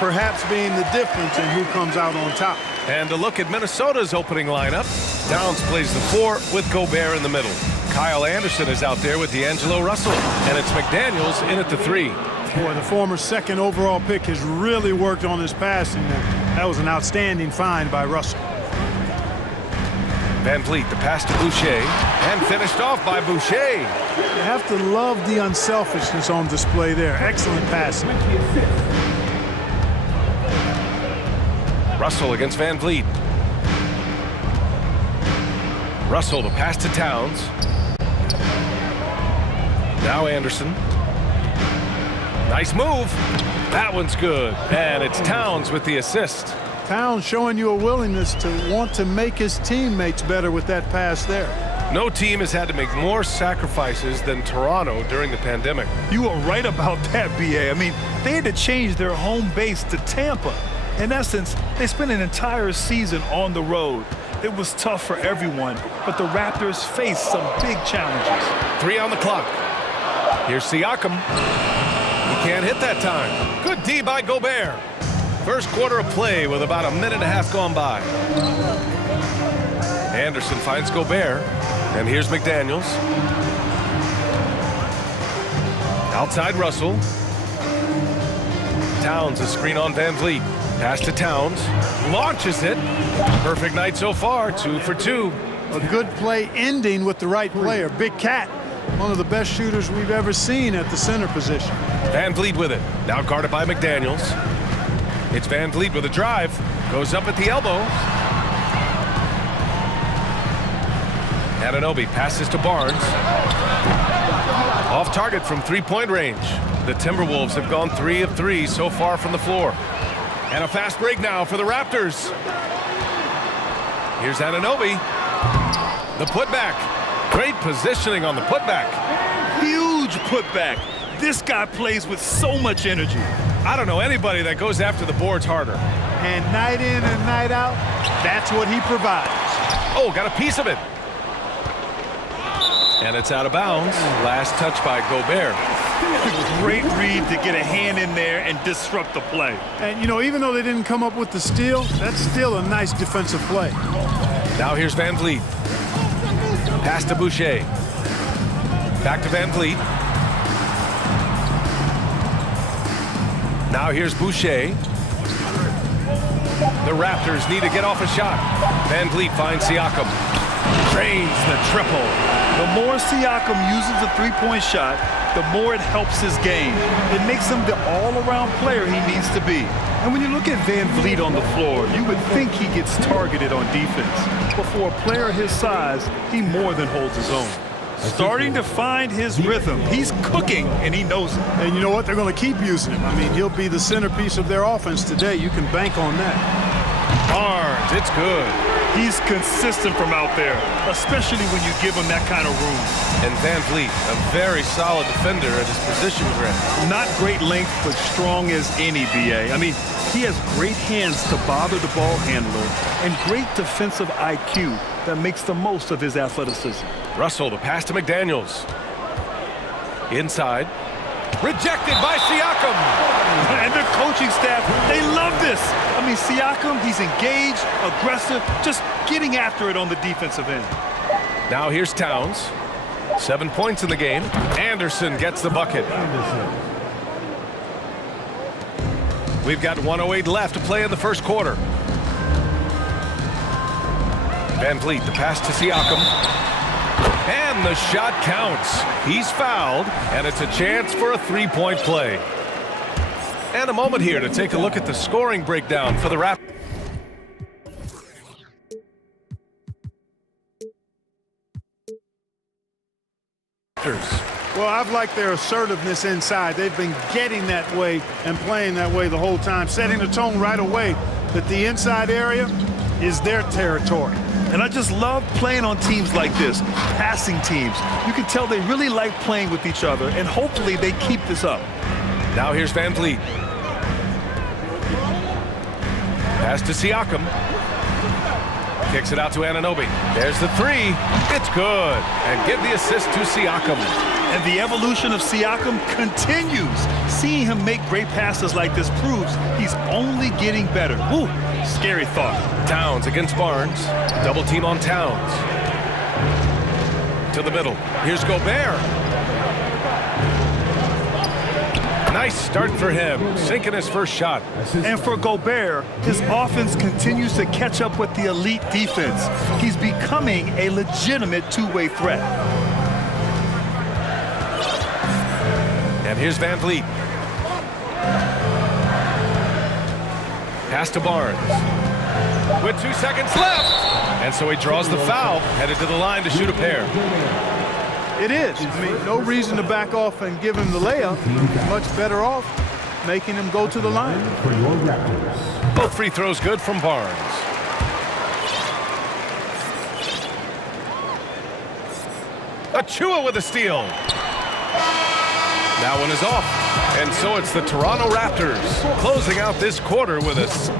perhaps being the difference in who comes out on top. And a look at Minnesota's opening lineup. Downs plays the 4 with Gobert in the middle. Kyle Anderson is out there with D'Angelo Russell. And it's McDaniels in at the 3. Boy, the former second overall pick has really worked on his passing. That was an outstanding find by Russell. Van Vliet, the pass to Boucher, and finished off by Boucher. You have to love the unselfishness on display there. Excellent passing. Russell against Van Vliet. Russell, the pass to Towns. Now Anderson. Nice move. That one's good. And it's Towns with the assist. Towns showing you a willingness to want to make his teammates better with that pass there. No team has had to make more sacrifices than Toronto during the pandemic. You are right about that, B.A. I mean, they had to change their home base to Tampa. In essence, they spent an entire season on the road. It was tough for everyone, but the Raptors faced some big challenges. 3 on the clock. Here's Siakam. He can't hit that time. Good D by Gobert. First quarter of play with about a minute and a half gone by. Anderson finds Gobert, and here's McDaniels. Outside Russell. Towns, a screen on Van Vliet. Pass to Towns. Launches it. Perfect night so far, 2 for 2. A good play ending with the right player. Big Cat, one of the best shooters we've ever seen at the center position. Van Vliet with it. Now guarded by McDaniels. It's Van Vliet with a drive. Goes up at the elbow. Anunoby passes to Barnes. Off target from three-point range. The Timberwolves have gone 3 of 3 so far from the floor. And a fast break now for the Raptors. Here's Anunoby. The putback. Great positioning on the putback. Huge putback. This guy plays with so much energy. I don't know anybody that goes after the boards harder. And night in and night out, that's what he provides. Oh, got a piece of it. And it's out of bounds. Last touch by Gobert. Great read to get a hand in there and disrupt the play. And, you know, even though they didn't come up with the steal, that's still a nice defensive play. Now here's Van Vliet. Pass to Boucher. Back to Van Vliet. Now here's Boucher. The Raptors need to get off a shot. Van Vliet finds Siakam. Drains the triple. The more Siakam uses the three-point shot, the more it helps his game. It makes him the all-around player he needs to be. And when you look at Van Vliet on the floor, you would think he gets targeted on defense. But for a player his size, he more than holds his own. Starting to find his rhythm. He's cooking, and he knows it. And you know what? They're going to keep using him. I mean, he'll be the centerpiece of their offense today. You can bank on that. Barnes, it's good. He's consistent from out there, especially when you give him that kind of room. And Van Vliet, a very solid defender at his position grid. Not great length, but strong as any, B.A. I mean, he has great hands to bother the ball handler and great defensive IQ that makes the most of his athleticism. Russell, the pass to McDaniels. Inside. Rejected by Siakam. And the coaching staff, they love this. I mean, Siakam, he's engaged, aggressive, just getting after it on the defensive end. Now here's Towns. 7 points in the game. Anderson gets the bucket. We've got 1:08 left to play in the first quarter. Van Vliet, the pass to Siakam. And the shot counts. He's fouled, and it's a chance for a three-point play. And a moment here to take a look at the scoring breakdown for the Raptors. Well, I've liked their assertiveness inside. They've been getting that way and playing that way the whole time, setting the tone right away that the inside area is their territory. And I just love playing on teams like this, passing teams. You can tell they really like playing with each other, and hopefully they keep this up. Now here's Van Vliet. Pass to Siakam. Kicks it out to Anunoby. There's the three. It's good. And give the assist to Siakam. And the evolution of Siakam continues. Seeing him make great passes like this proves he's only getting better. Ooh, scary thought. Towns against Barnes. Double team on Towns. To the middle. Here's Gobert. Nice start for him, sinking his first shot. And for Gobert, his offense continues to catch up with the elite defense. He's becoming a legitimate two-way threat. And here's Van Vliet. Pass to Barnes. With 2 seconds left. And so he draws the foul, headed to the line to shoot a pair. It is. I mean, no reason to back off and give him the layup. Much better off making him go to the line. Both free throws good from Barnes. Achua with a steal. That one is off. And so it's the Toronto Raptors closing out this quarter with us.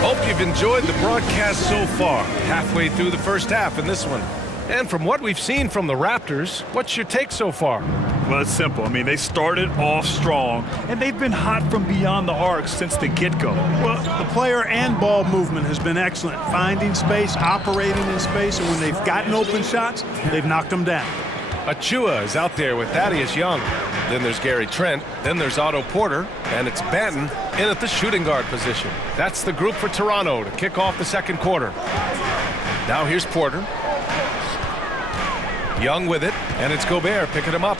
Hope you've enjoyed the broadcast so far. Halfway through the first half in this one. And from what we've seen from the Raptors, what's your take so far? Well, it's simple. I mean, they started off strong, and they've been hot from beyond the arc since the get-go. Well, the player and ball movement has been excellent. Finding space, operating in space, and when they've gotten open shots, they've knocked them down. Achua is out there with Thaddeus Young. Then there's Gary Trent. Then there's Otto Porter. And it's Banton in at the shooting guard position. That's the group for Toronto to kick off the second quarter. Now here's Porter. Young with it. And it's Gobert picking him up.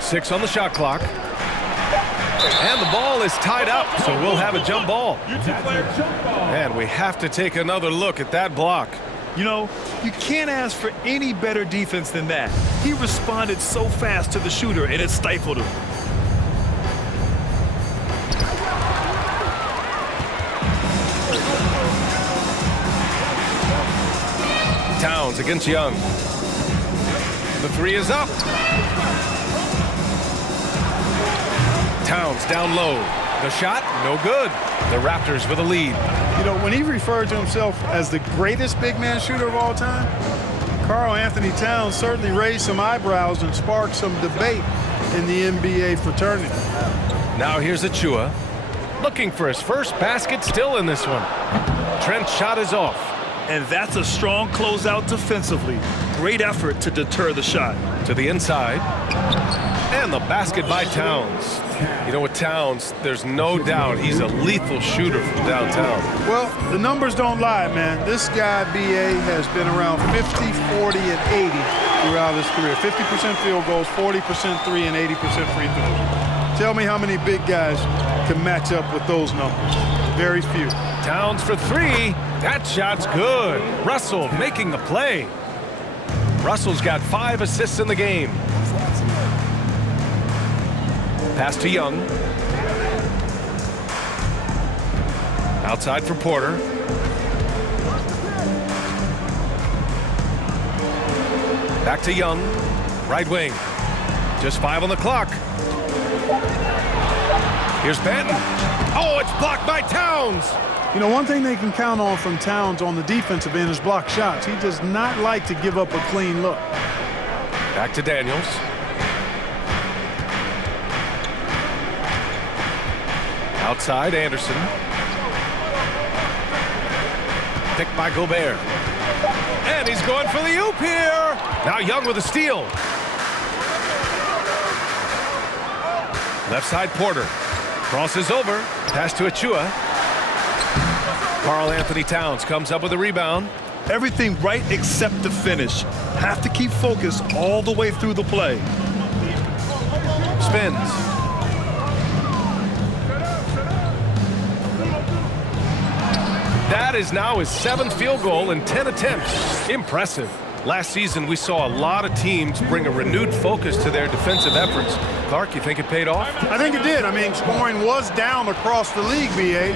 6 on the shot clock. And the ball is tied up, so we'll have a jump ball. And we have to take another look at that block. You know, you can't ask for any better defense than that. He responded so fast to the shooter, and it stifled him. Towns against Young. The three is up. Towns down low. The shot, no good. The Raptors with a lead. You know, when he referred to himself as the greatest big man shooter of all time, Karl Anthony Towns certainly raised some eyebrows and sparked some debate in the NBA fraternity. Now here's Achua, looking for his first basket still in this one. Trent's shot is off. And that's a strong closeout defensively. Great effort to deter the shot. To the inside. And the basket by Towns. You know, with Towns, there's no doubt he's a lethal shooter from downtown. Well, the numbers don't lie, man. This guy, B.A., has been around 50, 40, and 80 throughout his career. 50% field goals, 40% three, and 80% free throws. Tell me how many big guys can match up with those numbers. Very few. Towns for three. That shot's good. Russell making the play. Russell's got 5 assists in the game. Pass to Young. Outside for Porter. Back to Young. Right wing. Just 5 on the clock. Here's Banton. Oh, it's blocked by Towns. You know, one thing they can count on from Towns on the defensive end is block shots. He does not like to give up a clean look. Back to Daniels. Outside, Anderson. Picked by Gobert. And he's going for the oop here. Now Young with a steal. Left side, Porter. Crosses over. Pass to Achua. Karl Anthony Towns comes up with a rebound. Everything right except the finish. Have to keep focused all the way through the play. Spins. That is now his 7th field goal in 10 attempts. Impressive. Last season, we saw a lot of teams bring a renewed focus to their defensive efforts. Clark, you think it paid off? I think it did. I mean, scoring was down across the league, B.A.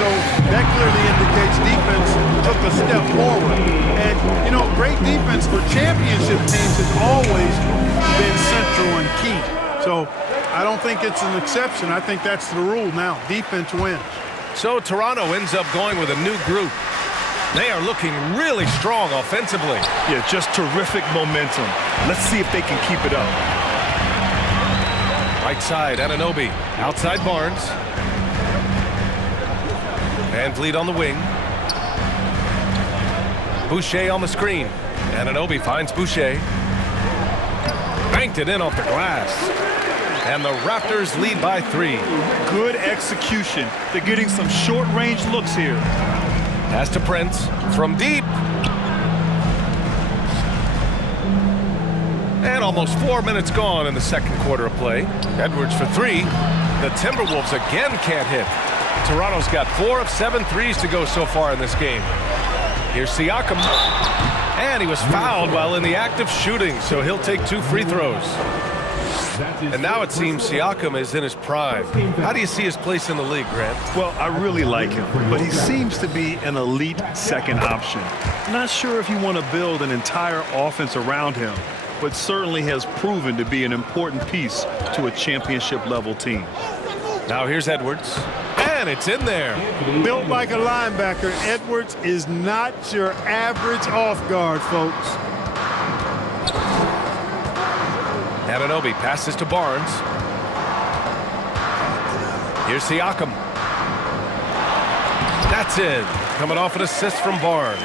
So that clearly indicates defense took a step forward. And, you know, great defense for championship teams has always been central and key. So I don't think it's an exception. I think that's the rule now. Defense wins. So Toronto ends up going with a new group. They are looking really strong offensively. Yeah, just terrific momentum. Let's see if they can keep it up. Right side, Anunoby. Outside Barnes. Van Vliet on the wing. Boucher on the screen. Anunoby finds Boucher. Banked it in off the glass. And the Raptors lead by 3. Good execution. They're getting some short-range looks here. Pass to Prince from deep. And almost 4 minutes gone in the second quarter of play. Edwards for 3. The Timberwolves again can't hit. Toronto's got 4 of 7 threes to go so far in this game. Here's Siakam. And he was fouled while in the act of shooting, so he'll take 2 free throws. And now it seems Siakam is in his prime. How do you see his place in the league, Grant? Well, I really like him, but he seems to be an elite second option. Not sure if you want to build an entire offense around him, but certainly has proven to be an important piece to a championship-level team. Now here's Edwards. And it's in there. Built like a linebacker, Edwards is not your average off guard, folks. Anunoby passes to Barnes. Here's Siakam. That's it. Coming off an assist from Barnes.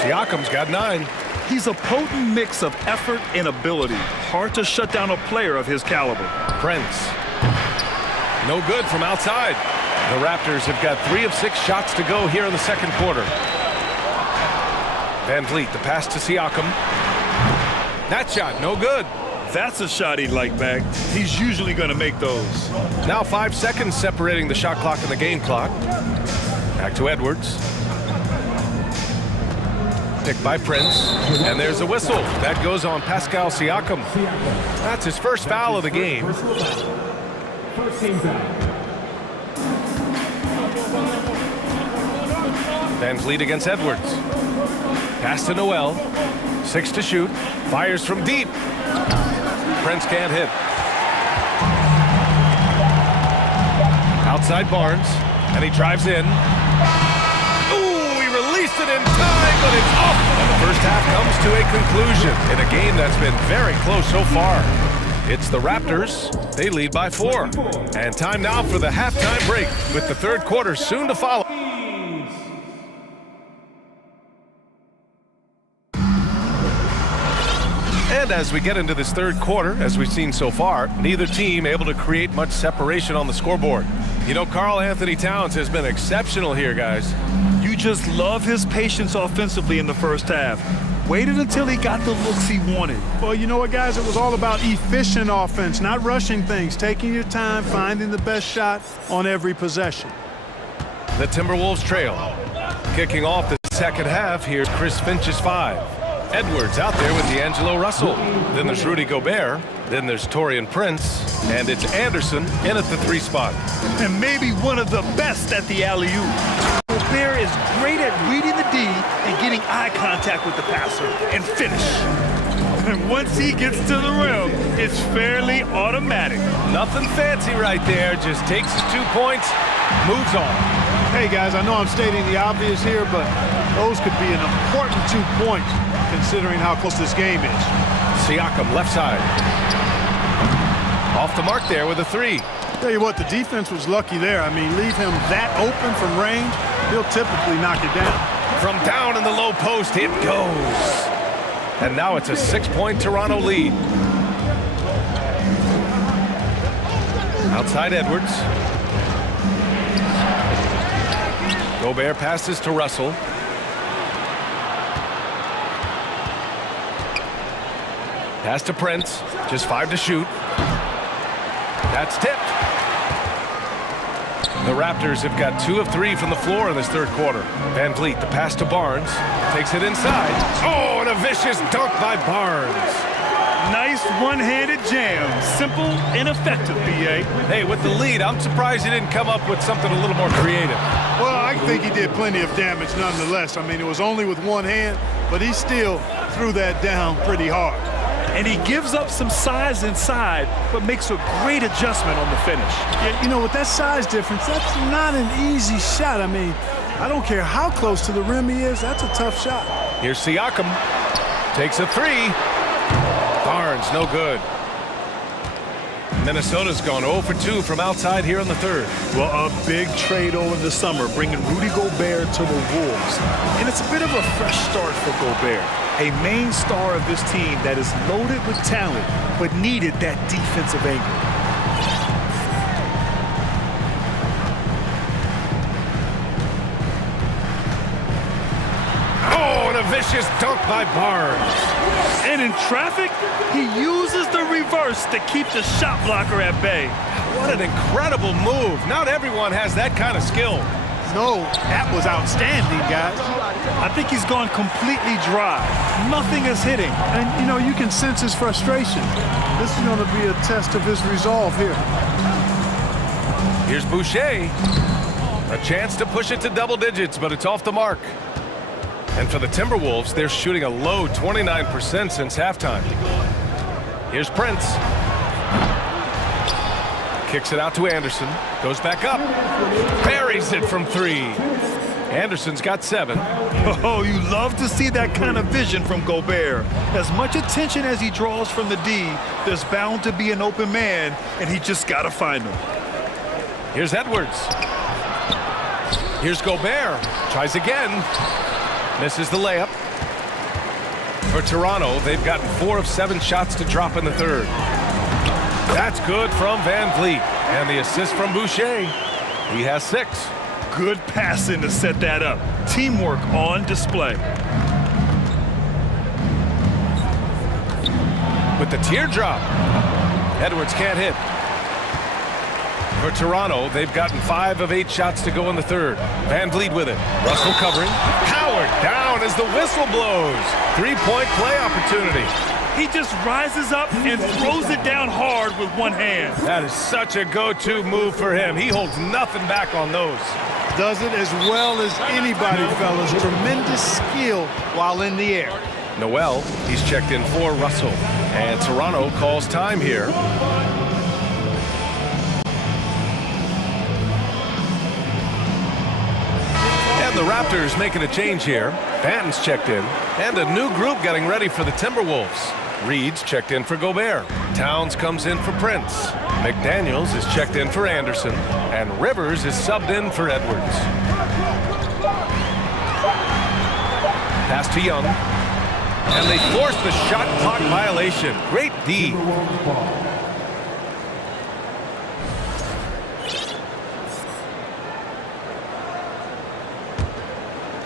Siakam's got 9. He's a potent mix of effort and ability. Hard to shut down a player of his caliber. Prince. No good from outside. The Raptors have got 3 of 6 shots to go here in the second quarter. Van Vliet, the pass to Siakam. That shot, no good. That's a shot he'd like back. He's usually going to make those. Now 5 seconds separating the shot clock and the game clock. Back to Edwards. Picked by Prince. And there's a whistle. That goes on Pascal Siakam. That's his first foul of the game. First team foul. Van Vliet against Edwards. Pass to Noel. 6 to shoot. Fires from deep. Prince can't hit. Outside Barnes. And he drives in. Ooh, he released it in time, but it's off. And the first half comes to a conclusion in a game that's been very close so far. It's the Raptors. They lead by 4. And time now for the halftime break, with the third quarter soon to follow. And as we get into this third quarter, as we've seen so far, neither team able to create much separation on the scoreboard. You know, Karl Anthony Towns has been exceptional here, guys. You just love his patience offensively in the first half. Waited until he got the looks he wanted. Well, you know what, guys? It was all about efficient offense, not rushing things, taking your time, finding the best shot on every possession. The Timberwolves trail. Kicking off the second half, here's Chris Finch's 5. Edwards out there with D'Angelo Russell. Then there's Rudy Gobert. Then there's Taurean Prince. And it's Anderson in at the 3 spot. And maybe one of the best at the alley-oop. Gobert is great at reading the D and getting eye contact with the passer and finish. And once he gets to the rim, it's fairly automatic. Nothing fancy right there. Just takes his 2 points, moves on. Hey, guys, I know I'm stating the obvious here, but those could be an important 2 points considering how close this game is. Siakam, left side. Off the mark there with a 3. Tell you what, the defense was lucky there. I mean, leave him that open from range, he'll typically knock it down. From down in the low post, it goes. And now it's a 6-point Toronto lead. Outside Edwards. Gobert passes to Russell. Pass to Prince. Just 5 to shoot. That's tipped. The Raptors have got 2 of 3 from the floor in this third quarter. Van Vliet, the pass to Barnes. Takes it inside. Oh, and a vicious dunk by Barnes. Nice one-handed jam. Simple and effective, B.A. Hey, with the lead, I'm surprised he didn't come up with something a little more creative. Well, I think he did plenty of damage nonetheless. I mean, it was only with one hand, but he still threw that down pretty hard. And he gives up some size inside, but makes a great adjustment on the finish. Yeah, you know, with that size difference, that's not an easy shot. I mean, I don't care how close to the rim he is, that's a tough shot. Here's Siakam. Takes a three. Barnes, no good. Minnesota's gone 0 for 2 from outside here in the third. Well, a big trade over the summer, bringing Rudy Gobert to the Wolves. And it's a bit of a fresh start for Gobert, a main star of this team that is loaded with talent, but needed that defensive anchor. Oh, and a vicious dunk by Barnes. And in traffic, he uses the reverse to keep the shot blocker at bay. What an incredible move. Not everyone has that kind of skill. No, that was outstanding, guys. I think he's gone completely dry. Nothing is hitting. And, you know, you can sense his frustration. This is going to be a test of his resolve here. Here's Boucher. A chance to push it to double digits, but it's off the mark. And for the Timberwolves, they're shooting a low 29% since halftime. Here's Prince. Kicks it out to Anderson. Goes back up. Buries it from three. Anderson's got 7. Oh, you love to see that kind of vision from Gobert. As much attention as he draws from the D, there's bound to be an open man, and he just got to find him. Here's Edwards. Here's Gobert. Tries again. Misses the layup. For Toronto, they've gotten 4 of 7 shots to drop in the third. That's good from Van Vliet. And the assist from Boucher. He has 6. Good passing to set that up. Teamwork on display. With the teardrop. Edwards can't hit. For Toronto, they've gotten 5 of 8 shots to go in the third. Van Vliet with it. Russell covering. Howard down as the whistle blows. 3-point play opportunity. He just rises up and throws it down hard with one hand. That is such a go-to move for him. He holds nothing back on those. Does it as well as anybody, fellas. Tremendous skill while in the air. Noel, he's checked in for Russell. And Toronto calls time here. The Raptors making a change here. Banton's checked in. And a new group getting ready for the Timberwolves. Reed's checked in for Gobert. Towns comes in for Prince. McDaniels is checked in for Anderson. And Rivers is subbed in for Edwards. Pass to Young. And they force the shot clock violation. Great D.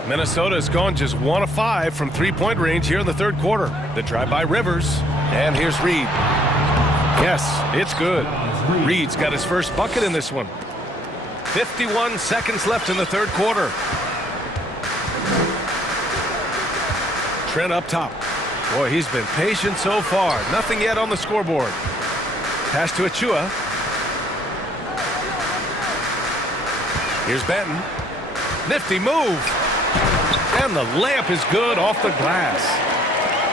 Minnesota's gone just 1 of 5 from 3-point range here in the third quarter. The drive by Rivers. And here's Reed. Yes, it's good. Reed's got his first bucket in this one. 51 seconds left in the third quarter. Trent up top. Boy, he's been patient so far. Nothing yet on the scoreboard. Pass to Achua. Here's Benton. Nifty move. And the layup is good off the glass.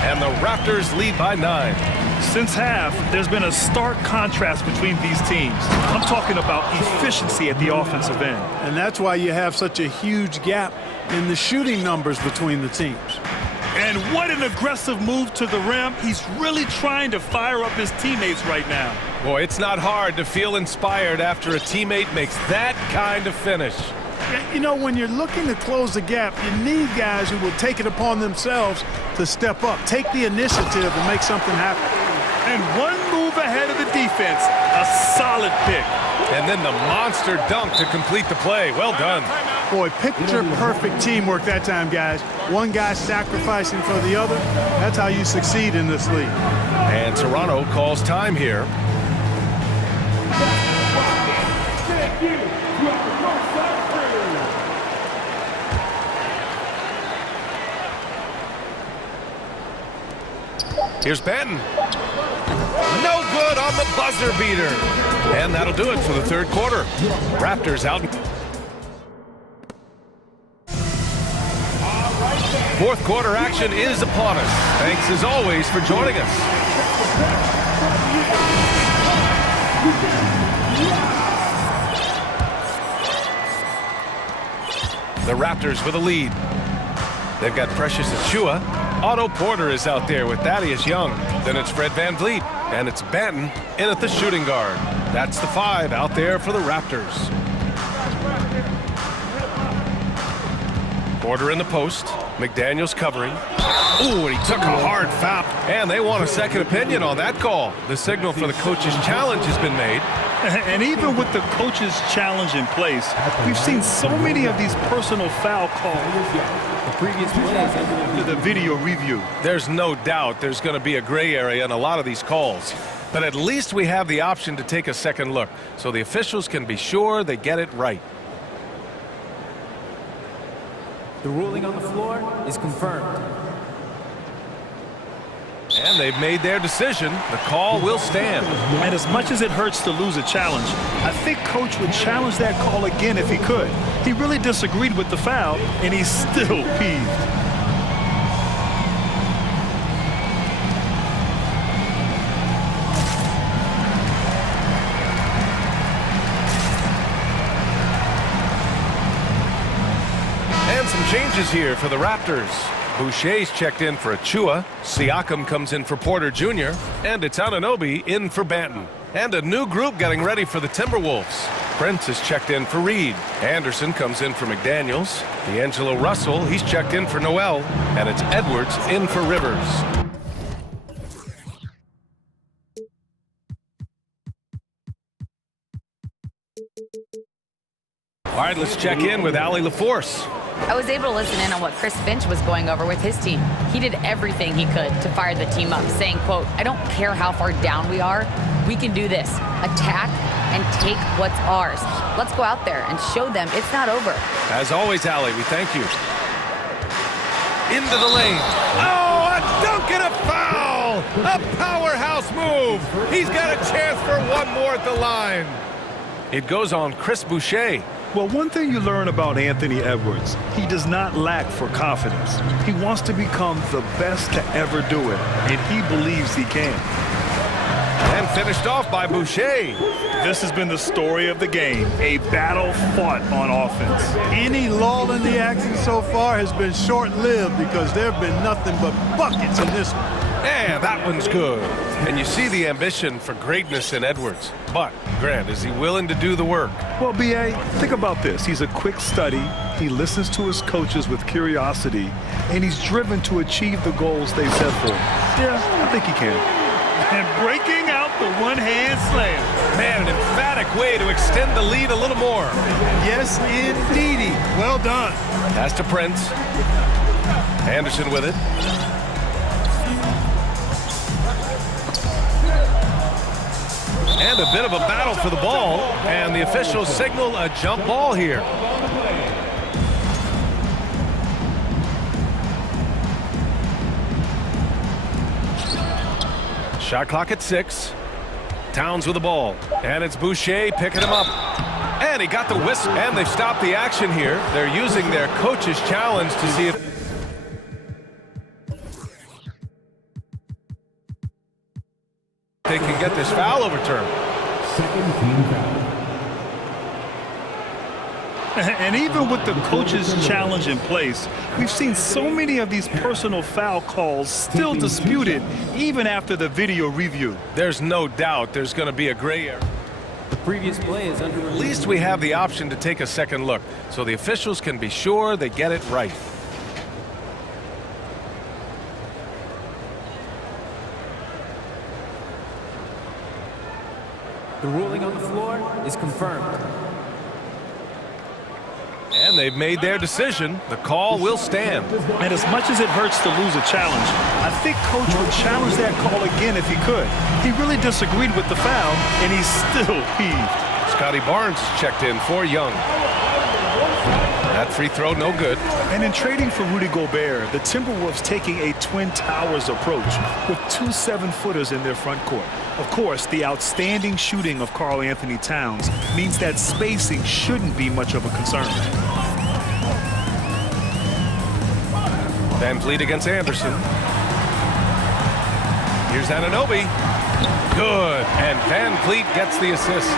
And the Raptors lead by 9. Since half, there's been a stark contrast between these teams. I'm talking about efficiency at the offensive end. And that's why you have such a huge gap in the shooting numbers between the teams. And what an aggressive move to the rim. He's really trying to fire up his teammates right now. Boy, it's not hard to feel inspired after a teammate makes that kind of finish. You know, when you're looking to close the gap, you need guys who will take it upon themselves to step up, take the initiative and make something happen. And one move ahead of the defense, a solid pick. And then the monster dunk to complete the play. Well done. Boy, picture-perfect teamwork that time, guys. One guy sacrificing for the other. That's how you succeed in this league. And Toronto calls time here. Here's Banton. No good on the buzzer beater. And that'll do it for the third quarter. Raptors out. Fourth quarter action is upon us. Thanks as always for joining us. The Raptors with a lead. They've got Precious Achua. Otto Porter is out there with Thaddeus Young. Then it's Fred VanVleet. And it's Banton in at the shooting guard. That's the 5 out there for the Raptors. Porter in the post. McDaniels covering. Ooh, and he took a hard foul. And they want a second opinion on that call. The signal for the coach's challenge has been made. And even with the coach's challenge in place, we've seen so many of these personal foul calls. The video review. There's no doubt there's going to be a gray area in a lot of these calls. But at least we have the option to take a second look, so the officials can be sure they get it right. The ruling on the floor is confirmed. And they've made their decision. The call will stand. And as much as it hurts to lose a challenge, I think Coach would challenge that call again if he could. He really disagreed with the foul, and he's still peeved. And some changes here for the Raptors. Boucher's checked in for Achua. Siakam comes in for Porter Jr. And it's Anunoby in for Banton. And a new group getting ready for the Timberwolves. Prince is checked in for Reed. Anderson comes in for McDaniels. D'Angelo Russell, he's checked in for Noel. And it's Edwards in for Rivers. All right, let's check in with Allie LaForce. I was able to listen in on what Chris Finch was going over with his team. He did everything he could to fire the team up, saying, quote, "I don't care how far down we are. We can do this. Attack and take what's ours. Let's go out there and show them it's not over." As always, Allie, we thank you. Into the lane. Oh, a dunk and a foul! A powerhouse move. He's got a chance for one more at the line. It goes on Chris Boucher. Well, one thing you learn about Anthony Edwards, he does not lack for confidence. He wants to become the best to ever do it, and he believes he can. And finished off by Boucher. This has been the story of the game, a battle fought on offense. Any lull in the action so far has been short-lived because there have been nothing but buckets in this one. And that one's good. And you see the ambition for greatness in Edwards. But, Grant, is he willing to do the work? Well, B.A., think about this. He's a quick study. He listens to his coaches with curiosity, and he's driven to achieve the goals they set for him. Yeah, I think he can. And breaking out the one-hand slam. Man, an emphatic way to extend the lead a little more. Yes, indeedy. Well done. Pass to Prince. Anderson with it. And a bit of a battle for the ball, and the officials signal a jump ball here. Shot clock at 6. Towns with the ball, and it's Boucher picking him up. And he got the whistle, and they've stopped the action here. They're using their coach's challenge to see if they can get this foul overturned. Second team foul. And even with the coach's challenge in place, we've seen so many of these personal foul calls still disputed even after the video review. There's no doubt there's going to be a gray area. The previous play is under review. At least we have the option to take a second look, so the officials can be sure they get it right. The ruling on the floor is confirmed. And they've made their decision. The call will stand. And as much as it hurts to lose a challenge, I think Coach would challenge that call again if he could. He really disagreed with the foul, and he's still peeved. Scotty Barnes checked in for Young. That free throw, no good. And in trading for Rudy Gobert, the Timberwolves taking a Twin Towers approach with 2 7-footers in their front court. Of course, the outstanding shooting of Karl Anthony Towns means that spacing shouldn't be much of a concern. VanVleet against Anderson. Here's Anunoby. Good, and Van Vliet gets the assist.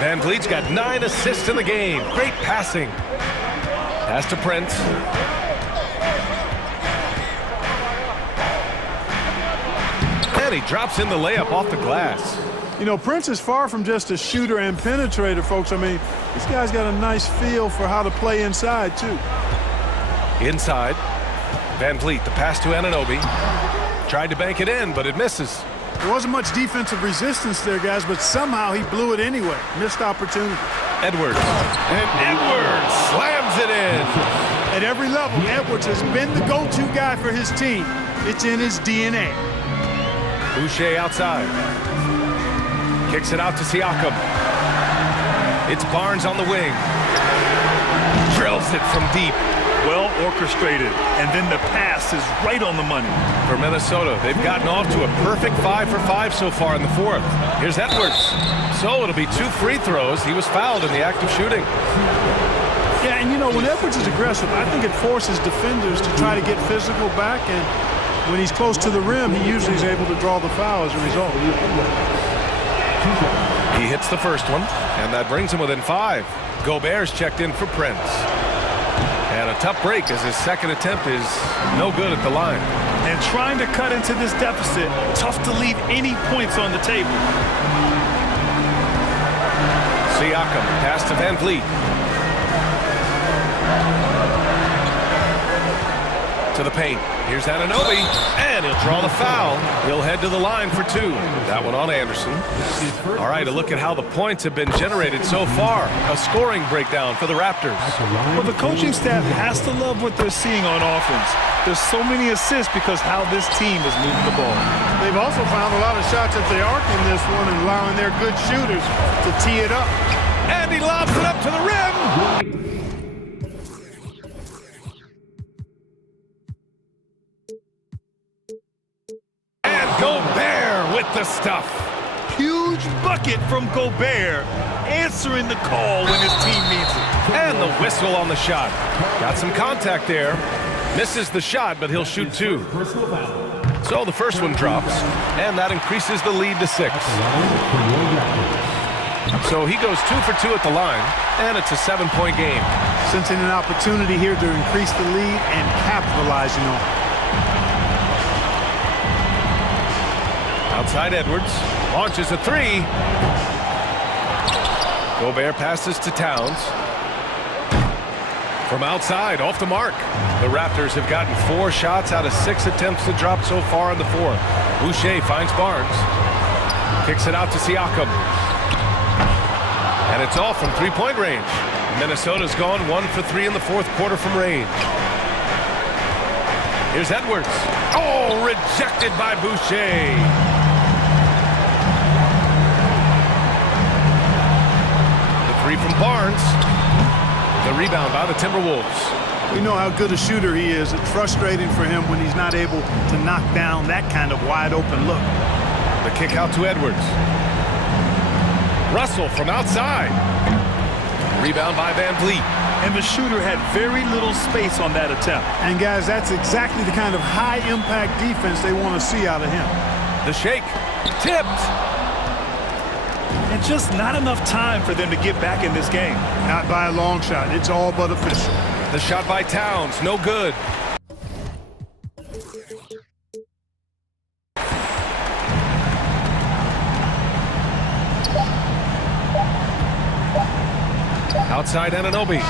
Van Vliet's got 9 assists in the game. Great passing. Pass to Prince. And he drops in the layup off the glass. You know, Prince is far from just a shooter and penetrator, folks. I mean, this guy's got a nice feel for how to play inside, too. Inside. Van Vliet, the pass to Anunoby. Tried to bank it in, but it misses. There wasn't much defensive resistance there, guys, but somehow he blew it anyway. Missed opportunity. Edwards. And Edwards slams it in. At every level, Edwards has been the go-to guy for his team. It's in his DNA. Boucher outside. Kicks it out to Siakam. It's Barnes on the wing. Drills it from deep. Well orchestrated, and then the pass is right on the money. For Minnesota, they've gotten off to a perfect 5 for 5 so far in the fourth. Here's Edwards. So it'll be 2 free throws. He was fouled in the act of shooting. Yeah, and you know, when Edwards is aggressive, I think it forces defenders to try to get physical back, and when he's close to the rim, he usually is able to draw the foul as a result. He hits the first one, and that brings him within 5. Gobert's checked in for Prince. And a tough break as his second attempt is no good at the line. And trying to cut into this deficit, tough to leave any points on the table. Siakam, pass to Van Vliet. To the paint. Here's Anunoby, and he'll draw the foul. He'll head to the line for 2. That one on Anderson. All right, a look at how the points have been generated so far. A scoring breakdown for the Raptors. Well, the coaching staff has to love what they're seeing on offense. There's so many assists because how this team is moving the ball. They've also found a lot of shots at the arc in this one and allowing their good shooters to tee it up. And he lobs it up to the rim. Gobert with the stuff. Huge bucket from Gobert, answering the call when his team needs it. And the whistle on the shot. Got some contact there. Misses the shot, but he'll shoot 2. So the first one drops, and that increases the lead to 6. So he goes 2 for 2 at the line, and it's a 7-point game. Sensing an opportunity here to increase the lead and capitalizing on it. Outside Edwards, launches a 3. Gobert passes to Towns. From outside, off the mark. The Raptors have gotten 4 shots out of 6 attempts to drop so far in the fourth. Boucher finds Barnes. Kicks it out to Siakam. And it's off from 3-point range. Minnesota's gone 1 for 3 in the fourth quarter from range. Here's Edwards. Oh, rejected by Boucher. From Barnes. The rebound by the Timberwolves. We know how good a shooter he is. It's frustrating for him when he's not able to knock down that kind of wide open look. The kick out to Edwards. Russell from outside. Rebound by Van Vliet. And the shooter had very little space on that attempt. And guys, that's exactly the kind of high impact defense they want to see out of him. The shake. Tipped. And just not enough time for them to get back in this game. Not by a long shot. It's all but official. The shot by Towns, no good. Outside Anunoby.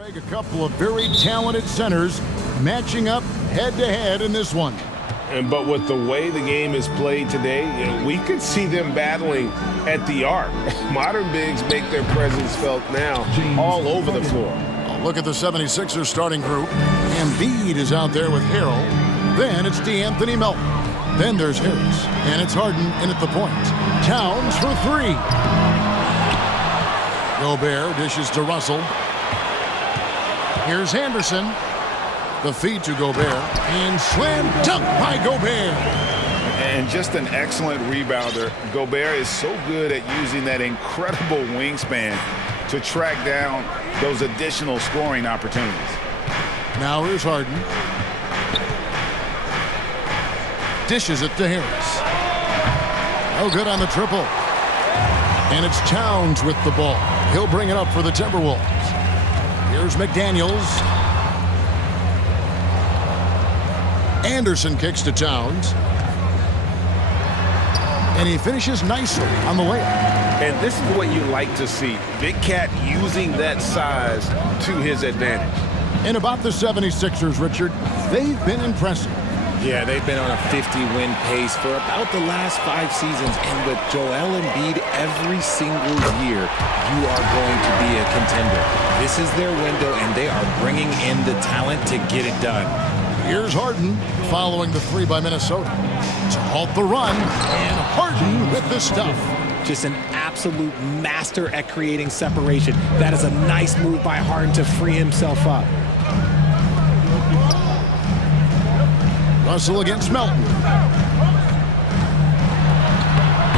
Greg, a couple of very talented centers matching up head-to-head in this one. But with the way the game is played today, we could see them battling at the arc. Modern bigs make their presence felt now all over the floor. Look at the 76ers starting group. Embiid is out there with Harrell. Then it's DeAnthony Melton. Then there's Harris. And it's Harden in at the point. Towns for three. Gobert dishes to Russell. Here's Anderson. The feed to Gobert. And slam dunk by Gobert. And just an excellent rebounder. Gobert is so good at using that incredible wingspan to track down those additional scoring opportunities. Now here's Harden. Dishes it to Harris. No good on the triple. And it's Towns with the ball. He'll bring it up for the Timberwolves. Here's McDaniels. Anderson kicks to Towns. And he finishes nicely on the layup. And this is what you like to see. Big Cat using that size to his advantage. And about the 76ers, Richard, they've been impressive. Yeah, they've been on a 50-win pace for about the last 5 seasons. And with Joel Embiid every single year, you are going to be a contender. This is their window, and they are bringing in the talent to get it done. Here's Harden following the three by Minnesota to halt the run, and Harden with the stuff. Just an absolute master at creating separation. That is a nice move by Harden to free himself up. Russell against Melton.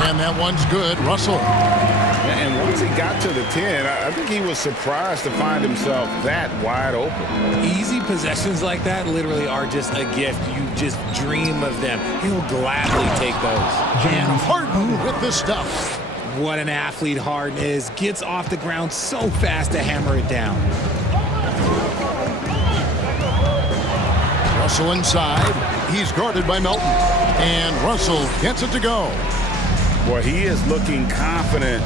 And that one's good. Russell. And once he got to the 10, I think he was surprised to find himself that wide open. Easy possessions like that literally are just a gift. You just dream of them. He'll gladly take those. And Harden with the stuff. What an athlete Harden is. Gets off the ground so fast to hammer it down. Russell inside. He's guarded by Melton. And Russell gets it to go. Boy, he is looking confident.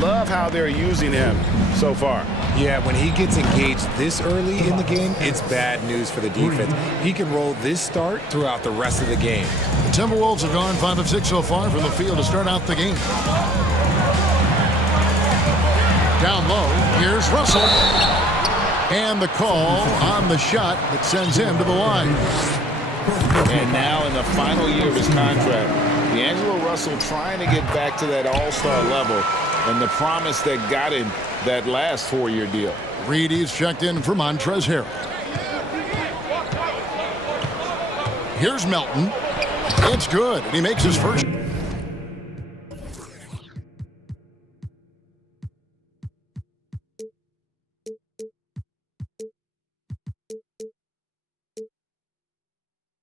Love how they're using him so far. Yeah, when he gets engaged this early in the game, it's bad news for the defense. He can roll this start throughout the rest of the game. The Timberwolves have gone 5 of 6 so far from the field to start out the game. Down low, here's Russell. And the call on the shot that sends him to the line. And now in the final year of his contract, D'Angelo Russell trying to get back to that all-star level and the promise that got him that last 4-year deal. Reedy's checked in for Montrezl Harrell. Here's Melton. It's good. He makes his first.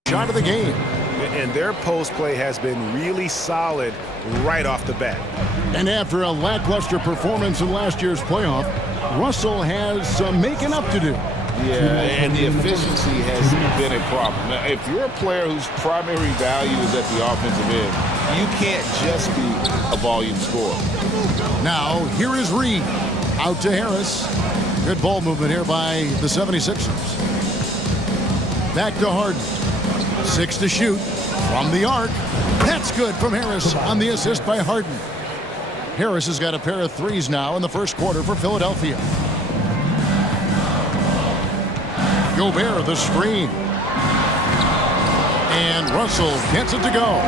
Shot of the game. And their post play has been really solid right off the bat. And after a lackluster performance in last year's playoff, Russell has some making up to do. Yeah, and the efficiency has been a problem. Now, if you're a player whose primary value is at the offensive end, you can't just be a volume scorer. Now, here is Reed. Out to Harris. Good ball movement here by the 76ers. Back to Harden. 6 to shoot from the arc. That's good from Harris on the assist by Harden. Harris has got a pair of threes now in the first quarter for Philadelphia. Gobert the screen. And Russell gets it to go.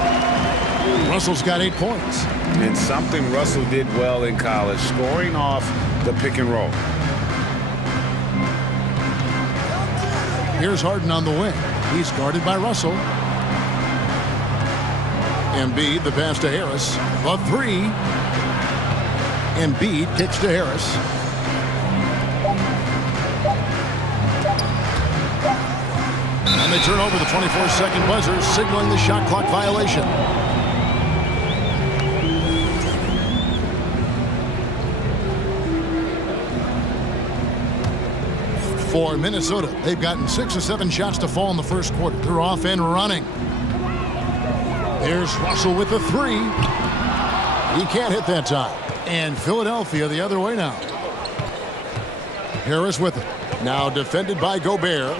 Russell's got 8 points. And something Russell did well in college, scoring off the pick and roll. Here's Harden on the wing. He's guarded by Russell. Embiid, the pass to Harris. The 3. Embiid kicks to Harris. And they turn over the 24-second buzzer, signaling the shot clock violation. For Minnesota, they've gotten 6 of 7 shots to fall in the first quarter. They're off and running. There's Russell with the 3. He can't hit that time. And Philadelphia the other way now. Harris with it. Now defended by Gobert.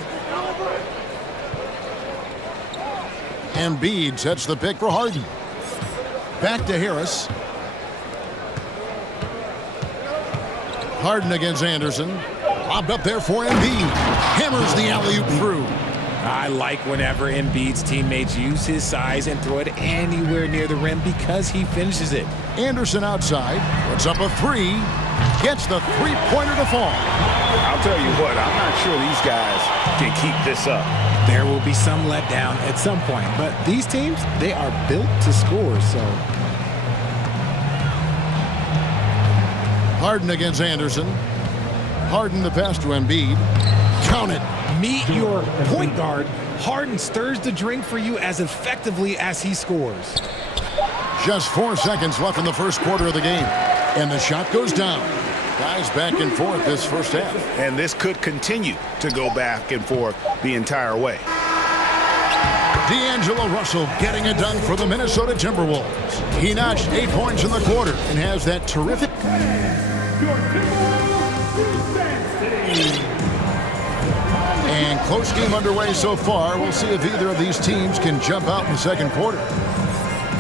Embiid sets the pick for Harden. Back to Harris. Harden against Anderson. Lobbed up there for Embiid. Hammers the alley-oop through. I like whenever Embiid's teammates use his size and throw it anywhere near the rim because he finishes it. Anderson outside. Puts up a three. Gets the three-pointer to fall. I'll tell you what, I'm not sure these guys can keep this up. There will be some letdown at some point, but these teams, they are built to score, so. Harden against Anderson. Harden the pass to Embiid. Count it. Meet your point guard. Harden stirs the drink for you as effectively as he scores. Just 4 seconds left in the first quarter of the game. And the shot goes down. Guys back and forth this first half. And this could continue to go back and forth the entire way. D'Angelo Russell getting it done for the Minnesota Timberwolves. He notched 8 points in the quarter and has that terrific. And close game underway so far. We'll see if either of these teams can jump out in the second quarter.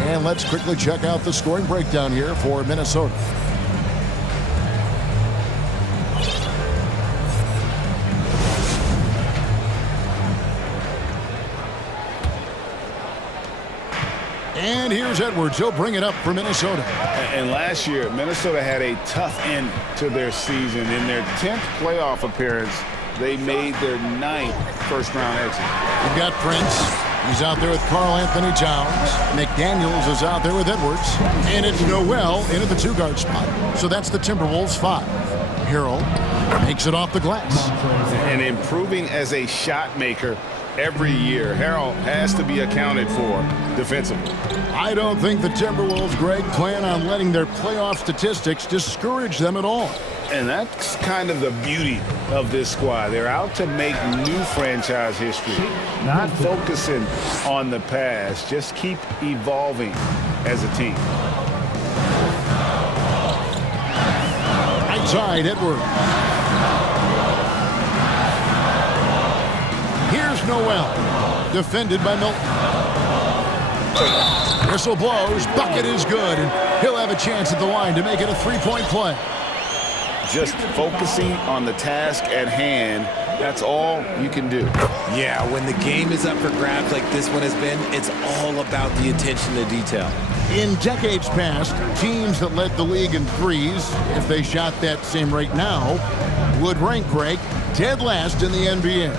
And let's quickly check out the scoring breakdown here for Minnesota. And here's Edwards. He'll bring it up for Minnesota. And last year, Minnesota had a tough end to their season. In their 10th playoff appearance, they made their 9th first-round exit. You've got Prince. He's out there with Karl Anthony Towns. McDaniels is out there with Edwards. And it's Noel into the two-guard spot. So that's the Timberwolves 5. Harrell makes it off the glass. And improving as a shot maker every year. Harrell has to be accounted for defensively. I don't think the Timberwolves, Greg, plan on letting their playoff statistics discourage them at all. And that's kind of the beauty of this squad. They're out to make new franchise history. Not focusing on the past. Just keep evolving as a team. Outside, Edwards. Here's Noel. Defended by Milton. Whistle blows. Bucket is good. And he'll have a chance at the line to make it a three-point play. Just focusing on the task at hand, that's all you can do. Yeah, when the game is up for grabs like this one has been, it's all about the attention to detail. In decades past, teams that led the league in threes, if they shot that same rate now, would rank, Greg, dead last in the NBA.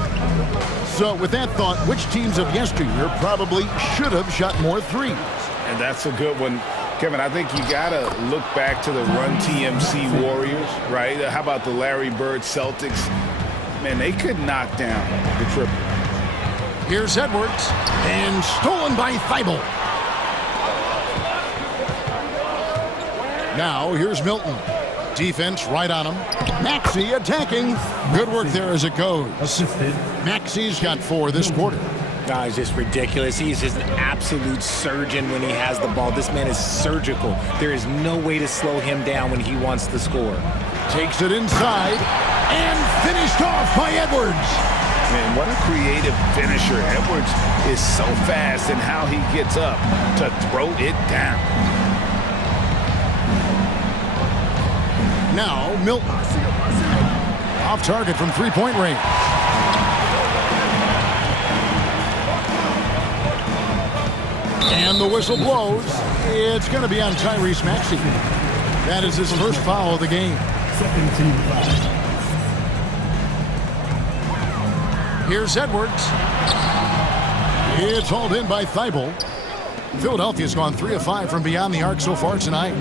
So with that thought, which teams of yesteryear probably should have shot more threes? And that's a good one. Kevin, I think you got to look back to the Run TMC Warriors, right? How about the Larry Bird Celtics? Man, they could knock down the triple. Here's Edwards, and stolen by Thibault. Now, here's Milton. Defense right on him. Maxey attacking. Good work there as it goes. Maxey's got 4 this quarter. It's just ridiculous. He's just an absolute surgeon when he has the ball. This man is surgical. There is no way to slow him down when he wants to score. Takes it inside and finished off by Edwards. Man, what a creative finisher. Edwards is so fast in how he gets up to throw it down. Now, Milton. Off target from three-point range. And the whistle blows. It's going to be on Tyrese Maxey. That is his first foul of the game. Here's Edwards. It's hauled in by Thibault. Philadelphia's gone 3 of 5 from beyond the arc so far tonight.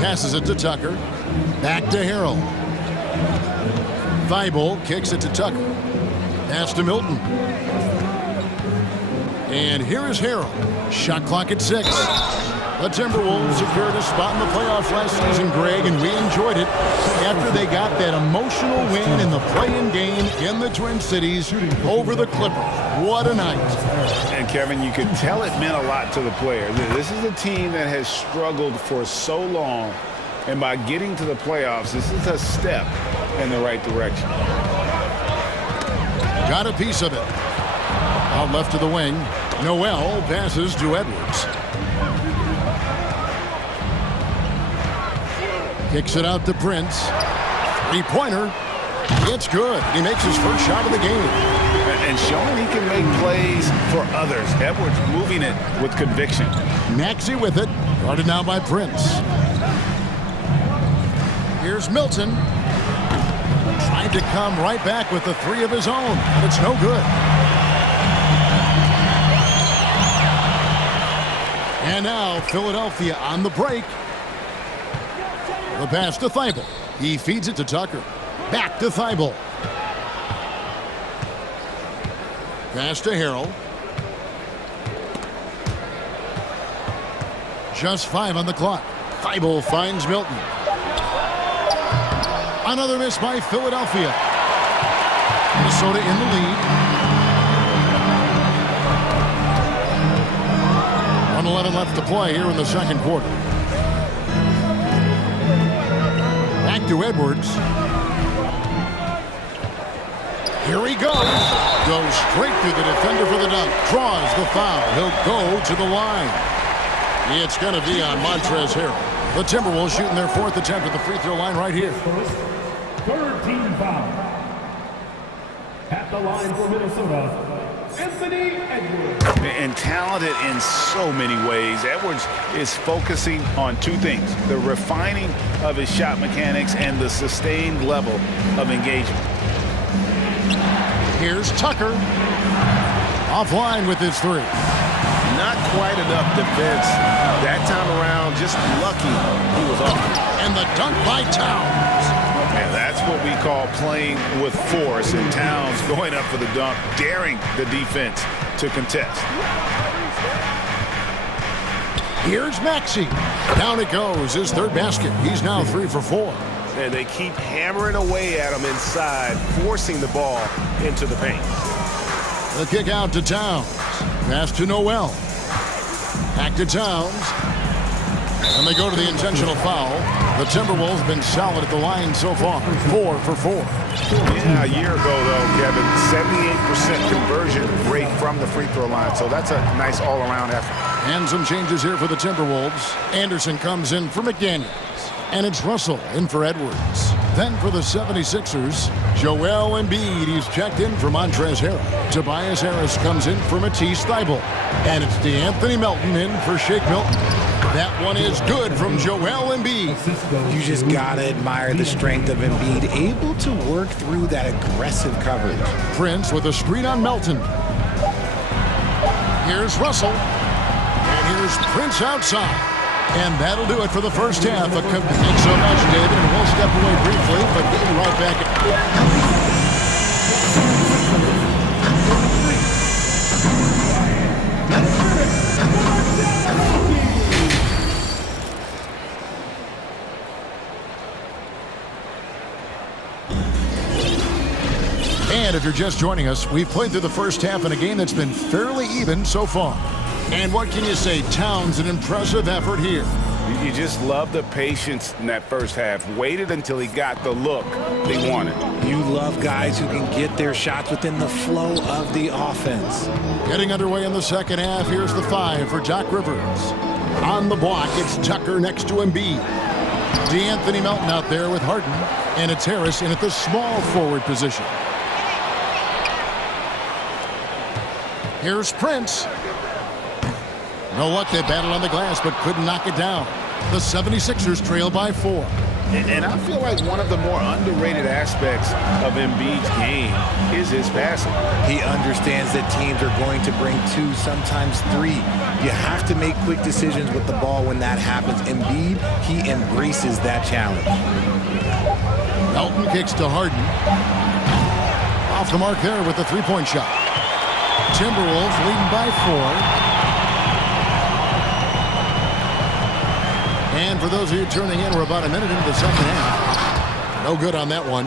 Passes it to Tucker. Back to Harrell. Thibault kicks it to Tucker. Pass to Milton. And here is Harrell. Shot clock at 6. The Timberwolves secured a spot in the playoffs last season, Greg, and we enjoyed it after they got that emotional win in the play-in game in the Twin Cities over the Clippers. What a night. And, Kevin, you could tell it meant a lot to the players. This is a team that has struggled for so long And by getting to the playoffs, this is a step in the right direction. Got a piece of it. Out left to the wing. Noel passes to Edwards. Kicks it out to Prince. Three-pointer. It's good. He makes his first shot of the game. And showing he can make plays for others. Edwards moving it with conviction. Maxey with it. Guarded now by Prince. Here's Milton. Trying to come right back with the three of his own, but it's no good. And now Philadelphia on the break. The pass to Thibault. He feeds it to Tucker. Back to Thibault. Pass to Harrell. Just 5 on the clock. Thibault finds Milton. Another miss by Philadelphia. Minnesota in the lead. 1:11 left to play here in the second quarter. Back to Edwards. Here he goes. Goes straight through the defender for the dunk. Draws the foul. He'll go to the line. It's going to be on Montrezl Harrell. The Timberwolves shooting their fourth attempt at the free throw line right here. Third team foul. At the line for Minnesota, Anthony Edwards. And talented in so many ways. Edwards is focusing on two things: the refining of his shot mechanics and the sustained level of engagement. Here's Tucker. Offline with his three. Not quite enough defense that time around. Just lucky he was off. And the dunk by Towns. Yeah, that's what we call playing with force. And Towns going up for the dunk, daring the defense to contest. Here's Maxey. Down it goes. His third basket. He's now 3 for 4. And they keep hammering away at him inside, forcing the ball into the paint. The kick out to Towns. Pass to Noel. Back to Towns. And they go to the intentional foul. The Timberwolves have been solid at the line so far. 4 for 4. Yeah, a year ago, though, Kevin, 78% conversion rate from the free throw line. So that's a nice all-around effort. And some changes here for the Timberwolves. Anderson comes in for McDaniels. And it's Russell in for Edwards. Then for the 76ers, Joel Embiid. He's checked in for Montrezl Harrell. Tobias Harris comes in for Matisse Thybulle. And it's DeAnthony Melton in for Shake Milton. That one is good from Joel Embiid. You just gotta admire the strength of Embiid, able to work through that aggressive coverage. Prince with a screen on Melton. Here's Russell. And here's Prince outside. And that'll do it for the first half. Thanks so much, David. And we'll step away briefly, but we'll be right back. And if you're just joining us, we've played through the first half in a game that's been fairly even so far. And what can you say? Towns, an impressive effort here. You just love the patience in that first half. Waited until he got the look they wanted. You love guys who can get their shots within the flow of the offense. Getting underway in the second half. Here's the 5 for Doc Rivers. On the block, it's Tucker next to Embiid. DeAnthony Melton out there with Harden. And it's Harris in at the small forward position. Here's Prince. No luck, they battled on the glass, but couldn't knock it down. The 76ers trail by 4. And I feel like one of the more underrated aspects of Embiid's game is his passing. He understands that teams are going to bring 2, sometimes 3. You have to make quick decisions with the ball when that happens. Embiid, he embraces that challenge. Melton kicks to Harden. Off the mark there with the three-point shot. Timberwolves leading by 4. And for those of you tuning in, we're about a minute into the second half. No good on that one.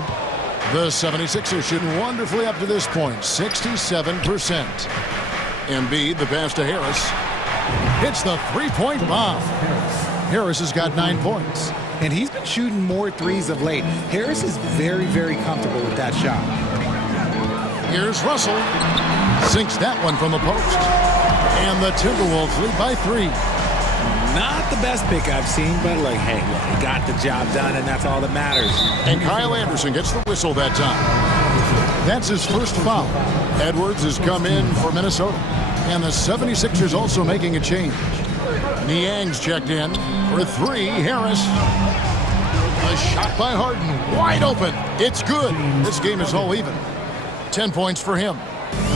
The 76ers shooting wonderfully up to this point, 67%. Embiid, the pass to Harris. Hits the three-point bomb. Harris has got 9 points. And he's been shooting more threes of late. Harris is very, very comfortable with that shot. Here's Russell. Sinks that one from the post. And the Timberwolves lead by 3. Not the best pick I've seen, but like, hey, look, he got the job done, and that's all that matters. And Kyle Anderson gets the whistle that time. That's his first foul. Edwards has come in for Minnesota. And the 76ers also making a change. Niang's checked in for 3. Harris. A shot by Harden. Wide open. It's good. This game is all even. 10 points for him.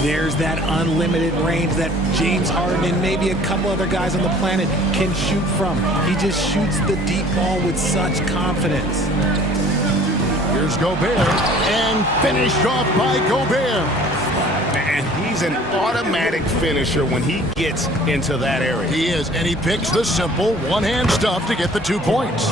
There's that unlimited range that James Harden and maybe a couple other guys on the planet can shoot from. He just shoots the deep ball with such confidence. Here's Gobert, and finished off by Gobert. And he's an automatic finisher when he gets into that area. He is, and he picks the simple one-hand stuff to get the 2 points.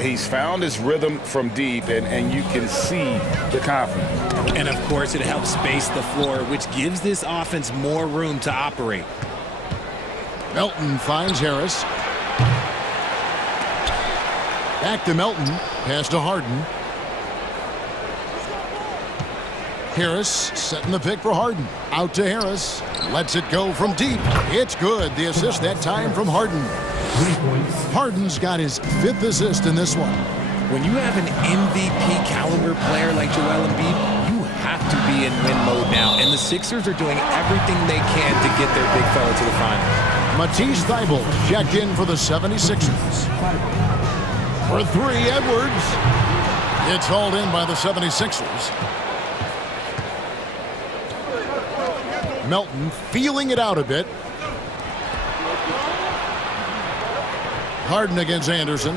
He's found his rhythm from deep, and you can see the confidence. And, of course, it helps space the floor, which gives this offense more room to operate. Melton finds Harris. Back to Melton. Pass to Harden. Harris setting the pick for Harden. Out to Harris. Lets it go from deep. It's good. The assist that time from Harden. Harden's got his 5th assist in this one. When you have an MVP caliber player like Joel Embiid, you have to be in win mode now. And the Sixers are doing everything they can to get their big fella to the finals. Matisse Thybulle checked in for the 76ers. For 3, Edwards. It's hauled in by the 76ers. Melton feeling it out a bit. Harden against Anderson.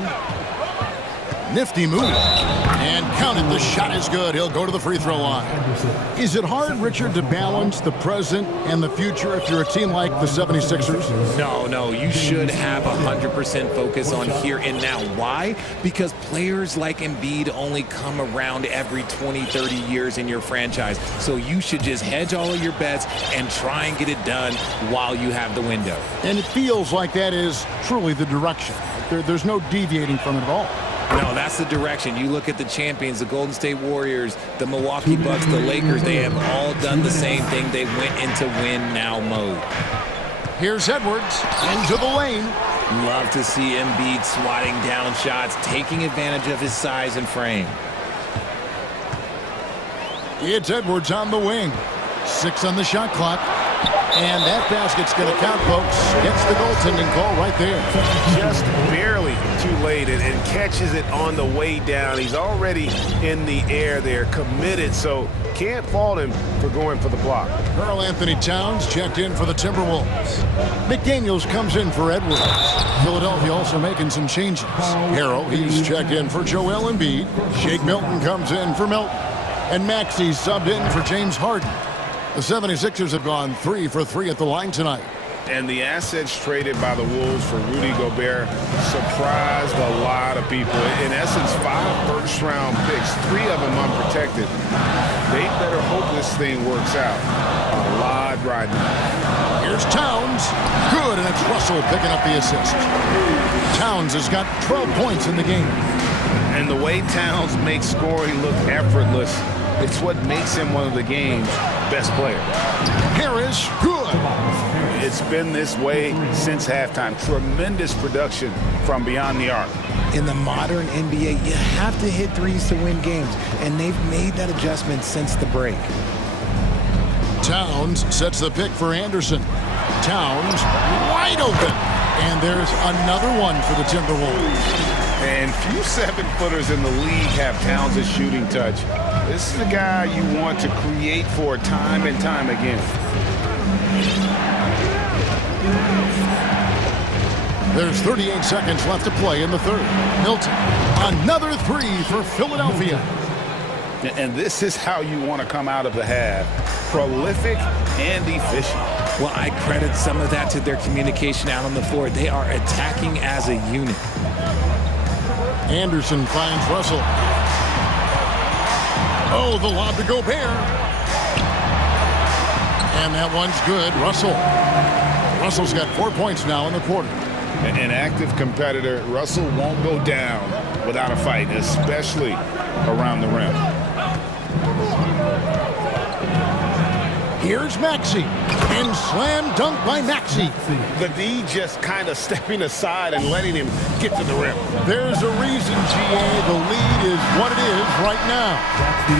Nifty move. And counted. The shot is good. He'll go to the free throw line. Is it hard, Richard, to balance the present and the future if you're a team like the 76ers? No. You should have 100% focus on here and now. Why? Because players like Embiid only come around every 20, 30 years in your franchise. So you should just hedge all of your bets and try and get it done while you have the window. And it feels like that is truly the direction. There's no deviating from it at all. No, that's the direction. You look at the champions, the Golden State Warriors, the Milwaukee Bucks, the Lakers, they have all done the same thing. They went into win-now mode. Here's Edwards into the lane. Love to see Embiid swatting down shots, taking advantage of his size and frame. It's Edwards on the wing. 6 on the shot clock. And that basket's going to count, folks. Gets the goaltending call right there. Just barely too late and catches it on the way down. He's already in the air there, committed, so can't fault him for going for the block. Karl Anthony Towns checked in for the Timberwolves. McDaniels comes in for Edwards. Philadelphia also making some changes. Harrell, he's checked in for Joel Embiid. Shake Milton comes in for Milton. And Maxey subbed in for James Harden. The 76ers have gone 3 for 3 at the line tonight. And the assets traded by the Wolves for Rudy Gobert surprised a lot of people. In essence, 5 first-round picks, 3 of them unprotected. They better hope this thing works out. A lot riding. Here's Towns. Good, and it's Russell picking up the assist. Towns has got 12 points in the game. And the way Towns makes scoring look effortless, it's what makes him one of the game's best players. Harris, good. It's been this way since halftime. Tremendous production from beyond the arc. In the modern NBA, you have to hit threes to win games, and they've made that adjustment since the break. Towns sets the pick for Anderson. Towns wide open. And there's another one for the Timberwolves. And few 7-footers in the league have Towns' shooting touch. This is the guy you want to create for time and time again. There's 38 seconds left to play in the third. Milton, another 3 for Philadelphia. And this is how you want to come out of the half. Prolific and efficient. Well, I credit some of that to their communication out on the floor. They are attacking as a unit. Anderson finds Russell. Oh, the lob to Gobert. And that one's good. Russell's got 4 points now in the quarter. An active competitor, Russell won't go down without a fight, especially around the rim. Here's Maxey, and slam dunk by Maxey. The D just kind of stepping aside and letting him get to the rim. There's a reason, GA, the lead is what it is right now.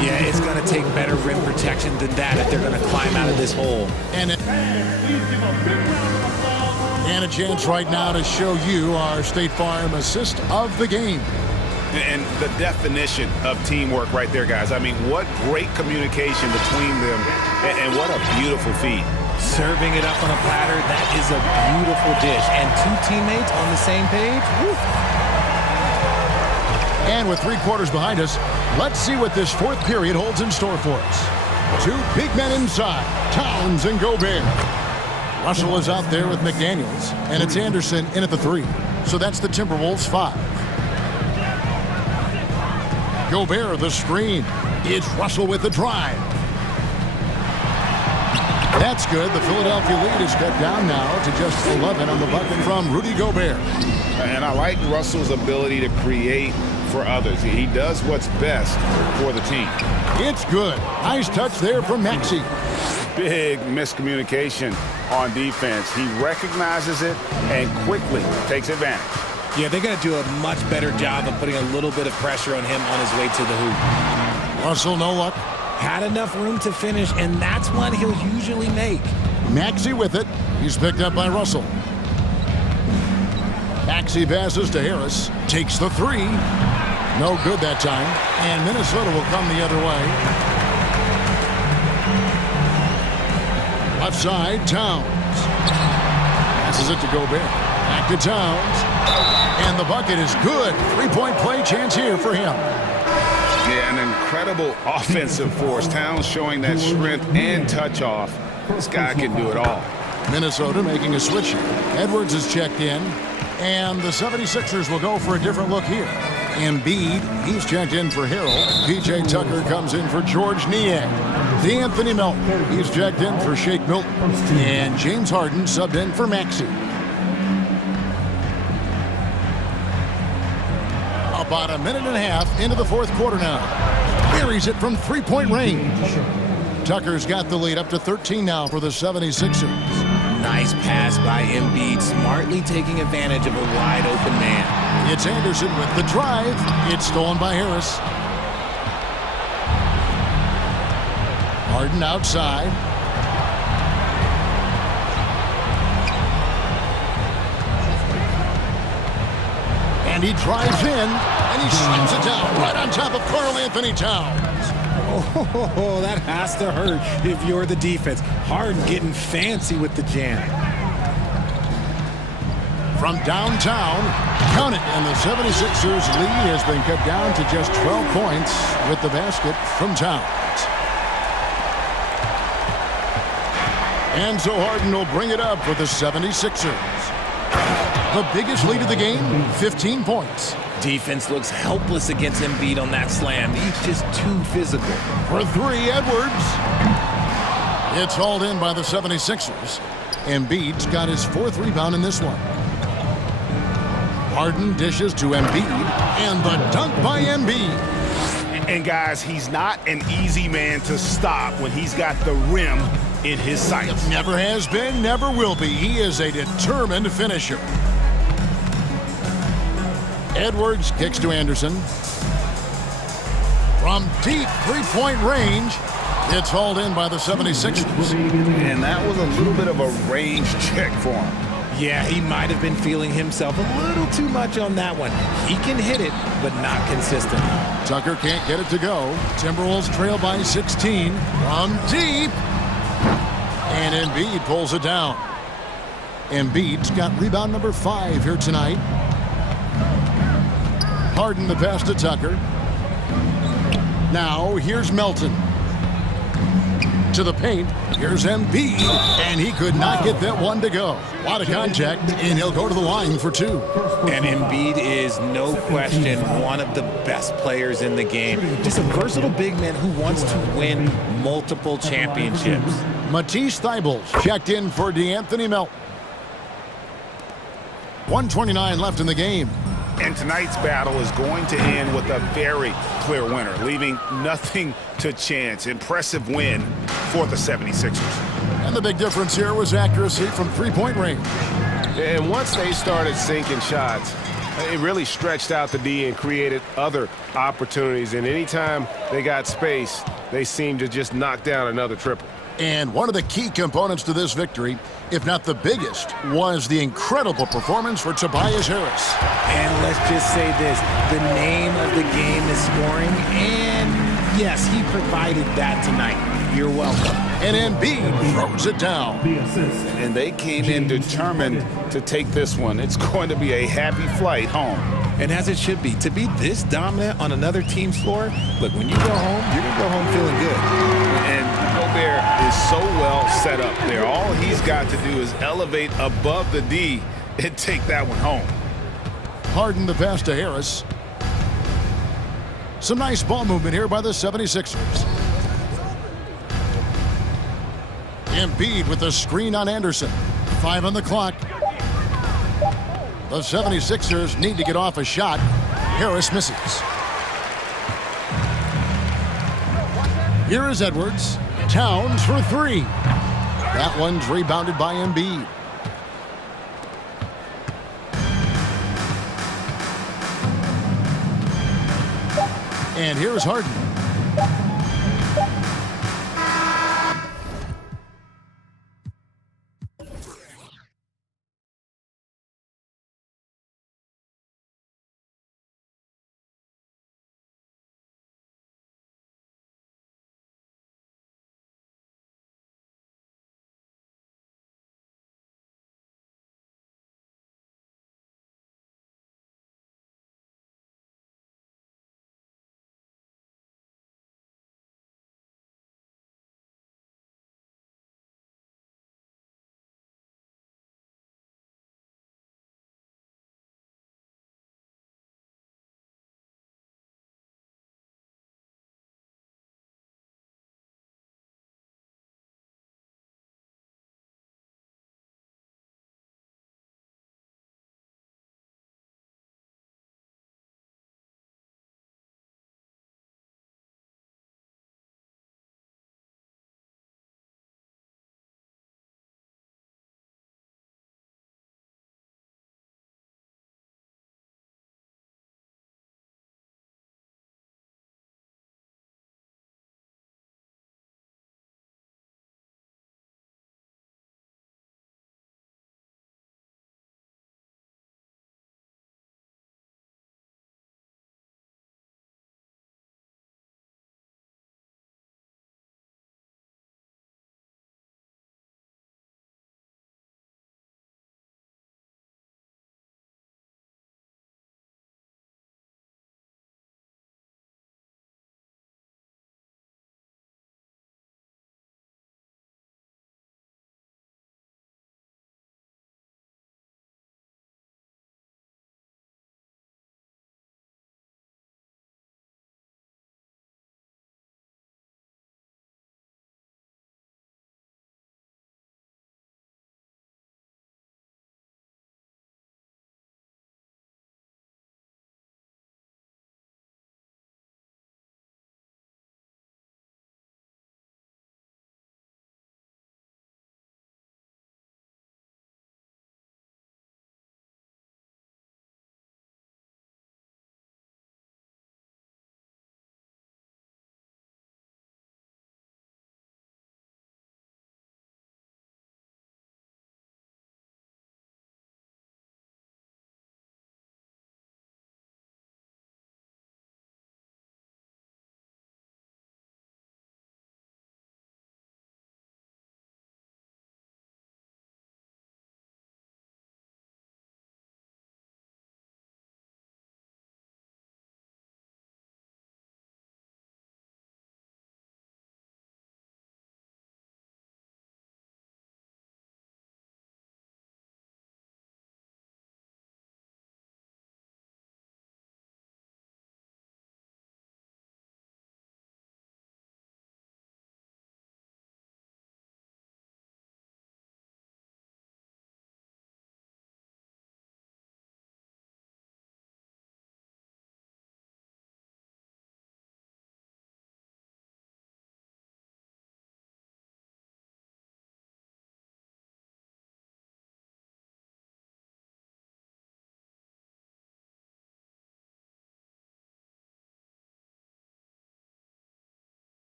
Yeah, it's going to take better rim protection than that if they're going to climb out of this hole. And a chance right now to show you our State Farm assist of the game. And the definition of teamwork right there, guys. I mean, what great communication between them, and what a beautiful feed. Serving it up on a platter, that is a beautiful dish. And two teammates on the same page. Woo. And with 3 quarters behind us, let's see what this fourth period holds in store for us. 2 big men inside, Towns and Gobert. Russell is out there with McDaniels, and it's Anderson in at the 3. So that's the Timberwolves 5. Gobert the screen. It's Russell with the drive. That's good. The Philadelphia lead is cut down now to just 11 on the bucket from Rudy Gobert. And I like Russell's ability to create for others. He does what's best for the team. It's good. Nice touch there from Maxey. Big miscommunication on defense. He recognizes it and quickly takes advantage. Yeah, they're going to do a much better job of putting a little bit of pressure on him on his way to the hoop. Russell, no luck. Had enough room to finish, and that's what he'll usually make. Maxey with it. He's picked up by Russell. Maxey passes to Harris. Takes the 3. No good that time. And Minnesota will come the other way. Left side, Towns. Passes it to Gobert. Back to Towns. And the bucket is good. 3-point play chance here for him. Yeah, an incredible offensive force. Towns showing that strength and touch off. This guy can do it all. Minnesota making a switch here. Edwards is checked in. And the 76ers will go for a different look here. Embiid, he's checked in for Harrell. P.J. Tucker comes in for George Niang. D'Anthony Melton, he's checked in for Shake Milton. And James Harden subbed in for Maxey. About a minute and a half into the fourth quarter now. Buries it from 3-point range. Tucker's got the lead up to 13 now for the 76ers. Nice pass by Embiid, smartly taking advantage of a wide open man. It's Anderson with the drive. It's stolen by Harris. Harden outside. And he drives in, and he slams it down right on top of Karl Anthony Towns. Oh, that has to hurt if you're the defense. Harden getting fancy with the jam. From downtown, count it, and the 76ers lead has been cut down to just 12 points with the basket from Towns. And so Harden will bring it up for the 76ers. The biggest lead of the game, 15 points. Defense looks helpless against Embiid on that slam. He's just too physical. For 3, Edwards. It's hauled in by the 76ers. Embiid's got his 4th rebound in this one. Harden dishes to Embiid, and the dunk by Embiid. And guys, he's not an easy man to stop when he's got the rim in his sights. Never has been, never will be. He is a determined finisher. Edwards kicks to Anderson. From deep 3-point range, it's hauled in by the 76ers. And that was a little bit of a range check for him. Yeah, he might have been feeling himself a little too much on that one. He can hit it, but not consistent. Tucker can't get it to go. Timberwolves trail by 16. From deep. And Embiid pulls it down. Embiid's got rebound number 5 here tonight. Harden the pass to Tucker. Now here's Melton. To the paint. Here's Embiid. And he could not get that one to go. A lot of contact, and he'll go to the line for 2. And Embiid is, no question, one of the best players in the game. Just a versatile big man who wants to win multiple championships. Matisse Thybulle checked in for D'Anthony Melton. 1:29 left in the game. And tonight's battle is going to end with a very clear winner, leaving nothing to chance. Impressive win for the 76ers. And the big difference here was accuracy from three-point range. And once they started sinking shots, it really stretched out the D and created other opportunities. And anytime they got space, they seemed to just knock down another triple. And one of the key components to this victory, if not the biggest, was the incredible performance for Tobias Harris. And let's just say this, the name of the game is scoring, and yes, he provided that tonight. You're welcome. And Embiid throws it down. The assist. And they came in determined to take this one. It's going to be a happy flight home. And as it should be, to be this dominant on another team's floor, look, when you go home, you're going to go home feeling good. And Gobert is so well set up there. All he's got to do is elevate above the D and take that one home. Harden the pass to Harris. Some nice ball movement here by the 76ers. Embiid with the screen on Anderson. 5 on the clock. The 76ers need to get off a shot. Harris misses. Here is Edwards. Towns for 3. That one's rebounded by Embiid. And here's Harden.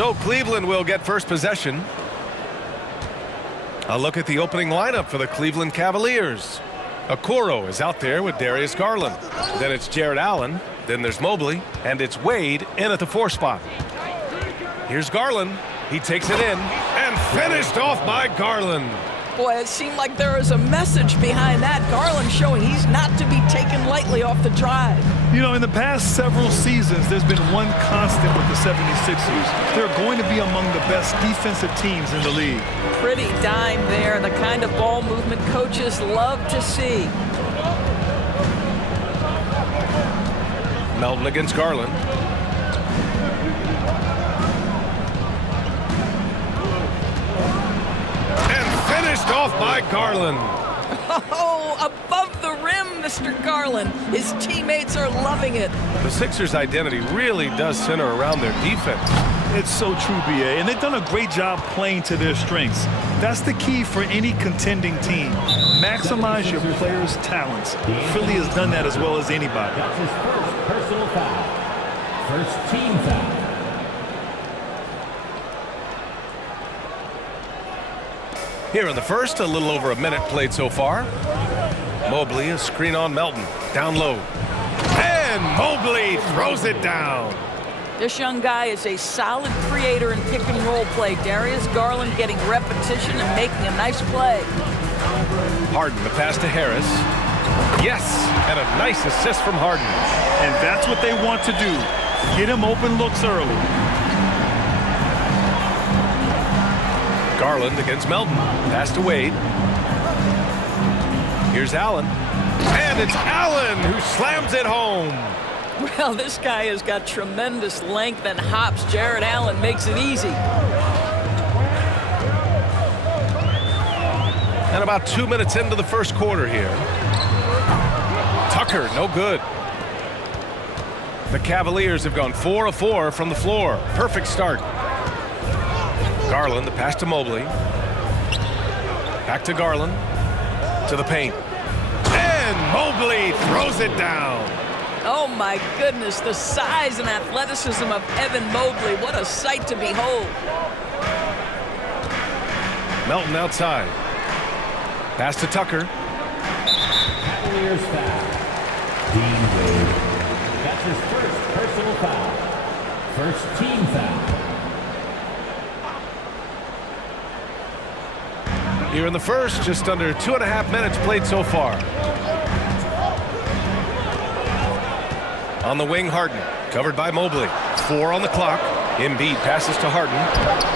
So Cleveland will get first possession. A look at the opening lineup for the Cleveland Cavaliers. Okoro is out there with Darius Garland. Then it's Jared Allen. Then there's Mobley. And it's Wade in at the 4 spot. Here's Garland. He takes it in. And finished off by Garland. Boy, it seemed like there was a message behind that. Garland showing he's not to be taken lightly off the drive. You know, in the past several seasons, there's been one constant with the 76ers. They're going to be among the best defensive teams in the league. Pretty dime there, the kind of ball movement coaches love to see. Melton against Garland. And finished off by Garland. Oh, above the rim, Mr. Garland. His teammates are loving it. The Sixers' identity really does center around their defense. It's so true, BA, and they've done a great job playing to their strengths. That's the key for any contending team. Maximize your players' talents. Philly has done that as well as anybody. That's his first personal foul. First team foul. Here in the first, a little over a minute played so far. Mobley, a screen on Melton. Down low. And Mobley throws it down. This young guy is a solid creator in pick and roll play. Darius Garland getting repetition and making a nice play. Harden, the pass to Harris. Yes, and a nice assist from Harden. And that's what they want to do. Get him open looks early. Garland against Melton. Pass to Wade. Here's Allen. And it's Allen who slams it home. Well, this guy has got tremendous length and hops. Jared Allen makes it easy. And about 2 minutes into the first quarter here. Tucker, no good. The Cavaliers have gone 4 of 4 from the floor. Perfect start. Garland, the pass to Mobley. Back to Garland. To the paint. And Mobley throws it down. Oh, my goodness, the size and athleticism of Evan Mobley. What a sight to behold. Melton outside. Pass to Tucker. Cavaliers foul. Dean Wade. That's his first personal foul. First team foul. Here in the first, just under 2.5 minutes played so far. On the wing, Harden, covered by Mobley. 4 on the clock. Embiid passes to Harden.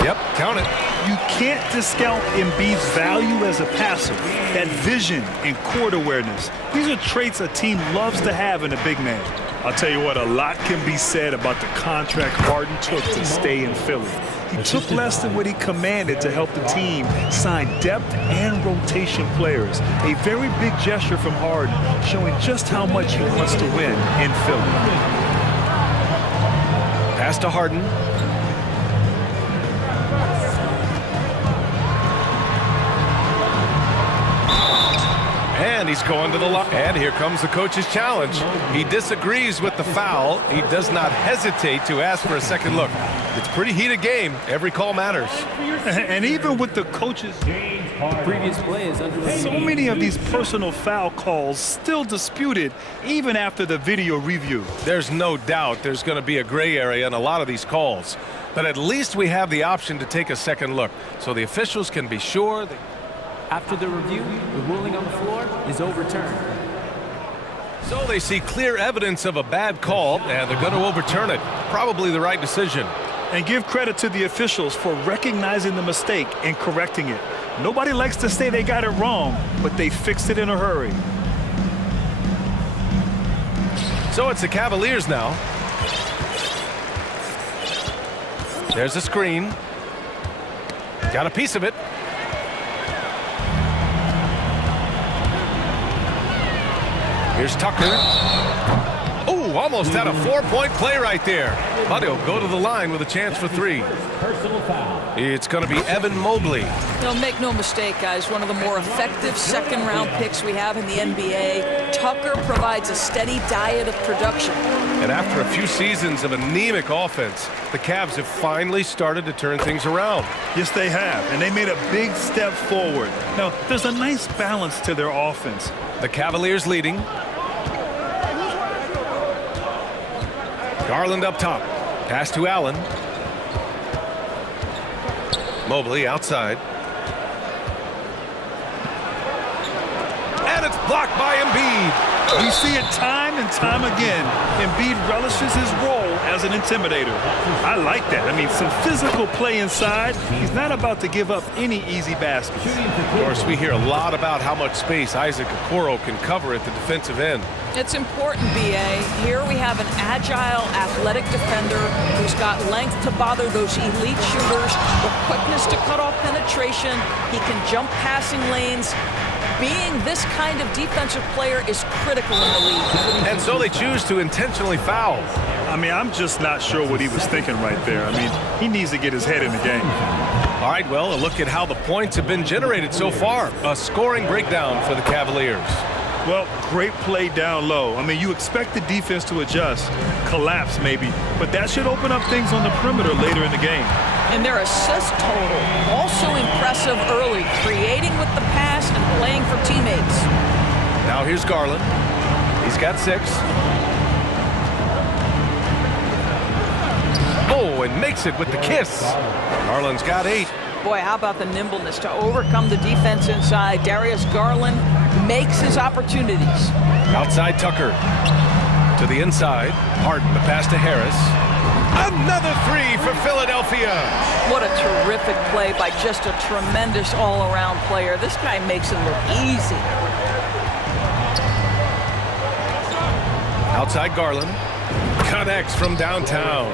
Yep, count it. You can't discount Embiid's value as a passer. That vision and court awareness. These are traits a team loves to have in a big man. I'll tell you what, a lot can be said about the contract Harden took to stay in Philly. He took less than what he commanded to help the team sign depth and rotation players. A very big gesture from Harden, showing just how much he wants to win in Philly. Pass to Harden. And he's going to the line. And here comes the coach's challenge. He disagrees with the foul. He does not hesitate to ask for a second look. It's a pretty heated game. Every call matters. And even with the coaches, Previous play is under so many of these personal foul calls still disputed even after the video review. There's no doubt there's going to be a gray area in a lot of these calls. But at least we have the option to take a second look, so the officials can be sure that... After the review, the ruling on the floor is overturned. So they see clear evidence of a bad call, and they're going to overturn it. Probably the right decision. And give credit to the officials for recognizing the mistake and correcting it. Nobody likes to say they got it wrong, but they fixed it in a hurry. So it's the Cavaliers now. There's a screen. Got a piece of it. Here's Tucker. Oh, almost had a 4-point play right there. But he'll go to the line with a chance for 3. Personal foul. It's going to be Evan Mobley. Make no mistake, guys, one of the more effective second-round picks we have in the NBA. Tucker provides a steady diet of production. And after a few seasons of anemic offense, the Cavs have finally started to turn things around. Yes, they have, and they made a big step forward. Now, there's a nice balance to their offense. The Cavaliers leading. Garland up top. Pass to Allen. Mobley outside. And it's blocked by Embiid. We see it time and time again. Embiid relishes his role as an intimidator. I like that. I mean, some physical play inside. He's not about to give up any easy baskets. Of course, we hear a lot about how much space Isaac Okoro can cover at the defensive end. It's important, B.A. Here we have an agile, athletic defender who's got length to bother those elite shooters, the quickness to cut off penetration. He can jump passing lanes. Being this kind of defensive player is critical in the league. And so they choose to intentionally foul. I mean, I'm just not sure what he was thinking right there. I mean, he needs to get his head in the game. All right, well, a look at how the points have been generated so far. A scoring breakdown for the Cavaliers. Well, great play down low. I mean, you expect the defense to adjust, collapse maybe, but that should open up things on the perimeter later in the game. And their assist total, also impressive early, creating with the pass and playing for teammates. Now here's Garland. He's got 6. Oh, and makes it with the kiss. Garland's got 8. Boy, how about the nimbleness to overcome the defense inside. Darius Garland makes his opportunities. Outside Tucker. To the inside. Harden, the pass to Harris. Another 3 for Philadelphia. What a terrific play by just a tremendous all-around player. This guy makes it look easy. Outside Garland. Connects from downtown.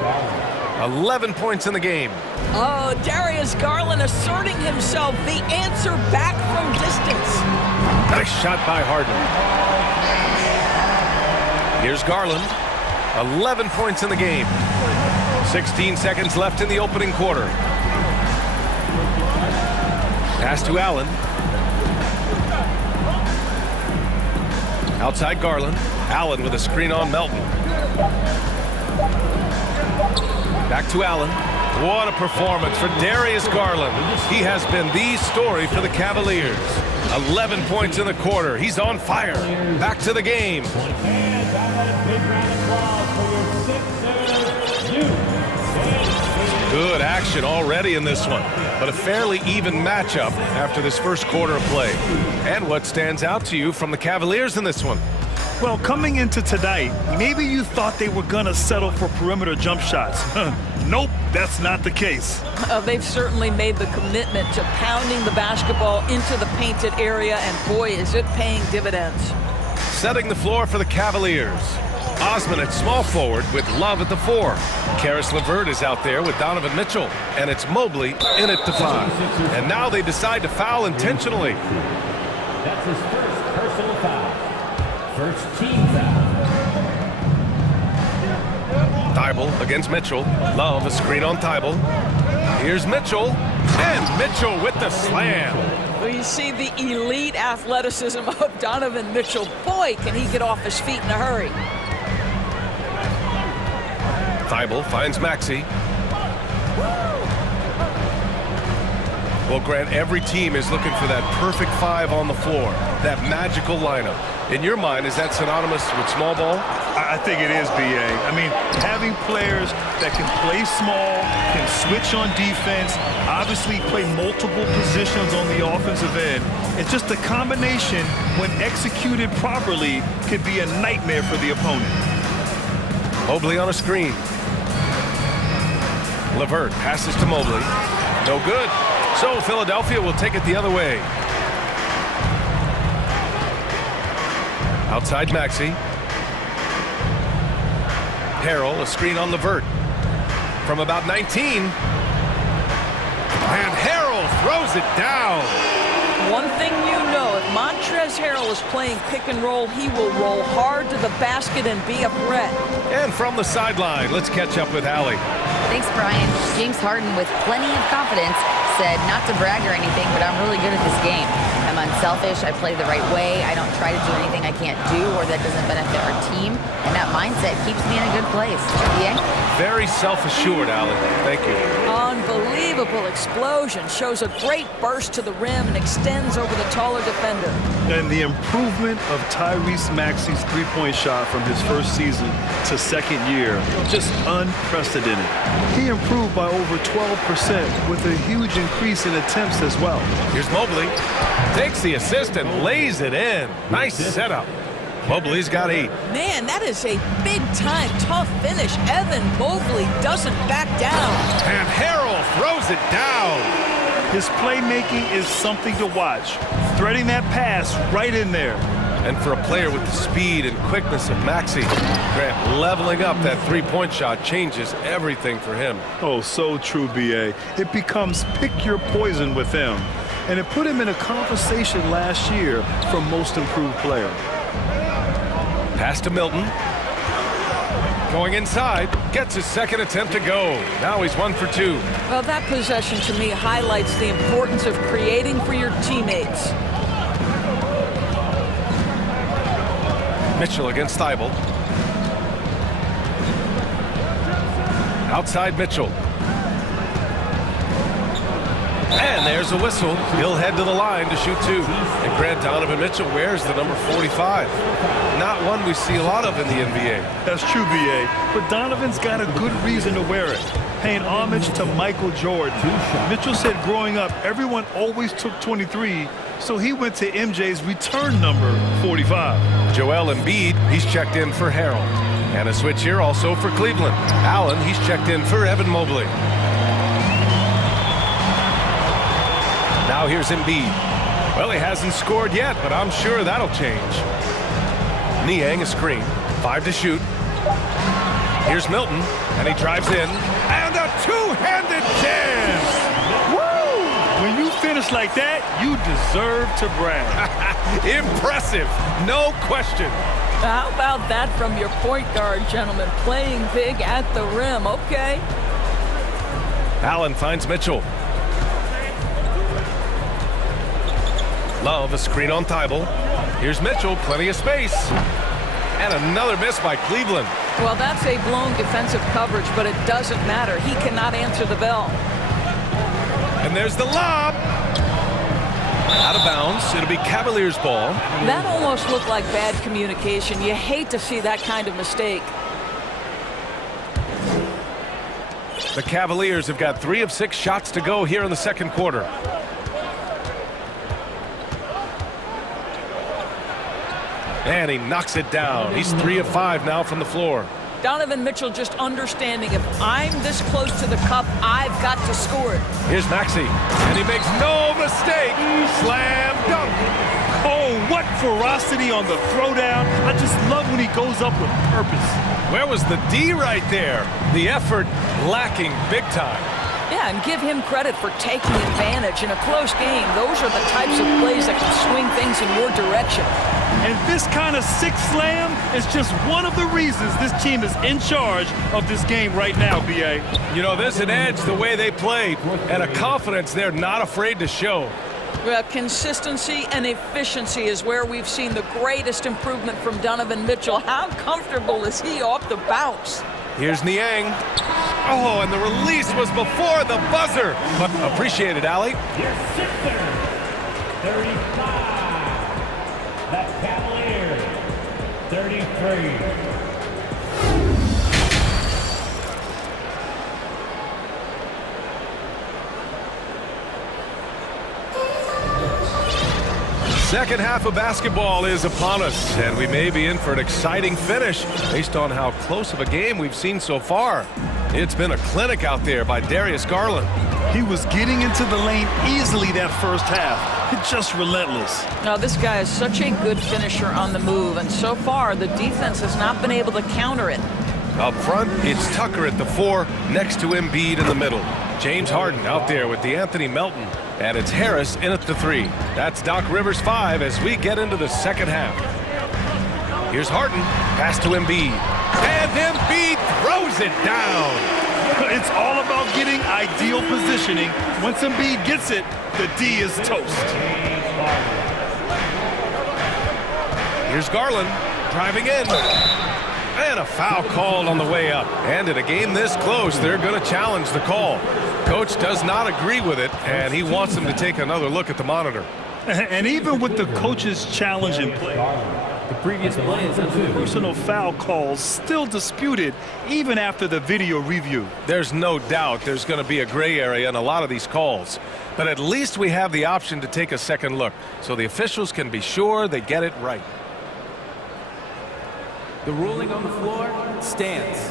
11 points in the game. Oh, Darius Garland asserting himself, the answer back from distance. Nice shot by Harden. Here's Garland. 11 points in the game. 16 seconds left in the opening quarter. Pass to Allen. Outside Garland. Allen with a screen on Melton. Back to Allen. What a performance for Darius Garland. He has been the story for the Cavaliers. 11 points in the quarter. He's on fire. Back to the game. Good action already in this one, but a fairly even matchup after this first quarter of play. And what stands out to you from the Cavaliers in this one? Well, coming into tonight, maybe you thought they were going to settle for perimeter jump shots. Nope, that's not the case. They've certainly made the commitment to pounding the basketball into the painted area, and boy, is it paying dividends. Setting the floor for the Cavaliers. Osman at small forward with Love at the 4. Karis LeVert is out there with Donovan Mitchell. And it's Mobley in at the 5. And now they decide to foul intentionally. That's his first personal foul. First team foul. Thibault against Mitchell. Love a screen on Thibault. Here's Mitchell. And Mitchell with the slam. Well, you see the elite athleticism of Donovan Mitchell. Boy, can he get off his feet in a hurry. Thibault finds Maxey. Well, Grant, every team is looking for that perfect 5 on the floor, that magical lineup. In your mind, is that synonymous with small ball? I think it is, B.A. I mean, having players that can play small, can switch on defense, obviously play multiple positions on the offensive end. It's just a combination, when executed properly, could be a nightmare for the opponent. Mobley on a screen. LeVert passes to Mobley. No good. So Philadelphia will take it the other way. Outside Maxey. Harrell, a screen on LeVert. From about 19. And Harrell throws it down. One thing you know, if Montrezl Harrell is playing pick and roll, he will roll hard to the basket and be a threat. And from the sideline, let's catch up with Allie. Thanks, Brian. James Harden, with plenty of confidence, said not to brag or anything, but I'm really good at this game. I'm unselfish, I play the right way, I don't try to do anything I can't do or that doesn't benefit our team, and that mindset keeps me in a good place. Yeah? Very self-assured, Allie. Thank you. Unbelievable explosion. Shows a great burst to the rim and extends over the taller defender. And the improvement of Tyrese Maxey's three-point shot from his first season to second year, just unprecedented. He improved by over 12% with a huge increase in attempts as well. Here's Mobley. Takes the assist and lays it in. Nice setup. Mobley's got 8. Man, that is a big-time tough finish. Evan Mobley doesn't back down. And Harrell throws it down. His playmaking is something to watch. Threading that pass right in there. And for a player with the speed and quickness of Maxey, Grant, leveling up that three-point shot changes everything for him. Oh, so true, B.A. It becomes pick your poison with him. And it put him in a conversation last year for most improved player. Pass to Milton. Going inside, gets his second attempt to go. Now he's 1 for 2. Well, that possession to me highlights the importance of creating for your teammates. Mitchell against Thibault. Outside Mitchell. And there's a whistle. He'll head to the line to shoot 2. And Grant Donovan Mitchell wears the number 45. Not one we see a lot of in the NBA. That's true, B.A. But Donovan's got a good reason to wear it. Paying homage to Michael Jordan. Mitchell said growing up, everyone always took 23, so he went to MJ's return number 45. Joel Embiid, he's checked in for Harrell. And a switch here also for Cleveland. Allen, he's checked in for Evan Mobley. Now here's Embiid. Well, he hasn't scored yet, but I'm sure that'll change. Niang a screen. 5 to shoot. Here's Milton, and he drives in. And a two-handed jam! Woo! When you finish like that, you deserve to brag. Impressive, no question. How about that from your point guard, gentlemen? Playing big at the rim, okay. Allen finds Mitchell. Love a screen on Thibault. Here's Mitchell, plenty of space. And another miss by Cleveland. Well, that's a blown defensive coverage, but it doesn't matter. He cannot answer the bell. And there's the lob. Out of bounds. It'll be Cavaliers ball. That almost looked like bad communication. You hate to see that kind of mistake. The Cavaliers have got 3 of 6 shots to go here in the second quarter. And he knocks it down. He's 3 of 5 now from the floor. Donovan Mitchell just understanding if I'm this close to the cup, I've got to score it. Here's Maxey, and he makes no mistake. Slam dunk. Oh, what ferocity on the throwdown. I just love when he goes up with purpose. Where was the D right there? The effort lacking big time. Yeah, and give him credit for taking advantage in a close game. Those are the types of plays that can swing things in your direction. And this kind of sick slam is just one of the reasons this team is in charge of this game right now, B.A. You know, there's an edge the way they played and a confidence they're not afraid to show. Well, consistency and efficiency is where we've seen the greatest improvement from Donovan Mitchell. How comfortable is he off the bounce? Here's Niang. Oh, and the release was before the buzzer. But appreciate it, Allie. Your sister, 35. The Cavaliers, 33. Second half of basketball is upon us, and we may be in for an exciting finish based on how close of a game we've seen so far. It's been a clinic out there by Darius Garland. He was getting into the lane easily that first half. It's just relentless. Now, this guy is such a good finisher on the move, and so far the defense has not been able to counter it. Up front, it's Tucker at the 4, next to Embiid in the middle. James Harden out there with DeAnthony Melton. And it's Harris in at the 3. That's Doc Rivers' 5 as we get into the second half. Here's Harden. Pass to Embiid. And Embiid throws it down. It's all about getting ideal positioning. Once Embiid gets it, the D is toast. Here's Garland driving in. And a foul called on the way up. And in a game this close, they're going to challenge the call. Coach does not agree with it, and he wants them to take another look at the monitor. And even with the coach's challenge in play, The previous play is unfair. personal foul calls still disputed even after the video review. There's no doubt there's going to be a gray area in a lot of these calls. But at least we have the option to take a second look, so the officials can be sure they get it right. The ruling on the floor stands.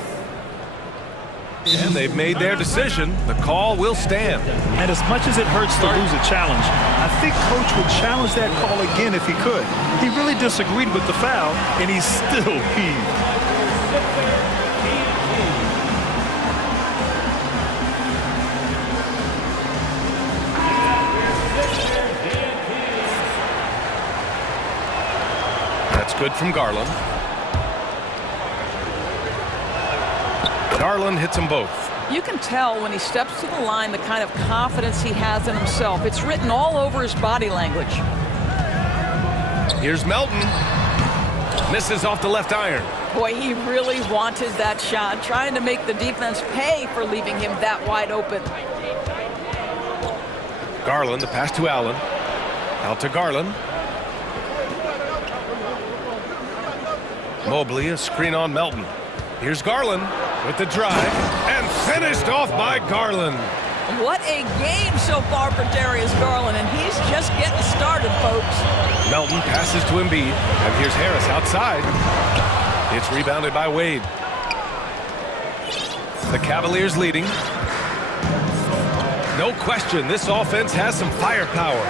And they've made their decision. The call will stand. And as much as it hurts to lose a challenge, I think Coach would challenge that call again if he could. He really disagreed with the foul, and he's still peeved. That's good from Garland. Garland hits them both. You can tell when he steps to the line the kind of confidence he has in himself. It's written all over his body language. Here's Melton. Misses off the left iron. Boy, he really wanted that shot, trying to make the defense pay for leaving him that wide open. Garland, the pass to Allen. Out to Garland. Mobley, a screen on Melton. Here's Garland with the drive, and finished off by Garland. What a game so far for Darius Garland, and he's just getting started, folks. Melton passes to Embiid, and here's Harris outside. It's rebounded by Wade. The Cavaliers leading. No question, this offense has some firepower.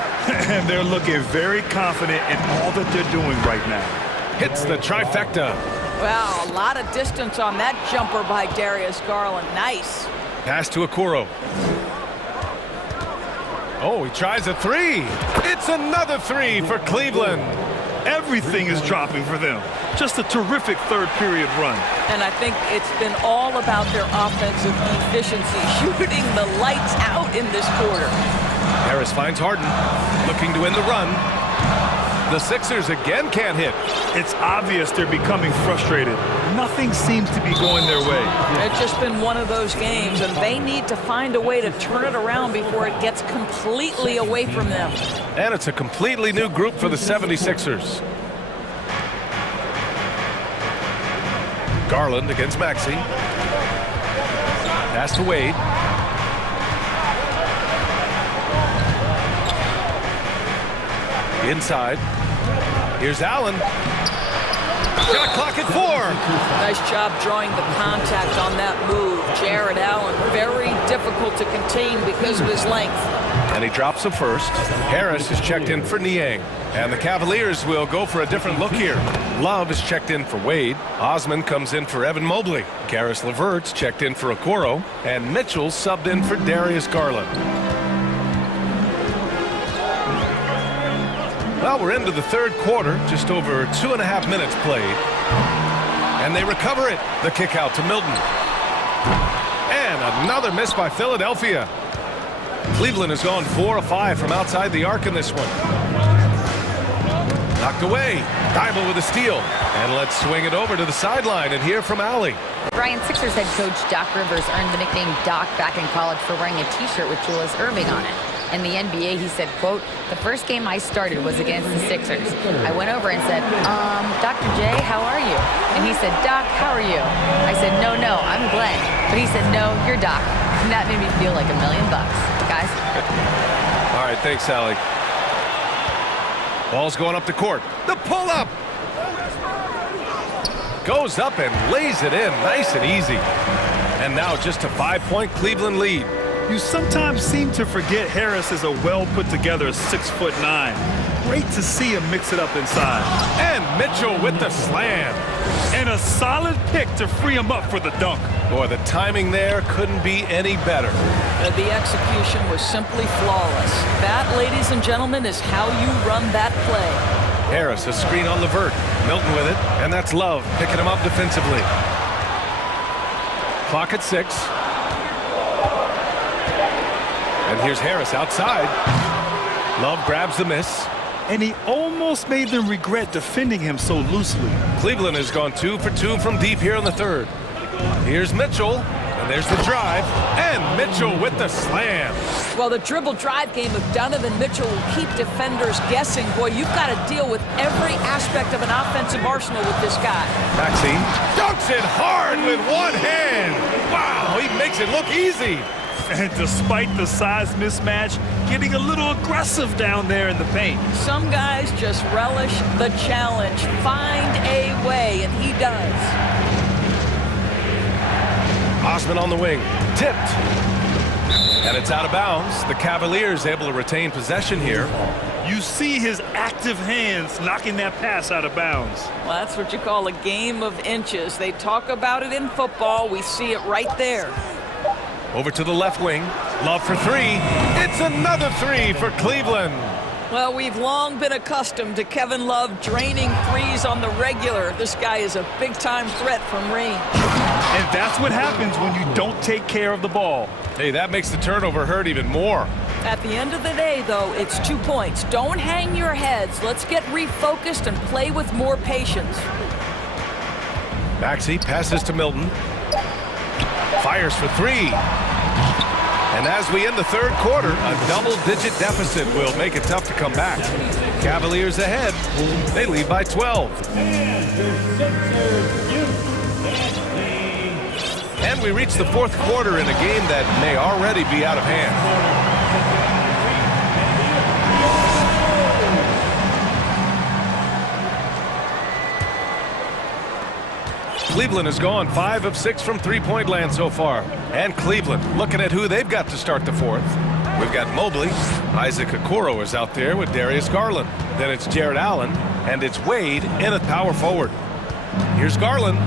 And they're looking very confident in all that they're doing right now. Hits the trifecta. Wow, a lot of distance on that jumper by Darius Garland. Nice. Pass to Okoro. Oh, he tries a 3. It's another 3 for Cleveland. Everything is dropping for them. Just a terrific third period run. And I think it's been all about their offensive efficiency, shooting the lights out in this quarter. Harris finds Harden, looking to end the run. The Sixers again can't hit. It's obvious they're becoming frustrated. Nothing seems to be going their way. It's just been one of those games, and they need to find a way to turn it around before it gets completely away from them. And it's a completely new group for the 76ers. Garland against Maxey. Pass to Wade. Inside. Here's Allen. Shot clock at 4. Nice job drawing the contact on that move. Jared Allen, very difficult to contain because of his length. And he drops the first. Harris is checked in for Niang. And the Cavaliers will go for a different look here. Love is checked in for Wade. Osman comes in for Evan Mobley. Karis LeVert's checked in for Okoro. And Mitchell subbed in for Darius Garland. Well, we're into the third quarter, just over 2.5 minutes played. And they recover it. The kick out to Milton. And another miss by Philadelphia. Cleveland has gone 4 of 5 from outside the arc in this one. Knocked away. Thibault with a steal. And let's swing it over to the sideline and hear from Allie. Brian, Sixers head coach Doc Rivers earned the nickname Doc back in college for wearing a T-shirt with Julius Erving on it. In the NBA, he said, quote, "The first game I started was against the Sixers. I went over and said, Dr. J, how are you?" And he said, "Doc, how are you?" I said, no, I'm Glenn." But he said, "No, you're Doc." And that made me feel like $1 million, guys. All right, thanks, Allie. Ball's going up the court. The pull-up. Goes up and lays it in nice and easy. And now just a 5-point Cleveland lead. You sometimes seem to forget Harris is a well-put-together 6'9". Great to see him mix it up inside. And Mitchell with the slam. And a solid pick to free him up for the dunk. Boy, the timing there couldn't be any better. The execution was simply flawless. That, ladies and gentlemen, is how you run that play. Harris, a screen on Levert. Milton with it, and that's Love picking him up defensively. Clock at 6. And here's Harris outside. Love grabs the miss. And he almost made them regret defending him so loosely. Cleveland has gone 2 for 2 from deep here in the third. Here's Mitchell, and there's the drive, and Mitchell with the slam. Well, the dribble drive game of Donovan Mitchell will keep defenders guessing. Boy, you've got to deal with every aspect of an offensive arsenal with this guy. Maxey dunks it hard with one hand. Wow, he makes it look easy. And despite the size mismatch, getting a little aggressive down there in the paint. Some guys just relish the challenge. Find a way, and he does. Osman on the wing, tipped. And it's out of bounds. The Cavaliers able to retain possession here. You see his active hands knocking that pass out of bounds. Well, that's what you call a game of inches. They talk about it in football. We see it right there. Over to the left wing. Love for 3. It's another 3 for Cleveland. Well, we've long been accustomed to Kevin Love draining threes on the regular. This guy is a big-time threat from range. And that's what happens when you don't take care of the ball. Hey, that makes the turnover hurt even more. At the end of the day, though, it's 2 points. Don't hang your heads. Let's get refocused and play with more patience. Maxey passes to Milton. Fires for 3. And as we end the third quarter, a double-digit deficit will make it tough to come back. Cavaliers ahead. They lead by 12. And we reach the fourth quarter in a game that may already be out of hand. Cleveland has gone 5 of 6 from three-point land so far. And Cleveland looking at who they've got to start the fourth. We've got Mobley. Isaac Okoro is out there with Darius Garland. Then it's Jared Allen. And it's Wade in at power forward. Here's Garland.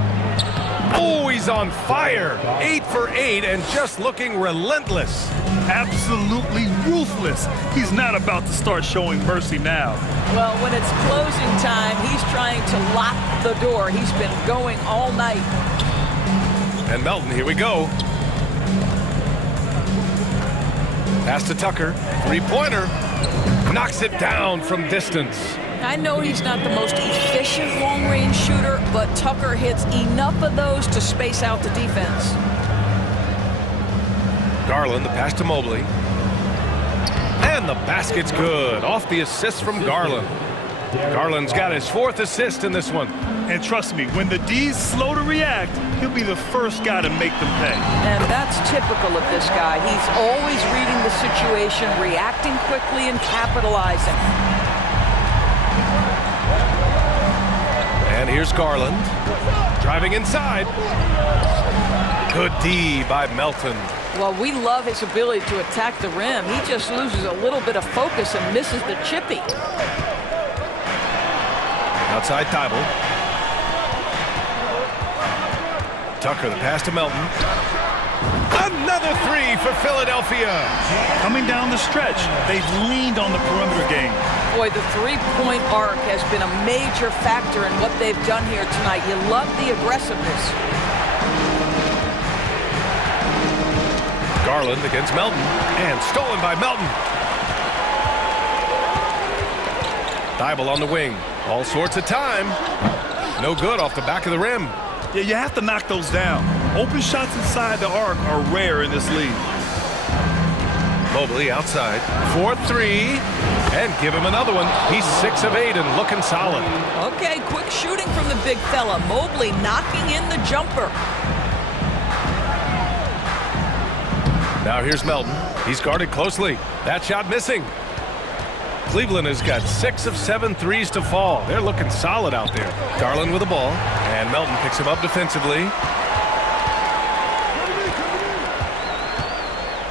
Oh, he's on fire. 8 for 8 and just looking relentless. Absolutely ruthless. He's not about to start showing mercy now. Well, when it's closing time, he's trying to lock the door. He's been going all night. And Melton, here we go. Pass to Tucker. Three-pointer. Knocks it down from distance. I know he's not the most efficient long-range shooter, but Tucker hits enough of those to space out the defense. Garland, the pass to Mobley. And the basket's good. Off the assist from Garland. Garland's got his 4th assist in this one. And trust me, when the D's slow to react, he'll be the first guy to make them pay. And that's typical of this guy. He's always reading the situation, reacting quickly, and capitalizing. And here's Garland. Driving inside. Good D by Melton. Well, we love his ability to attack the rim. He just loses a little bit of focus and misses the chippy. Outside Thibault. Tucker, the pass to Melton. Another 3 for Philadelphia. Coming down the stretch, they've leaned on the perimeter game. Boy, the three-point arc has been a major factor in what they've done here tonight. You love the aggressiveness. Garland against Melton, and stolen by Melton. Thibault on the wing. All sorts of time. No good off the back of the rim. Yeah, you have to knock those down. Open shots inside the arc are rare in this league. Mobley outside. 4-3. And give him another one. He's 6 of 8 and looking solid. Okay, quick shooting from the big fella. Mobley knocking in the jumper. Now here's Melton. He's guarded closely. That shot missing. Cleveland has got 6 of 7 threes to fall. They're looking solid out there. Garland with the ball. And Melton picks him up defensively.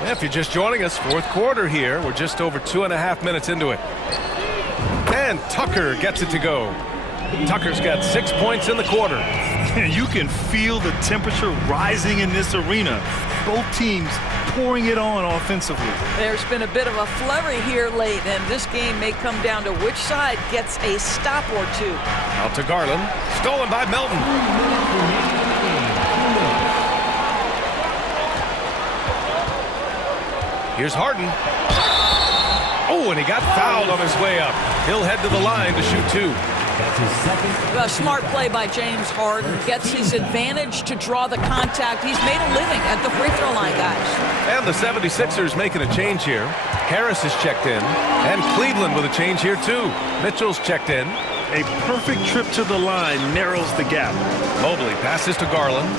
If you're just joining us, fourth quarter here. We're just over 2.5 minutes into it. And Tucker gets it to go. Tucker's got 6 points in the quarter. And you can feel the temperature rising in this arena. Both teams pouring it on offensively. There's been a bit of a flurry here late, and this game may come down to which side gets a stop or two. Out to Garland. Stolen by Melton. Here's Harden. Oh, and he got fouled on his way up. He'll head to the line to shoot two. A smart play by James Harden. Gets his advantage to draw the contact. He's made a living at the free throw line, guys. And the 76ers making a change here. Harris is checked in. And Cleveland with a change here, too. Mitchell's checked in. A perfect trip to the line narrows the gap. Mobley passes to Garland.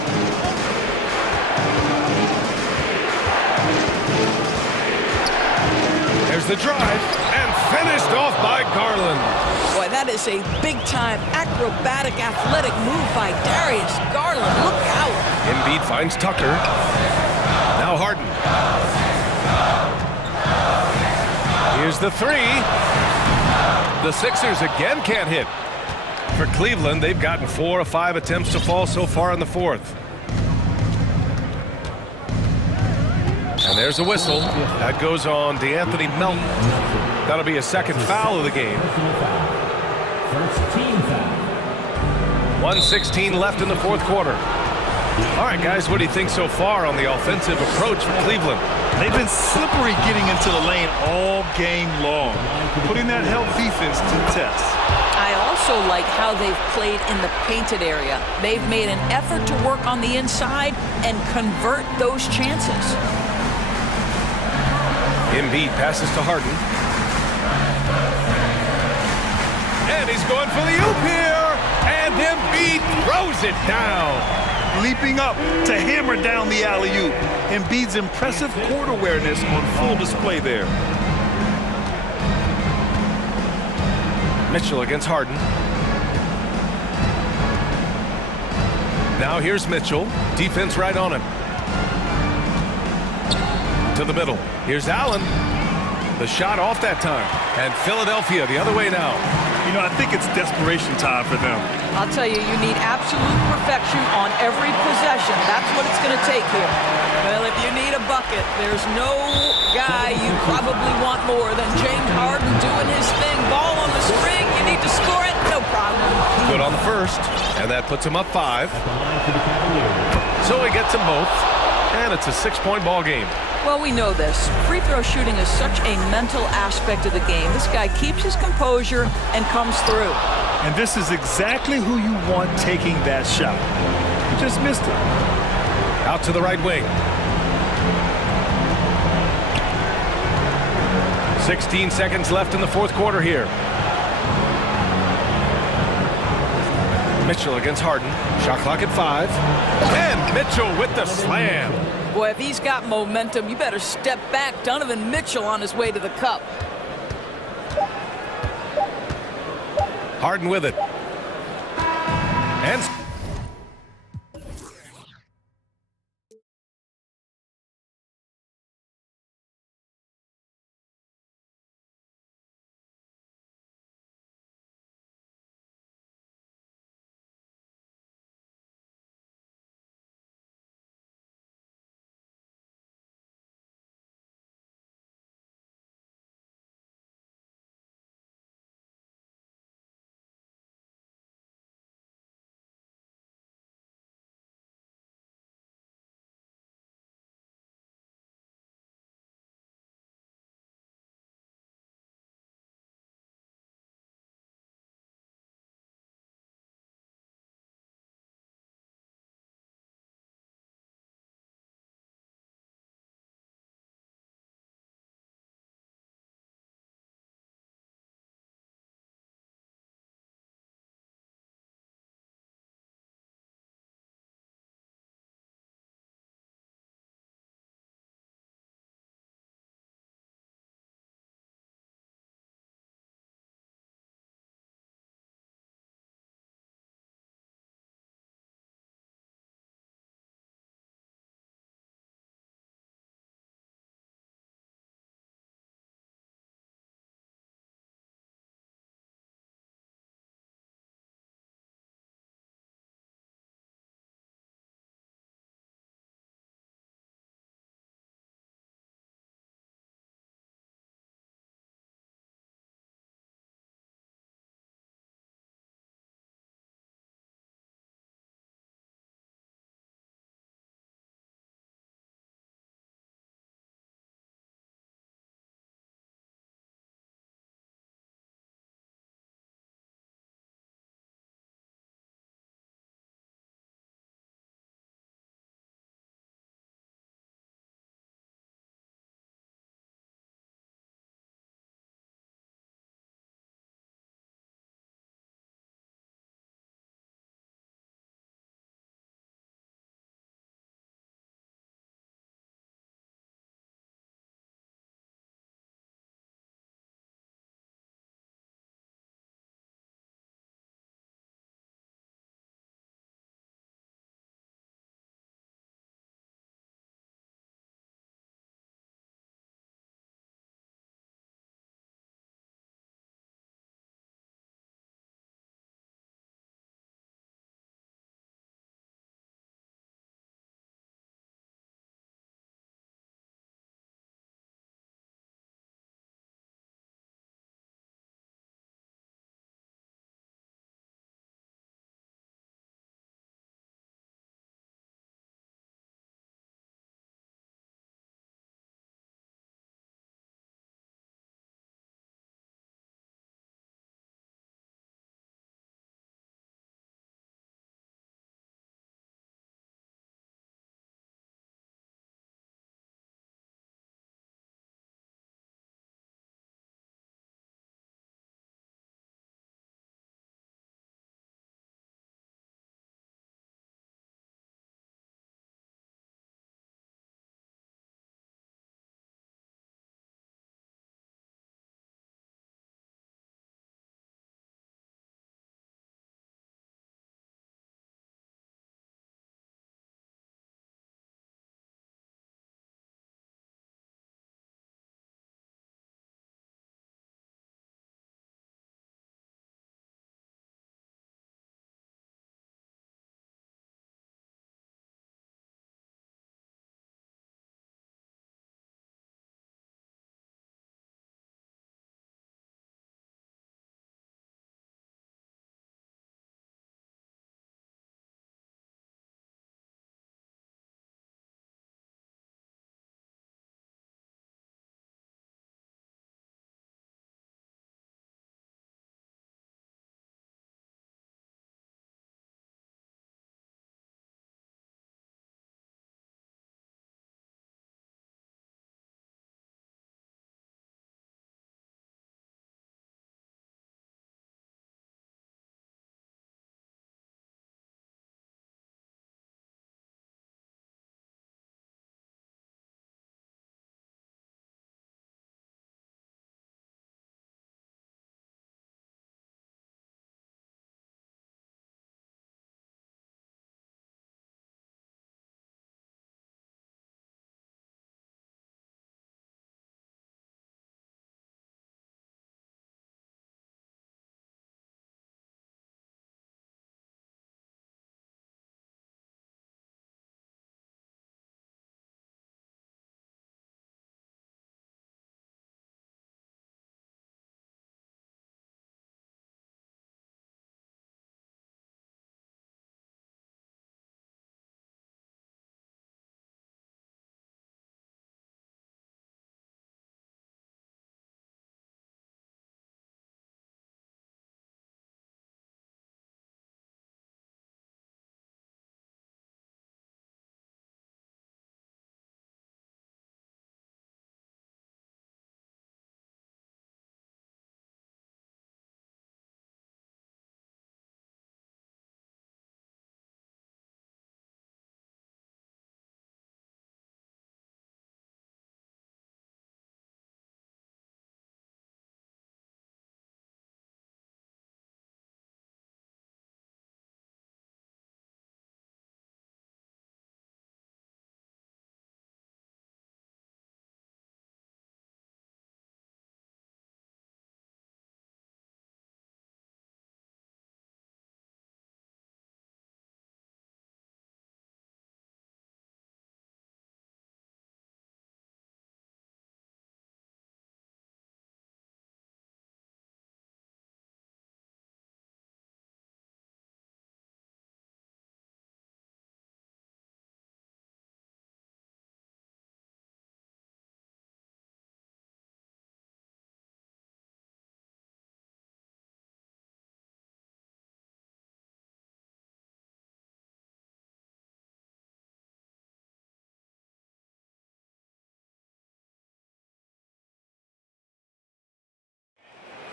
There's the drive, and finished off by Garland. Boy, that is a big-time acrobatic athletic move by Darius Garland. Look out. Embiid finds Tucker. Now Harden. Here's the three. The Sixers again can't hit. For Cleveland, they've gotten 4 of 5 attempts to fall so far in the fourth. And there's a whistle. That goes on DeAnthony Melton. That'll be a second foul of the game. First team foul. 1:16 left in the fourth quarter. All right, guys, what do you think so far on the offensive approach for Cleveland? They've been slippery getting into the lane all game long, putting that help defense to the test. I also like how they've played in the painted area. They've made an effort to work on the inside and convert those chances. Embiid passes to Harden. And he's going for the oop here. And Embiid throws it down. Leaping up to hammer down the alley-oop. Embiid's impressive court awareness on full display there. Mitchell against Harden. Now here's Mitchell. Defense right on him. To the middle. Here's Allen. The shot off that time. And Philadelphia the other way now. You know, I think it's desperation time for them. I'll tell you, you need absolute perfection on every possession. That's what it's going to take here. Well, if you need a bucket, there's no guy you probably want more than James Harden doing his thing. Ball on the string, you need to score it, no problem. Good on the first, and that puts him up 5. So he gets them both, and it's a 6-point ball game. Well, we know this. Free throw shooting is such a mental aspect of the game. This guy keeps his composure and comes through. And this is exactly who you want taking that shot. You just missed it. Out to the right wing. 16 seconds left in the fourth quarter here. Mitchell against Harden. Shot clock at 5. And Mitchell with the slam. Boy, if he's got momentum, you better step back. Donovan Mitchell on his way to the cup. Harden with it. And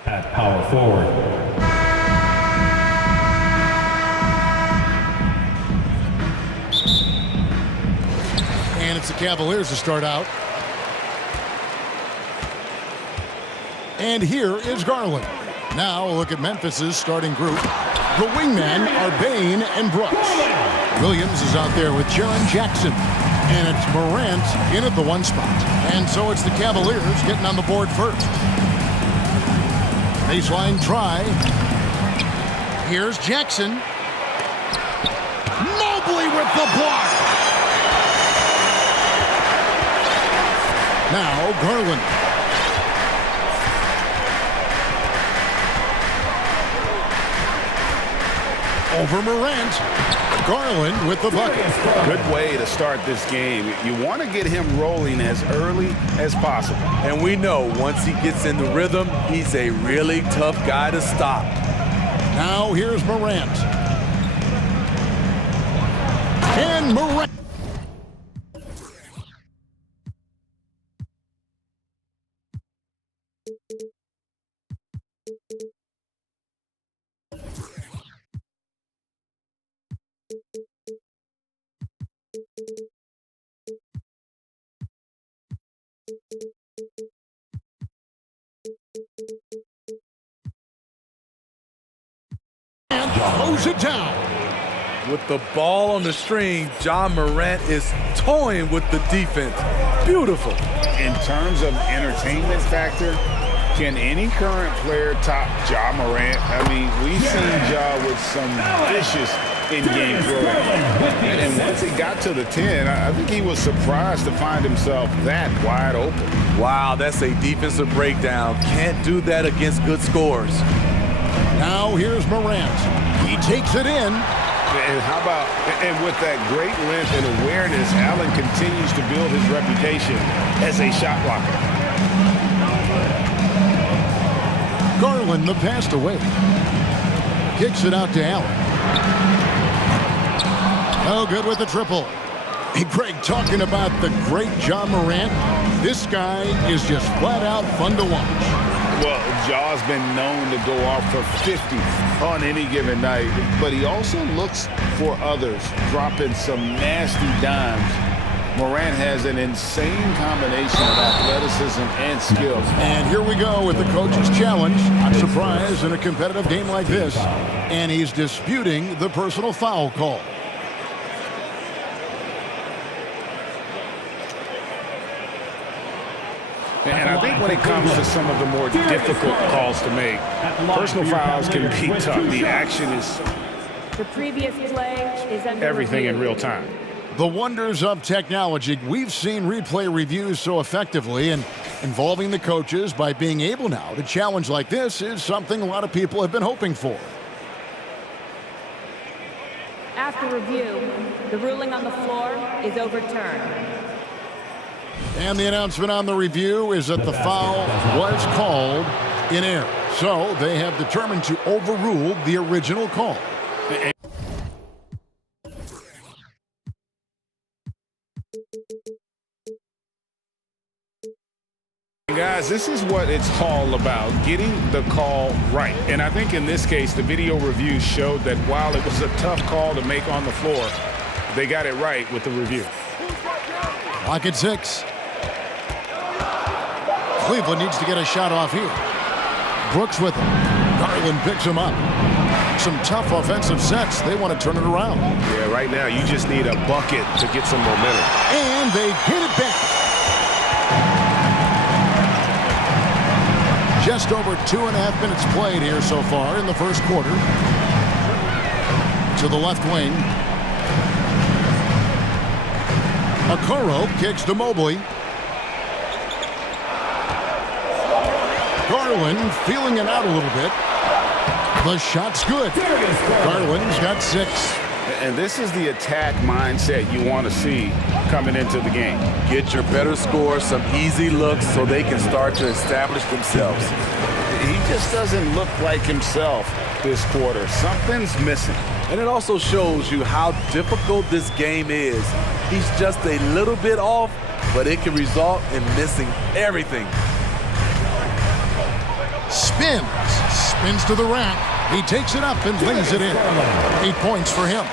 At power forward. And it's the Cavaliers to start out. And here is Garland. Now a look at Memphis's starting group. The wingmen are Bain and Brooks. Williams is out there with Jaren Jackson. And it's Morant in at the 1 spot. And so it's the Cavaliers getting on the board first. Baseline try. Here's Jackson. Mobley with the block. Now Garland. Over Morant. Garland with the bucket. Good way to start this game. You want to get him rolling as early as possible. And we know once he gets in the rhythm, he's a really tough guy to stop. Now here's Morant. And Morant. And throws it down. With the ball on the string, John Morant is toying with the defense. Beautiful. In terms of entertainment factor, can any current player top Ja Morant? I mean, we've seen Ja with some vicious in-game throwing. And once he got to the 10, I think he was surprised to find himself that wide open. Wow, that's a defensive breakdown. Can't do that against good scores. Now here's Morant. He takes it in. And how about, and with that great length and awareness, Allen continues to build his reputation as a shot blocker. Garland the pass away. Kicks it out to Allen. Oh, good with the triple. Hey, Greg, talking about the great John Morant, this guy is just flat out fun to watch. Well, Ja's been known to go off for 50 on any given night, but he also looks for others, dropping some nasty dimes. Morant has an insane combination of athleticism and skill. And here we go with the coach's challenge. I'm surprised in a competitive game like this. And he's disputing the personal foul call. And I think when it comes to some of the more difficult calls to make, personal fouls can be tough. The action is the previous play is under everything in real time. The wonders of technology. We've seen replay reviews so effectively, and involving the coaches by being able now to challenge like this is something a lot of people have been hoping for. After review, the ruling on the floor is overturned. And the announcement on the review is that the foul was called in error. So they have determined to overrule the original call. Guys, this is what it's all about, getting the call right. And I think in this case, the video review showed that while it was a tough call to make on the floor, they got it right with the review. Lock at 6. Cleveland needs to get a shot off here. Brooks with him. Garland picks him up. Some tough offensive sets. They want to turn it around. Yeah, right now you just need a bucket to get some momentum. And they get it back. Just over 2.5 minutes played here so far in the first quarter. To the left wing. Okoro kicks to Mobley. Garland feeling it out a little bit. The shot's good. Garland's got 6. And this is the attack mindset you want to see coming into the game. Get your better scores, some easy looks so they can start to establish themselves. He just doesn't look like himself this quarter. Something's missing. And it also shows you how difficult this game is. He's just a little bit off, but it can result in missing everything. Spins to the rack. He takes it up and lays it in. 8 points for him.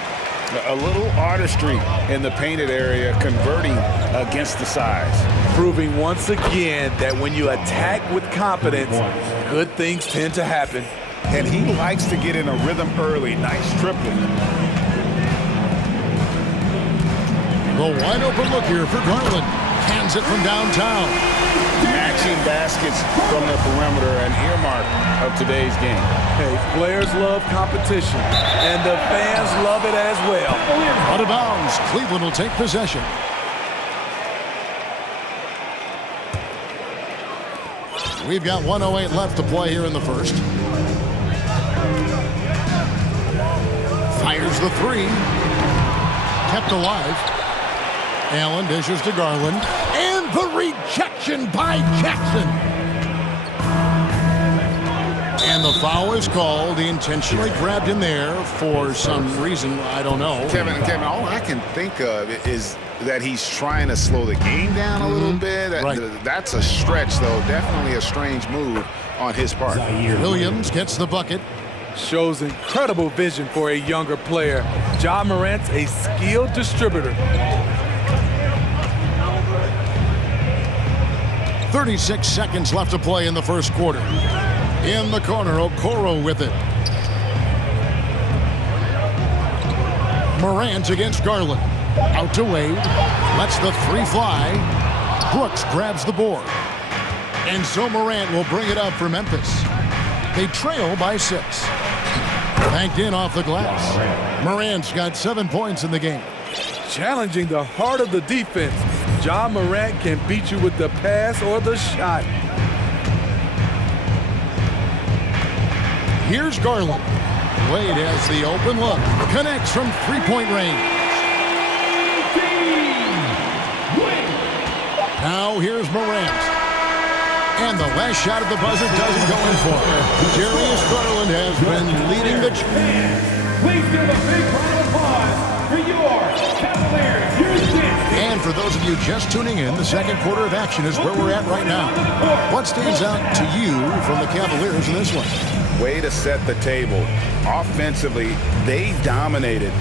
A little artistry in the painted area, converting against the size. Proving once again that when you attack with confidence, good things tend to happen. And he likes to get in a rhythm early. Nice tripling. The wide open look here for Garland. Hands it from downtown. Matching baskets from the perimeter, an earmark of today's game. Hey, players love competition, and the fans love it as well. Out of bounds. Cleveland will take possession. We've got 1:08 left to play here in the first. Fires the three. Kept alive. Allen dishes to Garland. And the rejection by Jackson. And the foul is called. He intentionally grabbed him there for some reason. I don't know. Kevin, all I can think of is that he's trying to slow the game down a little bit. Right. That's a stretch, though. Definitely a strange move on his part. Williams gets the bucket. Shows incredible vision for a younger player. Ja Morant's a skilled distributor. 36 seconds left to play in the first quarter. In the corner, Okoro with it. Morant against Garland. Out to Wade. Lets the three fly. Brooks grabs the board. And so Morant will bring it up for Memphis. They trail by 6. Banked in off the glass. Morant's got 7 points in the game. Challenging the heart of the defense. Ja Morant can beat you with the pass or the shot. Here's Garland. Wade has the open look. Connects from three-point range. Now here's Morant. And the last shot at the buzzer doesn't go in for him. Darius Garland has been leading the charge. Please give a big round of applause for your Cavaliers. And for those of you just tuning in, the second quarter of action is where we're at right now. What stands out to you from the Cavaliers in this one? Way to set the table. Offensively, they dominated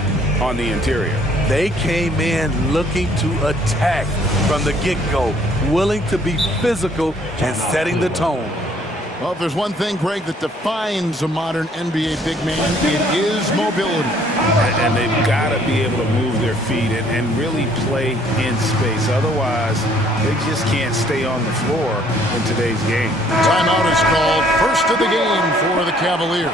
on the interior. They came in looking to attack from the get-go, willing to be physical and setting the tone. Well, if there's one thing, Greg, that defines a modern NBA big man, it is mobility. And they've got to be able to move their feet and really play in space. Otherwise, they just can't stay on the floor in today's game. Timeout is called. First of the game for the Cavaliers.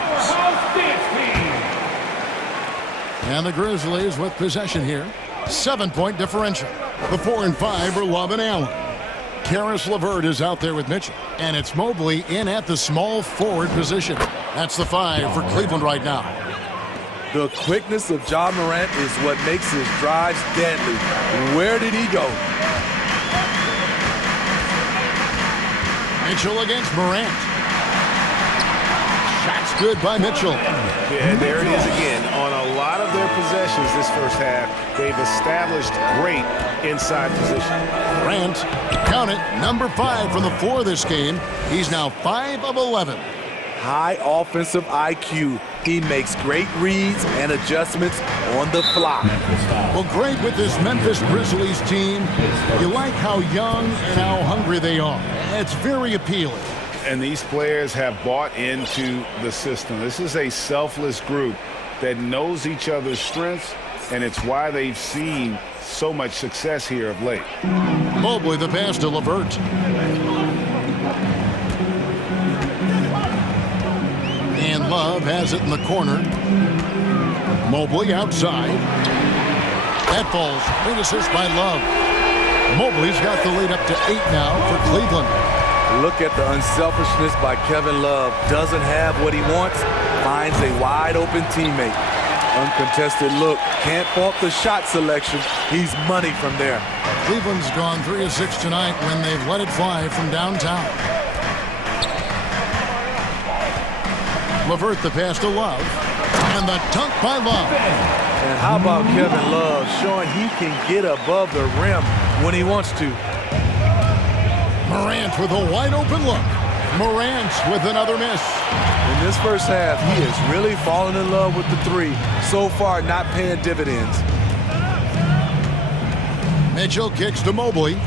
And the Grizzlies with possession here. 7-point differential. The 4 and 5 are Love and Allen. Karis LeVert is out there with Mitchell. And it's Mobley in at the small forward position. That's the 5 for Cleveland right now. The quickness of Ja Morant is what makes his drives deadly. Where did he go? Mitchell against Morant. Shots good by Mitchell. Yeah, there it is again. On a lot of their possessions this first half, they've established great inside position. Morant, count it, number 5 from the floor this game. He's now 5 of 11. High offensive IQ. He makes great reads and adjustments on the fly. Well, great with this Memphis Grizzlies team. You like how young and how hungry they are. It's very appealing. And these players have bought into the system. This is a selfless group that knows each other's strengths, and it's why they've seen so much success here of late. Mobley the pass to LeVert. And Love has it in the corner. Mobley outside. That falls. Great assist by Love. Mobley's got the lead up to 8 now for Cleveland. Look at the unselfishness by Kevin Love. Doesn't have what he wants. Finds a wide open teammate. Uncontested look. Can't fault the shot selection. He's money from there. Cleveland's gone 3 of 6 tonight when they've let it fly from downtown. LeVert the pass to Love. And the dunk by Love. And how about Kevin Love showing he can get above the rim when he wants to. Morant with a wide open look. Morant with another miss. In this first half, he is really falling in love with the three. So far, not paying dividends. Mitchell kicks to Mobley.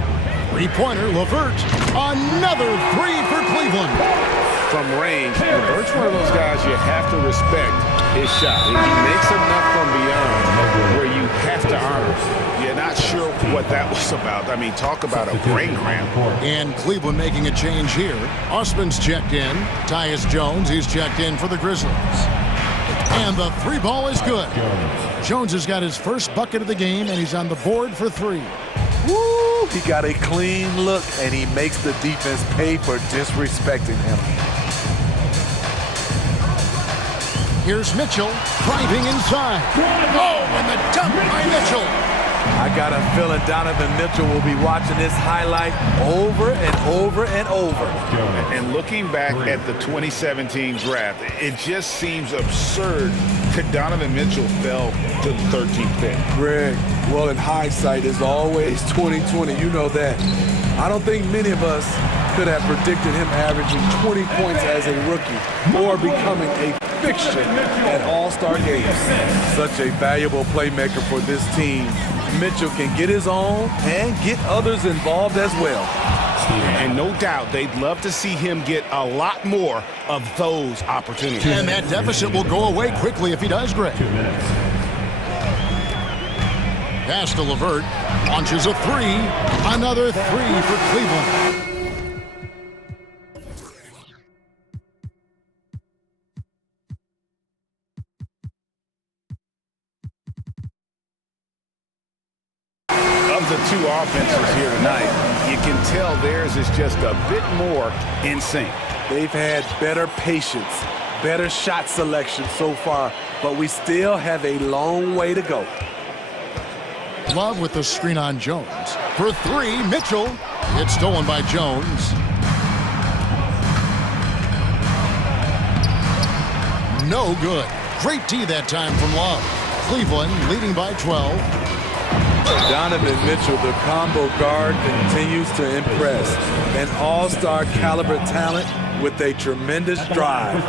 Three-pointer, LeVert. Another three for Cleveland. From range, LeVert's one of those guys you have to respect his shot. He makes enough from beyond where you have to honor. You're not sure what that was about. I mean, talk about a brain cramp. And Cleveland making a change here. Osman's checked in. Tyus Jones, he's checked in for the Grizzlies. And the three ball is good. Jones has got his first bucket of the game, and he's on the board for three. Woo! He got a clean look, and he makes the defense pay for disrespecting him. Here's Mitchell driving inside. Oh, and the dunk by Mitchell. I got a feeling Donovan Mitchell will be watching this highlight over and over and over. And looking back at the 2017 draft, it just seems absurd that Donovan Mitchell fell to the 13th pick. Greg, well, in hindsight, is always 20/20. You know that. I don't think many of us could have predicted him averaging 20 points as a rookie or becoming a fixture at All-Star games. Such a valuable playmaker for this team. Mitchell can get his own and get others involved as well. And no doubt they'd love to see him get a lot more of those opportunities. And that deficit will go away quickly if he does, Greg. 2 minutes. Pass to LeVert. Launches a three. Another three for Cleveland. Of the two offenses here tonight, you can tell theirs is just a bit more in sync. They've had better patience, better shot selection so far, but we still have a long way to go. Love with the screen on Jones. For three, Mitchell. It's stolen by Jones. No good. Great D that time from Love. Cleveland leading by 12. Donovan Mitchell, the combo guard, continues to impress. An all-star caliber talent with a tremendous drive.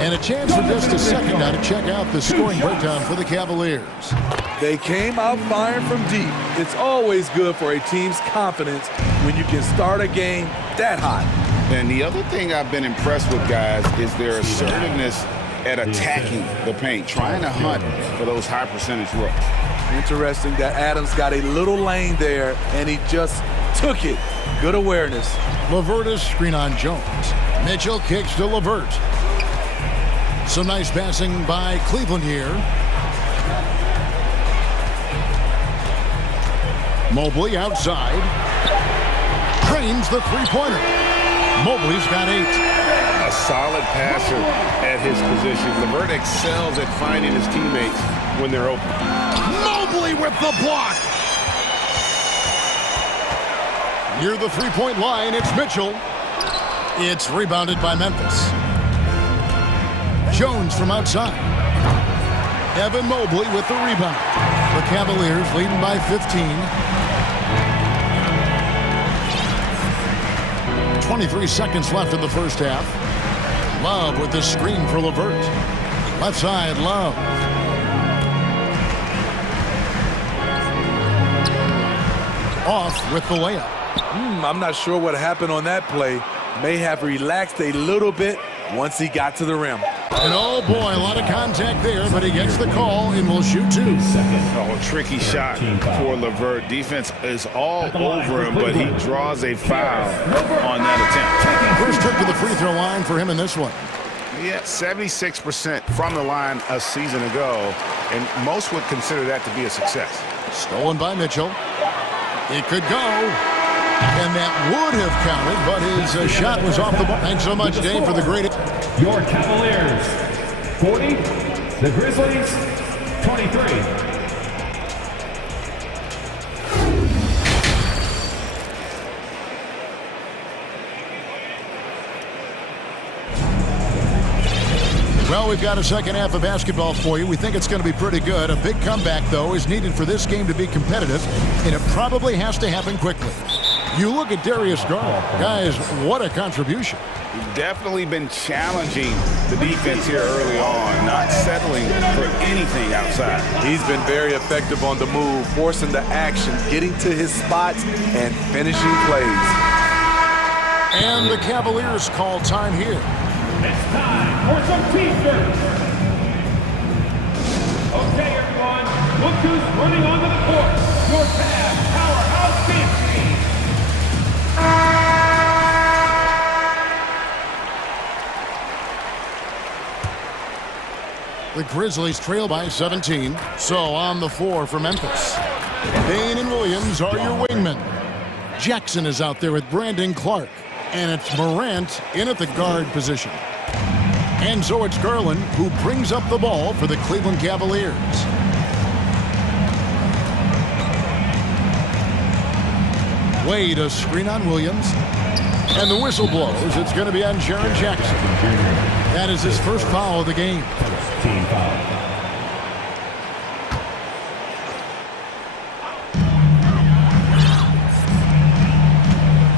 And a chance for just a second now to check out the scoring breakdown for the Cavaliers. They came out firing from deep. It's always good for a team's confidence when you can start a game that hot. And the other thing I've been impressed with, guys, is their assertiveness at attacking the paint, trying to hunt for those high percentage looks. Interesting that Adams got a little lane there, and he just took it. Good awareness. LeVert screen on Jones. Mitchell kicks to LeVert. Some nice passing by Cleveland here. Mobley outside. Trains the three-pointer. Mobley's got 8. A solid passer at his position. LeVert excels at finding his teammates when they're open. Mobley with the block. Near the three-point line, it's Mitchell. It's rebounded by Memphis. Jones from outside. Evan Mobley with the rebound. The Cavaliers leading by 15. 23 seconds left in the first half. Love with the screen for LeVert. Left side, Love. Off with the layup. I'm not sure what happened on that play. May have relaxed a little bit once he got to the rim. And oh boy, a lot of contact there, but he gets the call and will shoot 2. Oh, tricky shot for LeVert. Defense is all over him, but he draws a foul on that attempt. First trip to the free throw line for him in this one. Yeah, 76% from the line a season ago, and most would consider that to be a success. Stolen by Mitchell. It could go. And that would have counted, but his shot was off the ball. Thanks so much, Dave, for the great... Your Cavaliers, 40. The Grizzlies, 23. Well, we've got a second half of basketball for you. We think it's going to be pretty good. A big comeback, though, is needed for this game to be competitive, and it probably has to happen quickly. You look at Darius Garland. Guys, what a contribution. He's definitely been challenging the defense here early on, not settling for anything outside. He's been very effective on the move, forcing the action, getting to his spots, and finishing plays. And the Cavaliers call time here. It's time for some teamwork. Okay, everyone, look who's running onto the court. Your Cavs powerhouse team. The Grizzlies trail by 17. So on the floor for Memphis. Payne and Williams are your wingmen. Jackson is out there with Brandon Clark. And it's Morant in at the guard position. And so it's Garland who brings up the ball for the Cleveland Cavaliers. Wade a screen on Williams. And the whistle blows. It's going to be on Jaren Jackson. That is his first foul of the game. Team foul.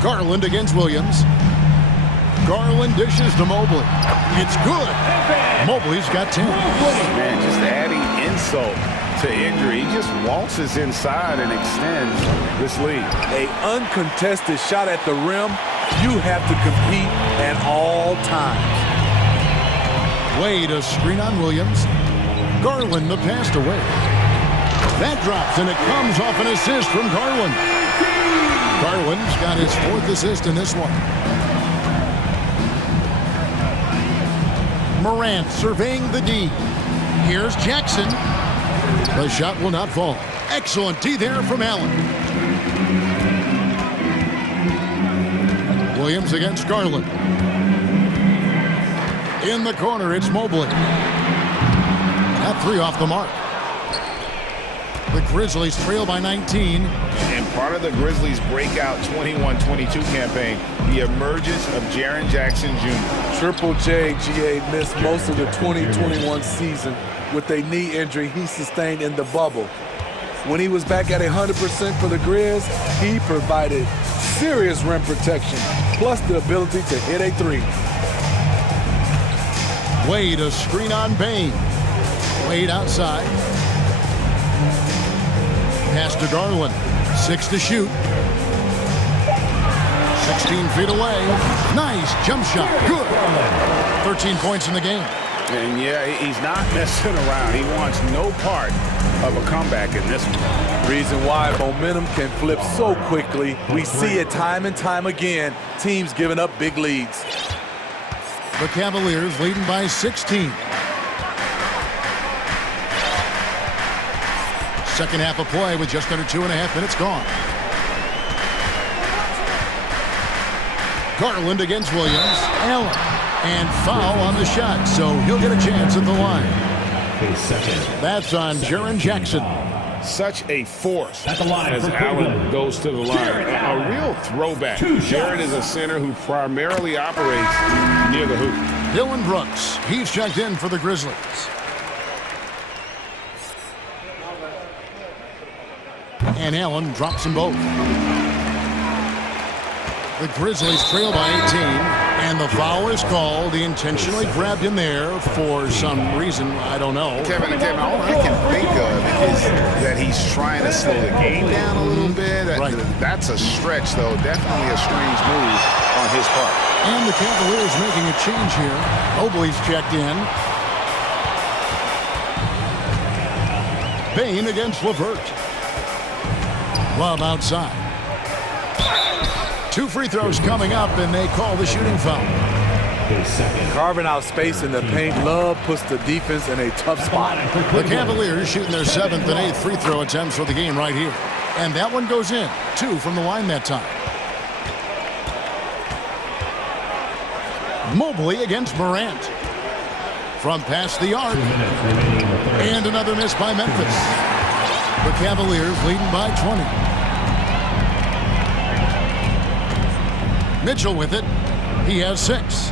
Garland against Williams. Garland dishes to Mobley. It's good. Mobley's got 10. Man, just adding insult to injury. He just waltzes inside and extends this lead. An uncontested shot at the rim. You have to compete at all times. Wade a screen on Williams. Garland the pass to Wade. That drops and it comes off an assist from Garland. Garland's got his fourth assist in this one. Morant surveying the D. Here's Jackson. The shot will not fall. Excellent D there from Allen. Williams against Garland. In the corner, it's Mobley. That three off the mark. The Grizzlies trail by 19. And part of the Grizzlies' breakout 21-22 campaign, the emergence of Jaren Jackson Jr. Triple J, GA, missed most of the 2021 season with a knee injury he sustained in the bubble. When he was back at 100% for the Grizz, he provided serious rim protection, plus the ability to hit a three. Wade a screen on Payne. Wade outside. Pass to Garland. 6 to shoot. 16 feet away. Nice jump shot. Good. 13 points in the game. And yeah, he's not messing around. He wants no part of a comeback in this one. Reason why momentum can flip so quickly. We see it time and time again. Teams giving up big leads. The Cavaliers leading by 16. Second half of play with just under 2.5 minutes gone. Garland against Williams. Allen. And foul on the shot, so he'll get a chance at the line. That's on Jaren Jackson. Such a force At the line as Allen goes to the line. A real throwback. Jaren is a center who primarily operates near the hoop. Dillon Brooks, he's checked in for the Grizzlies. And Allen drops them both. The Grizzlies trail by 18, and the foul is called. He intentionally grabbed him there for some reason, I don't know. Kevin, all I can think of is that he's trying to slow the game down a little bit. Right. That's a stretch, though. Definitely a strange move on his part. And the Cavaliers making a change here. Mobley's checked in. Payne against LeVert. Love outside. 2 free throws coming up, and they call the shooting foul. Carving out space in the paint. Love puts the defense in a tough spot. The Cavaliers shooting their 7th and 8th free throw attempts for the game right here. And that one goes in. 2 from the line that time. Mobley against Morant. From past the arc. And another miss by Memphis. The Cavaliers leading by 20. Mitchell with it. He has 6.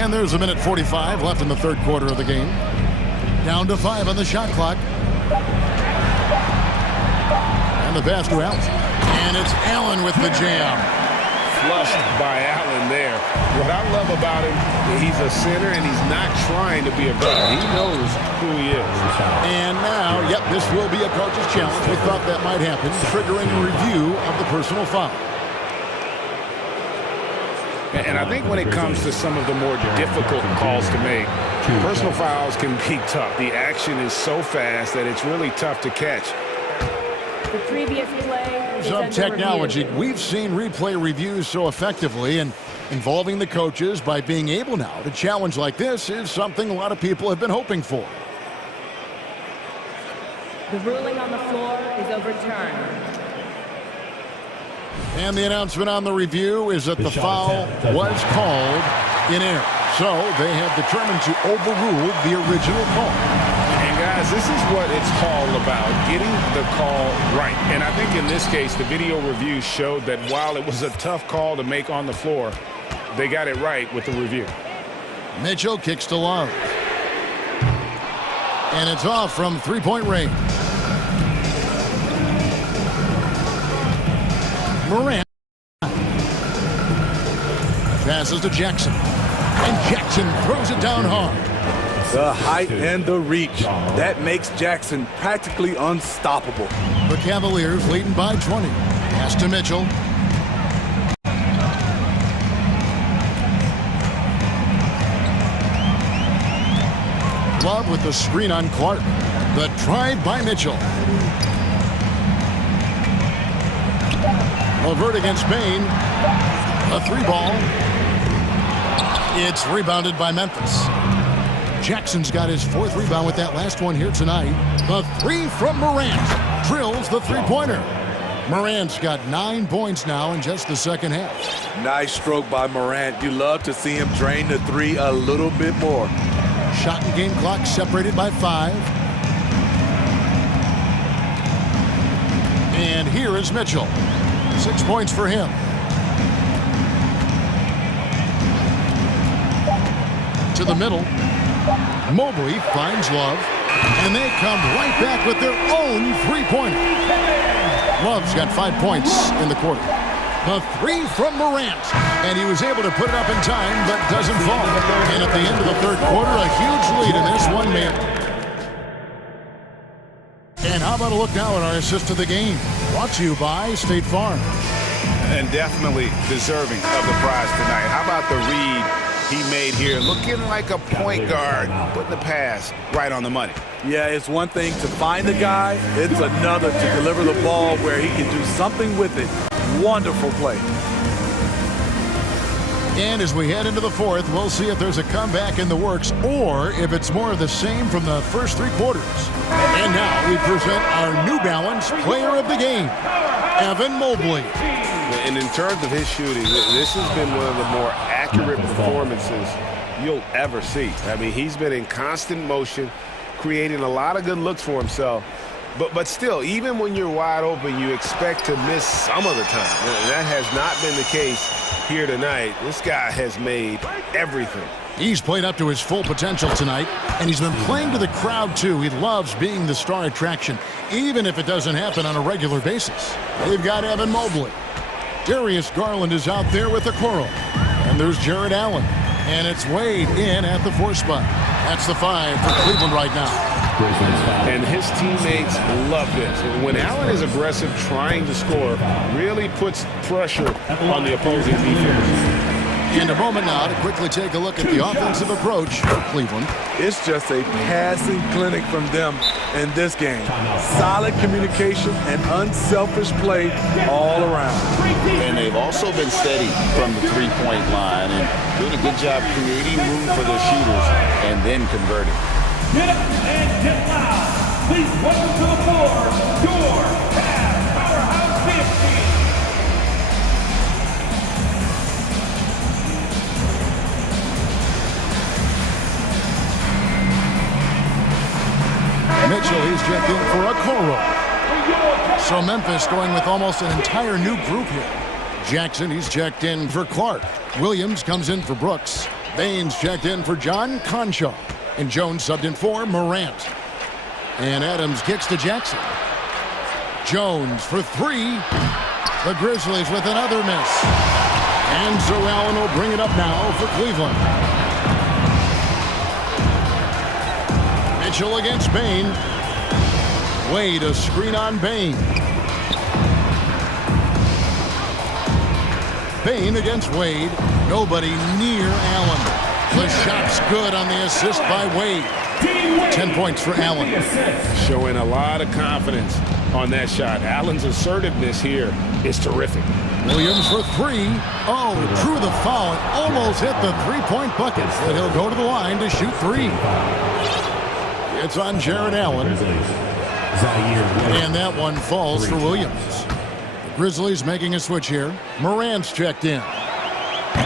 And there's a minute 45 left in the third quarter of the game. Down to 5 on the shot clock. the pass to Allen. And it's Allen with the jam. Flushed by Allen there. What I love about him, he's a center and he's not trying to be a guard. He knows who he is. And now, yep, this will be a coach's challenge. We thought that might happen, triggering a review of the personal foul. And I think when it comes to some of the more difficult calls to make, personal fouls can be tough. The action is so fast that it's really tough to catch. The previous play is under Technology. review. We've seen replay reviews so effectively, and involving the coaches by being able now to challenge like this is something a lot of people have been hoping for. The ruling on the floor is overturned. And the announcement on the review is that the foul was called in error. So they have determined to overrule the original call. And guys, this is what it's all about, getting the call right. And I think in this case, the video review showed that while it was a tough call to make on the floor, they got it right with the review. Mitchell kicks to Love. And it's off from three-point range. Morant passes to Jackson. And Jackson throws it down hard. The height and the reach. That makes Jackson practically unstoppable. The Cavaliers leading by 20. Pass to Mitchell. Love with the screen on Clark. The drive by Mitchell. Levert against Bain. A three ball. It's rebounded by Memphis. Jackson's got his fourth rebound with that last one here tonight. The three from Morant. Drills the three-pointer. Morant's got 9 points now in just the second half. Nice stroke by Morant. You love to see him drain the three a little bit more. Shot and game clock separated by 5. And here is Mitchell. 6 points for him. To the middle. Mobley finds Love. And they come right back with their own three-pointer. Love's got 5 points in the quarter. The three from Morant. And he was able to put it up in time, but doesn't fall. And at the end of the third quarter, a huge lead in this one, man. And how about a look now at our assist of the game? Brought to you by State Farm. And definitely deserving of the prize tonight. How about the read he made here? Looking like a point guard, putting the pass right on the money. Yeah, it's one thing to find the guy. It's another to deliver the ball where he can do something with it. Wonderful play. And as we head into the fourth, we'll see if there's a comeback in the works or if it's more of the same from the first 3 quarters. And now we present our New Balance Player of the Game, Evan Mobley. And in terms of his shooting, this has been one of the more accurate performances you'll ever see. I mean, he's been in constant motion, creating a lot of good looks for himself. But still, even when you're wide open, you expect to miss some of the time. And that has not been the case here tonight. This guy has made everything. He's played up to his full potential tonight, and he's been playing to the crowd, too. He loves being the star attraction, even if it doesn't happen on a regular basis. They've got Evan Mobley. Darius Garland is out there with the Coral. And there's Jared Allen. And it's Wade in at the 4 spot. That's the 5 for Cleveland right now. And his teammates love this. When Allen is aggressive, trying to score, really puts pressure on the opposing defense. And a moment now to quickly take a look at the offensive approach for Cleveland. It's just a passing clinic from them in this game. Solid communication and unselfish play all around. And they've also been steady from the three-point line and doing a good job creating room for their shooters and then converting. Get up and get loud. Please welcome to the floor, your powerhouse team. Mitchell, he's checked in for a Coro. So Memphis going with almost an entire new group here. Jackson, he's checked in for Clark. Williams comes in for Brooks. Baines checked in for John Crenshaw. And Jones subbed in for Morant. And Adams kicks to Jackson. Jones for three. The Grizzlies with another miss. And so Allen will bring it up now for Cleveland. Mitchell against Bain. Wade, a screen on Bain. Bain against Wade. Nobody near Allen. The shot's good on the assist by Wade. 10 points for Allen. Showing a lot of confidence on that shot. Allen's assertiveness here is terrific. Williams for three. Oh, drew the foul and almost hit the three-point bucket. But he'll go to the line to shoot three. It's on Jared Allen. And that one falls for Williams. The Grizzlies making a switch here. Morant's checked in.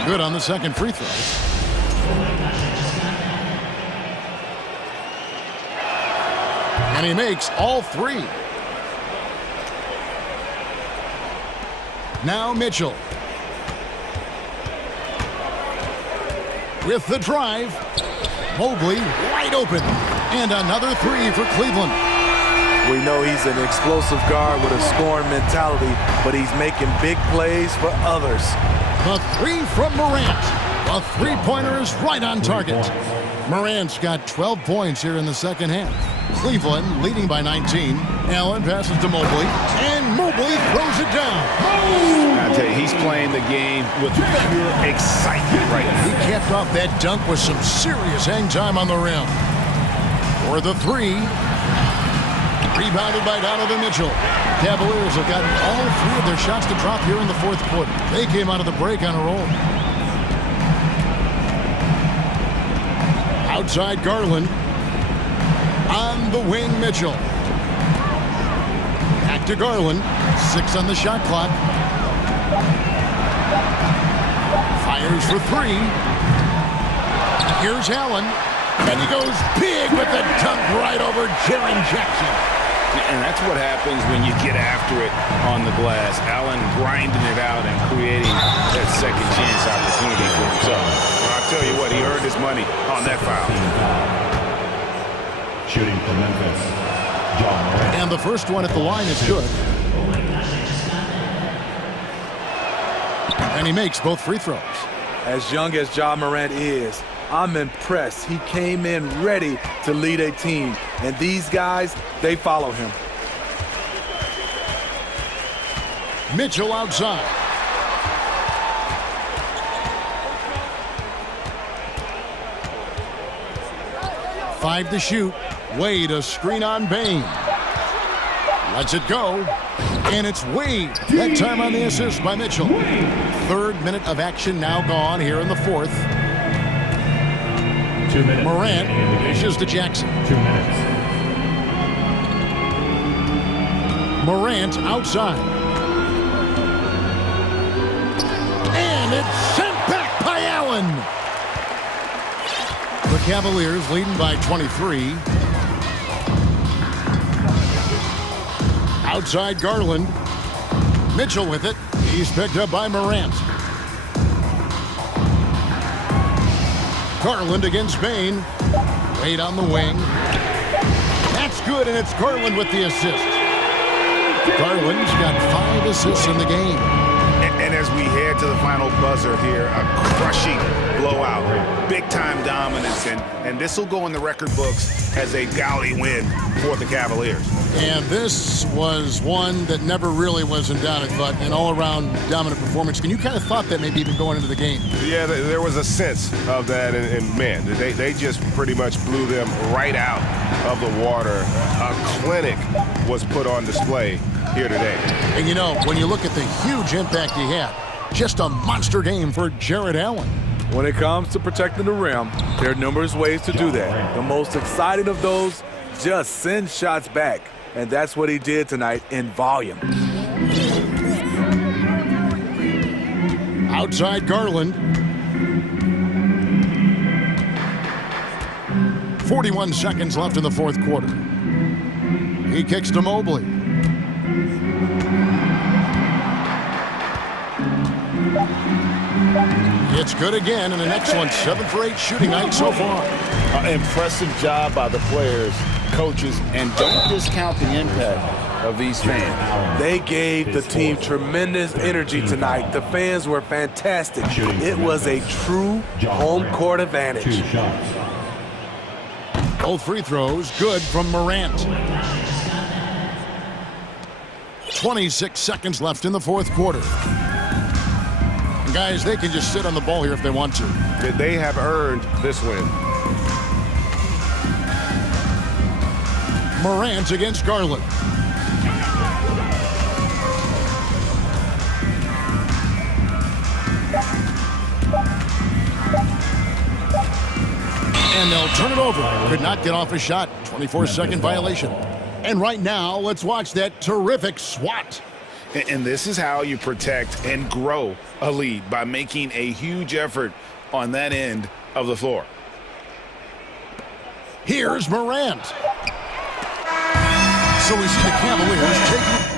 Good on the second free throw. And he makes all three. Now Mitchell. With the drive. Mobley wide open. And another three for Cleveland. We know he's an explosive guard with a scoring mentality, but he's making big plays for others. The three from Morant. The three-pointer is right on target. Morant's got 12 points here in the second half. Cleveland leading by 19. Allen passes to Mobley, and Mobley throws it down. I tell you, he's playing the game with pure excitement right now. He capped off that dunk with some serious hang time on the rim. For the three. Rebounded by Donovan Mitchell. Cavaliers have gotten all three of their shots to drop here in the fourth quarter. They came out of the break on a roll. Outside Garland. On the wing, Mitchell. Back to Garland. 6 on the shot clock. Fires for three. Here's Allen. And he goes big with the dunk right over Jaren Jackson. And that's what happens when you get after it on the glass. Allen grinding it out and creating that second chance opportunity for himself. Well, I'll tell you what, he earned his money on that foul. Shooting for Memphis, John Morant. And the first one at the line is good. And he makes both free throws. As young as John Morant is, I'm impressed. He came in ready to lead a team. And these guys, they follow him. Mitchell outside. Five to shoot. Wade, a screen on Bain. Lets it go. And it's Wade. That time on the assist by Mitchell. Third minute of action now gone here in the fourth. 2 minutes. Morant dishes to Jackson. 2 minutes. Morant outside. And it's sent back by Allen. The Cavaliers leading by 23. Outside Garland. Mitchell with it. He's picked up by Morant. Garland against Bain. Wade on the wing. That's good, and it's Garland with the assist. Garland's got 5 assists in the game. And as we head to the final buzzer here, a crushing blowout. Big-time dominance, and this will go in the record books as a gaudy win for the Cavaliers. And this was one that never really was in doubt, but an all-around dominant performance. And you kind of thought that maybe even going into the game. Yeah, there was a sense of that, and man, they just pretty much blew them right out of the water. A clinic was put on display here today. And you know, when you look at the huge impact he had, just a monster game for Jared Allen. When it comes to protecting the rim, there are numerous ways to do that. The most exciting of those, just send shots back. And that's what he did tonight in volume. Outside Garland. 41 seconds left in the fourth quarter. He kicks to Mobley. It's good again, and an excellent 7 for 8 shooting night so far. Impressive job by the players, coaches, and don't discount the impact of these fans. They gave the team tremendous energy tonight. The fans were fantastic. It was a true home court advantage. Both free throws good from Morant. 26 seconds left in the fourth quarter. Guys, they can just sit on the ball here if they want to. They have earned this win. Morant against Garland. And they'll turn it over. Could not get off a shot. 24-second violation. And right now, let's watch that terrific swat. And this is how you protect and grow a lead, by making a huge effort on that end of the floor. Here's Morant. So we see the Cavaliers taking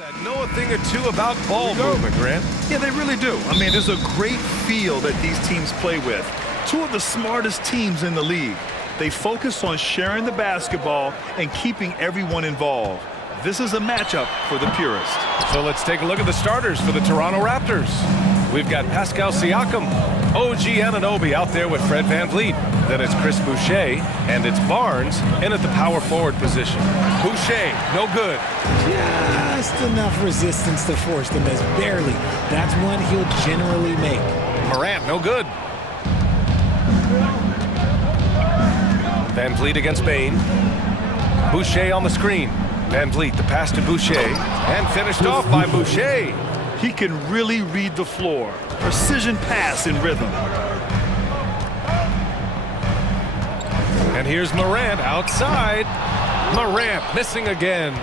That know a thing or two about ball movement, Grant. Yeah, they really do. I mean, there's a great feel that these teams play with. Two of the smartest teams in the league. They focus on sharing the basketball and keeping everyone involved. This is a matchup for the purist. So let's take a look at the starters for the Toronto Raptors. We've got Pascal Siakam, OG Anunoby out there with Fred VanVleet. Then it's Chris Boucher, and it's Barnes in at the power forward position. Boucher, no good. Just enough resistance to force the miss, barely. That's one he'll generally make. Morant, no good. VanVleet against Bane. Boucher on the screen. VanVleet, the pass to Boucher, and finished off by Boucher. He can really read the floor. Precision pass in rhythm. And here's Morant outside. Morant missing again.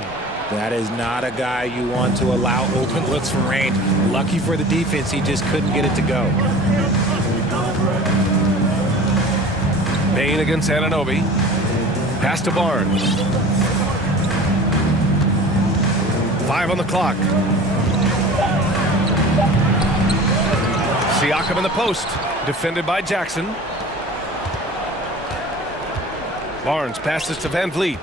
That is not a guy you want to allow open looks from range. Lucky for the defense, he just couldn't get it to go. Bane against Anunoby. Pass to Barnes. 5 on the clock. Siakam in the post. Defended by Jackson. Barnes passes to VanVleet.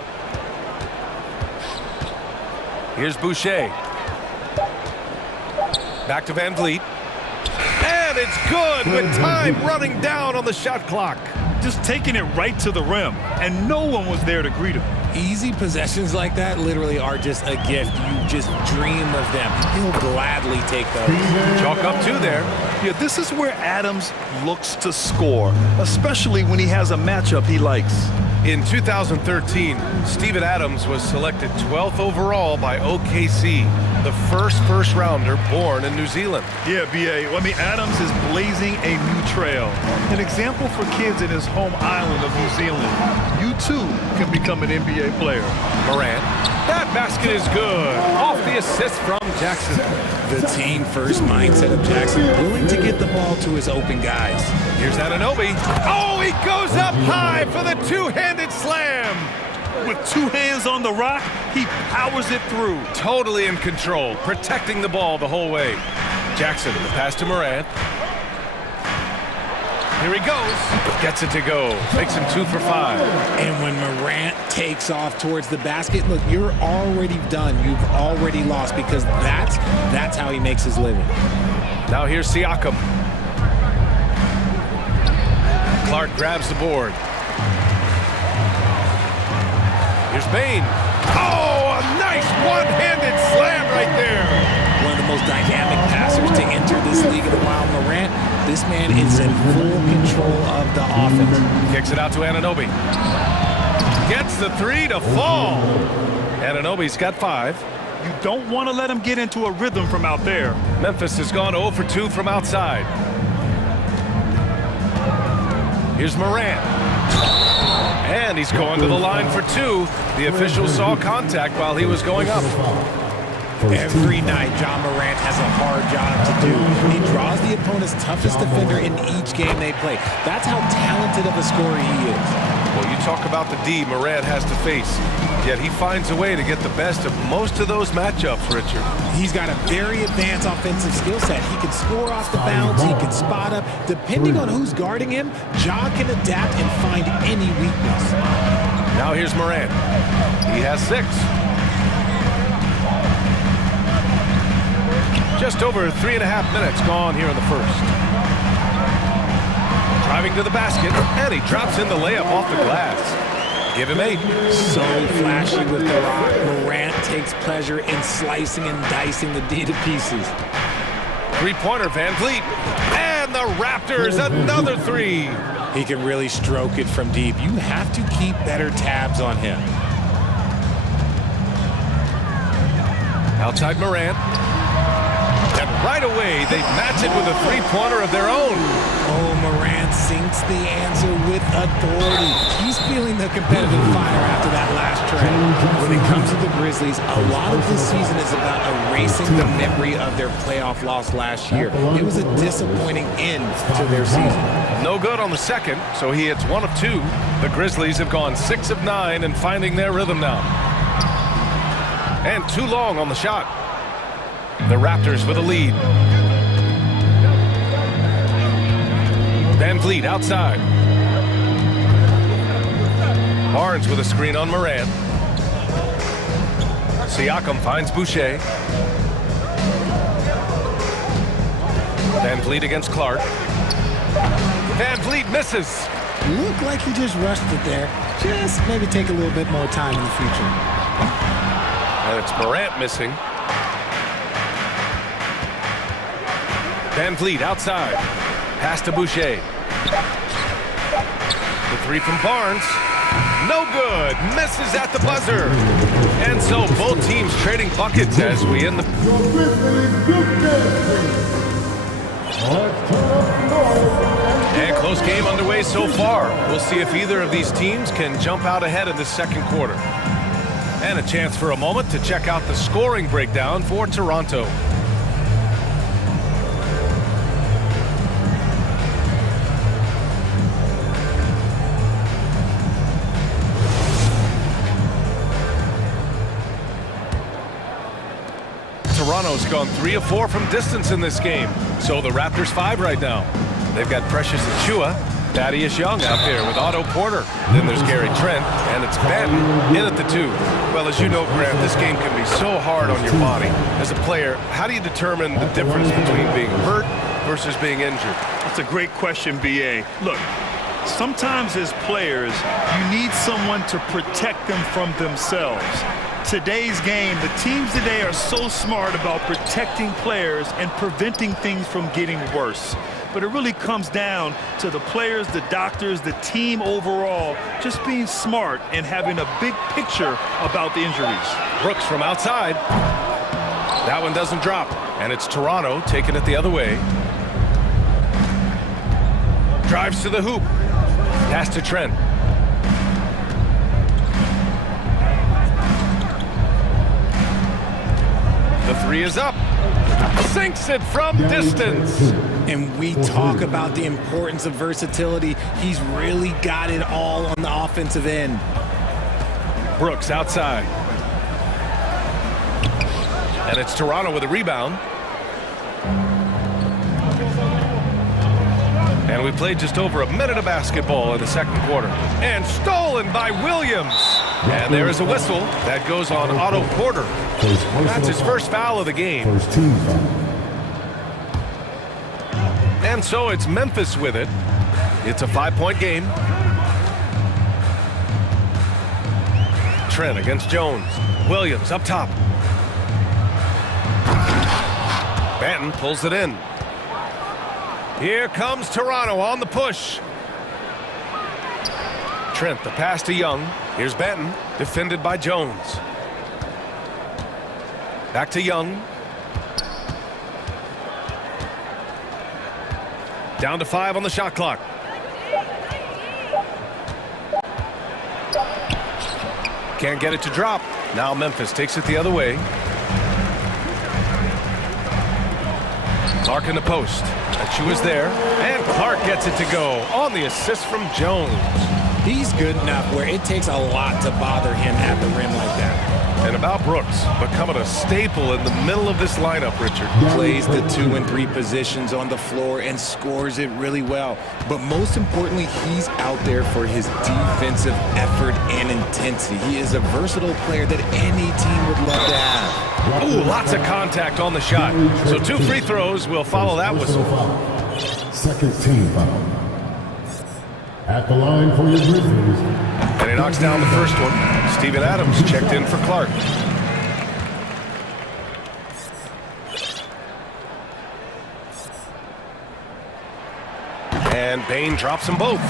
Here's Boucher. Back to VanVleet. And it's good with time running down on the shot clock. Just taking it right to the rim, and no one was there to greet him. Easy possessions like that literally are just a gift. You just dream of them. He'll gladly take those. Chalk up 2 there. Yeah, this is where Adams looks to score, especially when he has a matchup he likes. In 2013, Steven Adams was selected 12th overall by OKC, the first rounder born in New Zealand. Yeah, B.A. Well, I mean, Adams is blazing a new trail. An example for kids in his home island of New Zealand. You, too, can become an NBA player. Morant. That basket is good. Off the assist from Jackson. The team-first mindset of Jackson, willing to get the ball to his open guys. Here's Anunoby. Oh, he goes up high for the two-handed slam. With 2 hands on the rock, he powers it through. Totally in control, protecting the ball the whole way. Jackson, the pass to Morant. Here he goes. Gets it to go. Makes him 2 for 5. And when Morant takes off towards the basket, look, you're already done. You've already lost because that's how he makes his living. Now here's Siakam. Clark grabs the board. Here's Bane. Oh, a nice one-handed slam right there. One of the most dynamic passers to enter this league in a while. Morant, this man is in full control of the offense. Kicks it out to Anunoby. Gets the 3 to fall. Anunoby's got 5. You don't want to let him get into a rhythm from out there. Memphis has gone 0 for 2 from outside. Here's Morant. And he's going to the line for 2. The official saw contact while he was going up. Every night, John Morant has a hard job to do. He draws the opponent's toughest defender in each game they play. That's how talented of a scorer he is. Well, you talk about the D Morant has to face, yet he finds a way to get the best of most of those matchups, Richard. He's got a very advanced offensive skill set. He can score off the bounce, he can spot up. Depending on who's guarding him, Ja can adapt and find any weakness. Now here's Morant. He has 6. Just over 3.5 minutes gone here in the first. Driving to the basket, and he drops in the layup off the glass. Give him 8. So flashy with the rock. Morant takes pleasure in slicing and dicing the D to pieces. 3-pointer, VanVleet. And the Raptors, another 3. He can really stroke it from deep. You have to keep better tabs on him. Outside Morant. And right away, they match it with a 3-pointer of their own. Oh, Morant sinks the answer with authority. He's feeling the competitive fire after that last trade. When it comes to the Grizzlies, a lot of this season is about erasing the memory of their playoff loss last year. It was a disappointing end to their season. No good on the second, so he hits 1 of 2. The Grizzlies have gone 6 of 9 and finding their rhythm now. And too long on the shot. The Raptors with a lead. Van Vliet outside. Barnes with a screen on Morant. Siakam finds Boucher. Van Vliet against Clark. Van Vliet misses. Looked like he just rushed it there. Just maybe take a little bit more time in the future. And it's Morant missing. Van Vliet outside. Pass to Boucher. The three from Barnes. No good. Misses at the buzzer. And so both teams trading buckets as we end the... And close game underway so far. We'll see if either of these teams can jump out ahead in the second quarter. And a chance for a moment to check out the scoring breakdown for Toronto. Toronto's gone 3 of 4 from distance in this game. So the Raptors 5 right now. They've got Precious Achiuwa, Thaddeus Young out there with Otto Porter. Then there's Gary Trent, and it's Benton in at the 2. Well, as you know, Grant, this game can be so hard on your body. As a player, how do you determine the difference between being hurt versus being injured? That's a great question, B.A. Look, sometimes as players, you need someone to protect them from themselves. Today's game, the teams today are so smart about protecting players and preventing things from getting worse. But it really comes down to the players, the doctors, the team overall, just being smart and having a big picture about the injuries. Brooks from outside. That one doesn't drop. And it's Toronto taking it the other way. Drives to the hoop. Pass to Trent. The 3 is up. Sinks it from distance. And we talk about the importance of versatility. He's really got it all on the offensive end. Brooks outside. And it's Toronto with a rebound. And we played just over a minute of basketball in the second quarter. And stolen by Williams. And there is a whistle that goes on Otto Porter. That's his first foul of the game. And so it's Memphis with it. It's a 5-point game. Trent against Jones. Williams up top. Banton pulls it in. Here comes Toronto on the push. Trent, the pass to Young. Here's Banton, defended by Jones. Back to Young. Down to 5 on the shot clock. Can't get it to drop. Now Memphis takes it the other way. Clark in the post. Achiuwa's there. And Clark gets it to go on the assist from Jones. He's good enough where it takes a lot to bother him at the rim like that. And about Brooks, becoming a staple in the middle of this lineup, Richard. Plays the 2 and 3 positions on the floor and scores it really well. But most importantly, he's out there for his defensive effort and intensity. He is a versatile player that any team would love to have. Ooh, lots of contact on the shot. So 2 free throws will follow that whistle. Second team foul. At the line for your Grizzlies. And he knocks down the first one. Steven Adams checked in for Clark. And Bane drops them both.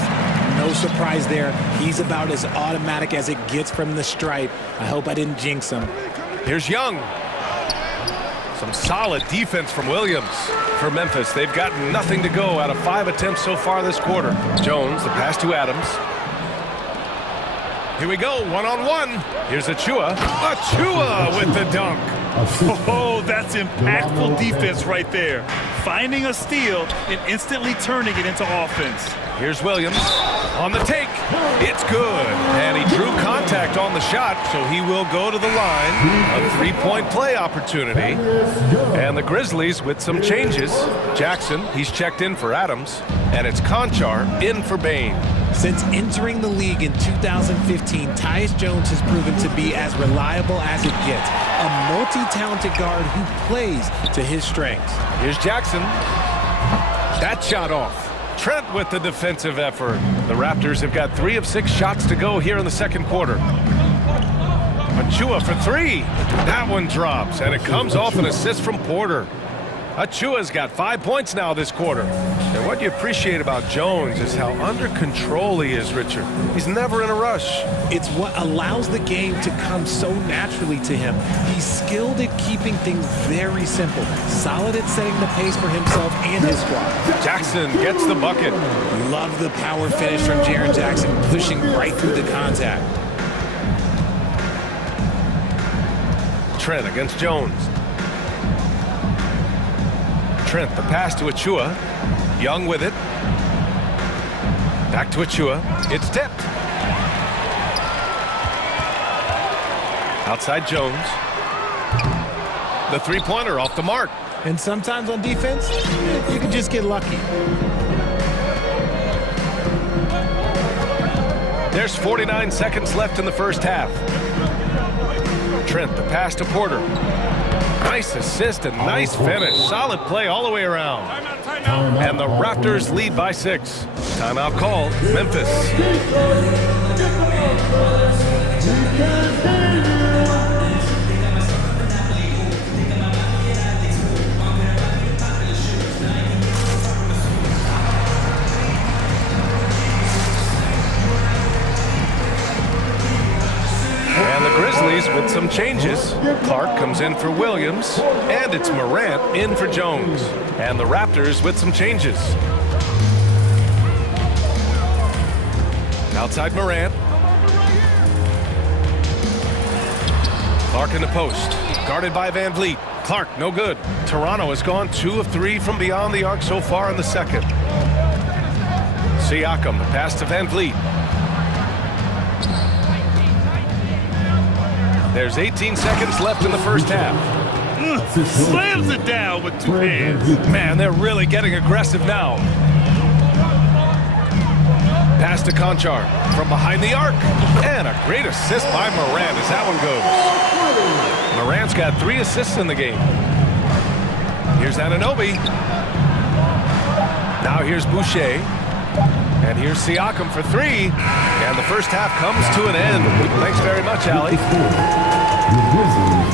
No surprise there. He's about as automatic as it gets from the stripe. I hope I didn't jinx him. Here's Young. Some solid defense from Williams. For Memphis, they've got nothing to go out of 5 attempts so far this quarter. Jones, the pass to Adams. Here we go, one-on-one. Here's Achiuwa. Achiuwa with the dunk. Oh, that's impactful defense right there. Finding a steal and instantly turning it into offense. Here's Williams on the take. It's good. And he drew contact on the shot, so he will go to the line. A three-point play opportunity. And the Grizzlies with some changes. Jackson, he's checked in for Adams. And it's Conchar in for Bain. Since entering the league in 2015, Tyus Jones has proven to be as reliable as it gets. A multi-talented guard who plays to his strengths. Here's Jackson. That shot off. Trent with the defensive effort. The Raptors have got 3 of 6 shots to go here in the second quarter. Achua for 3. That one drops, and it comes off an assist from Porter. Achua's got 5 points now this quarter. And what you appreciate about Jones is how under control he is, Richard. He's never in a rush. It's what allows the game to come so naturally to him. He's skilled at keeping things very simple, solid at setting the pace for himself and his squad. Jackson gets the bucket. Love the power finish from Jaren Jackson, pushing right through the contact. Trent against Jones. Trent, the pass to Achua. Young with it. Back to Achua. It's tipped. Outside Jones. The three-pointer off the mark. And sometimes on defense, you can just get lucky. There's 49 seconds left in the first half. Trent, the pass to Porter. Nice assist and nice finish. Solid play all the way around. And the Raptors lead by 6. Timeout called. Memphis. And the Grizzlies with some changes. Clark comes in for Williams, and it's Morant in for Jones. And the Raptors with some changes. Outside Morant. Clark in the post. Guarded by Van Vliet. Clark, no good. Toronto has gone 2 of 3 from beyond the arc so far in the second. Siakam, the pass to Van Vliet. There's 18 seconds left in the first half. Slams it down with 2 hands. Man, they're really getting aggressive now. Pass to Conchar from behind the arc. And a great assist by Morant as that one goes. Morant's got 3 assists in the game. Here's Anunoby. Now here's Boucher. And here's Siakam for 3. And the first half comes to an end. Thanks very much, Allie. The Grizzlies,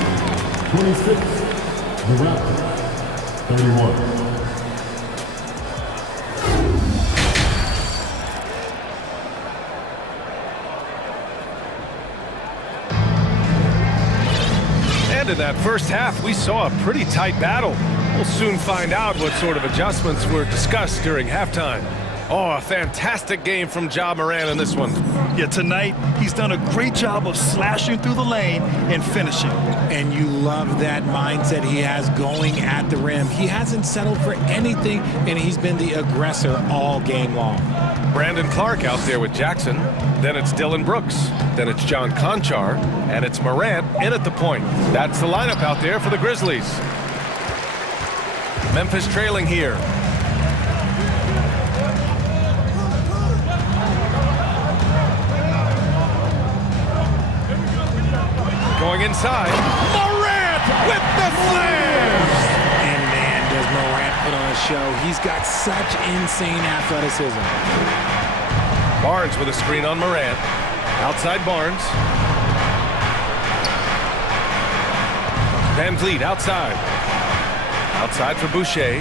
26. The Raptors, 31. And in that first half, we saw a pretty tight battle. We'll soon find out what sort of adjustments were discussed during halftime. Oh, a fantastic game from Ja Morant in this one. Yeah, tonight, he's done a great job of slashing through the lane and finishing. And you love that mindset he has going at the rim. He hasn't settled for anything, and he's been the aggressor all game long. Brandon Clark out there with Jackson. Then it's Dylan Brooks. Then it's John Conchar. And it's Morant in at the point. That's the lineup out there for the Grizzlies. Memphis trailing here. Going inside. Morant with the slam! And man, does Morant put on a show. He's got such insane athleticism. Barnes with a screen on Morant. Outside Barnes. Van Vliet outside. Outside for Boucher.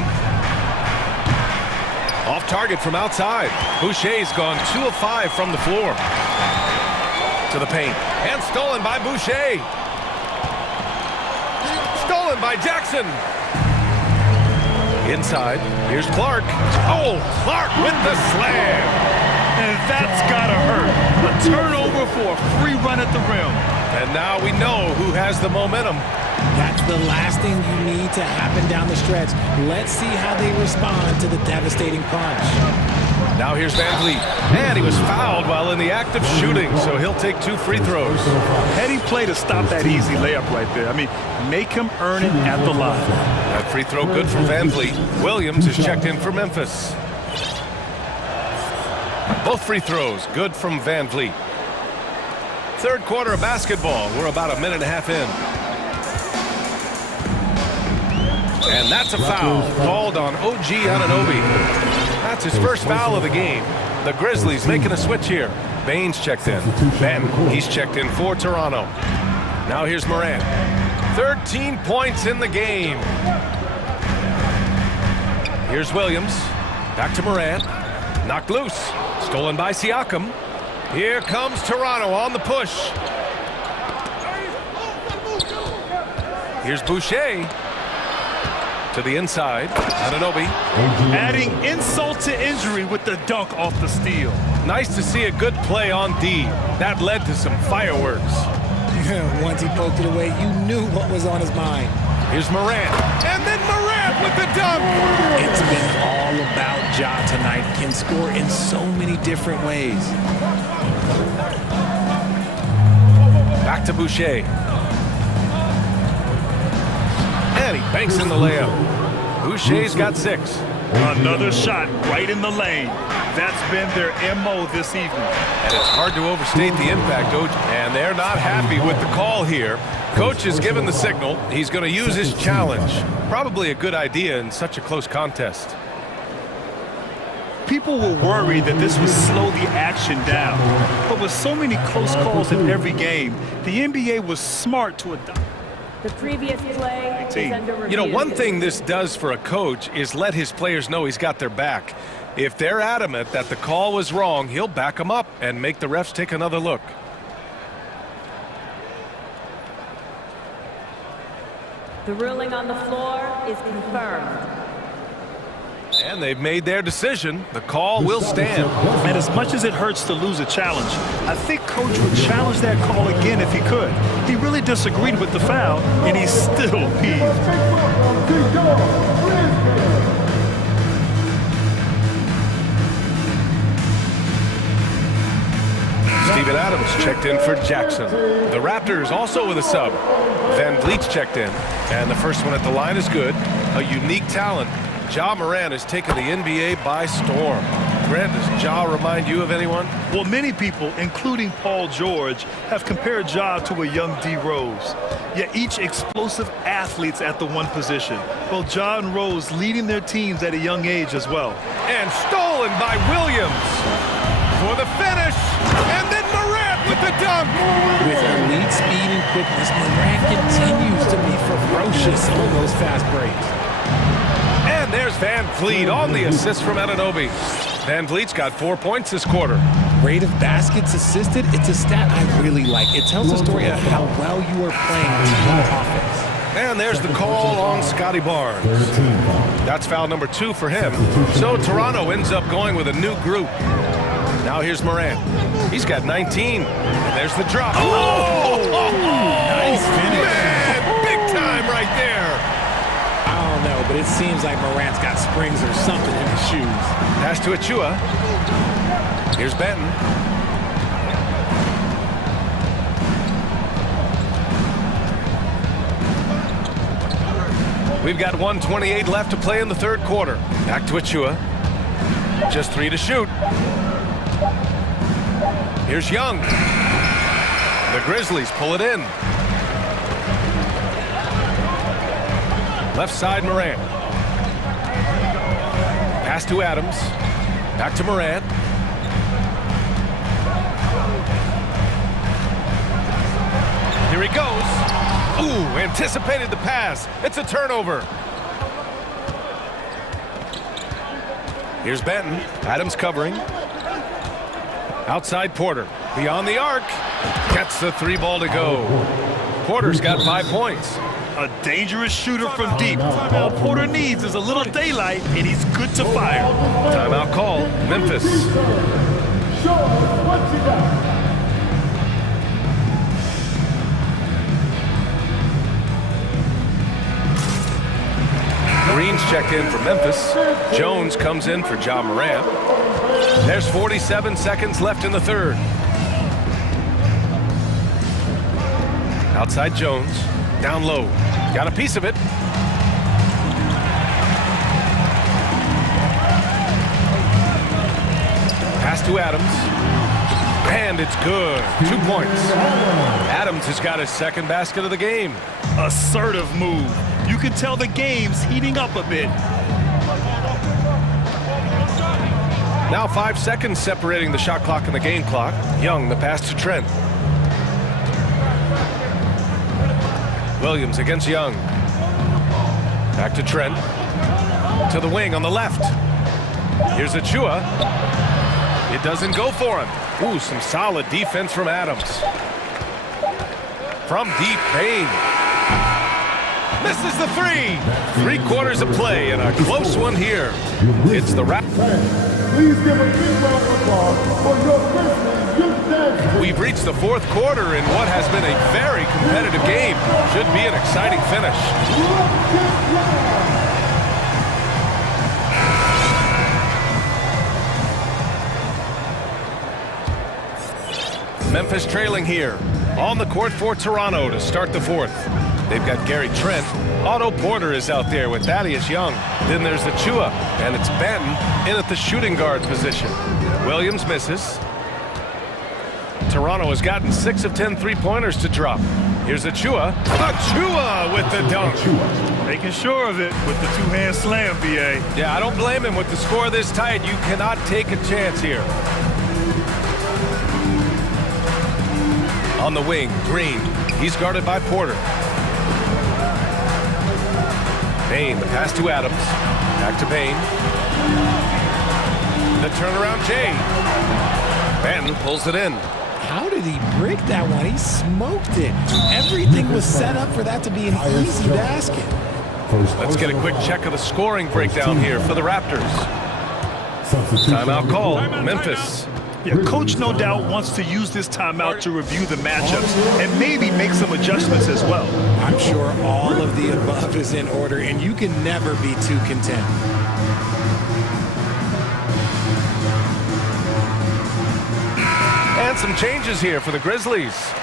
Off target from outside. Boucher's gone 2 of 5 from the floor. To the paint. And stolen by Boucher. Stolen by Jackson. Inside. Here's Clark. Oh, Clark with the slam. And that's gotta hurt. A turnover for a free run at the rim. And now we know who has the momentum. That's the last thing you need to happen down the stretch. Let's see how they respond to the devastating punch. Now here's Van Vliet. And he was fouled while in the act of shooting, so he'll take 2 free throws. Heady play to stop that easy layup right there. I mean, make him earn it at the line. That free throw good from Van Vliet. Williams is checked in for Memphis. Both free throws good from Van Vliet. Third quarter of basketball. We're about a minute and a half in. And that's a foul called on OG Anunoby. That's his first foul of the game. The Grizzlies making a switch here. Baines checked in. Benton, he's checked in for Toronto. Now here's Morant. 13 points in the game. Here's Williams. Back to Morant. Knocked loose. Stolen by Siakam. Here comes Toronto on the push. Here's Boucher. To the inside. Anunoby. Adding insult to injury with the dunk off the steal. Nice to see a good play on D. That led to some fireworks. Once he poked it away, you knew what was on his mind. Here's Morant. And then Morant with the dunk. It's been all about Ja tonight. Can score in so many different ways. Back to Boucher. And he banks in the layup. Boucher's got 6. Another shot right in the lane. That's been their MO this evening. And it's hard to overstate the impact, Coach. And they're not happy with the call here. Coach has given the signal. He's going to use his challenge. Probably a good idea in such a close contest. People were worried that this would slow the action down. But with so many close calls in every game, the NBA was smart to adopt. The previous play is under review. You know, one thing this does for a coach is let his players know he's got their back. If they're adamant that the call was wrong, he'll back them up and make the refs take another look. The ruling on the floor is confirmed. And they've made their decision. The call will stand. And as much as it hurts to lose a challenge, I think Coach would challenge that call again if he could. He really disagreed with the foul, and he's still peeved. Steven Adams checked in for Jackson. The Raptors also with a sub. Van Vliet's checked in. And the first one at the line is good. A unique talent. Ja Morant has taken the NBA by storm. Grant, does Ja remind you of anyone? Well, many people, including Paul George, have compared Ja to a young D. Rose. Yet each explosive athlete's at the one position. Both Ja and Rose leading their teams at a young age as well. And stolen by Williams for the finish. And then Morant with the dunk. With elite speed and quickness, Morant continues to be ferocious on those fast breaks. And there's Van Vliet on the assist from Anunoby. Van Vliet's got 4 points this quarter. Rate of baskets assisted, it's a stat I really like. It tells a story of how well you are playing team offense. And there's the call on Scotty Barnes. That's foul number 2 for him. So Toronto ends up going with a new group. Now here's Morant. He's got 19. And there's the drop. Oh! Nice finish. Man, big time right there. I don't know, but it seems like Morant's got springs or something in his shoes. Pass to Achua. Here's Benton. We've got 1:28 left to play in the third quarter. Back to Achua. Just 3 to shoot. Here's Young. The Grizzlies pull it in. Left side, Morant. Pass to Adams. Back to Morant. Here he goes. Ooh, anticipated the pass. It's a turnover. Here's Benton. Adams covering. Outside Porter. Beyond the arc. Gets the 3 ball to go. Porter's got 5 points. A dangerous shooter from deep. All Porter needs is a little daylight, and he's good to fire. Timeout call. Memphis. Green's checked in for Memphis. Jones comes in for Ja Morant. There's 47 seconds left in the third. Outside Jones, down low. Got a piece of it. Pass to Adams. And it's good. 2 points. Adams has got his second basket of the game. Assertive move. You can tell the game's heating up a bit. Now 5 seconds separating the shot clock and the game clock. Young, the pass to Trent. Williams against Young. Back to Trent. To the wing on the left. Here's Achua. It doesn't go for him. Ooh, some solid defense from Adams. From deep, Payne. Misses the three. 3/4 of play and a close one here. It's the wrap. Please give a big round of applause for your Christmas Youth Dance. We've reached the fourth quarter in what has been a very competitive game. Should be an exciting finish. Memphis trailing here. On the court for Toronto to start the fourth. They've got Gary Trent. Otto Porter is out there with Thaddeus Young. Then there's Achua, and it's Benton in at the shooting guard position. Williams misses. Toronto has gotten 6 of 10 three-pointers to drop. Here's Achua. Achua with the dunk. Making sure of it with the two-hand slam, B.A. Yeah, I don't blame him. With the score this tight, you cannot take a chance here. On the wing, Green. He's guarded by Porter. Payne, the pass to Adams. Back to Payne. The turnaround, Jay. Benton pulls it in. How did he break that one? He smoked it. Everything was set up for that to be an easy basket. Let's get a quick check of the scoring breakdown here for the Raptors. Timeout call, Memphis. Yeah, coach no doubt wants to use this timeout to review the matchups and maybe make some adjustments as well. I'm sure all of the above is in order, and you can never be too content. And some changes here for the Grizzlies.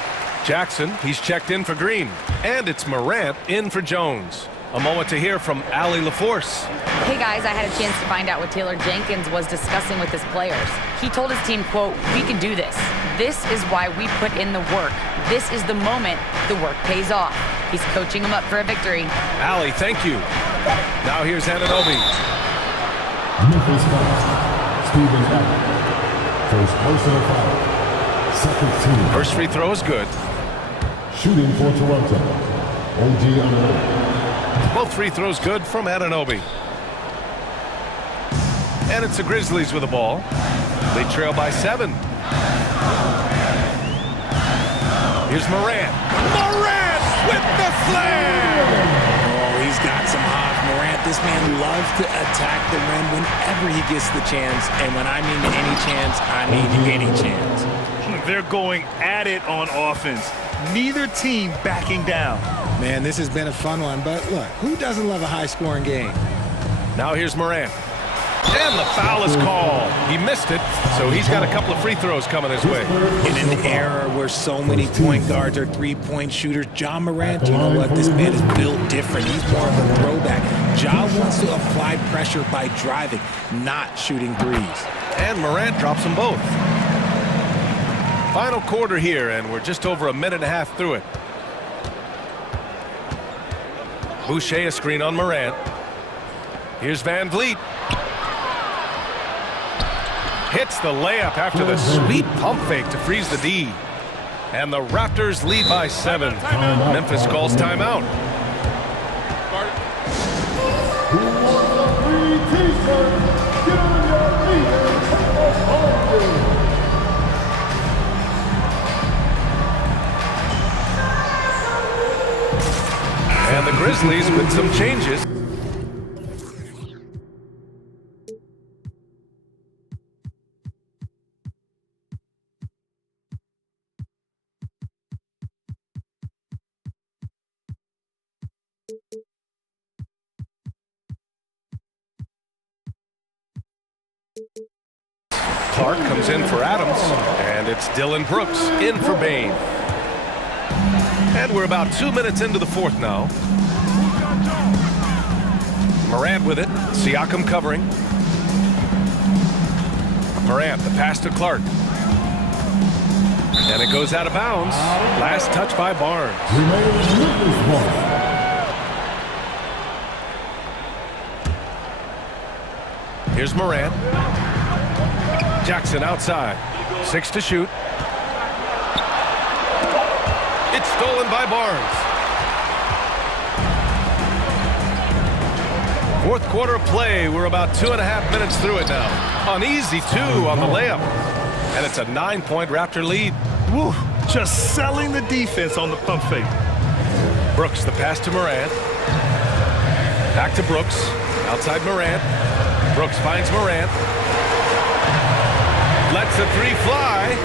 Jackson, he's checked in for Green. And it's Morant in for Jones. A moment to hear from Allie LaForce. Hey guys, I had a chance to find out what Taylor Jenkins was discussing with his players. He told his team, quote, "We can do this. This is why we put in the work. This is the moment the work pays off." He's coaching them up for a victory. Allie, thank you. Now here's Anunoby. Memphis fouls. Steven Adams. First personal foul. Second team. First free throw is good. Shooting for Toronto. OG Anunoby. Both free throws good from Anunoby. And it's the Grizzlies with the ball. They trail by 7. Here's Morant. Morant with the slam! Oh, he's got some hop. Morant, this man loves to attack the rim whenever he gets the chance. And when I mean any chance, I mean any chance. They're going at it on offense. Neither team backing down. Man, this has been a fun one, but look, who doesn't love a high-scoring game? Now here's Morant. And the foul is called. He missed it, so he's got a couple of free throws coming his way. In an era where so many point guards are three-point shooters, Ja Morant, you know what? This man is built different. He's more of a throwback. Ja wants to apply pressure by driving, not shooting threes. And Morant drops them both. Final quarter here, and we're just over a minute and a half through it. Boucher a screen on Morant. Here's Van Vliet. Hits the layup after the sweet pump fake to freeze the D. And the Raptors lead by 7. Memphis calls timeout. Who wants a free t-shirt? Get on your feet and take us home. And the Grizzlies with some changes. Clark comes in for Adams, and it's Dylan Brooks in for Bain. And we're about 2 minutes into the fourth now. Morant with it. Siakam covering. Morant, the pass to Clark. And it goes out of bounds. Last touch by Barnes. Here's Morant. Jackson outside. 6 to shoot. It's stolen by Barnes. Fourth quarter of play. We're about 2.5 minutes through it now. An easy 2 on the layup. And it's a 9-point Raptor lead. Woo, just selling the defense on the pump fake. Brooks, the pass to Morant. Back to Brooks. Outside Morant. Brooks finds Morant. Lets the 3 fly.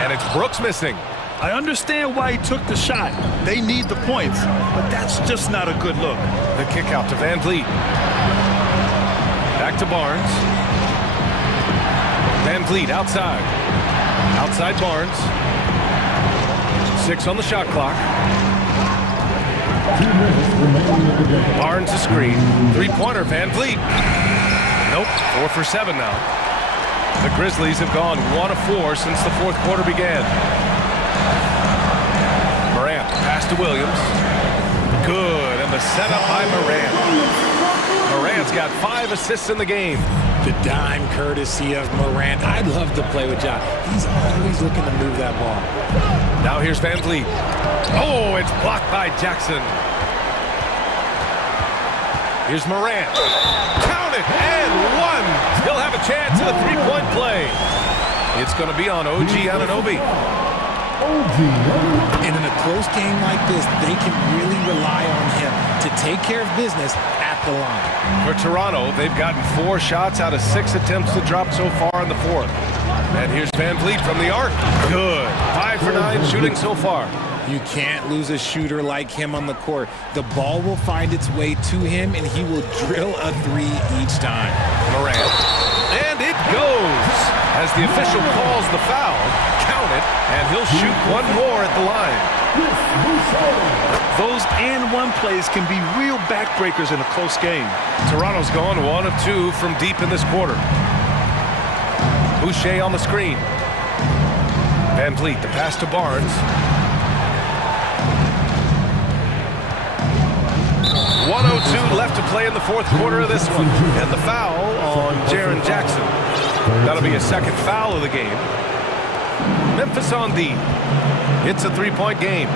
And it's Brooks missing. I understand why he took the shot. They need the points, but that's just not a good look. The kick out to Van Vliet. Back to Barnes. Van Vliet outside. Outside Barnes. 6 on the shot clock. Barnes a screen. 3-pointer, Van Vliet. Nope, 4 for 7 now. The Grizzlies have gone 1 of 4 since the fourth quarter began. Morant, pass to Williams. Good, and the setup by Morant. Morant's got 5 assists in the game. The dime courtesy of Morant. I'd love to play with John. He's always looking to move that ball. Now here's Van Vliet. Oh, it's blocked by Jackson. Here's Morant. Count it, and 1. He'll have a chance at a 3-point play. It's going to be on OG Anunoby. And in a close game like this, they can really rely on him to take care of business at the line. For Toronto, they've gotten 4 shots out of 6 attempts to drop so far in the fourth. And here's Van Vliet from the arc. Good. 5 for 9 shooting so far. You can't lose a shooter like him on the court. The ball will find its way to him, and he will drill a 3 each time. Morant. And it goes. As the official calls the foul, count it, and he'll shoot 1 more at the line. Those and-1 plays can be real backbreakers in a close game. Toronto's gone 1 of 2 from deep in this quarter. Boucher on the screen. Van Vliet, the pass to Barnes. 1:02 left to play in the fourth quarter of this one. And the foul on Jaren Jackson. That'll be a second foul of the game. Memphis on D. It's a 3-point game.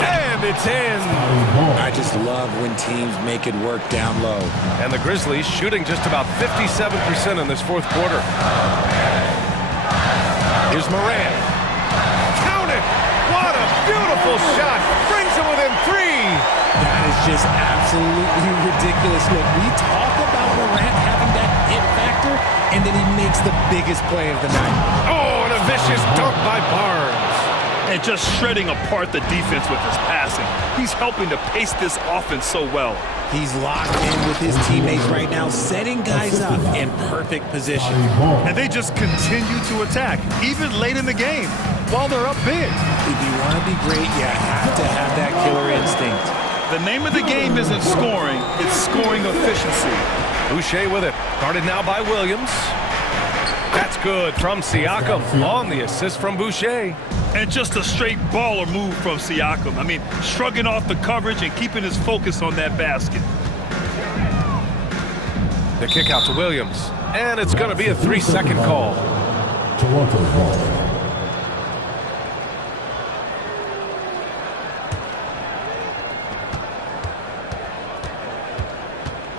And it's in. I just love when teams make it work down low. And the Grizzlies shooting just about 57% in this fourth quarter. Here's Morant. Count it! What a beautiful shot! Brings him within 3! That is just absolutely ridiculous. Look, we talk about Morant having that it factor, and then he makes the biggest play of the night. Oh, and a vicious dunk by Barnes. And just shredding apart the defense with his passing. He's helping to pace this offense so well. He's locked in with his teammates right now, setting guys up in perfect position. And they just continue to attack, even late in the game, while they're up big. If you want to be great, you have to have that killer instinct. The name of the game isn't scoring, it's scoring efficiency. Boucher with it. Guarded now by Williams. That's good from Siakam on the assist from Boucher. And just a straight baller move from Siakam. I mean, shrugging off the coverage and keeping his focus on that basket. The kick out to Williams. And it's going to be a 3-second call. Toronto ball.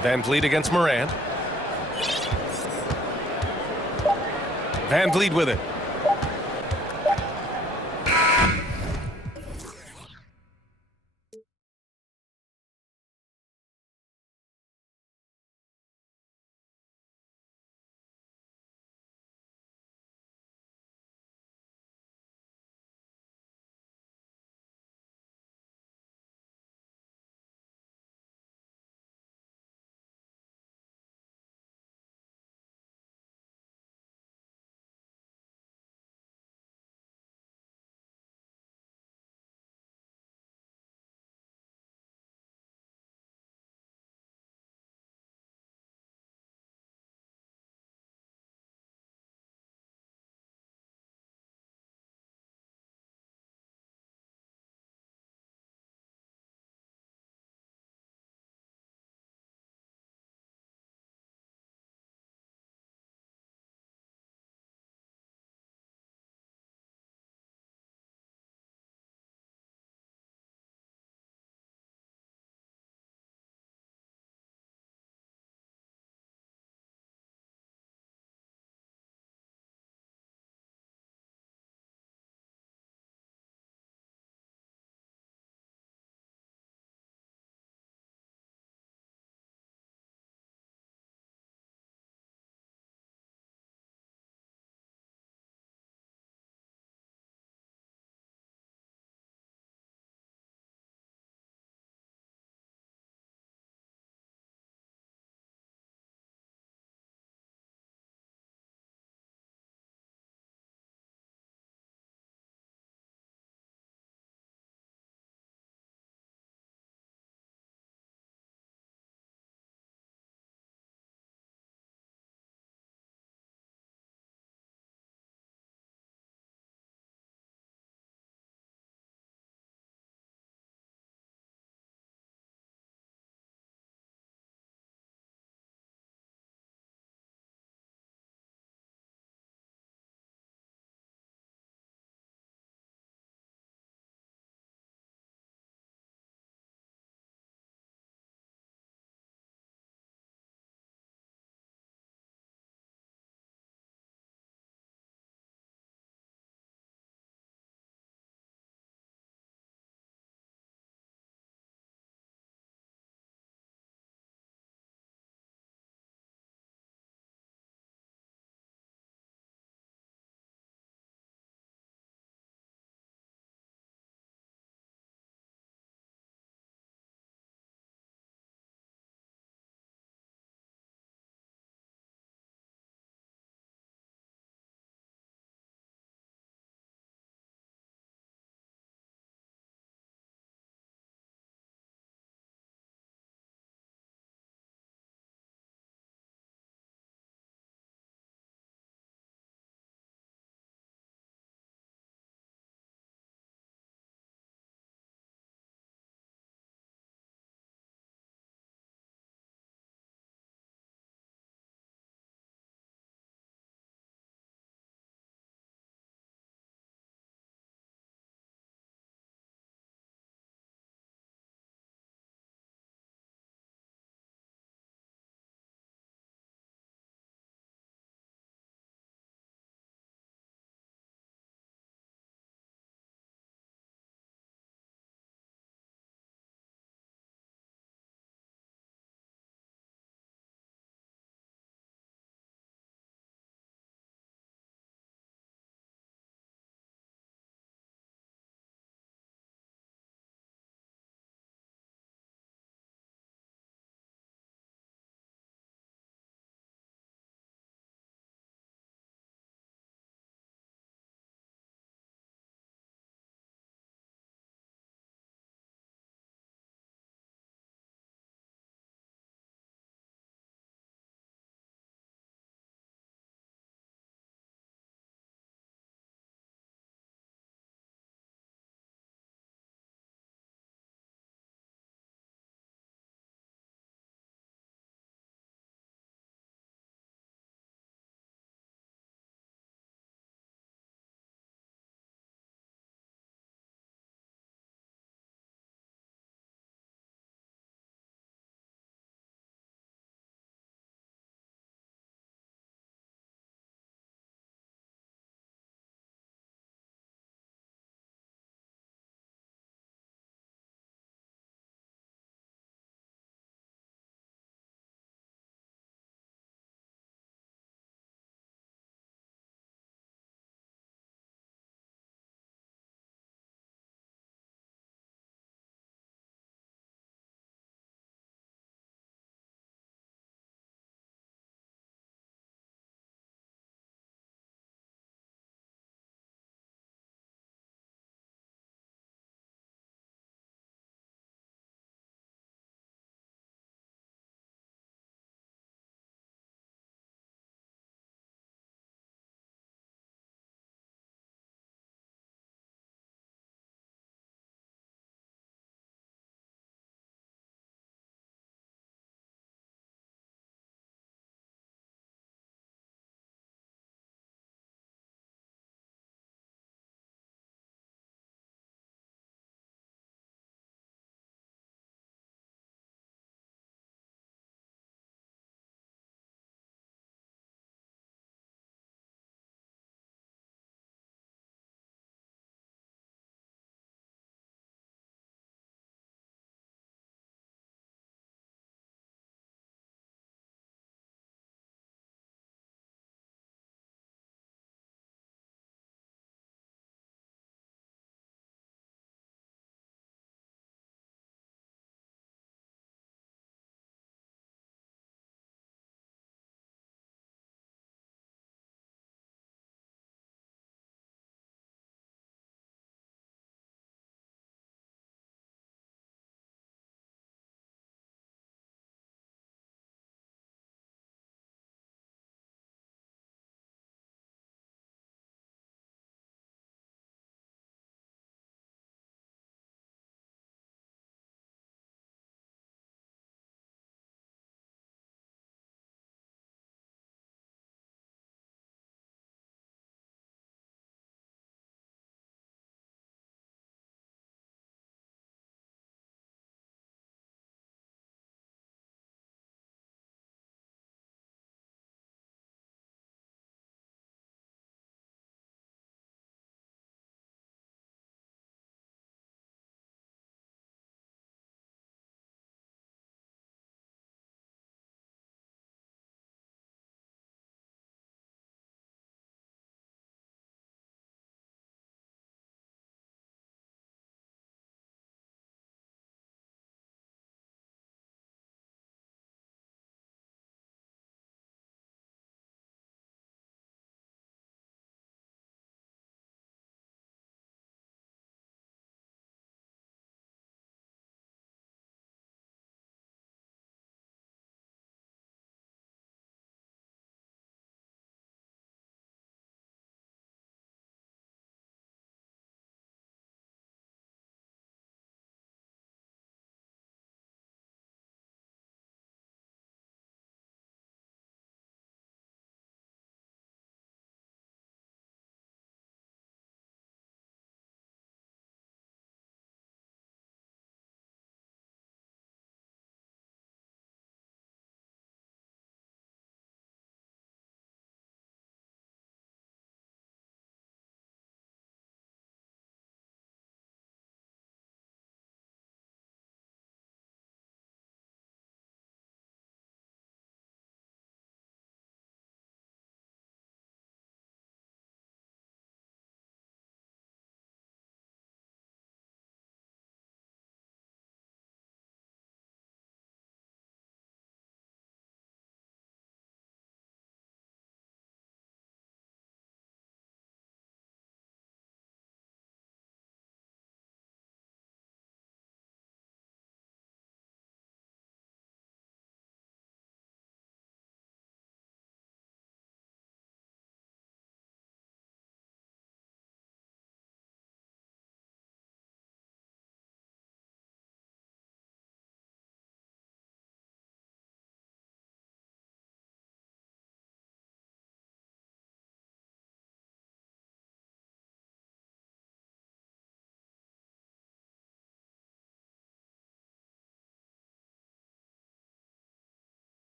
Van Vliet against Morant. Van Vliet with it.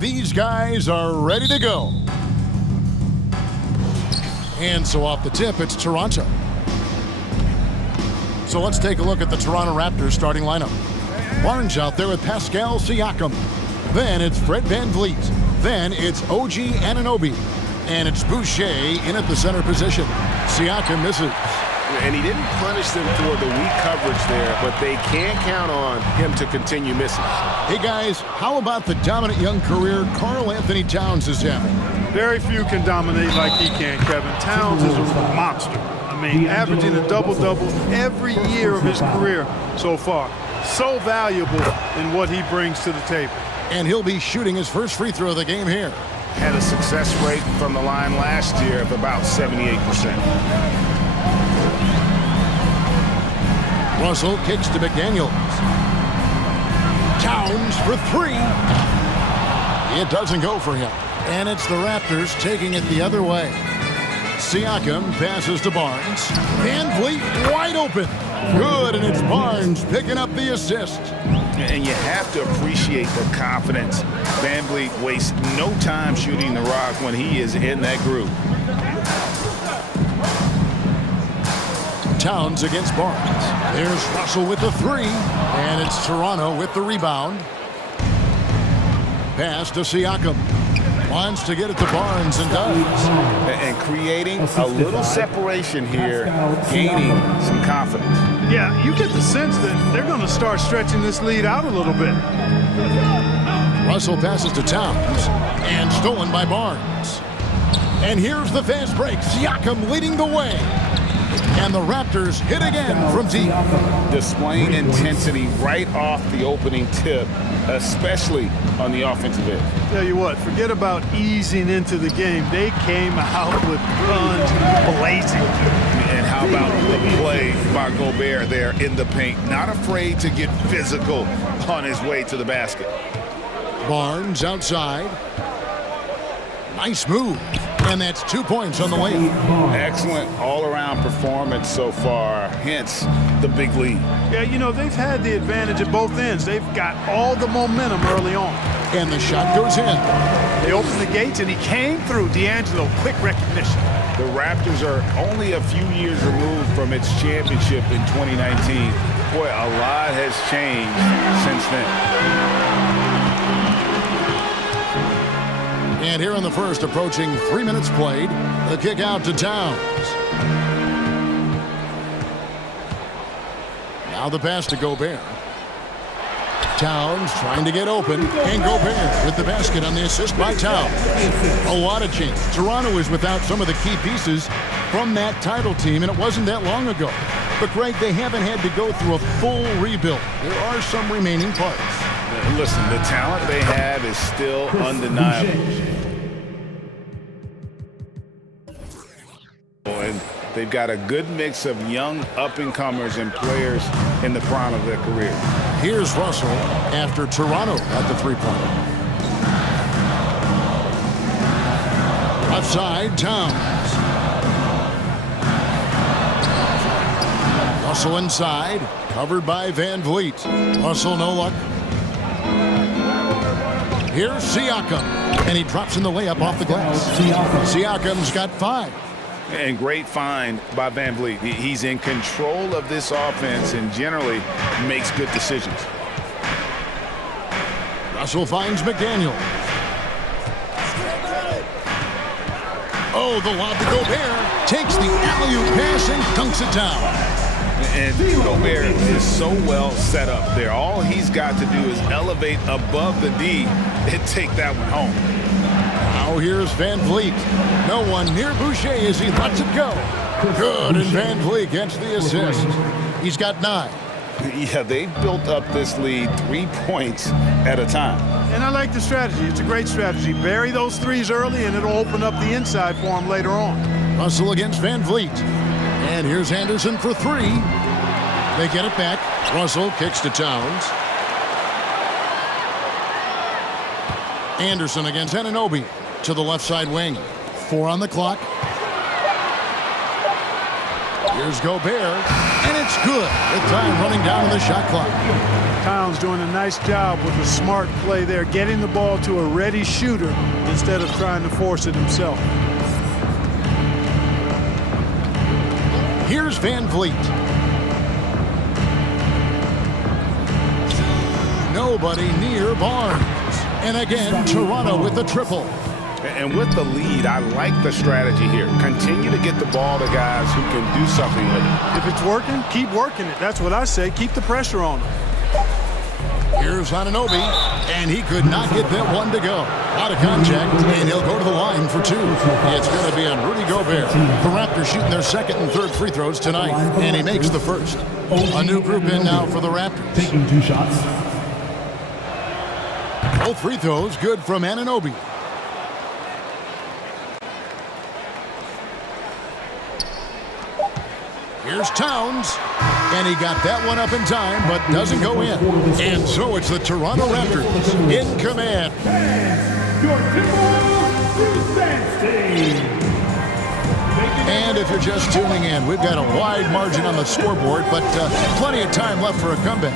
These guys are ready to go. And so off the tip, it's Toronto. So let's take a look at the Toronto Raptors starting lineup. Barnes out there with Pascal Siakam. Then it's Fred VanVleet. Then it's OG Anunoby. And it's Boucher in at the center position. Siakam misses. And he didn't punish them for the weak coverage there, but they can't count on him to continue missing. Hey guys, how about the dominant young career Karl Anthony Towns is having? Very few can dominate like he can, Kevin. Towns is a monster. I mean, averaging a double-double every year of his career so far. So valuable in what he brings to the table. And he'll be shooting his first free throw of the game here. Had a success rate from the line last year of about 78%. Russell kicks to McDaniels. Towns for three. It doesn't go for him. And it's the Raptors taking it the other way. Siakam passes to Barnes. VanVleet wide open. Good, and it's Barnes picking up the assist. And you have to appreciate the confidence. VanVleet wastes no time shooting the rock when he is in that groove. Towns against Barnes. There's Russell with the three, and it's Toronto with the rebound. Pass to Siakam. Wants to get it to Barnes and does. And creating a little separation here, gaining some confidence. Yeah, you get the sense that they're going to start stretching this lead out a little bit. Russell passes to Towns, and stolen by Barnes. And here's the fast break. Siakam leading the way. And the Raptors hit again from deep. Displaying intensity right off the opening tip, especially on the offensive end. Tell you what, forget about easing into the game. They came out with guns blazing. And how about the play by Gobert there in the paint? Not afraid to get physical on his way to the basket. Barnes outside. Nice move. And that's 2 points on the way. Excellent all-around performance so far, hence the big lead. Yeah, you know, they've had the advantage at both ends. They've got all the momentum early on. And the shot goes in. They opened the gates, and he came through. D'Angelo, quick recognition. The Raptors are only a few years removed from its championship in 2019. Boy, a lot has changed since then. And here in the first, approaching 3 minutes played, the kick out to Towns. Now the pass to Gobert. Towns trying to get open, and Gobert with the basket on the assist by Towns. A lot of change. Toronto is without some of the key pieces from that title team, and it wasn't that long ago. But, Greg, they haven't had to go through a full rebuild. There are some remaining parts. Listen, the talent they have is still undeniable. And they've got a good mix of young up-and-comers and players in the prime of their career. Here's Russell after Toronto at the three-pointer. Left side, Towns. Russell inside, covered by VanVleet. Russell no luck. Here's Siakam, and he drops in the layup off the glass. Siakam's got 5. And great find by VanVleet. He's in control of this offense and generally makes good decisions. Russell finds McDaniel. Oh, the lob to Gobert. Takes the alley-oop pass and dunks it down. And Gobert is so well set up there. All he's got to do is elevate above the D and take that one home. Now here's VanVleet. No one near Boucher as he lets it go. Good, and VanVleet gets the assist. He's got 9. Yeah, they've built up this lead 3 points at a time. And I like the strategy. It's a great strategy. Bury those threes early, and it'll open up the inside for him later on. Russell against VanVleet. And here's Anderson for 3. They get it back. Russell kicks to Towns. Anderson against Anunoby to the left side wing. 4 on the clock. Here's Gobert, and it's good. The time running down on the shot clock. Towns doing a nice job with a smart play there, getting the ball to a ready shooter instead of trying to force it himself. Here's Van Vliet. Nobody near Barnes. And again, Toronto with the triple. And with the lead, I like the strategy here. Continue to get the ball to guys who can do something with it. If it's working, keep working it. That's what I say. Keep the pressure on him. Here's Anunoby, and he could not get that one to go. Out of contact, and he'll go to the line for two. It's going to be on Rudy Gobert. The Raptors shooting their second and third free throws tonight, and he makes the first. A new group in now for the Raptors. Taking 2 shots. Both free throws good from Anunoby. Here's Towns, and he got that one up in time, but doesn't go in. And so it's the Toronto Raptors in command. And if you're just tuning in, we've got a wide margin on the scoreboard, but plenty of time left for a comeback.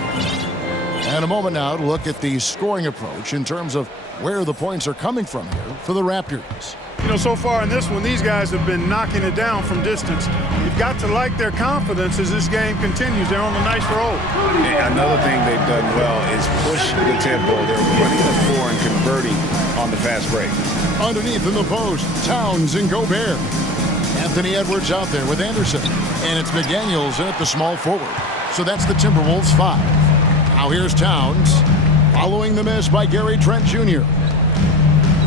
And a moment now to look at the scoring approach in terms of where the points are coming from here for the Raptors. You know, so far in this one, these guys have been knocking it down from distance. You've got to like their confidence as this game continues. They're on a nice roll. Yeah, another thing they've done well is push the tempo. They're running the floor and converting on the fast break. Underneath in the post, Towns and Gobert. Anthony Edwards out there with Anderson. And it's McDaniels in at the small forward. So that's the Timberwolves 5. Now here's Towns, following the miss by Gary Trent Jr.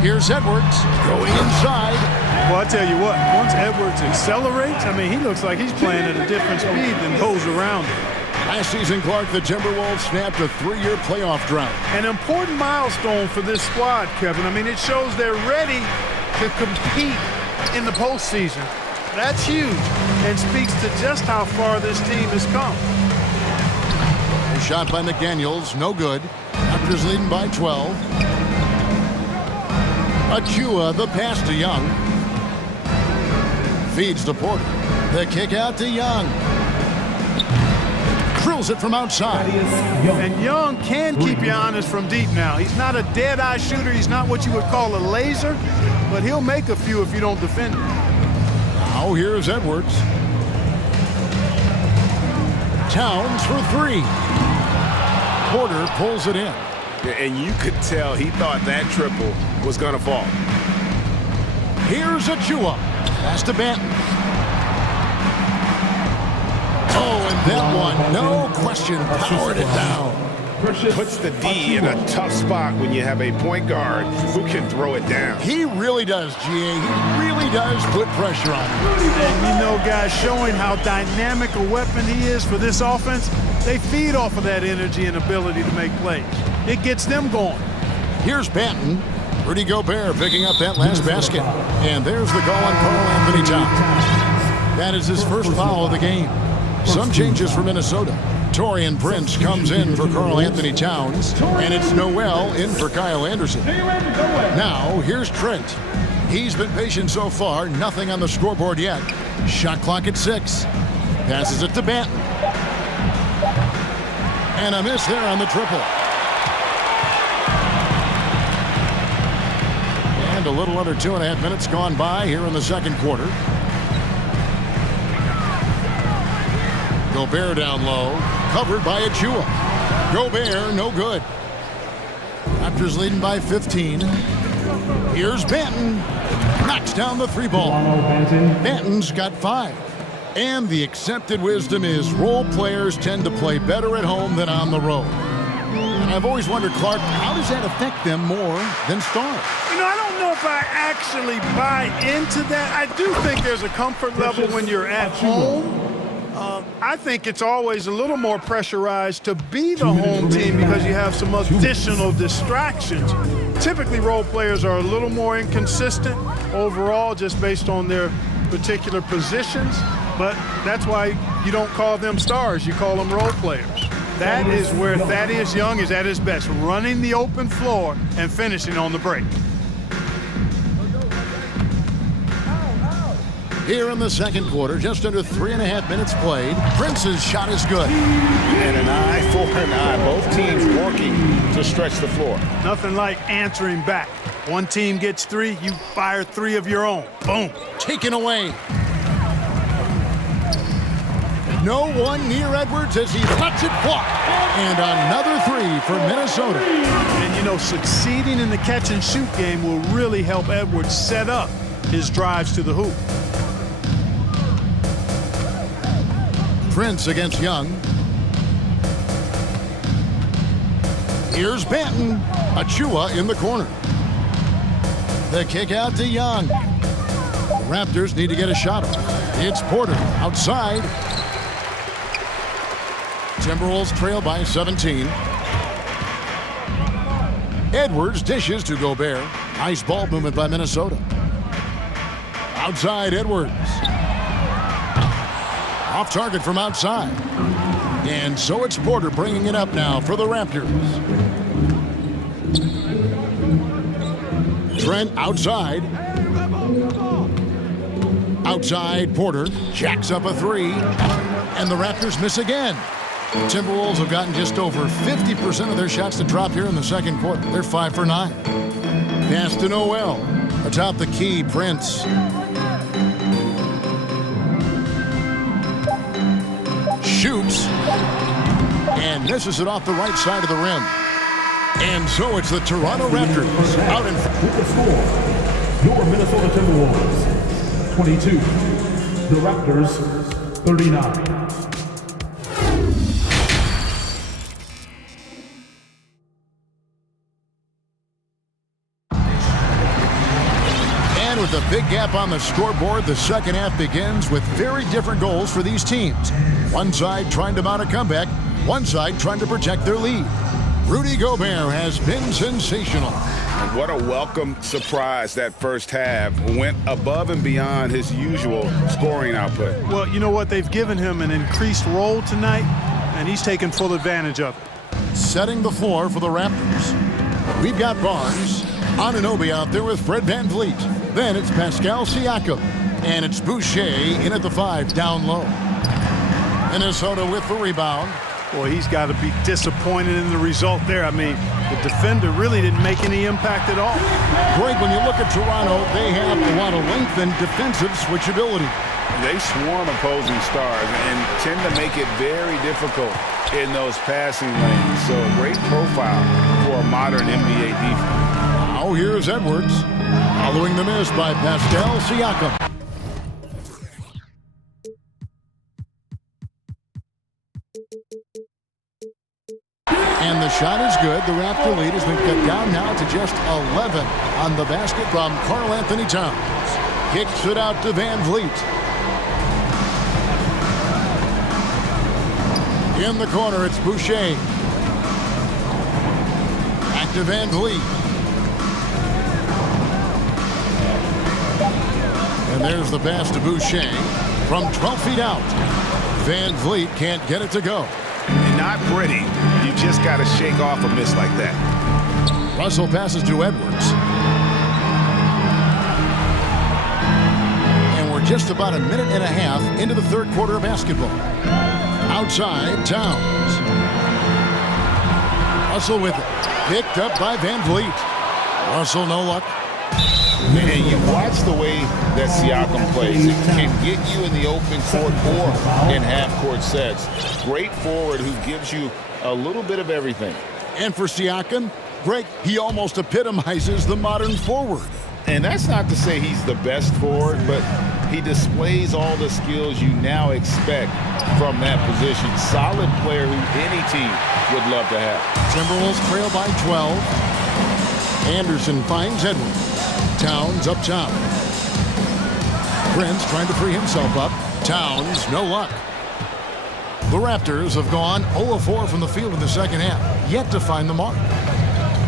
Here's Edwards going inside. Well, I tell you what, once Edwards accelerates, I mean, he looks like he's playing at a different speed than those around him. Last season, Clark, the Timberwolves snapped a 3-year playoff drought. An important milestone for this squad, Kevin. I mean, it shows they're ready to compete in the postseason. That's huge and speaks to just how far this team has come. A shot by McDaniels, no good. Raptors leading by 12. Achua, the pass to Young. Feeds to Porter. The kick out to Young. Drills it from outside. And Young can keep you honest from deep now. He's not a dead-eye shooter. He's not what you would call a laser, but he'll make a few if you don't defend him. Now here's Edwards. Towns for 3. Porter pulls it in. And you could tell he thought that triple was going to fall. Here's Achua. Pass to Banton. Oh, and that one, no question, powered it down. Puts the D in a tough spot when you have a point guard who can throw it down. He really does, GA. He really does put pressure on him. And you know, guys, showing how dynamic a weapon he is for this offense, they feed off of that energy and ability to make plays. It gets them going. Here's Banton. Rudy Gobert picking up that last basket. And there's the call on Karl Anthony Towns. That is his first foul of the game. Some changes for Minnesota. Taurean Prince comes in for Karl Anthony Towns, and it's Noel in for Kyle Anderson. Now, here's Trent. He's been patient so far, nothing on the scoreboard yet. Shot clock at 6. Passes it to Banton. And a miss there on the triple. And a little under 2.5 minutes gone by here in the second quarter. Gobert down low, covered by Achua. Gobert, no good. Raptors leading by 15. Here's Banton. Knocks down the 3 ball. Banton's got 5. And the accepted wisdom is role players tend to play better at home than on the road. And I've always wondered, Clark, how does that affect them more than stars? You know, I don't know if I actually buy into that. I do think there's a comfort level when you're at home. I think it's always a little more pressurized to be the home team because you have some additional distractions. Typically, role players are a little more inconsistent overall just based on their particular positions, but that's why you don't call them stars. You call them role players. That is where Thaddeus Young is at his best, running the open floor and finishing on the break. Here in the second quarter, just under 3.5 minutes played, Prince's shot is good. And an eye for an eye. Both teams working to stretch the floor. Nothing like answering back. One team gets 3, you fire 3 of your own. Boom. Taken away. No one near Edwards as he lets it fly. And another 3 for Minnesota. And, you know, succeeding in the catch-and-shoot game will really help Edwards set up his drives to the hoop. Prince against Young. Here's Banton. Achua in the corner. The kick out to Young. The Raptors need to get a shot off. It's Porter outside. Timberwolves trail by 17. Edwards dishes to Gobert. Nice ball movement by Minnesota. Outside Edwards. Off target from outside. And so it's Porter bringing it up now for the Raptors. Trent outside. Outside Porter. Jacks up a 3. And the Raptors miss again. Timberwolves have gotten just over 50% of their shots to drop here in the second quarter. They're 5 for 9. Pass to Noel. Atop the key, Prince. Shoots. And misses it off the right side of the rim. And so it's the Toronto Raptors out in front. With the score, your Minnesota Timberwolves, 22. The Raptors, 39. With a big gap on the scoreboard, the second half begins with very different goals for these teams. One side trying to mount a comeback, one side trying to protect their lead. Rudy Gobert has been sensational. And what a welcome surprise that first half. Went above and beyond his usual scoring output. Well, you know what? They've given him an increased role tonight, and he's taken full advantage of it. Setting the floor for the Raptors. We've got Barnes, Anunoby out there with Fred VanVleet. Then it's Pascal Siakam. And it's Boucher in at the 5, down low. Minnesota with the rebound. Boy, he's got to be disappointed in the result there. I mean, the defender really didn't make any impact at all. Greg, when you look at Toronto, they have a lot of length and defensive switchability. They swarm opposing stars and tend to make it very difficult in those passing lanes. So a great profile for a modern NBA defense. Now here's Edwards, following the miss by Pascal Siakam. And the shot is good. The Raptor lead has been cut down now to just 11 on the basket from Karl Anthony Towns. Kicks it out to VanVleet. In the corner, it's Boucher. Back to VanVleet. And there's the pass to Boucher from 12 feet out. VanVleet can't get it to go. And not pretty. You just got to shake off a miss like that. Russell passes to Edwards. And we're just about a minute and a half into the third quarter of basketball. Outside, Towns. Russell with it. Picked up by VanVleet. Russell, no luck. And you watch the way that Siakam plays. It can get you in the open court or in half-court sets. Great forward who gives you a little bit of everything. And for Siakam, Greg, he almost epitomizes the modern forward. And that's not to say he's the best forward, but he displays all the skills you now expect from that position. Solid player who any team would love to have. Timberwolves trail by 12. Anderson finds Edwards. Towns up top. Prince trying to free himself up. Towns, no luck. The Raptors have gone 0-4 from the field in the second half, yet to find the mark.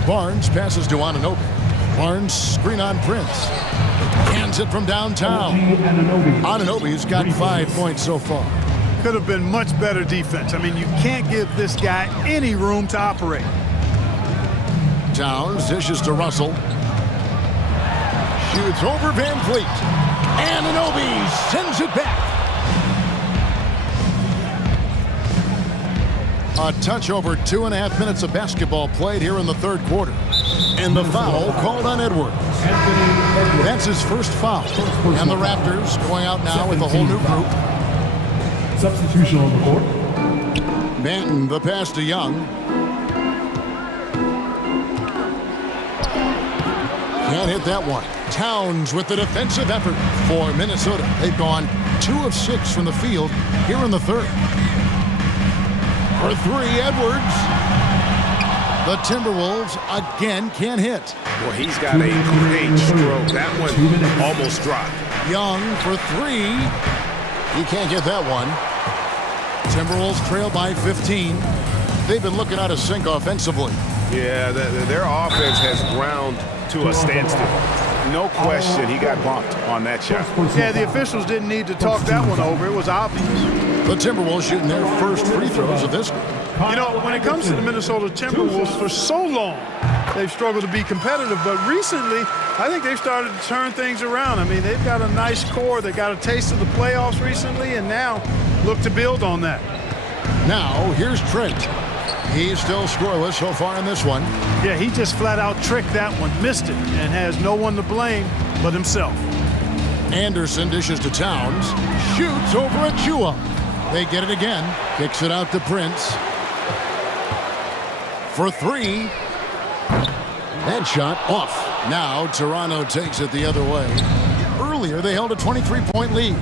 Barnes passes to Anunoby. Barnes screen on Prince. Hands it from downtown. Anunoby's got 5 points so far. Could have been much better defense. I mean, you can't give this guy any room to operate. Towns dishes to Russell. Shoots over VanVleet. And Anunoby sends it back. A touch over 2.5 minutes of basketball played here in the third quarter. And the foul called on Edwards. That's his first foul. And the Raptors going out now with a whole new group. Substitution on the court. Banton, the pass to Young. Can't hit that one. Towns with the defensive effort for Minnesota. They've gone 2 of 6 from the field here in the third. For 3, Edwards. The Timberwolves again can't hit. Well, he's got a great stroke. That one almost dropped. Young for 3. He can't get that one. Timberwolves trail by 15. They've been looking out of sync offensively. Yeah, their offense has ground to a standstill. No question he got bumped on that shot. Yeah, the officials didn't need to talk that one over. It was obvious. The Timberwolves shooting their first free throws of this game. You know, when it comes to the Minnesota Timberwolves, for so long, they've struggled to be competitive. But recently, I think they've started to turn things around. I mean, they've got a nice core. They got a taste of the playoffs recently, and now look to build on that. Now, here's Trent. He's still scoreless so far in this one. Yeah, he just flat out tricked that one, missed it, and has no one to blame but himself. Anderson dishes to Towns. Shoots over at Chua. They get it again. Kicks it out to Prince. For 3. That shot off. Now Toronto takes it the other way. Earlier, they held a 23-point lead.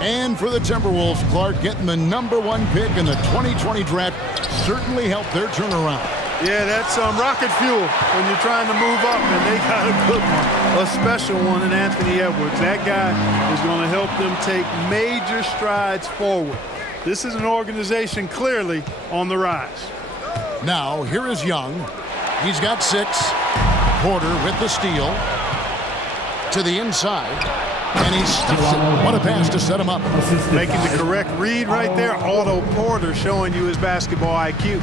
And for the Timberwolves, Clark getting the #1 pick in the 2020 draft certainly helped their turnaround. Yeah, that's rocket fuel when you're trying to move up, and they got a good one, a special one in Anthony Edwards. That guy is going to help them take major strides forward. This is an organization clearly on the rise. Now, here is Young. He's got 6. Porter with the steal. To the inside. And he stuffs it. What a pass to set him up. Making the correct read right there. Otto Porter showing you his basketball IQ.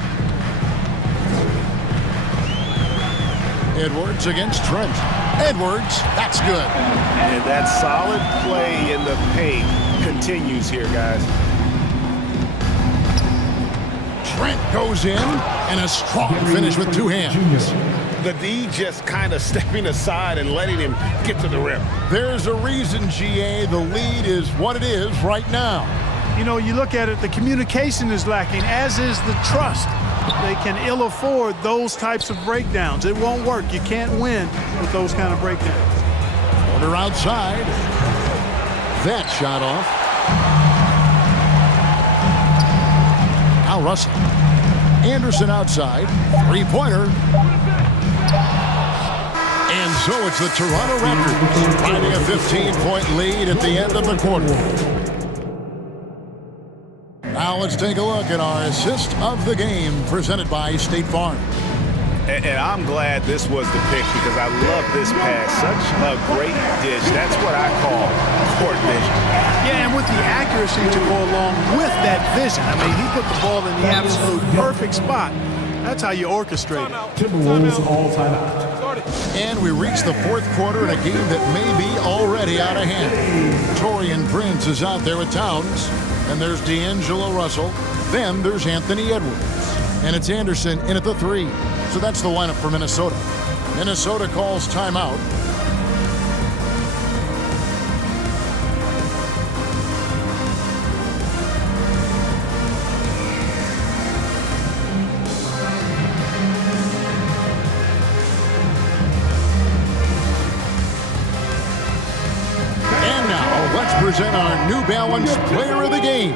Edwards against Trent. Edwards, that's good. And that solid play in the paint continues here, guys. Trent goes in, and a strong finish with 2 hands. The D just kind of stepping aside and letting him get to the rim. There's a reason, GA, the lead is what it is right now. You know, you look at it, the communication is lacking, as is the trust. They can ill afford those types of breakdowns. It won't work. You can't win with those kind of breakdowns. Porter outside. That shot off. Now Russell. Anderson outside. 3-pointer. And so it's the Toronto Raptors finding a 15-point lead at the end of the quarter. Now let's take a look at our assist of the game presented by State Farm. And I'm glad this was the pick because I love this pass. Such a great dish. That's what I call court vision. Yeah, and with the accuracy to go along with that vision. I mean, he put the ball in the absolute perfect spot. That's how you orchestrate it. Timberwolves all timeout. And we reach the fourth quarter in a game that may be already out of hand. Taurean Prince is out there with Towns. And there's D'Angelo Russell. Then there's Anthony Edwards. And it's Anderson in at the 3. So that's the lineup for Minnesota. Minnesota calls timeout. And now let's present our New Balance Player of the Game,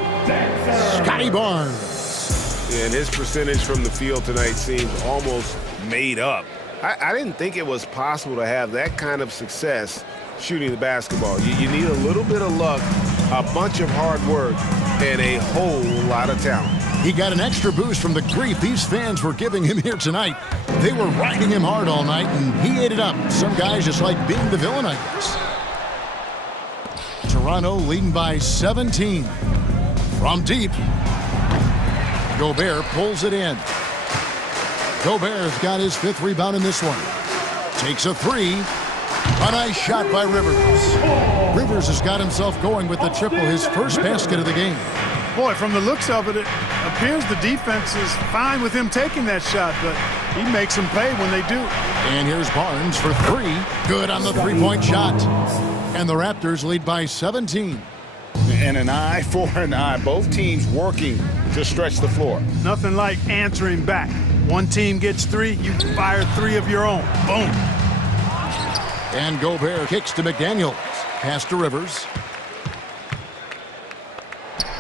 Scotty Barnes. And his percentage from the field tonight seems almost made up. I didn't think it was possible to have that kind of success shooting the basketball. You need a little bit of luck, a bunch of hard work, and a whole lot of talent. He got an extra boost from the grief these fans were giving him here tonight. They were riding him hard all night, and he ate it up. Some guys just like being the villain, I guess. Toronto leading by 17. From deep. Gobert pulls it in. Gobert's got his 5th rebound in this one. Takes a 3. A nice shot by Rivers. Rivers Rivers has got himself going with the triple, his first basket of the game. Boy, from the looks of it, it appears the defense is fine with him taking that shot, but he makes them pay when they do. And here's Barnes for three. Good on the three-point shot. And the Raptors lead by 17. And an eye for an eye. Both teams working to stretch the floor. Nothing like answering back. One team gets three, you fire three of your own. Boom. And Gobert kicks to McDaniels. Pass to Rivers.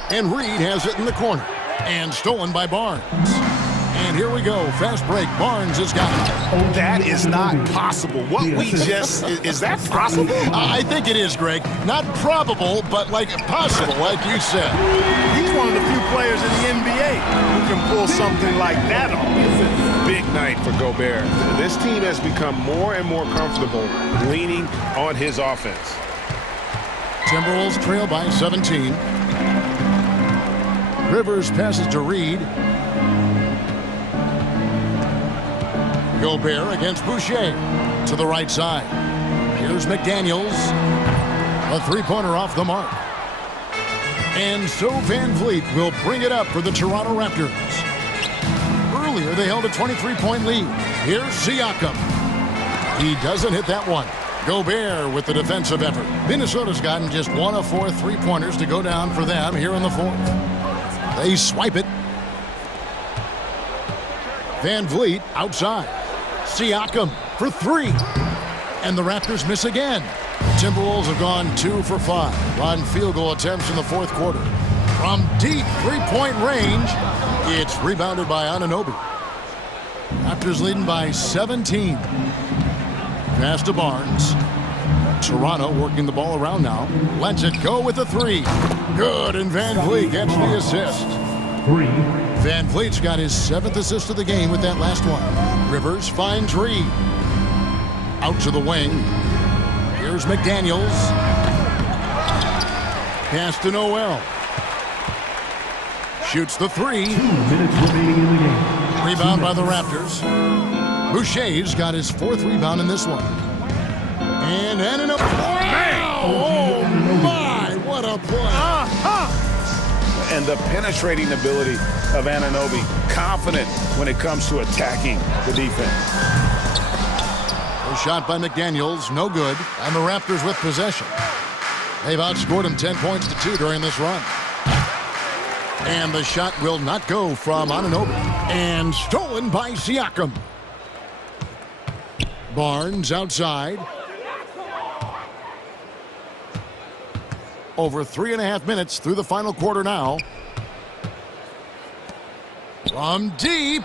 And Reed has it in the corner. And stolen by Barnes. And here we go. Fast break. Barnes has got it. That is not possible. What we just... Is that possible? I think it is, Greg. Not probable, but like possible, like you said. He's one of the few players in the NBA who can pull something like that off. Big night for Gobert. This team has become more and more comfortable leaning on his offense. Timberwolves trail by 17. Rivers passes to Reed. Gobert against Boucher to the right side. Here's McDaniels. A three-pointer off the mark. And so Van Vliet will bring it up for the Toronto Raptors. Earlier, they held a 23-point lead. Here's Siakam. He doesn't hit that one. Gobert with the defensive effort. Minnesota's gotten just one of 4 three-pointers to go down for them here in the fourth. They swipe it. Van Vliet outside. Siakam for three. And the Raptors miss again. Timberwolves have gone 2 for 5 on field goal attempts in the fourth quarter. From deep three-point range, it's rebounded by Anunoby. Raptors leading by 17. Pass to Barnes. Toronto working the ball around now. Lets it go with the three. Good, and Van Vliet gets the assist. Van Vliet's got his 7th assist of the game with that last one. Rivers finds Reed. Out to the wing. Here's McDaniels. Pass to Noel. Shoots the three. 2 minutes remaining in the game. Rebound by the Raptors. Boucher's got his 4th rebound in this one. And Anunoby. Wow! Oh, my! What a play. And the penetrating ability of Anunoby. Confident when it comes to attacking the defense. A shot by McDaniels. No good. And the Raptors with possession. They've outscored him 10 points to 2 during this run. And the shot will not go from Anunoby. And stolen by Siakam. Barnes outside. Over 3.5 minutes through the final quarter now. From deep.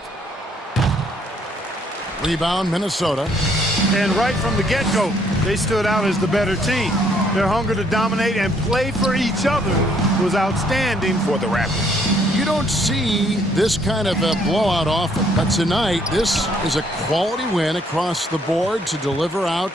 Rebound, Minnesota. And right from the get-go, they stood out as the better team. Their hunger to dominate and play for each other was outstanding for the Raptors. You don't see this kind of a blowout often, but tonight this is a quality win across the board to deliver out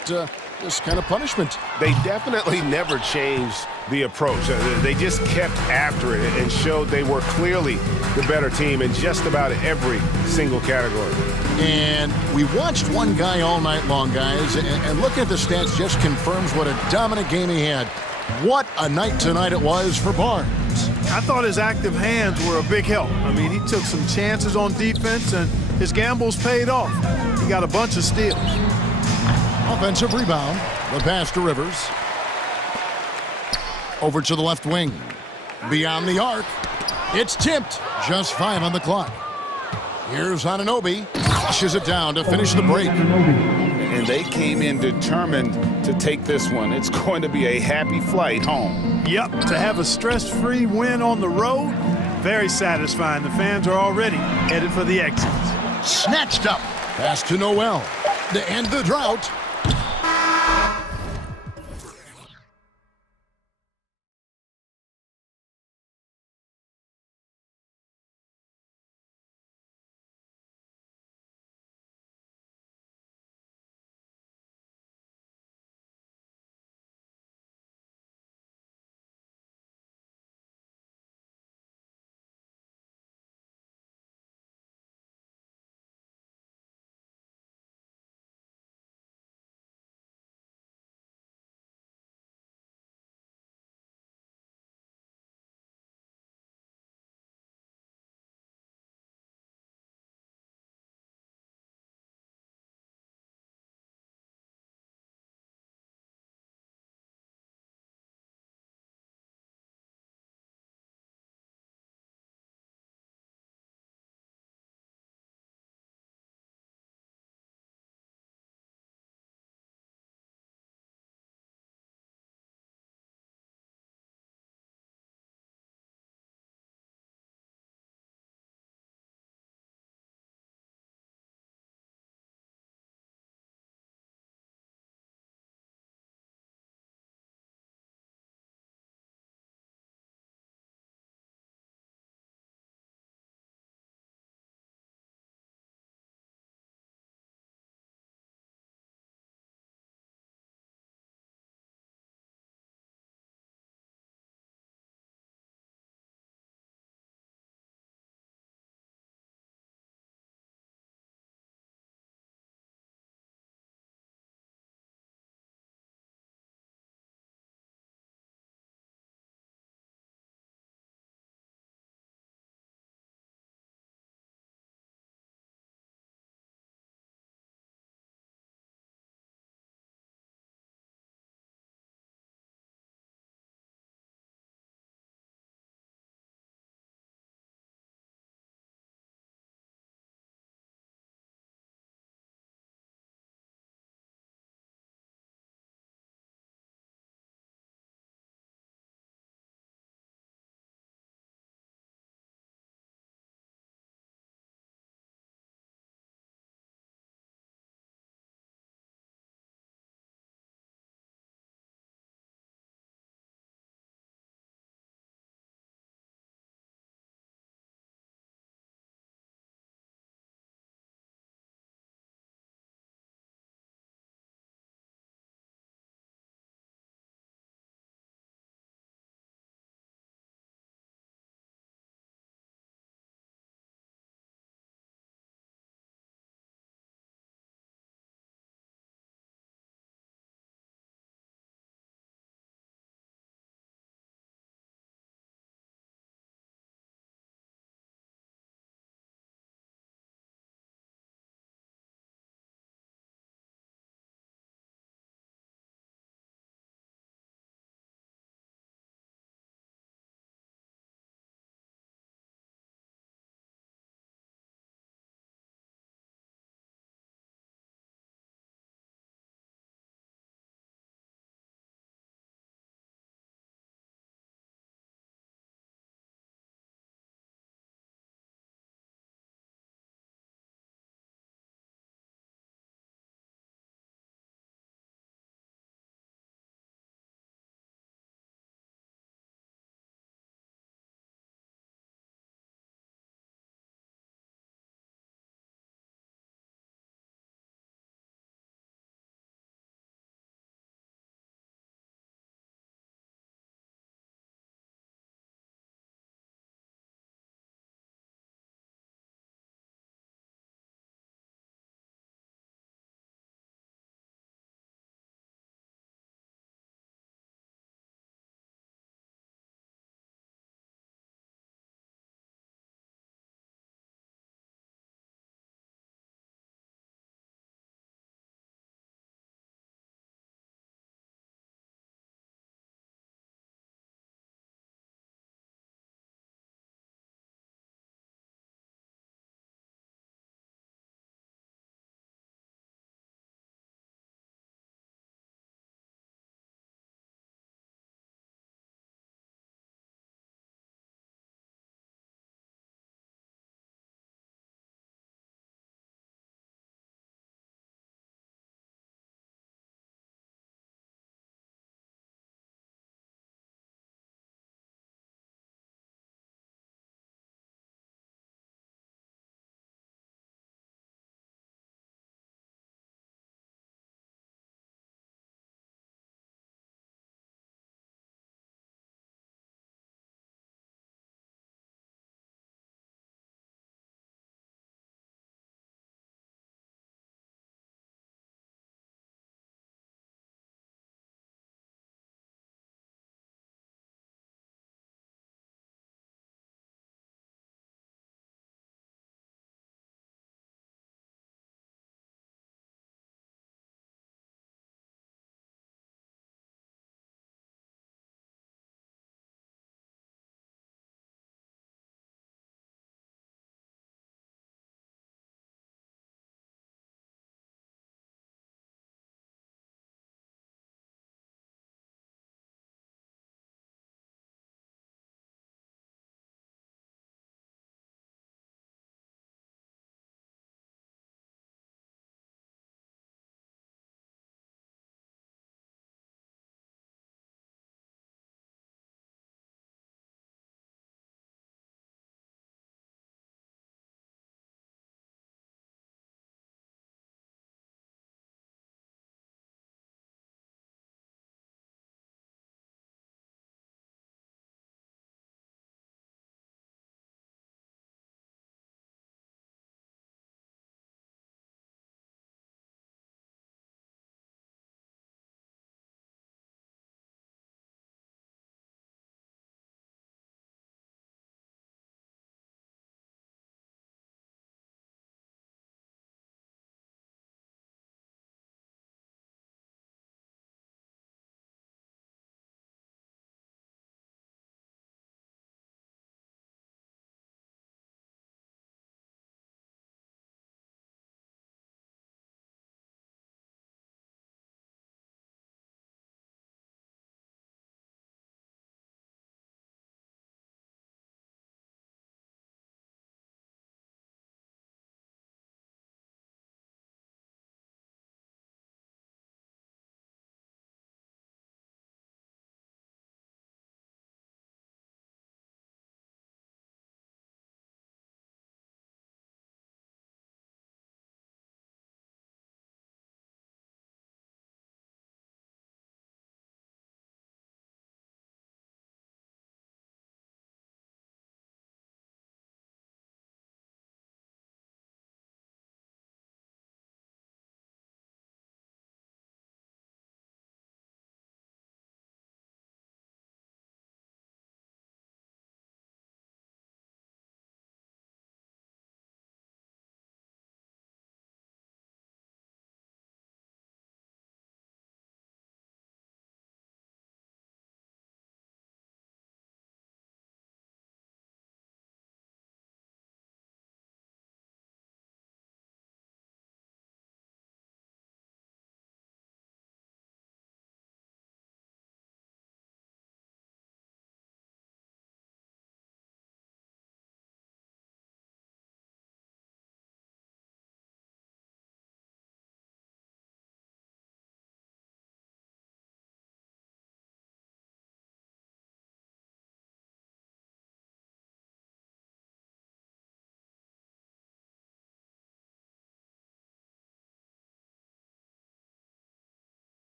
this kind of punishment. They definitely never changed the approach. They just kept after it and showed they were clearly the better team in just about every single category. And we watched one guy all night long, guys, and looking at the stats just confirms what a dominant game he had. What a night tonight it was for Barnes. I thought his active hands were a big help. I mean, he took some chances on defense, and his gambles paid off. He got a bunch of steals. Offensive rebound. The pass to Rivers. Over to the left wing. Beyond the arc. It's tipped. Just 5 on the clock. Here's Anunoby. Flushes it down to finish the break. And they came in determined to take this one. It's going to be a happy flight home. Yep, to have a stress-free win on the road, very satisfying. The fans are already headed for the exits. Snatched up. Pass to Noel. To end the drought.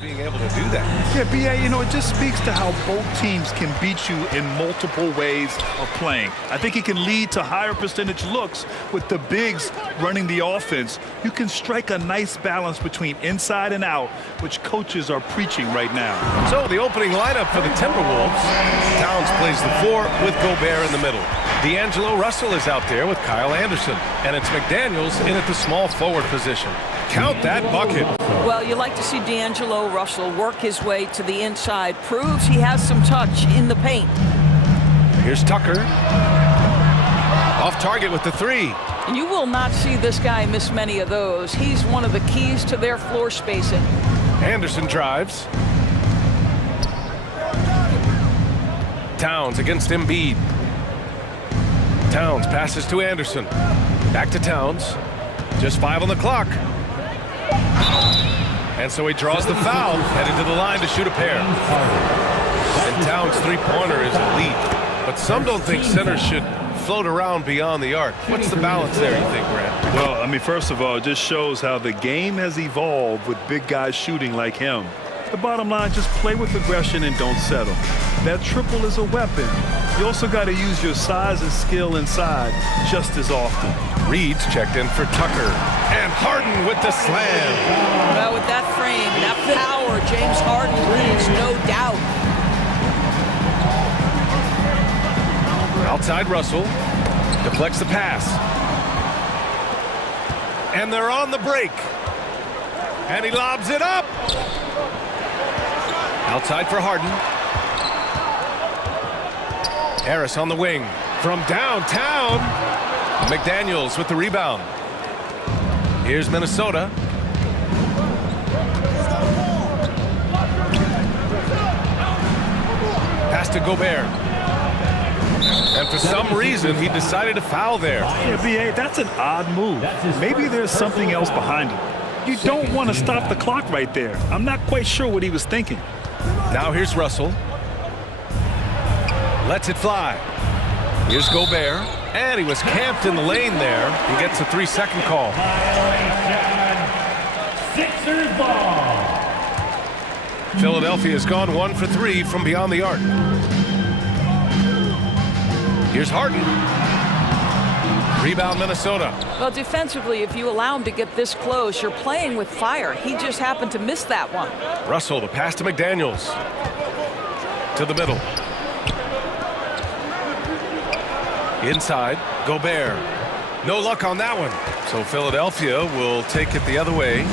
Being able to do that. Yeah, B.A., you know, it just speaks to how both teams can beat you in multiple ways of playing. I think it can lead to higher percentage looks with the bigs running the offense. You can strike a nice balance between inside and out, which coaches are preaching right now. So the opening lineup for the Timberwolves. Towns plays the 4 with Gobert in the middle. D'Angelo Russell is out there with Kyle Anderson. And it's McDaniels in at the small forward position. Count that bucket. Well, you like to see D'Angelo Russell work his way to the inside. Proves he has some touch in the paint. Here's Tucker. Off target with the 3. You will not see this guy miss many of those. He's one of the keys to their floor spacing. Anderson drives. Towns against Embiid. Towns passes to Anderson. Back to Towns. Just 5 on the clock. And so he draws the foul, headed to the line to shoot a pair. And Towns' three-pointer is elite. But some don't think centers should float around beyond the arc. What's the balance there, you think, Grant? Well, I mean, first of all, it just shows how the game has evolved with big guys shooting like him. The bottom line, just play with aggression and don't settle. That triple is a weapon. You also got to use your size and skill inside just as often. Reed's checked in for Tucker. And Harden with the slam. Well, with that frame, that power, James Harden leaves no doubt. Outside Russell. Deflects the pass. And they're on the break. And he lobs it up. Outside for Harden. Harris on the wing. From downtown. McDaniels with the rebound. Here's Minnesota. Pass to Gobert. And for some reason, he decided to foul there. Yeah, B.A., that's an odd move. Maybe there's something else behind it. You don't want to stop the clock right there. I'm not quite sure what he was thinking. Now here's Russell. Lets it fly. Here's Gobert. And he was camped in the lane there. He gets a 3-second call. Sixers ball. Philadelphia's gone 1 for 3 from beyond the arc. Here's Harden. Rebound Minnesota. Well, defensively, if you allow him to get this close, you're playing with fire. He just happened to miss that one. Russell, the pass to McDaniels. To the middle. Inside, Gobert. No luck on that one. So Philadelphia will take it the other way.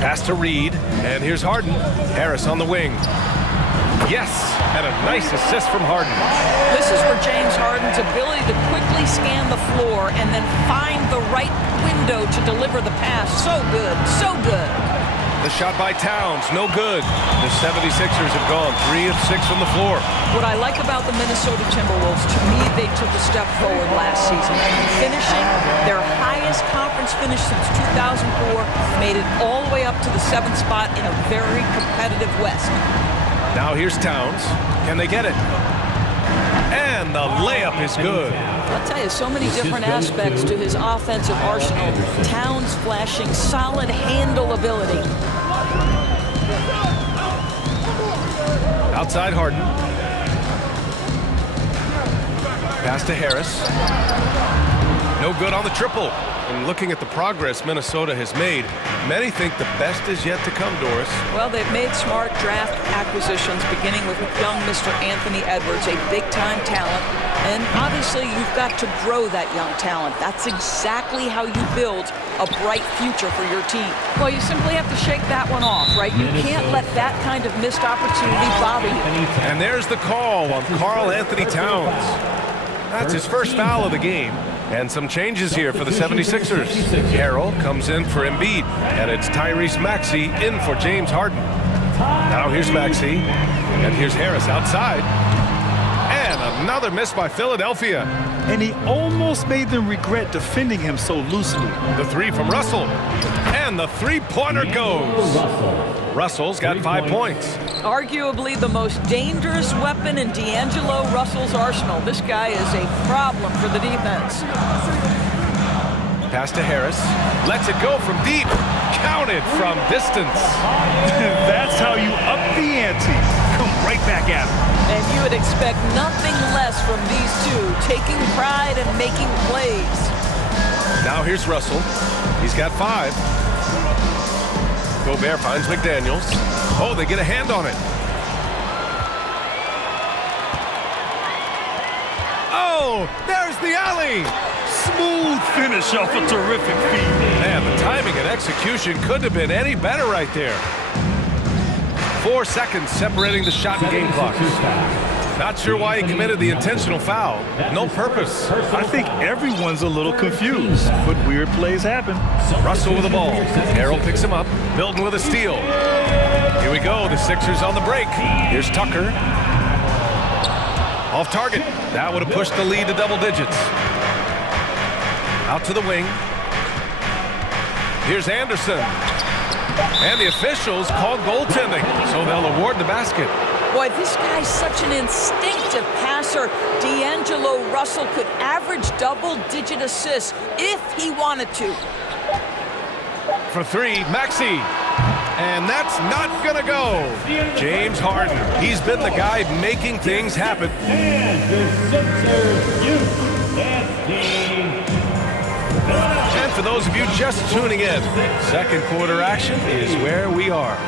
Pass to Reed. And here's Harden. Harris on the wing. Yes, and a nice assist from Harden. This is where James Harden's ability to quickly scan the floor and then find the right window to deliver the pass. So good, so good. The shot by Towns, no good. The 76ers have gone 3 of 6 from the floor. What I like about the Minnesota Timberwolves, to me, they took a step forward last season. Finishing their highest conference finish since 2004, made it all the way up to the 7th spot in a very competitive West. Now here's Towns. Can they get it? And the layup is good. I'll tell you, so many different aspects to his offensive arsenal. Towns flashing solid handle ability. Outside Harden. Pass to Harris. No good on the triple. And looking at the progress Minnesota has made, many think the best is yet to come, Doris. Well, they've made smart draft acquisitions, beginning with young Mr. Anthony Edwards, a big-time talent. And obviously, you've got to grow that young talent. That's exactly how you build a bright future for your team. Well, you simply have to shake that one off, right? You can't let that kind of missed opportunity bother you. And there's the call on Karl Anthony Towns. That's his first foul of the game. And some changes here for the 76ers. Harrell comes in for Embiid, and it's Tyrese Maxey in for James Harden. Now here's Maxey, and here's Harris outside. And another miss by Philadelphia. And he almost made them regret defending him so loosely. The 3 from Russell. And the three-pointer goes. Russell's got 5 points. Arguably the most dangerous weapon in D'Angelo Russell's arsenal. This guy is a problem for the defense. Pass to Harris. Lets it go from deep. counted from distance. That's how you up the ante. Come right back at him. And you would expect nothing less from these two, taking pride and making plays. Now here's Russell. He's got 5. Gobert finds McDaniels. Oh, they get a hand on it. Oh, there's the alley. Smooth finish off a terrific feed. Man, the timing and execution couldn't have been any better right there. 4 seconds separating the shot and game clock. Not sure why he committed the intentional foul. No purpose. I think everyone's a little confused, but weird plays happen. Russell with the ball. Harrell picks him up. Milton with a steal. Here we go. The Sixers on the break. Here's Tucker. Off target. That would have pushed the lead to double digits. Out to the wing. Here's Anderson. And the officials called goaltending, so they'll award the basket. Boy, this guy's such an instinctive passer. D'Angelo Russell could average double-digit assists if he wanted to. For 3, Maxey. And that's not gonna go. James Harden. He's been the guy making things happen. And the Sixers youth and team. And for those of you just tuning in, second quarter action is where we are.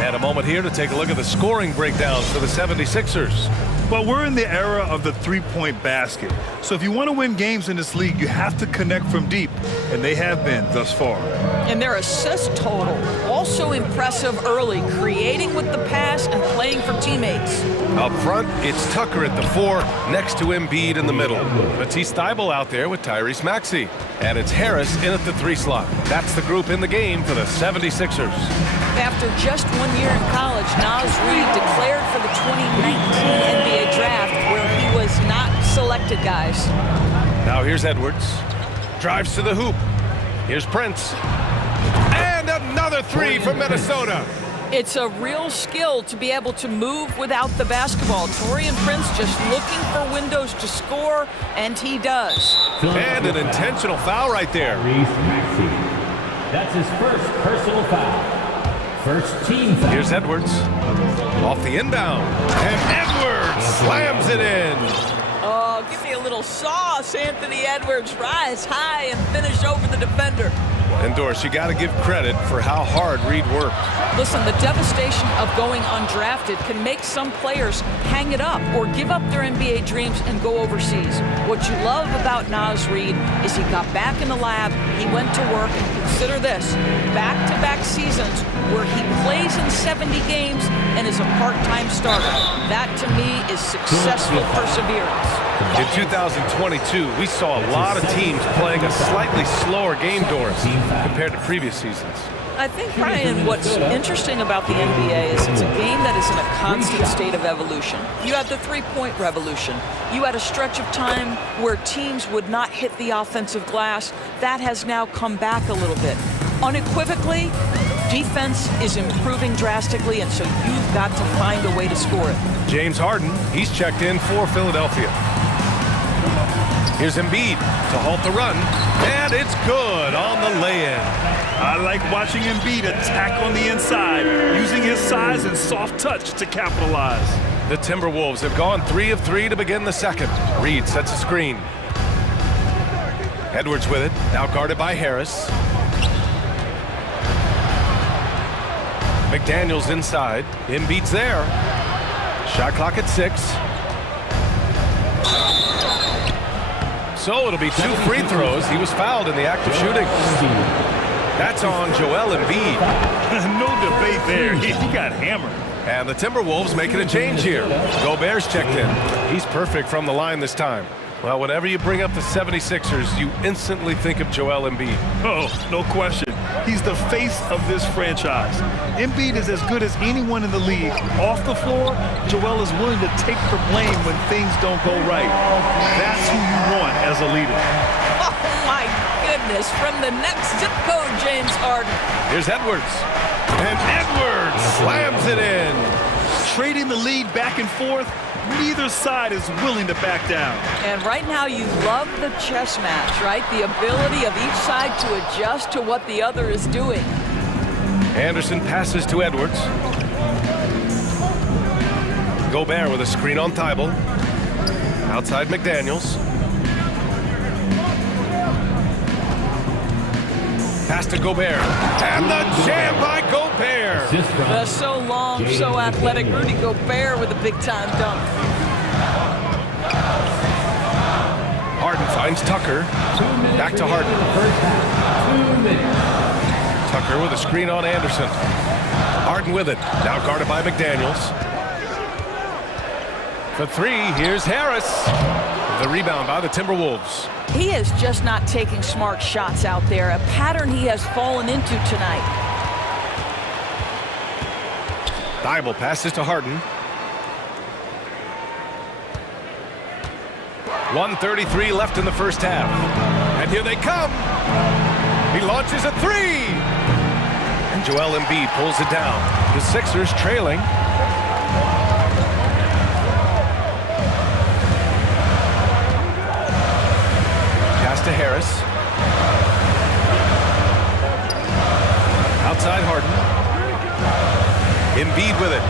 And a moment here to take a look at the scoring breakdowns for the 76ers. Well, we're in the era of the three-point basket. So if you want to win games in this league, you have to connect from deep, and they have been thus far. And their assist total, also impressive early, creating with the pass and playing for teammates. Up front, it's Tucker at the 4, next to Embiid in the middle. Matisse Thybulle out there with Tyrese Maxey. And it's Harris in at the 3 slot. That's the group in the game for the 76ers. After just 1 year in college, Naz Reid declared for the 2019 NBA draft, where he was not selected, guys. Now here's Edwards. Drives to the hoop. Here's Prince. And another 3 from Minnesota. It's a real skill to be able to move without the basketball. Taurean Prince just looking for windows to score, and he does. And an intentional foul right there. That's his first personal foul. First team foul. Here's Edwards. Off the inbound. And Edwards slams it in. Oh, give me a little sauce, Anthony Edwards. Rise high and finish over the defender. And Doris, you got to give credit for how hard Reid worked. Listen, the devastation of going undrafted can make some players hang it up or give up their NBA dreams and go overseas. What you love about Naz Reid is he got back in the lab, he went to work, and consider this, back-to-back seasons where he plays in 70 games and is a part-time starter. That, to me, is successful perseverance. In 2022, we saw a lot of teams playing a slightly slower game, Doris, compared to previous seasons. I think, Brian, what's interesting about the NBA is it's a game that is in a constant state of evolution. You had the three-point revolution. You had a stretch of time where teams would not hit the offensive glass. That has now come back a little bit. Unequivocally, defense is improving drastically, and so you've got to find a way to score it. James Harden, he's checked in for Philadelphia. Here's Embiid to halt the run, and it's good on the lay-in. I like watching Embiid attack on the inside, using his size and soft touch to capitalize. The Timberwolves have gone 3 of 3 to begin the second. Reid sets a screen. Edwards with it, now guarded by Harris. McDaniels inside. Embiid's there. Shot clock at 6. So it'll be 2 free throws. He was fouled in the act of shooting. That's on Joel Embiid. No debate there. He got hammered. And the Timberwolves making a change here. Gobert's checked in. He's perfect from the line this time. Well, whenever you bring up the 76ers, you instantly think of Joel Embiid. Oh, no question. He's the face of this franchise. Embiid is as good as anyone in the league. Off the floor, Joel is willing to take the blame when things don't go right. That's who you want as a leader. Oh, my goodness. From the next zip code, James Harden. Here's Edwards. And Edwards slams it in. Trading the lead back and forth, Neither side is willing to back down. And right now you love the chess match, right? The ability of each side to adjust to what the other is doing. Anderson passes to Edwards. Gobert with a screen on Thibault. Outside McDaniels. Pass to Gobert. And the jam by Gobert. So long, so athletic. Rudy Gobert with a big-time dunk. Harden finds Tucker. Back to Harden. Tucker with a screen on Anderson. Harden with it. Now guarded by McDaniels. For three, here's Harris. The rebound by the Timberwolves. He is just not taking smart shots out there, a pattern he has fallen into tonight. Thibault passes to Harden. 1:33 left in the first half. And here they come. He launches a three. And Joel Embiid pulls it down. The Sixers trailing. To Harris. Outside Harden. Embiid with it.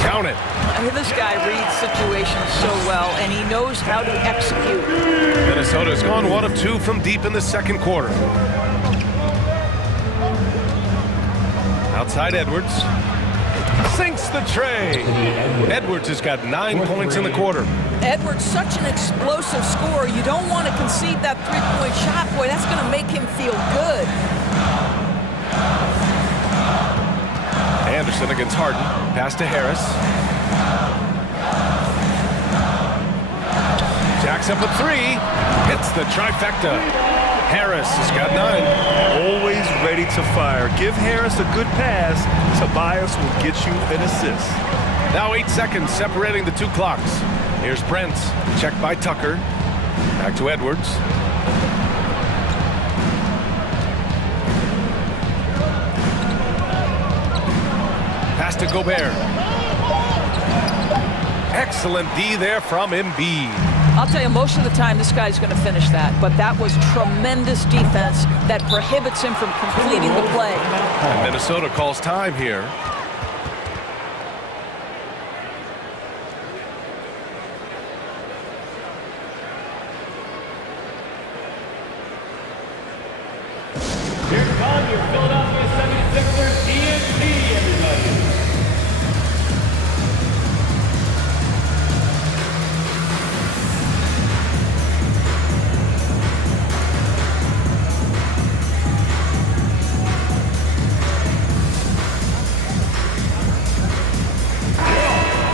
Count it. I mean, this guy reads situations so well, and he knows how to execute. Minnesota's gone 1 of 2 from deep in the second quarter. Outside Edwards. Sinks the tray. Edwards has got 9 points in the quarter. Edwards, such an explosive scorer. You don't want to concede that three-point shot. Boy, that's going to make him feel good. Anderson against Harden. Pass to Harris. Jacks up a three. Hits the trifecta. Harris has got 9. Always ready to fire. Give Harris a good pass. Tobias will get you an assist. Now 8 seconds separating the two clocks. Here's Prince. Checked by Tucker. Back to Edwards. Pass to Gobert. Excellent D there from Embiid. I'll tell you, most of the time this guy's going to finish that, but that was tremendous defense that prohibits him from completing the play. And Minnesota calls time here. Here come your Philadelphia 76ers TNT, everybody.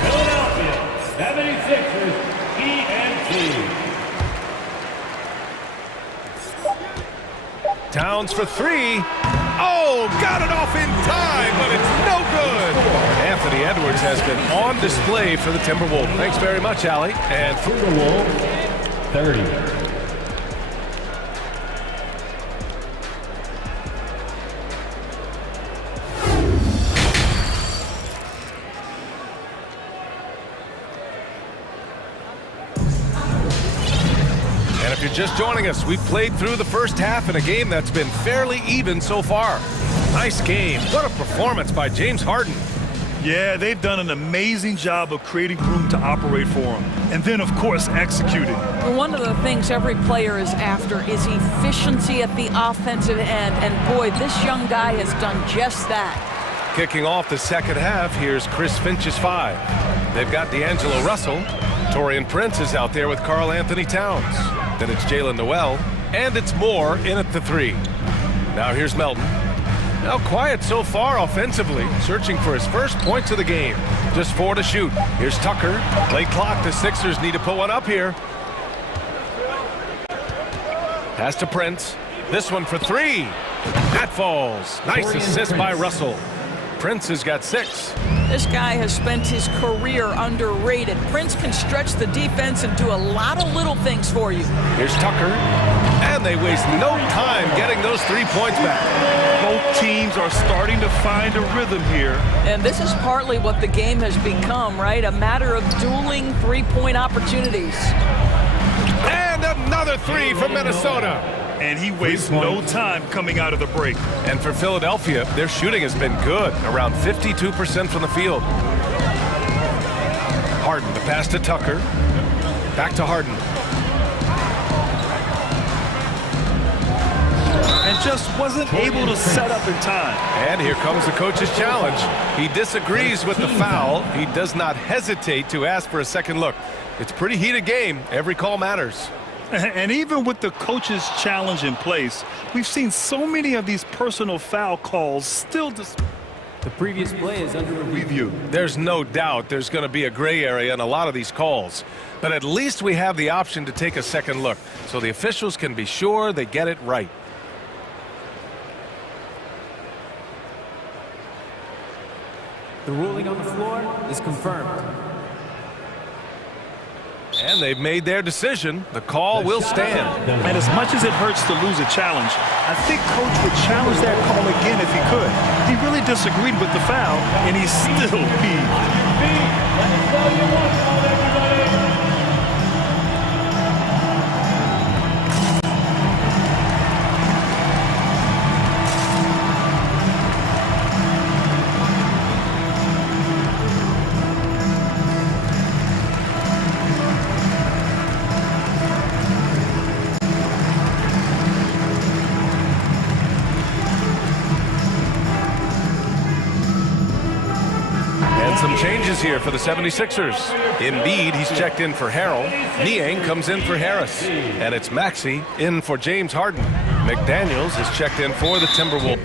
Philadelphia 76ers TNT. Towns for three. Oh, got it off in time, but it's no good. Anthony Edwards has been on display for the Timberwolves. Thanks very much, Allie. And Timberwolves 30. And if you're just joining us, we've played through the first half in a game that's been fairly even so far. Nice game. What a performance by James Harden. Yeah, they've done an amazing job of creating room to operate for him. And then, of course, executing. Well, one of the things every player is after is efficiency at the offensive end. And boy, this young guy has done just that. Kicking off the second half, here's Chris Finch's 5. They've got D'Angelo Russell. Taurean Prince is out there with Karl Anthony Towns. Then it's Jalen Noel. And it's Moore in at the 3. Now here's Melton. Now quiet so far offensively, searching for his first points of the game. Just 4 to shoot. Here's Tucker. Late clock, the Sixers need to put one up here. Pass to Prince. This one for 3. That falls. Nice assist by Russell. Prince has got 6. This guy has spent his career underrated. Prince can stretch the defense and do a lot of little things for you. Here's Tucker. And they waste no time getting those 3 points back. Both teams are starting to find a rhythm here. And this is partly what the game has become, right? A matter of dueling three-point opportunities. And another three from Minnesota. And he wastes no time coming out of the break. And for Philadelphia, their shooting has been good, around 52% from the field. Harden, the pass to Tucker. Back to Harden. And just wasn't able to set up in time. And here comes the coach's challenge. He disagrees with the foul. He does not hesitate to ask for a second look. It's a pretty heated game. Every call matters. And even with the coach's challenge in place, we've seen so many of these personal foul calls still. The previous play is under review. There's no doubt there's going to be a gray area in a lot of these calls. But at least we have the option to take a second look, so the officials can be sure they get it right. The ruling on the floor is confirmed. And they've made their decision. The call will stand. And as much as it hurts to lose a challenge, I think Coach would challenge that call again if he could. He really disagreed with the foul, and he's still Some changes here for the 76ers. Embiid, he's checked in for Harrell. Niang comes in for Harris. And it's Maxey in for James Harden. McDaniels is checked in for the Timberwolves.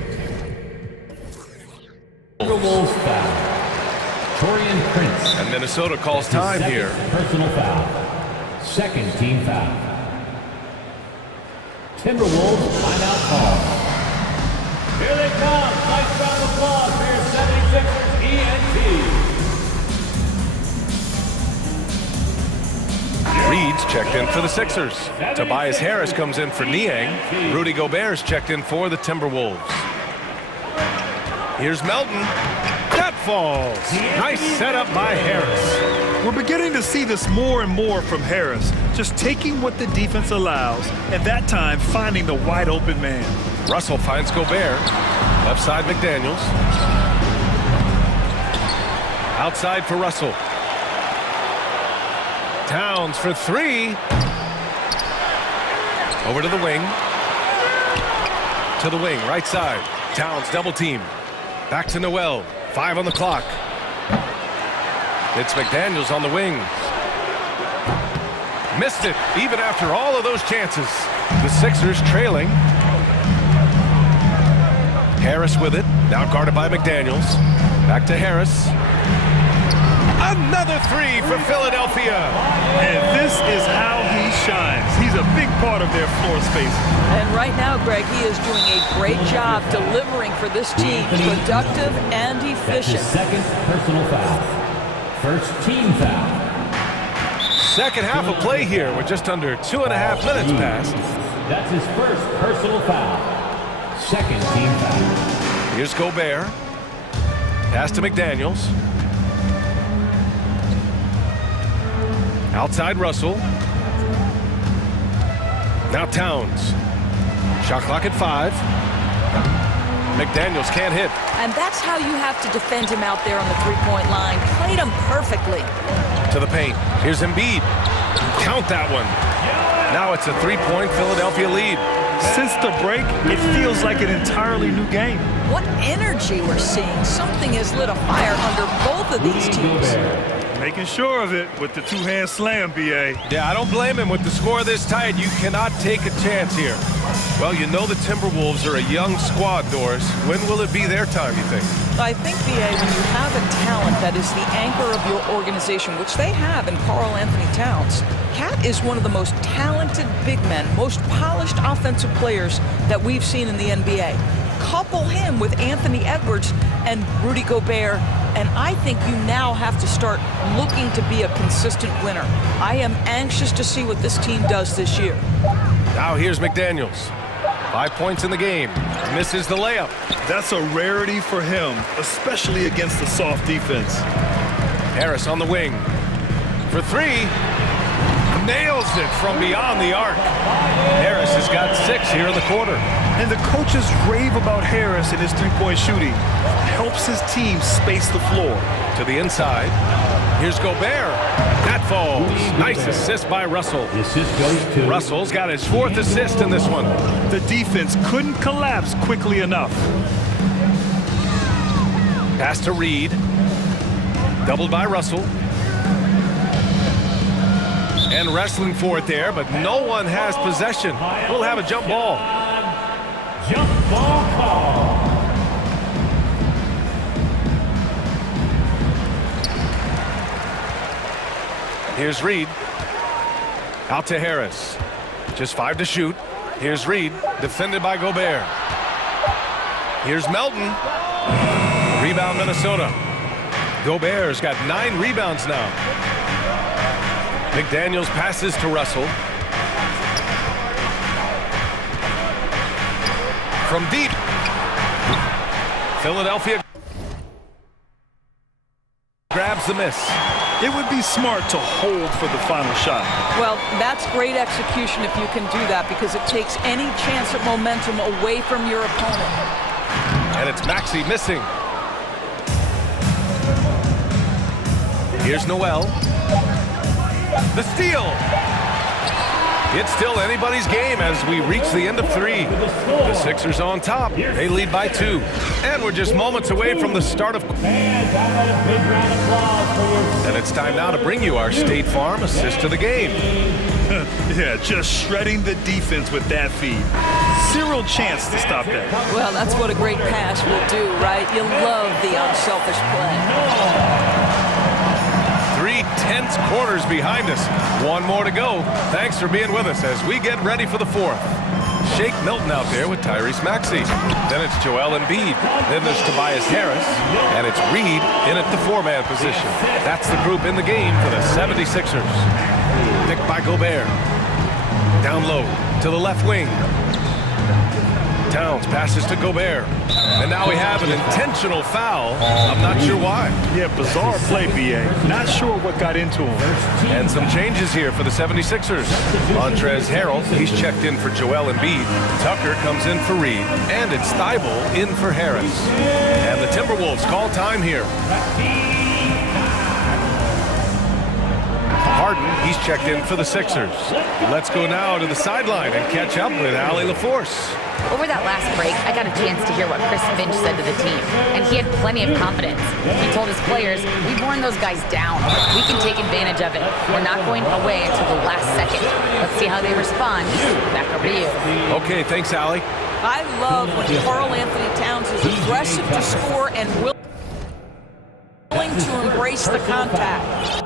Timberwolves foul. Torian Prince. And Minnesota calls time here. Personal foul. Second team foul. Timberwolves timeout call. Here they come. Nice round of applause for your 76ers ENT. Reed's checked in for the Sixers. Tobias Harris comes in for Niang. Rudy Gobert's checked in for the Timberwolves. Here's Melton. That falls. Nice setup by Harris. We're beginning to see this more and more from Harris, just taking what the defense allows, and that time finding the wide open man. Russell finds Gobert. Left side McDaniels. Outside for Russell. Towns for three. Over to the wing. To the wing, right side. Towns double team. Back to Noel. 5 on the clock. It's McDaniels on the wing. Missed it, even after all of those chances. The Sixers trailing. Harris with it. Now guarded by McDaniels. Back to Harris. Another three for Philadelphia. And this is how he shines. He's a big part of their floor space. And right now, Greg, he is doing a great job delivering for this team. Productive and efficient. Second personal foul. First team foul. Second half of play here with just under 2.5 minutes passed. That's his first personal foul. Second team foul. Here's Gobert. Pass to McDaniels. Outside Russell. Now Towns. Shot clock at 5. McDaniels can't hit. And that's how you have to defend him out there on the three-point line. Played him perfectly. To the paint. Here's Embiid. Count that one. Now it's a 3-point Philadelphia lead. Since the break, it feels like an entirely new game. What energy we're seeing. Something has lit a fire under both of these teams. Making sure of it with the two-hand slam, B.A. Yeah, I don't blame him with the score this tight. You cannot take a chance here. Well, you know the Timberwolves are a young squad, Doris. When will it be their time, you think? I think, B.A., when you have a talent that is the anchor of your organization, which they have in Karl Anthony Towns, Cat is one of the most talented big men, most polished offensive players that we've seen in the NBA. Couple him with Anthony Edwards and Rudy Gobert, and I think you now have to start looking to be a consistent winner. I am anxious to see what this team does this year. Now here's McDaniels. 5 points in the game. Misses the layup. That's a rarity for him, especially against a soft defense. Harris on the wing. For three. Nails it from beyond the arc. Harris has got 6 here in the quarter. And the coaches rave about Harris and his three-point shooting. Helps his team space the floor. To the inside. Here's Gobert. That falls. Nice assist by Russell. Russell's got his 4th assist in this one. The defense couldn't collapse quickly enough. Pass to Reed. Doubled by Russell. And wrestling for it there, but no one has possession. We'll have a jump ball. Jump ball call. Here's Reed. Out to Harris. Just 5 to shoot. Here's Reed, defended by Gobert. Here's Melton. Rebound Minnesota. Gobert's got 9 rebounds now. McDaniels passes to Russell. From deep. Philadelphia grabs the miss. It would be smart to hold for the final shot. Well, that's great execution if you can do that, because it takes any chance at momentum away from your opponent. And it's Maxey missing. Here's Noel. The steal. It's still anybody's game as we reach the end of 3. The Sixers on top. They lead by 2. And we're just moments away from the start of... And it's time now to bring you our State Farm assist to the game. Yeah, just shredding the defense with that feed. Zero chance to stop that. Well, that's what a great pass will do, right? You love the unselfish play. 3 tense quarters behind us. 1 more to go. Thanks for being with us as we get ready for the 4th. Shake Milton out there with Tyrese Maxey. Then it's Joel Embiid. Then there's Tobias Harris. And it's Reed in at the 4-man position. That's the group in the game for the 76ers. Picked by Gobert. Down low to the left wing. Towns passes to Gobert. And now we have an intentional foul. I'm not sure why. Yeah, bizarre play, BA. Not sure what got into him. And some changes here for the 76ers. Montrezl Harrell, he's checked in for Joel Embiid. Tucker comes in for Reed. And it's Thibault in for Harris. And the Timberwolves call time here. Harden, he's checked in for the Sixers. Let's go now to the sideline and catch up with Allie LaForce. Over that last break, I got a chance to hear what Chris Finch said to the team, and he had plenty of confidence. He told his players, we've worn those guys down. We can take advantage of it. We're not going away until the last second. Let's see how they respond. Back over to you. Okay, thanks, Allie. I love when Karl Anthony Towns is aggressive to score and willing to embrace the contact.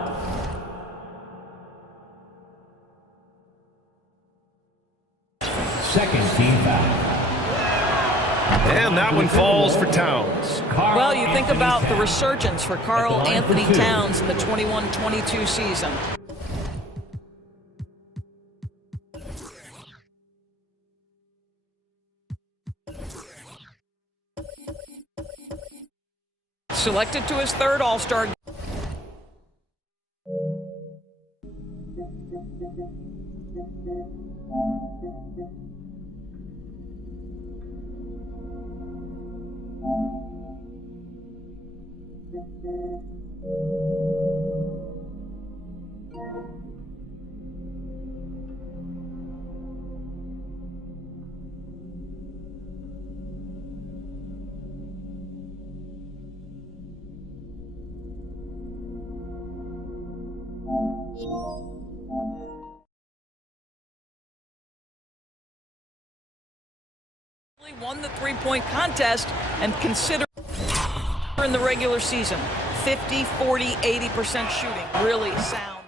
Second team foul. And that one falls for Towns. Well, you think about the resurgence for Karl Anthony Towns in the 21-22 season. Selected to his 3rd All-Star. Won the three-point contest and consider in the regular season 50, 40, 80% shooting. Really sound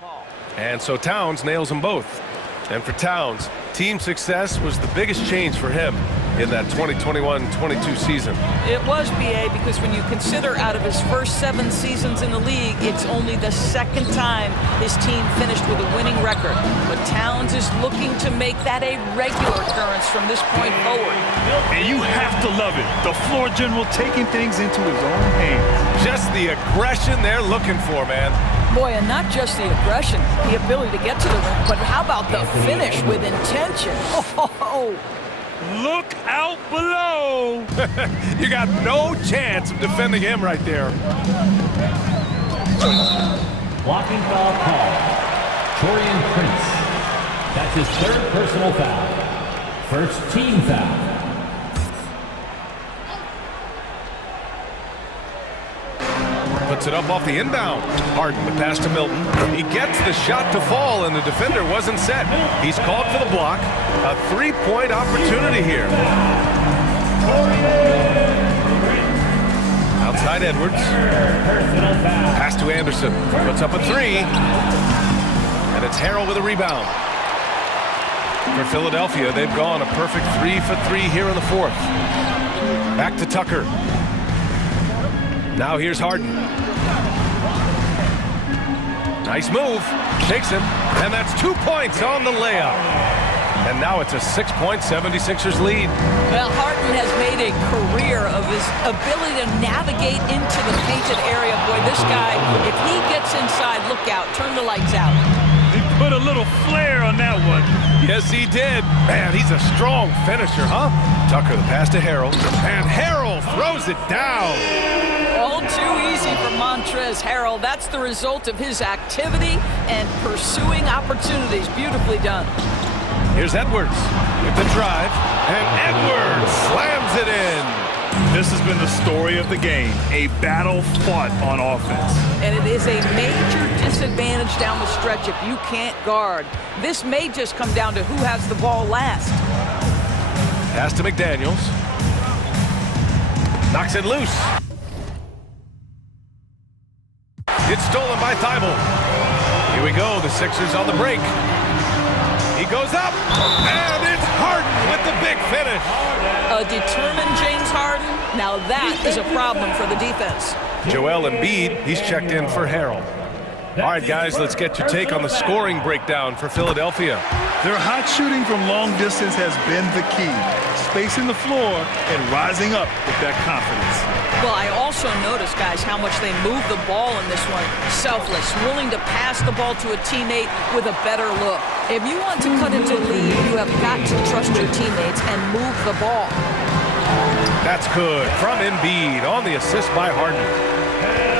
ball. And so Towns nails them both. And for Towns, team success was the biggest change for him. in that 2021-22 season. It was, BA, because when you consider out of his first 7 seasons in the league, it's only the second time his team finished with a winning record. But Towns is looking to make that a regular occurrence from this point forward. And you have to love it. The floor general taking things into his own hands. Just the aggression they're looking for, man. Boy, and not just the aggression, the ability to get to the rim, but how about the finish with intention? Oh, look out below! You got no chance of defending him right there. Blocking foul call. Torian Prince. That's his 3rd personal foul. First team foul. Puts it up off the inbound. Harden, the pass to Milton. He gets the shot to fall, and the defender wasn't set. He's called for the block. A 3-point opportunity here. Outside Edwards. Pass to Anderson. Puts up a 3. And it's Harrell with a rebound. For Philadelphia, they've gone a perfect 3 for 3 here in the 4th. Back to Tucker. Now here's Harden. Nice move. Takes him. And that's 2 points on the layup. And now it's a 6-point 76ers lead. Well, Harden has made a career of his ability to navigate into the painted area. Boy, this guy, if he gets inside, look out. Turn the lights out. He put a little flair on that one. Yes, he did. Man, he's a strong finisher, huh? Tucker, the pass to Harrell. And Harrell throws it down. All too easy for Montrezl Harrell. That's the result of his activity and pursuing opportunities. Beautifully done. Here's Edwards with the drive. And Edwards slams it in. This has been the story of the game. A battle fought on offense. And it is a major disadvantage down the stretch if you can't guard. This may just come down to who has the ball last. Pass to McDaniels. Knocks it loose. It's stolen by Thibault. Here we go, the Sixers on the break. He goes up, and it's Harden with the big finish. A determined James Harden. Now that is a problem for the defense. Joel Embiid, he's checked in for Harrell. All right, guys, let's get your take on the scoring breakdown for Philadelphia. Their hot shooting from long distance has been the key. Spacing the floor and rising up with that confidence. Well, I also noticed, guys, how much they move the ball in this one. Selfless, willing to pass the ball to a teammate with a better look. If you want to cut into the lead, you have got to trust your teammates and move the ball. That's good from Embiid on the assist by Harden.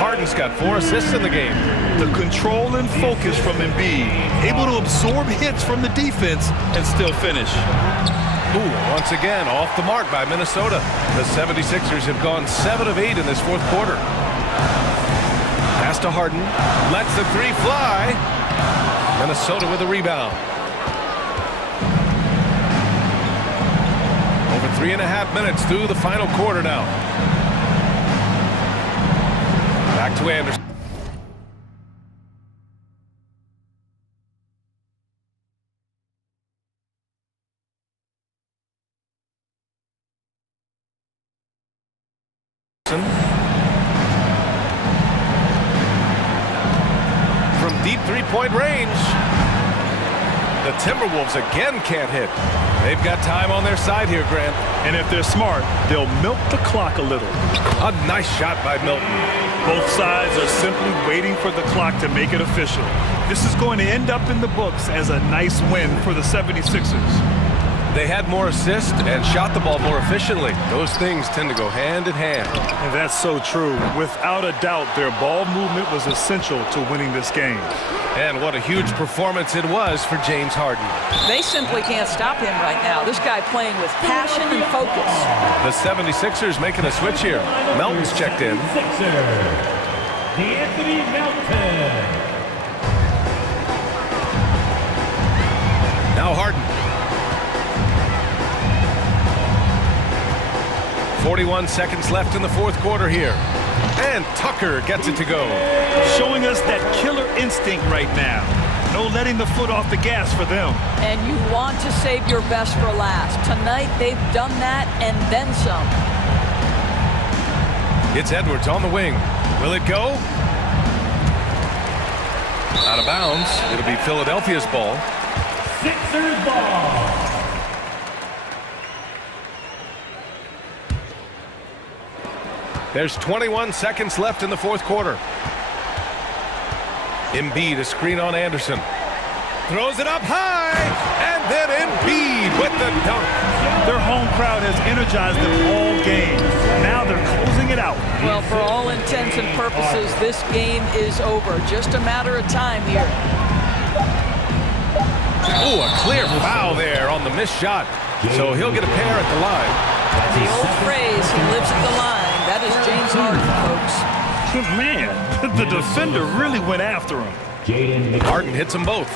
Harden's got 4 assists in the game. The control and focus from Embiid, able to absorb hits from the defense and still finish. Ooh, once again, off the mark by Minnesota. The 76ers have gone 7 of 8 in this 4th quarter. Pass to Harden, lets the 3 fly. Minnesota with a rebound. Over 3.5 minutes through the final quarter now. Back to Anderson. From deep 3-point range. The Timberwolves again can't hit. They've got time on their side here, Grant. And if they're smart, they'll milk the clock a little. A nice shot by Milton. Both sides are simply waiting for the clock to make it official. This is going to end up in the books as a nice win for the 76ers. They had more assists and shot the ball more efficiently. Those things tend to go hand in hand. And that's so true. Without a doubt, their ball movement was essential to winning this game. And what a huge performance it was for James Harden. They simply can't stop him right now. This guy playing with passion and focus. The 76ers making a switch here. Melton's checked in. Anthony Melton. Now Harden. 41 seconds left in the 4th quarter here. And Tucker gets it to go. Showing us that killer instinct right now. No letting the foot off the gas for them. And you want to save your best for last. Tonight, they've done that and then some. It's Edwards on the wing. Will it go? Out of bounds. It'll be Philadelphia's ball. Sixers ball. There's 21 seconds left in the fourth quarter. Embiid, a screen on Anderson. Throws it up high, and then Embiid with the dunk. Their home crowd has energized them all game. Now they're closing it out. Well, for all intents and purposes, this game is over. Just a matter of time here. Oh, a clear foul there on the missed shot. So he'll get a pair at the line. The old phrase, he lives at the line. That is James Harden, folks. Man, the defender really went after him. Harden hits them both.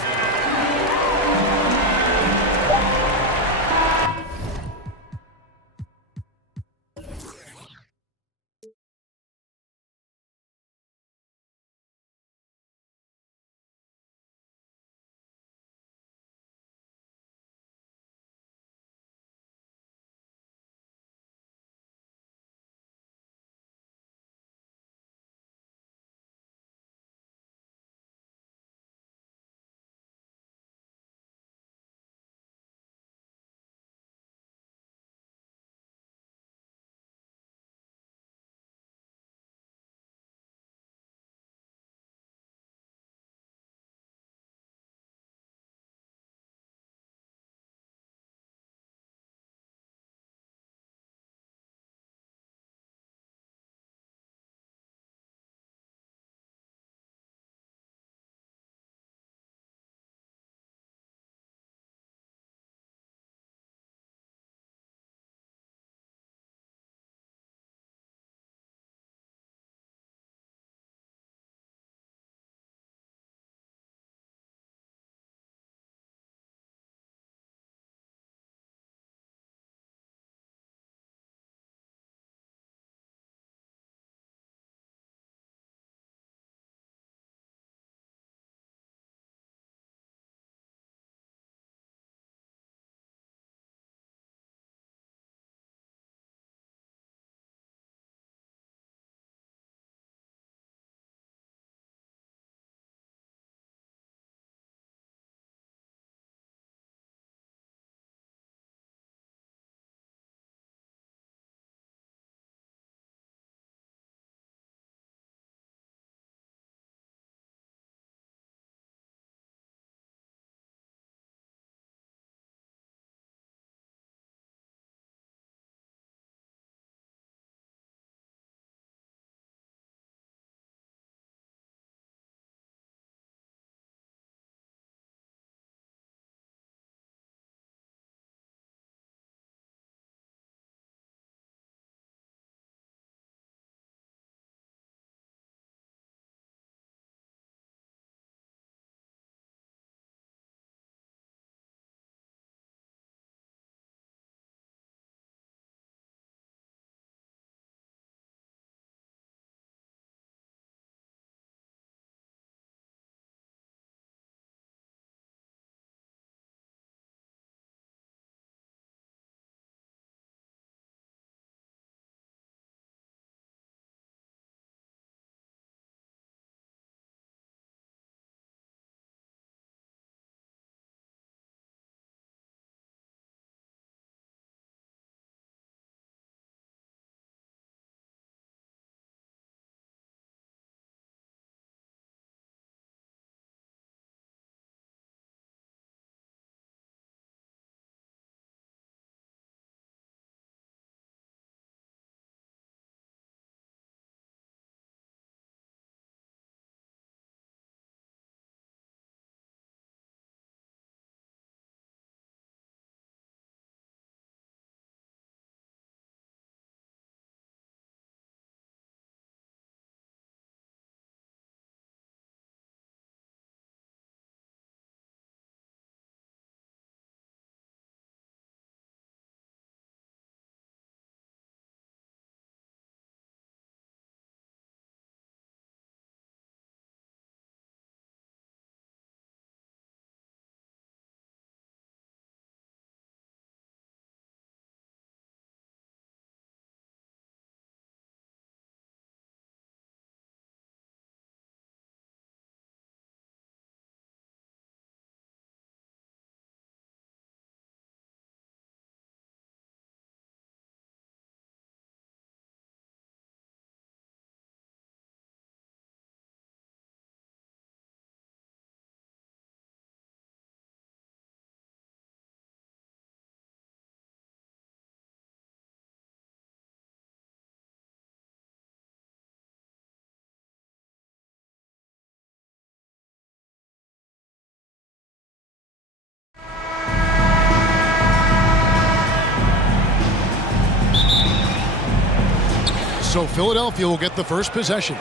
So Philadelphia will get the first possession.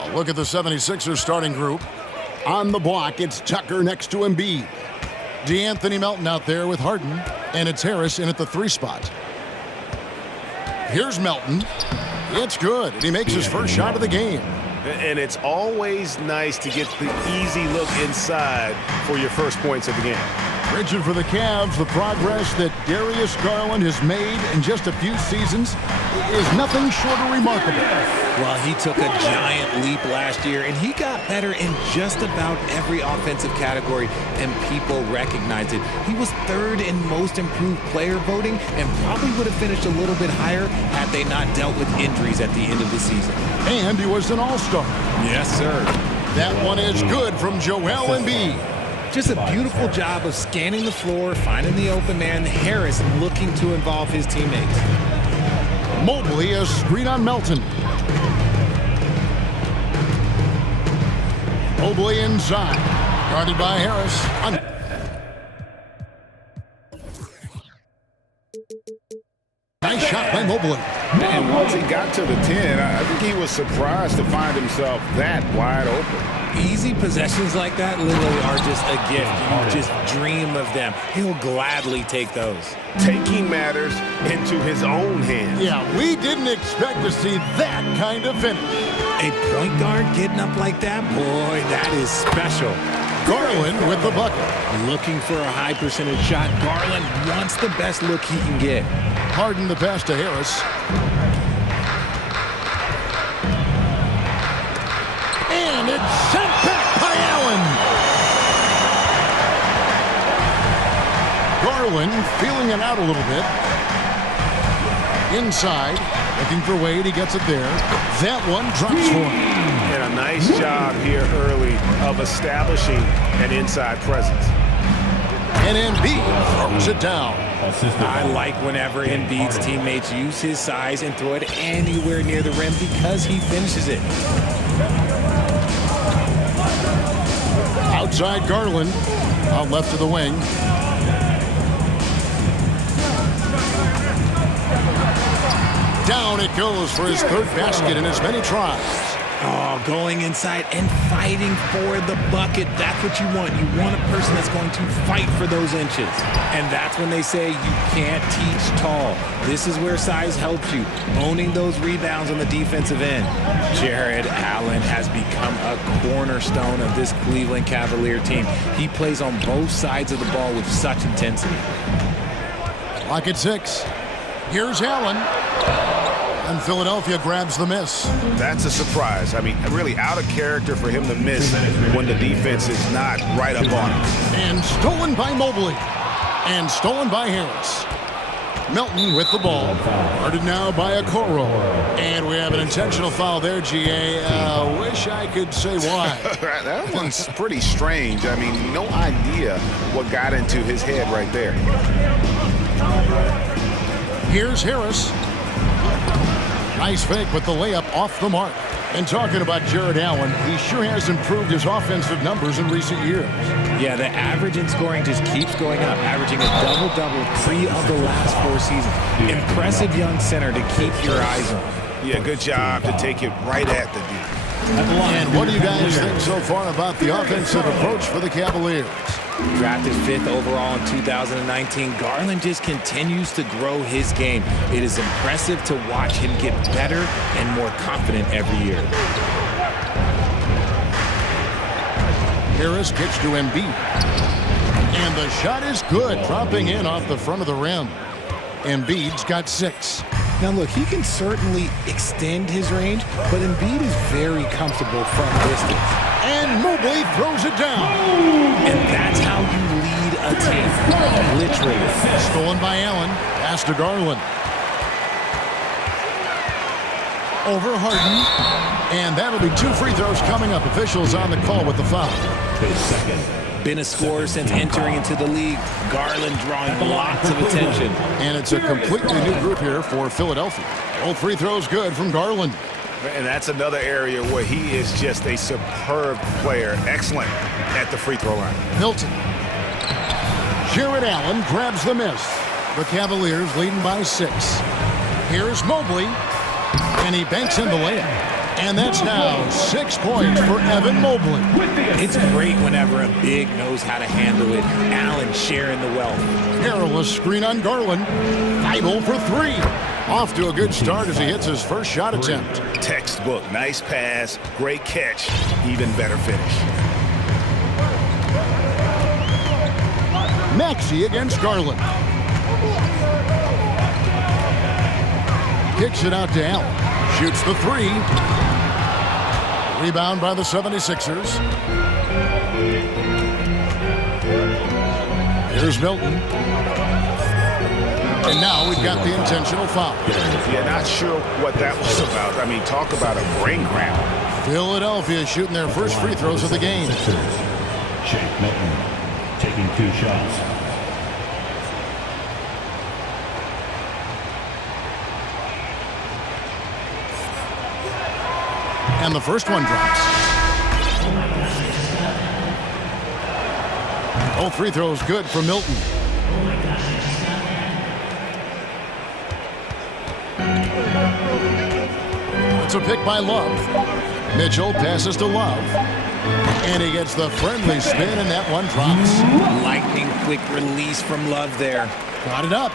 A look at the 76ers starting group. On the block, it's Tucker next to Embiid. DeAnthony Melton out there with Harden, and it's Harris in at the 3 spot. Here's Melton. It's good, and he makes his first shot of the game. And it's always nice to get the easy look inside for your first points of the game. Rigid for the Cavs, the progress that Darius Garland has made in just a few seasons is nothing short of remarkable. Well, he took a giant leap last year, and he got better in just about every offensive category, and people recognized it. He was 3rd in most improved player voting and probably would have finished a little bit higher had they not dealt with injuries at the end of the season. And he was an all-star. Yes, sir. That one is good from Joel Embiid. Just a beautiful job of scanning the floor, finding the open man. Harris looking to involve his teammates. Mobley, a screen on Melton. Mobley inside. Guarded by Harris. Nice shot by Mobley. And once he got to the 10, I think he was surprised to find himself that wide open. Easy possessions like that literally are just a gift. You just dream of them. He'll gladly take those. Taking matters into his own hands. Yeah, we didn't expect to see that kind of finish. A point guard getting up like that, boy, that is special. Garland with the bucket. Looking for a high percentage shot. Garland wants the best look he can get. Harden the pass to Harris. And it's sent back by Allen. Garland feeling it out a little bit. Inside, looking for Wade, he gets it there. That one drops for him. And a nice job here early of establishing an inside presence. And Embiid throws it down. I like whenever Embiid's teammates use his size and throw it anywhere near the rim because he finishes it. Outside Garland, out left of the wing. Down it goes for his 3rd basket in as many tries. Oh, going inside and fighting for the bucket. That's what you want. You want a person that's going to fight for those inches. And that's when they say you can't teach tall. This is where size helps you. Owning those rebounds on the defensive end. Jared Allen has become a cornerstone of this Cleveland Cavalier team. He plays on both sides of the ball with such intensity. Clock at 6. Here's Allen. And Philadelphia grabs the miss. That's a surprise. I mean, really out of character for him to miss when the defense is not right up on him. And stolen by Mobley. And stolen by Harris. Melton with the ball. Guarded now by Okoro. And we have an intentional foul there, GA. Wish I could say why. That one's pretty strange. I mean, no idea what got into his head right there. Here's Harris. Nice fake with the layup off the mark. And talking about Jared Allen, he sure has improved his offensive numbers in recent years. Yeah, the average in scoring just keeps going up, averaging a double-double 3 of the last 4 seasons. Impressive young center to keep your eyes on. Yeah, good job to take it right at the D. And what do you guys think so far about the offensive approach for the Cavaliers? Drafted 5th overall in 2019, Garland just continues to grow his game. It is impressive to watch him get better and more confident every year. Harris gets to Embiid. And the shot is good, dropping in off the front of the rim. Embiid's got 6. Now look, he can certainly extend his range, but Embiid is very comfortable from distance. And Mobley throws it down. And that's how you lead a team, literally. Stolen by Allen, pass to Garland. Over Harden. And that'll be 2 free throws coming up. Officials on the call with the foul. Been a scorer since entering into the league. Garland drawing lots of attention. And it's a completely new group here for Philadelphia. Both free throws good from Garland. And that's another area where he is just a superb player. Excellent at the free throw line. Milton. Jared Allen grabs the miss. The Cavaliers leading by 6. Here's Mobley. And he banks in the layup. And that's now 6 points for Evan Mobley. It's great whenever a big knows how to handle it. Allen sharing the wealth. Perilous screen on Garland. Thibault for 3. Off to a good start as he hits his first shot attempt. Textbook. Nice pass. Great catch. Even better finish. Maxey against Garland. Kicks it out to Allen. Shoots the 3. Rebound by the 76ers. Here's Milton. And now we've got the intentional foul. Yeah, not sure what that was about. I mean, talk about a brain cramp. Philadelphia shooting their first free throws of the game. Shake Milton taking 2 shots. And the first one drops. Both free throws good for Milton. It's a pick by Love. Mitchell passes to Love. And he gets the friendly spin, and that one drops. Lightning quick release from Love there. Got it up.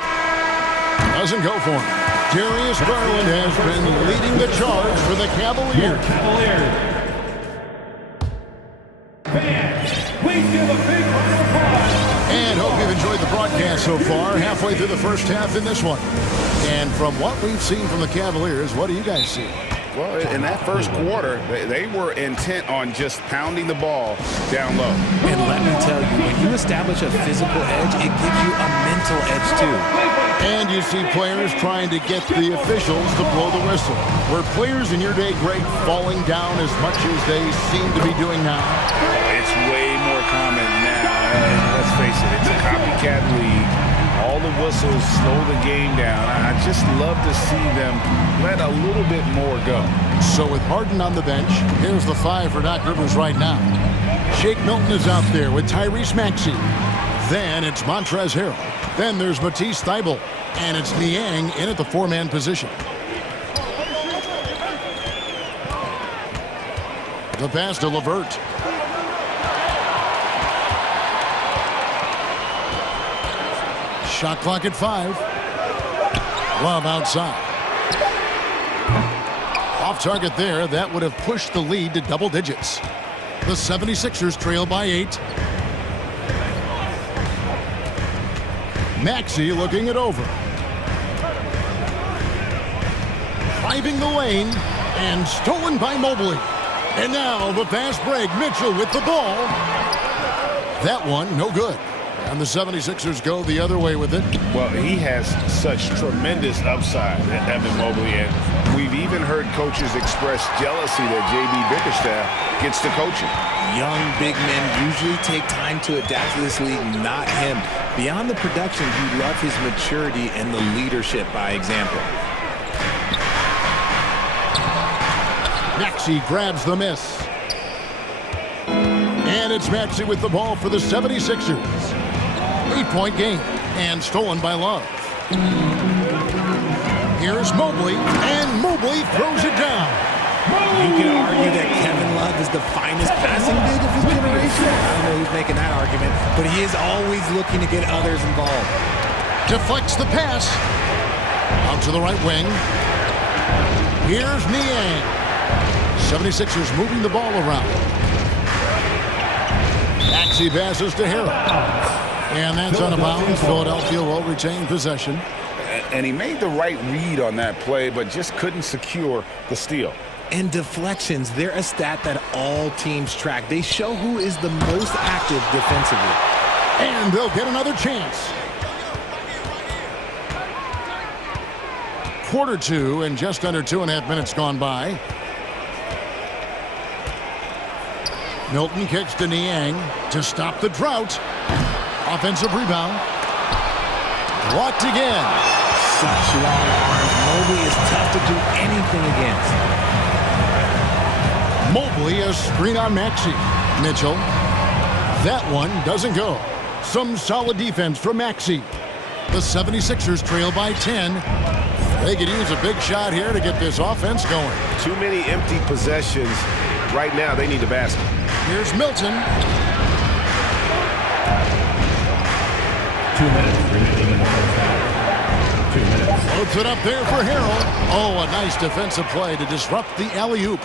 Doesn't go for him. Darius Garland has been leading the charge for the Cavaliers. Fans, please give a big round of applause. And hope you've enjoyed the broadcast so far. Halfway through the first half in this one. And from what we've seen from the Cavaliers, what do you guys see? Well, in that first quarter, they were intent on just pounding the ball down low. And let me tell you, when you establish a physical edge, it gives you a mental edge too. And you see players trying to get the officials to blow the whistle. Were players in your day great falling down as much as they seem to be doing now? It's way more common now. Let's face it, it's a copycat league. All the whistles slow the game down. I just love to see them let a little bit more go. So with Harden on the bench, here's the 5 for Doc Rivers right now. Shake Milton is out there with Tyrese Maxey. Then it's Montrezl Harrell. Then there's Matisse Thybulle. And it's Niang in at the 4-man position. The pass to LeVert. Shot clock at 5. Love outside. Off target there. That would have pushed the lead to double digits. The 76ers trail by 8. Maxey looking it over. Driving the lane and stolen by Mobley. And now the fast break. Mitchell with the ball. That one no good. And the 76ers go the other way with it. Well, he has such tremendous upside, Evan Mobley, and we've even heard coaches express jealousy that J.B. Bickerstaff gets to coaching. Young big men usually take time to adapt to this league, not him. Beyond the production, you love his maturity and the leadership by example. Maxey grabs the miss. And it's Maxey with the ball for the 76ers. 8-point game, and stolen by Love. Here's Mobley, and Mobley throws it down. You can argue that Kevin Love is the finest passing big of his generation. I don't know who's making that argument, but he is always looking to get others involved. Deflects the pass. Out to the right wing. Here's Niang. 76ers moving the ball around. Maxey passes to Harrell. And that's out of bounds. Philadelphia will retain possession. And he made the right read on that play, but just couldn't secure the steal. And deflections, they're a stat that all teams track. They show who is the most active defensively. And they'll get another chance. Quarter 2 and just under 2.5 minutes gone by. Milton kicks to Niang to stop the drought. Offensive rebound. Blocked again. Such long arms. Mobley is tough to do anything against. Mobley a screen on Maxey. Mitchell. That one doesn't go. Some solid defense from Maxey. The 76ers trail by 10. They could use a big shot here to get this offense going. Too many empty possessions. Right now, they need a basket. Here's Milton. 2 minutes remaining in the first half. 2 minutes. Loads it up there for Harrell. Oh, a nice defensive play to disrupt the alley-oop.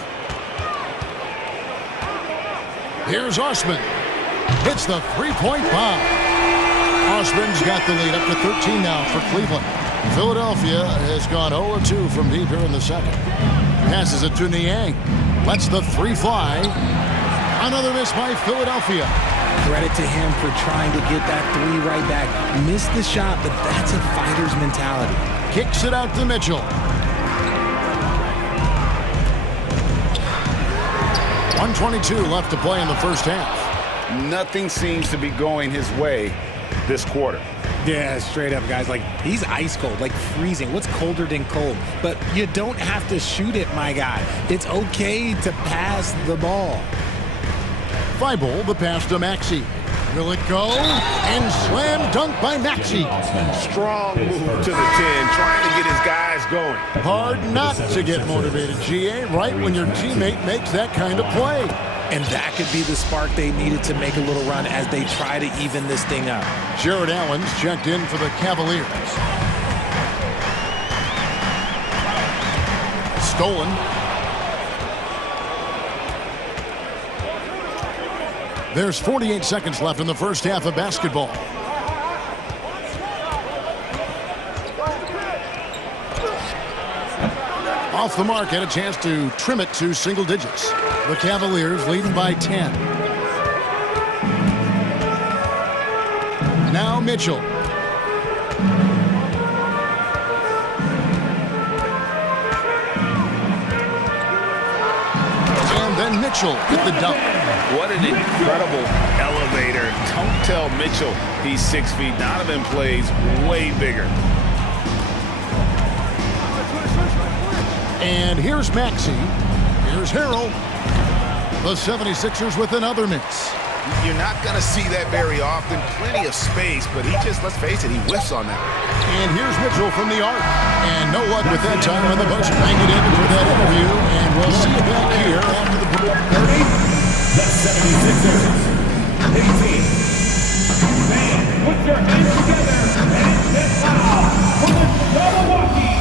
Here's Osman. Hits the three-point bomb. Osman's got the lead up to 13 now for Cleveland. Philadelphia has gone 0-2 from deep here in the second. Passes it to Niang. Lets the three fly. Another miss by Philadelphia. Credit to him for trying to get that three right back. Missed the shot, but that's a fighter's mentality. Kicks it out to Mitchell. 1:22 left to play in the first half. Nothing seems to be going his way this quarter. Yeah, straight up, guys. Like, he's ice cold, like freezing. What's colder than cold? But you don't have to shoot it, my guy. It's okay to pass the ball. Thibault, the pass to Maxey. Will it go? And slam dunk by Maxey. Strong move to the 10, trying to get his guys going. Hard not to get motivated, GA, right when your teammate makes that kind of play. And that could be the spark they needed to make a little run as they try to even this thing up. Jared Allen's checked in for the Cavaliers. Stolen. There's 48 seconds left in the first half of basketball. Off the mark, had a chance to trim it to single digits. The Cavaliers leading by 10. Now Mitchell. And then Mitchell hit the dunk. What an incredible elevator. Don't tell Mitchell he's 6 feet. Donovan plays way bigger. And here's Maxey. Here's Harrell. The 76ers with another miss. You're not going to see that very often. Plenty of space, but he just, let's face it, he whiffs on that. And here's Mitchell from the arc. And no luck with that time on the buzzer. Thank you, David, for that interview. And we'll see you back here after the break. The 76ers. 18. Fans, put your hands together and get loud for the Milwaukee.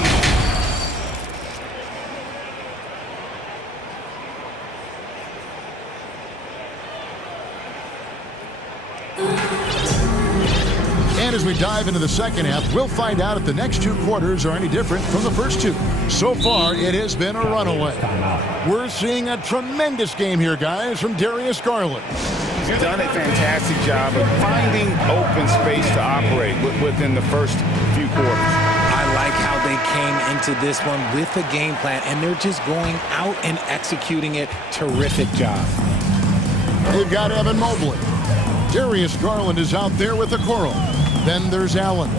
And as we dive into the second half, we'll find out if the next two quarters are any different from the first two. So far, it has been a runaway. We're seeing a tremendous game here, guys, from Darius Garland. He's done a fantastic job of finding open space to operate within the first few quarters. I like how they came into this one with a game plan, and they're just going out and executing it. Terrific job. They've got Evan Mobley. Darius Garland is out there with the Coral. Then there's Allen.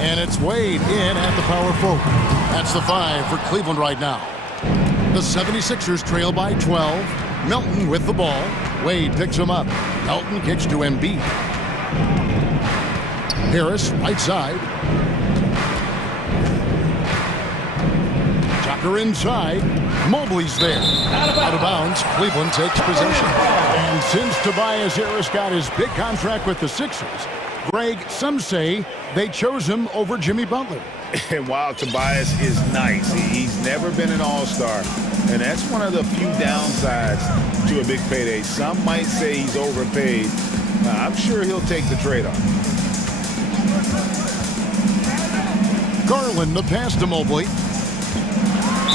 And it's Wade in at the power forward. That's the 5 for Cleveland right now. The 76ers trail by 12. Melton with the ball. Wade picks him up. Melton kicks to Embiid. Harris, right side. Tucker inside. Mobley's there. Out of bounds. Cleveland takes possession. And since Tobias Harris got his big contract with the Sixers, Greg, some say they chose him over Jimmy Butler. And while Tobias is nice, he's never been an all-star. And that's one of the few downsides to a big payday. Some might say he's overpaid. I'm sure he'll take the trade-off. Garland, the pass to Mobley.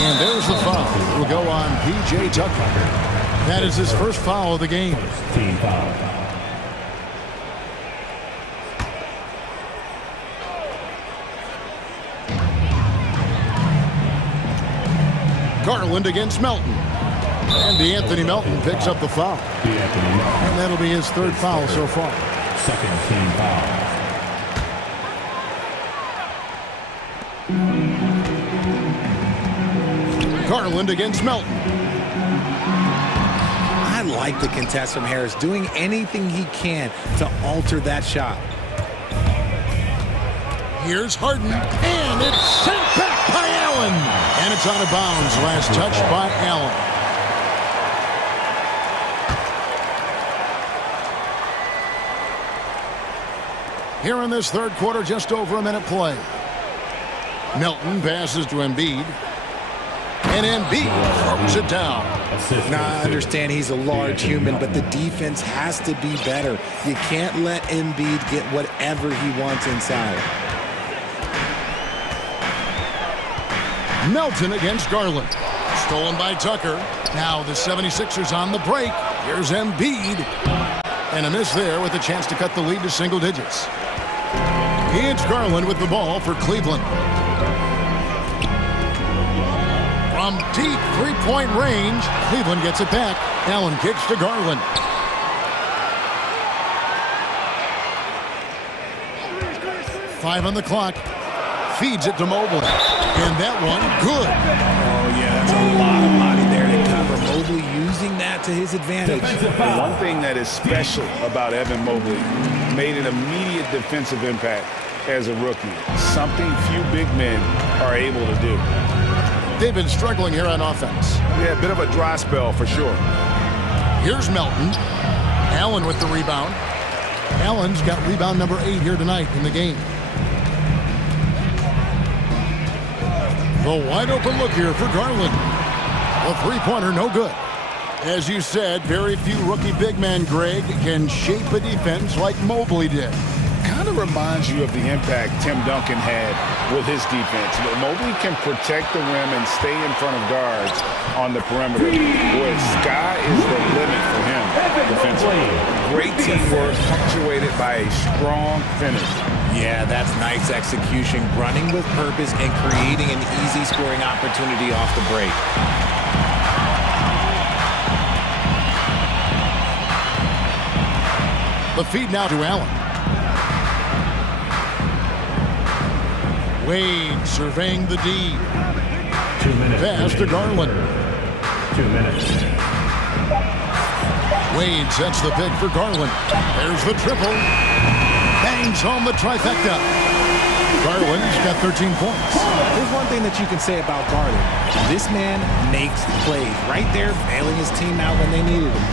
And there's the foul. It will go on P.J. Tucker. That is his first foul of the game. Team foul. Garland against Melton. And DeAnthony Melton picks up the foul. And that'll be his third foul so far. Second team foul. Garland against Melton. I like the contest from Harris, doing anything he can to alter that shot. Here's Harden, and it's sent back by Allen. And it's out of bounds. Last touch by Allen. Here in this third quarter, just over a minute play. Milton passes to Embiid. And Embiid throws it down. Now, I understand he's a large human, but the defense has to be better. You can't let Embiid get whatever he wants inside. Melton against Garland. Stolen by Tucker. Now the 76ers on the break. Here's Embiid. And a miss there with a chance to cut the lead to single digits. It's Garland with the ball for Cleveland. From deep three-point range, Cleveland gets it back. Allen kicks to Garland. Five on the clock. Feeds it to Mobley. And that one, good. Oh, yeah, that's a lot of body there to cover. Mobley using that to his advantage. And one thing that is special about Evan Mobley, made an immediate defensive impact as a rookie. Something few big men are able to do. They've been struggling here on offense. Yeah, a bit of a dry spell for sure. Here's Melton. Allen with the rebound. Allen's got rebound number 8 here tonight in the game. The wide open look here for Garland. The three-pointer, no good. As you said, very few rookie big men, Greg, can shape a defense like Mobley did. Kind of reminds you of the impact Tim Duncan had with his defense. But Mobley can protect the rim and stay in front of guards on the perimeter. Boy, sky is the limit for him defensively. Great teamwork punctuated by a strong finish. Yeah, that's nice execution, running with purpose and creating an easy scoring opportunity off the break. The feed now to Allen. Wade surveying the D. 2 minutes. Pass to Garland. 2 minutes. Wade sets the pick for Garland. There's the triple. Bangs home the trifecta. Garland's got 13 points. There's one thing that you can say about Garland. This man makes plays. Right there, bailing his team out when they needed him.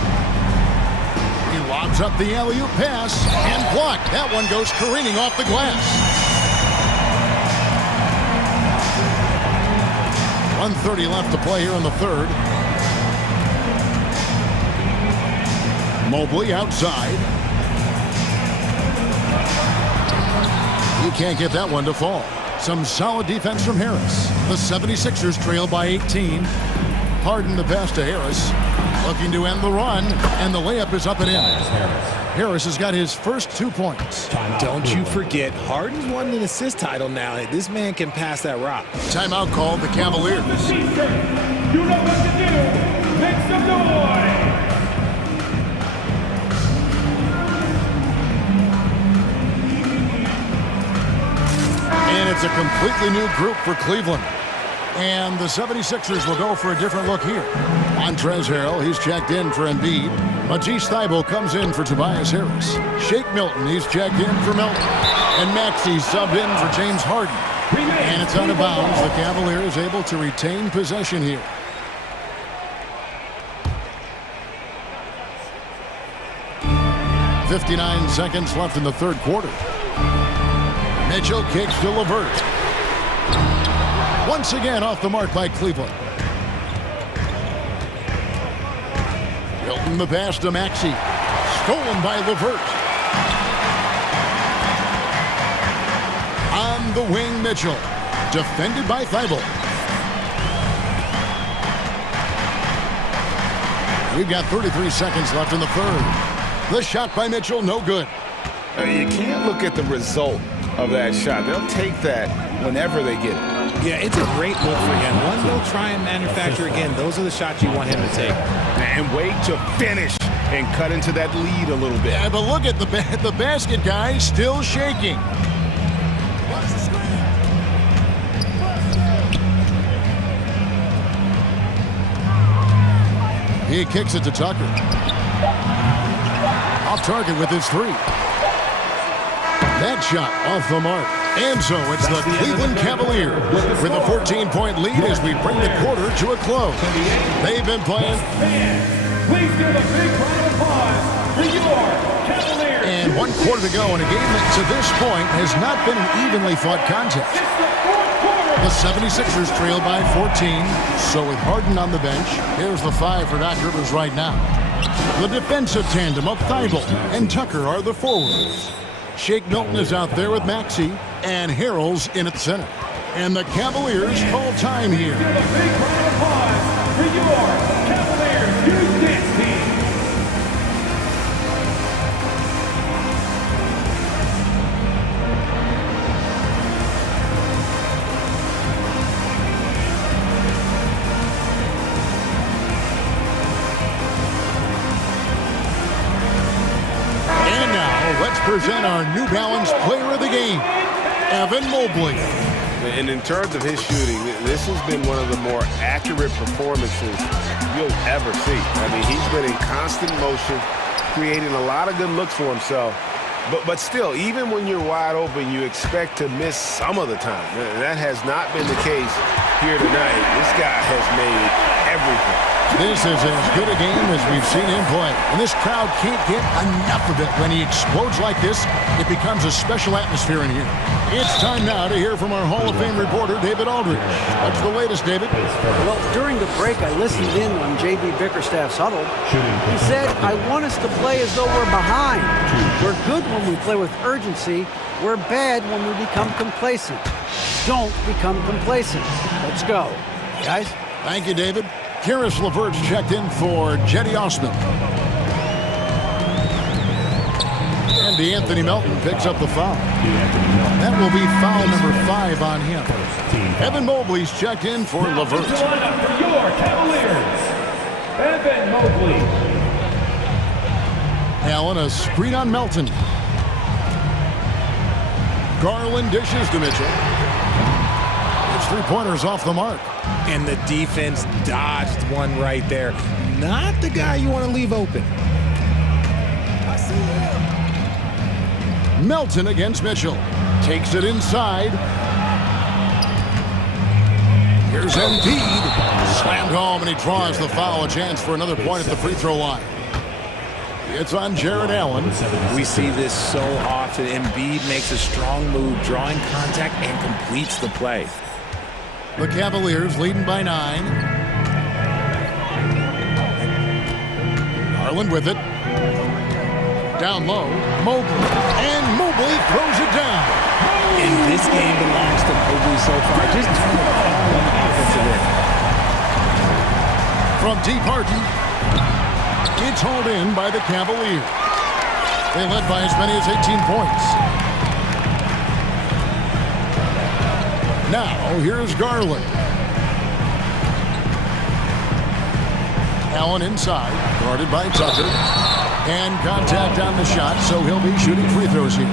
He lobs up the alley-oop pass and blocked. That one goes careening off the glass. 1:30 left to play here in the third. Mobley outside. You can't get that one to fall. Some solid defense from Harris. The 76ers trail by 18. Harden the pass to Harris. Looking to end the run, and the layup is up and in. Harris has got his first 2 points. Don't you forget, Harden's won an assist title now. This man can pass that rock. Timeout called the Cavaliers. You know what to do. Make some noise. And it's a completely new group for Cleveland. And the 76ers will go for a different look here. Montrezl Harrell, he's checked in for Embiid. Matisse Thybulle comes in for Tobias Harris. Shake Milton, he's checked in for Milton. And Maxey subbed in for James Harden. And it's out of bounds. The Cavaliers able to retain possession here. .59 seconds left in the third quarter. Mitchell kicks to LeVert. Once again off the mark by Cleveland. Milton the pass to Maxey. Stolen by LeVert. On the wing, Mitchell. Defended by Thybulle. We've got 33 seconds left in the third. The shot by Mitchell, no good. You can't look at the result of that shot. They'll take that whenever they get it. Yeah, it's a great look for him. One they'll try and manufacture again. Those are the shots you want him to take. And wait to finish and cut into that lead a little bit. Yeah, but look at the basket guy still shaking. He kicks it to Tucker. Off target with his three. That shot off the mark. And so it's the Cleveland Cavaliers with a 14-point lead as we bring the quarter to a close. They've been playing. Please give a big round of applause for your Cavaliers. And 1 quarter to go in a game that to this point has not been an evenly fought contest. The 76ers trail by 14. So with Harden on the bench, here's the 5 for Doc Rivers right now. The defensive tandem of Thibault and Tucker are the forwards. Shake Milton is out there with Maxey, and Harrell's in at center. And the Cavaliers call time here. Give a big round of applause for your Cavaliers Youth Dance Team. And now, let's present our New Balance player of the game, Evan Mobley. And in terms of his shooting, this has been one of the more accurate performances you'll ever see. I mean, he's been in constant motion, creating a lot of good looks for himself. But still, even when you're wide open, you expect to miss some of the time. That has not been the case here tonight. This guy has made everything. This is as good a game as we've seen him play. And this crowd can't get enough of it. When he explodes like this, it becomes a special atmosphere in here. It's time now to hear from our Hall of Fame reporter, David Aldridge. What's the latest, David? Well, during the break, I listened in on J.B. Bickerstaff's huddle. He said, I want us to play as though we're behind. We're good when we play with urgency. We're bad when we become complacent. Don't become complacent. Let's go. Guys? Thank you, David. Karis LeVert's checked in for Jetty Osman. And DeAnthony Melton picks up the foul. That will be foul number 5 on him. Evan Mobley's checked in for LeVert. For your Cavaliers, Evan Mobley. Allen, a screen on Melton. Garland dishes to Mitchell. His three-pointers off the mark. And the defense dodged one right there. Not the guy you want to leave open. Melton against Mitchell. Takes it inside. Here's Embiid. Slammed home, and he draws the foul. A chance for another point at the free throw line. It's on Jared Allen. We see this so often. Embiid makes a strong move, drawing contact, and completes the play. The Cavaliers leading by 9. Garland with it. Down low. Mobley. And Mobley throws it down. And this game belongs to Mobley so far. Just turn the ball on the offensive end. From deep Harden. It's hauled in by the Cavaliers. They led by as many as 18 points. Now, here's Garland. Allen inside, guarded by Tucker. And contact on the shot, so he'll be shooting free throws here.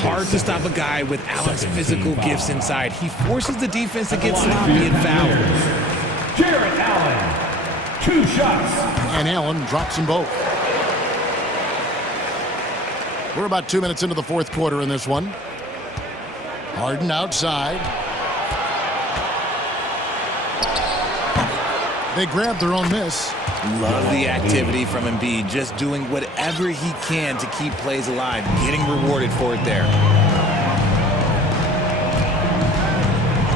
Hard to stop a guy with Allen's physical gifts inside. He forces the defense to get sloppy and foul. Jared Allen, 2 shots. And Allen drops them both. We're about 2 minutes into the fourth quarter in this one. Harden outside. They grab their own miss. Love the activity from Embiid, just doing whatever he can to keep plays alive, getting rewarded for it there.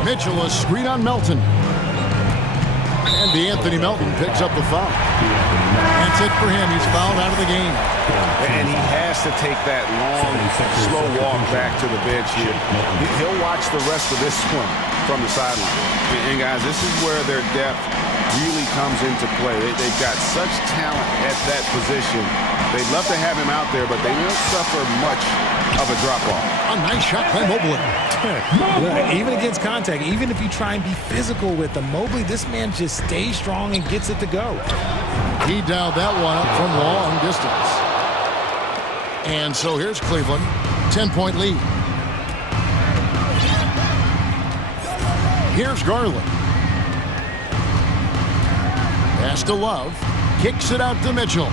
Mitchell, a screen on Melton. And DeAnthony Melton picks up the foul. That's it for him. He's fouled out of the game. And he has to take that long, slow walk back to the bench here. He'll watch the rest of this one from the sideline. And guys, this is where their depth really comes into play. They've got such talent at that position. They'd love to have him out there, but they won't suffer much of a drop-off. A nice shot by Mobley. Even against contact, even if you try and be physical with him, Mobley, this man just stays strong and gets it to go. He dialed that one up from long distance. And so here's Cleveland, 10-point lead. Here's Garland. Pass to Love. Kicks it out to Mitchell.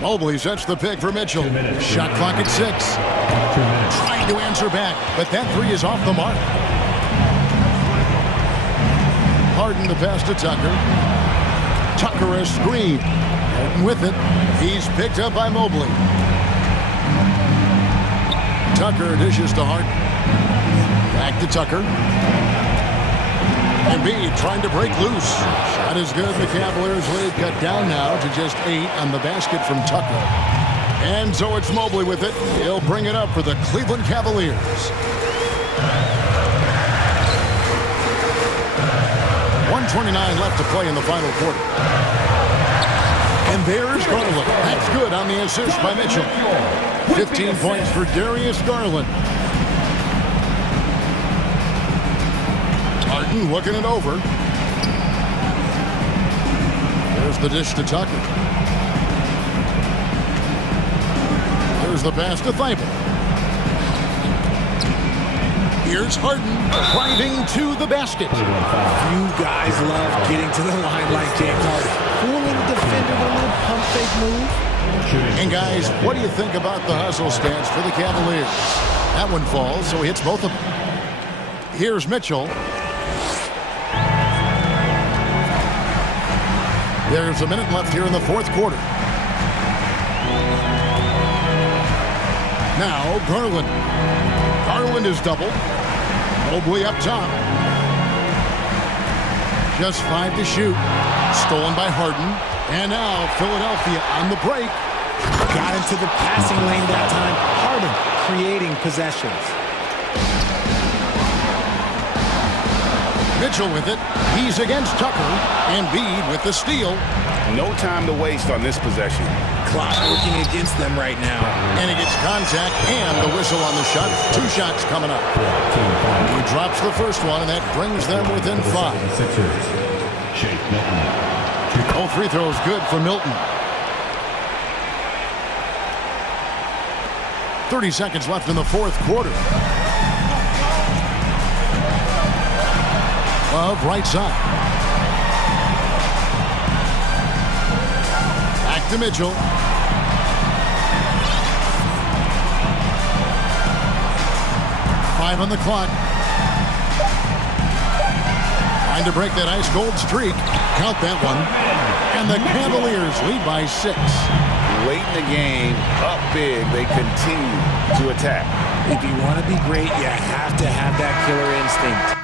Mobley sets the pick for Mitchell. Shot clock at 6. Trying to answer back, but that three is off the mark. Harden the pass to Tucker. Tucker a screen. Harden with it. He's picked up by Mobley. Tucker dishes to Harden. Back to Tucker. Embiid trying to break loose. Shot is good. The Cavaliers lead cut down now to just 8 on the basket from Tucker. And so it's Mobley with it. He'll bring it up for the Cleveland Cavaliers. 1:29 left to play in the final quarter. And there's Garland. That's good on the assist by Mitchell. 15 points for Darius Garland. Harden looking it over. There's the dish to Tucker. There's the pass to Thibault. Here's Harden driving to the basket. You guys love getting to the line like James Harden. Fooling the defender with a little pump fake move. And guys, what do you think about the hustle stance for the Cavaliers? That one falls, so he hits both of them. Here's Mitchell. There's a minute left here in the fourth quarter. Now, Garland. Garland is doubled. Mobley up top. Just 5 to shoot. Stolen by Harden. And now Philadelphia on the break. Got into the passing lane that time. Harden creating possessions. Mitchell with it. He's against Tucker. Embiid with the steal. No time to waste on this possession. Clock working against them right now. And he gets contact and the whistle on the shot. 2 shots coming up. He drops the first one, and that brings them within 5. All free throws good for Milton. 30 seconds left in the fourth quarter. Love right side. Back to Mitchell. Five on the clock. Trying to break that ice-cold streak. Count that one. And the Cavaliers lead by 6. Late in the game, up big, they continue to attack. If you want to be great, you have to have that killer instinct.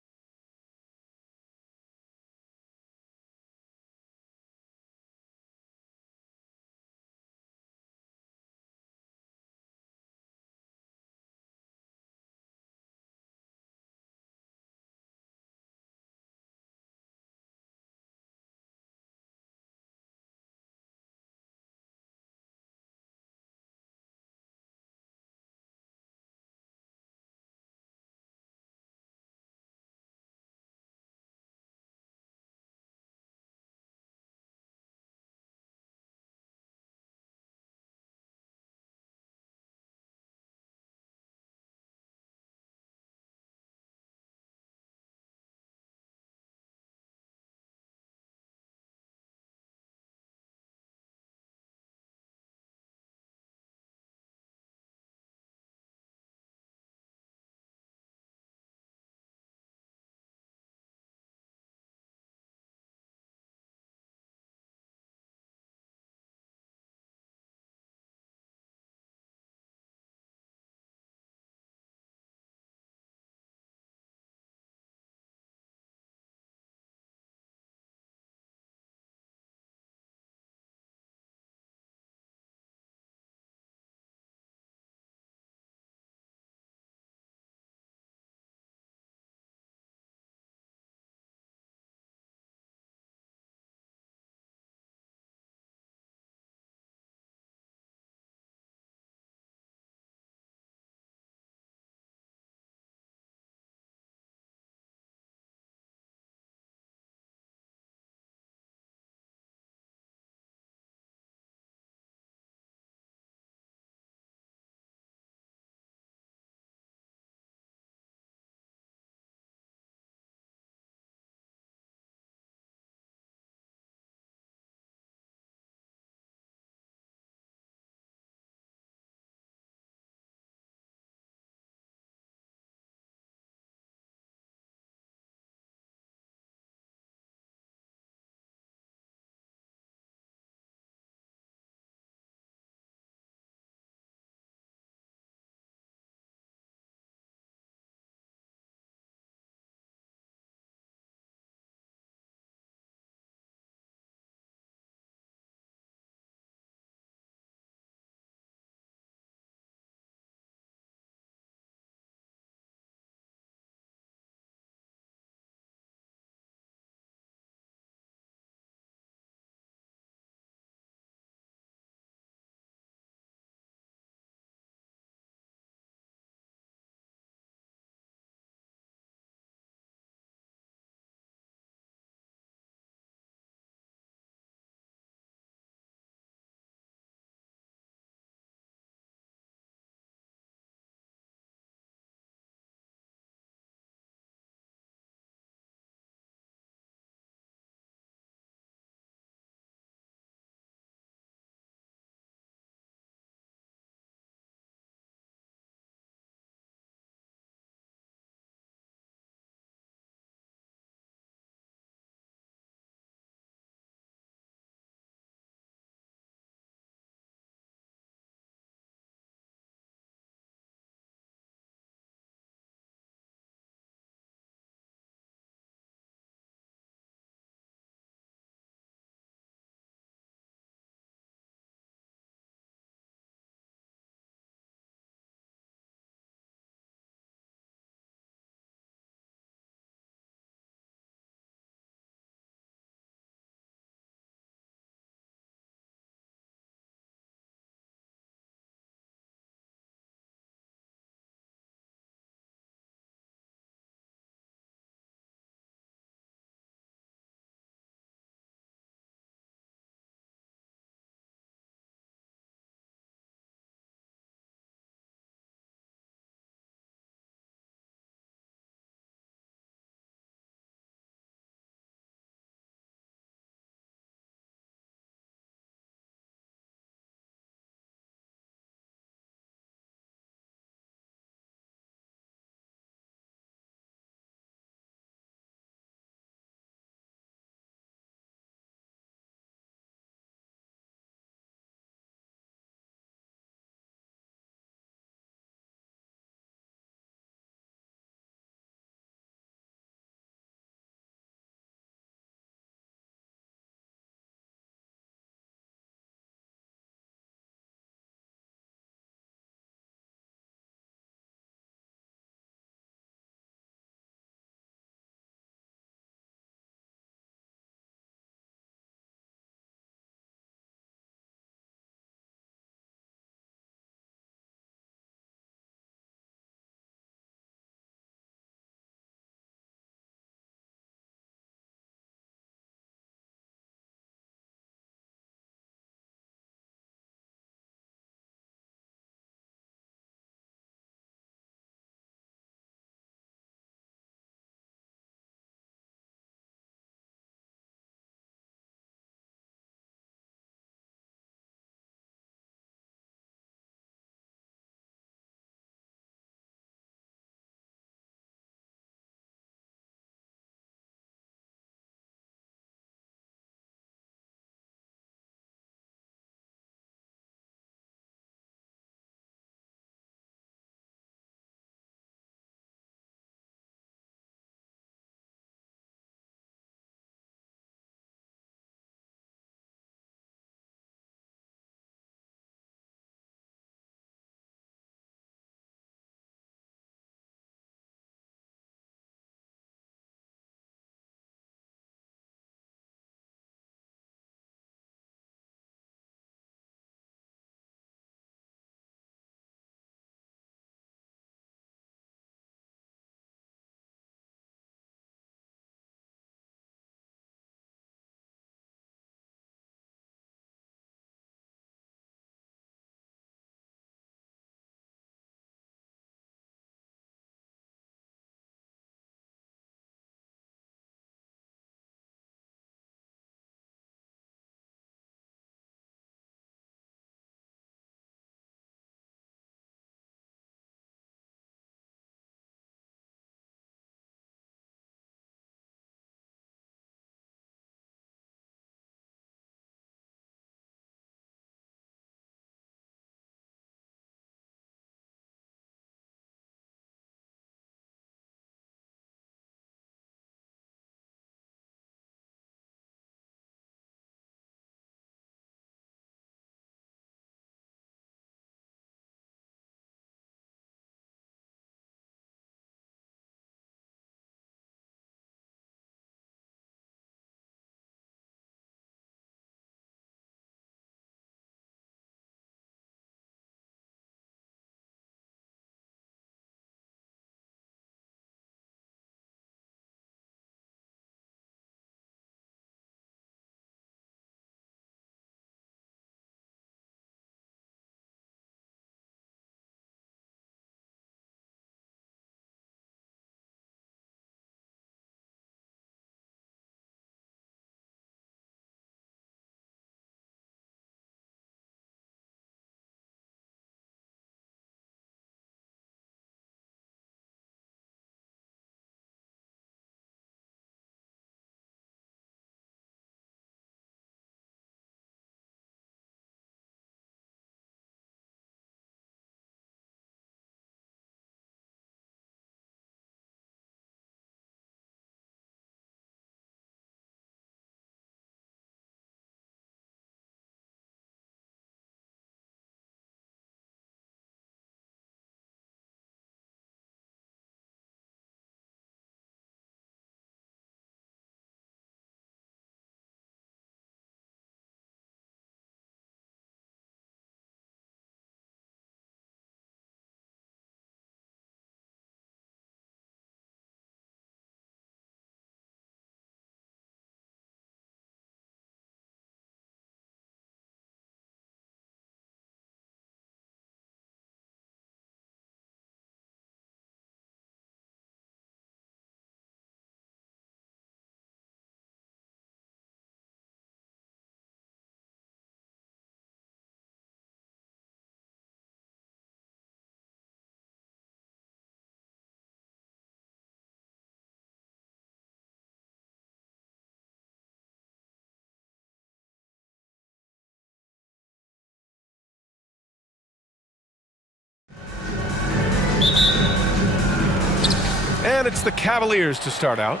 it's the Cavaliers to start out.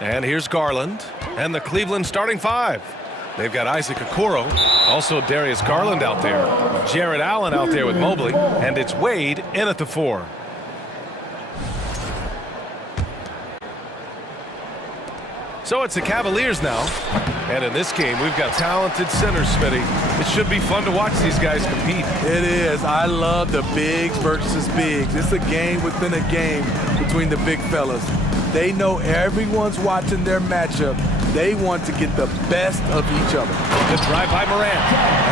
And here's Garland and the Cleveland starting five. They've got Isaac Okoro, also Darius Garland out there, Jared Allen out there with Mobley, and it's Wade in at the 4. So it's the Cavaliers now. And in this game, we've got talented centers, Smitty. It should be fun to watch these guys compete. It is. I love the bigs versus bigs. It's a game within a game between the big fellas. They know everyone's watching their matchup. They want to get the best of each other. The drive by Morant.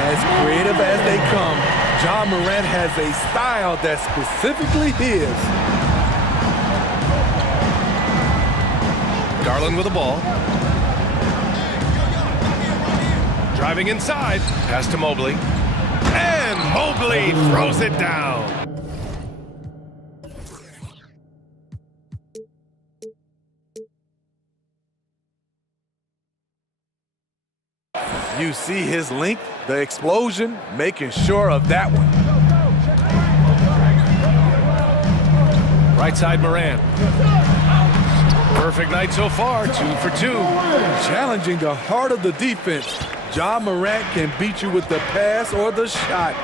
As creative as they come, Ja Morant has a style that's specifically his. Garland with the ball. Driving inside. Pass to Mobley. And Mobley throws it down. You see his length, the explosion, making sure of that one. Right side Morant. Perfect night so far, 2 for 2. Challenging the heart of the defense. Ja Morant can beat you with the pass or the shot.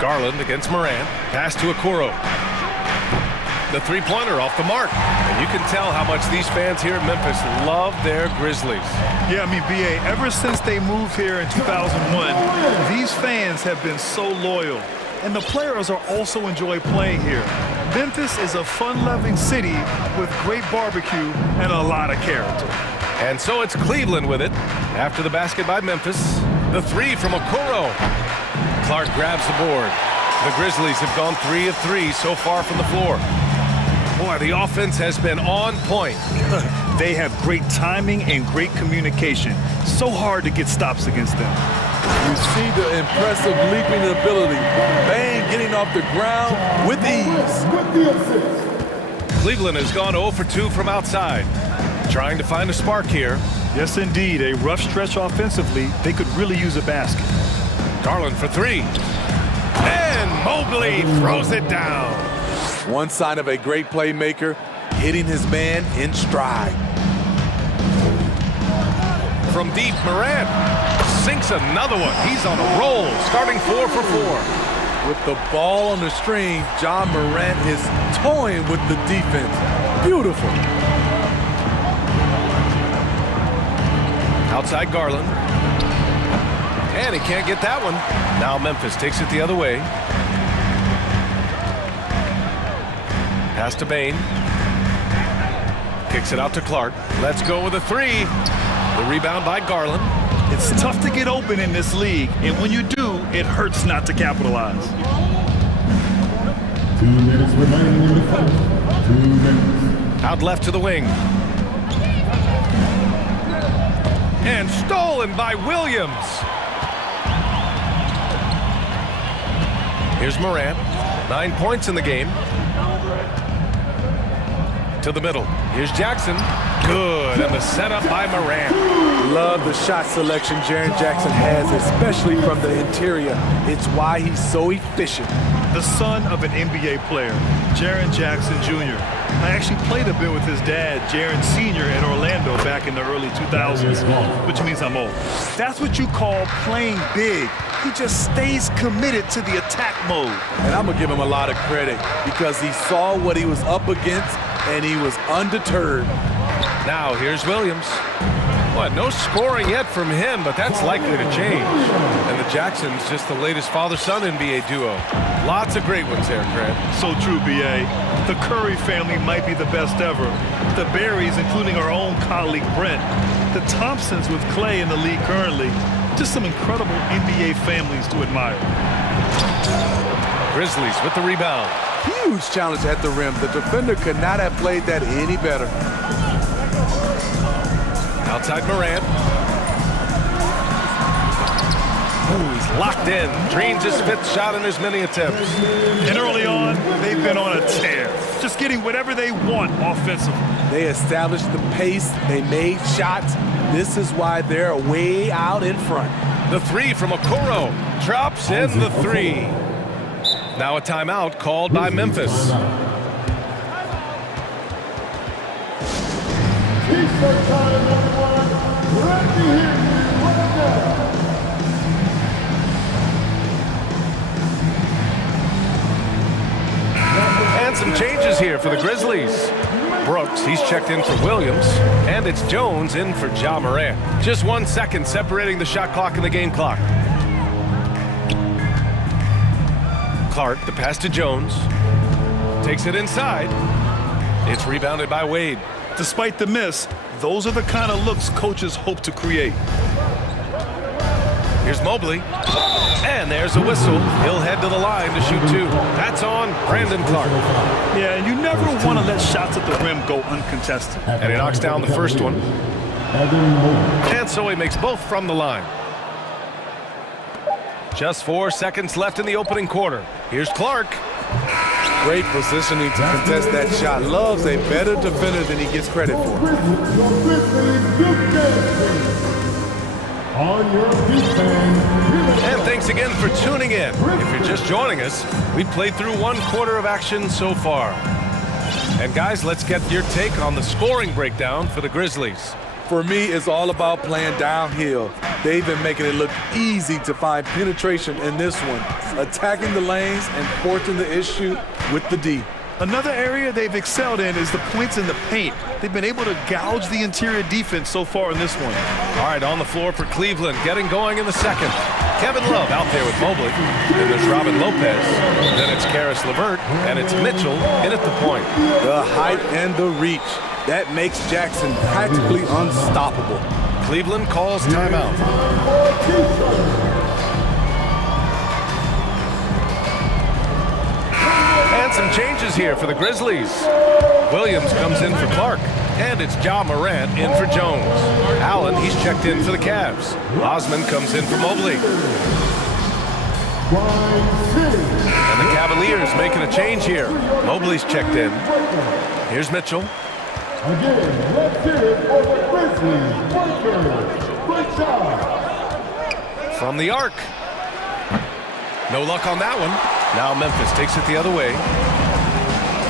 Garland against Morant. Pass to Okoro. The three-pointer off the mark. And you can tell how much these fans here in Memphis love their Grizzlies. Yeah, I mean, B.A., ever since they moved here in 2001, these fans have been so loyal. And the players are also enjoy playing here. Memphis is a fun-loving city with great barbecue and a lot of character. And so it's Cleveland with it. After the basket by Memphis, the three from Okoro. Clark grabs the board. The Grizzlies have gone 3 of 3 so far from the floor. Boy, the offense has been on point. They have great timing and great communication. So hard to get stops against them. You see the impressive leaping ability. Bang, getting off the ground with ease. Cleveland has gone 0 for 2 from outside. Trying to find a spark here. Yes, indeed. A rough stretch offensively. They could really use a basket. Garland for 3. And Mobley throws it down. One sign of a great playmaker, hitting his man in stride. From deep, Morant sinks another one. He's on a roll, starting 4 for 4. With the ball on the string, Ja Morant is toying with the defense. Beautiful. Outside Garland. And he can't get that one. Now Memphis takes it the other way. Pass to Bane. Kicks it out to Clark. Let's go with a 3. The rebound by Garland. It's tough to get open in this league, and when you do, it hurts not to capitalize. 2 minutes remaining in the fight. 2 minutes. Out left to the wing. And stolen by Williams. Here's Morant. 9 points in the game. To the middle. Here's Jackson. Good. And the setup by Morant. Love the shot selection Jaren Jackson has, especially from the interior. It's why he's so efficient. The son of an NBA player, Jaren Jackson Jr. I actually played a bit with his dad, Jaren Sr. in Orlando back in the early 2000s, which means I'm old. That's what you call playing big. He just stays committed to the attack mode. And I'm going to give him a lot of credit because he saw what he was up against and he was undeterred. Now here's Williams. What, no scoring yet from him, but that's likely to change. And the Jacksons, just the latest father-son NBA duo. Lots of great ones there, Craig. So true, B.A. The Curry family might be the best ever. The Berrys, including our own colleague Brent. The Thompsons with Clay in the league currently. Just some incredible NBA families to admire. Grizzlies with the rebound. Huge challenge at the rim. The defender could not have played that any better. Outside Morant. Oh, he's locked in. Dreams his 5th shot in as many attempts. And early on, they've been on a tear. Just getting whatever they want offensively. They established the pace. They made shots. This is why they're way out in front. The three from Okoro. Drops in the three. Now a timeout called by Memphis. T-shirt time, everyone. Let me hear you right now. And some changes here for the Grizzlies. Brooks, he's checked in for Williams, and it's Jones in for Ja Morant. Just 1 second separating the shot clock and the game clock. Clark, the pass to Jones. Takes it inside. It's rebounded by Wade. Despite the miss, those are the kind of looks coaches hope to create. Here's Mobley. And there's a whistle. He'll head to the line to shoot two. That's on Brandon Clark. Yeah, and you never want to let shots at the rim go uncontested. And he knocks down the first one. And so he makes both from the line. Just 4 seconds left in the opening quarter. Here's Clark. Great positioning to contest that shot. Love's a better defender than he gets credit for. And thanks again for tuning in. If you're just joining us, we played through 1 quarter of action so far. And guys, let's get your take on the scoring breakdown for the Grizzlies. For me, it's all about playing downhill. They've been making it look easy to find penetration in this one, attacking the lanes and forcing the issue with the D. Another area they've excelled in is the points in the paint. They've been able to gouge the interior defense so far in this one. All right, on the floor for Cleveland, getting going in the second. Kevin Love out there with Mobley. Then there's Robin Lopez. Then it's Karis LeVert, and it's Mitchell in at the point. The height and the reach. That makes Jackson practically unstoppable. Cleveland calls timeout. And some changes here for the Grizzlies. Williams comes in for Clark, and it's Ja Morant in for Jones. Allen, he's checked in for the Cavs. Osman comes in for Mobley. And the Cavaliers making a change here. Mobley's checked in. Here's Mitchell. Again, let's hear it for the Grizzlies. Great job. From the arc. No luck on that one. Now Memphis takes it the other way.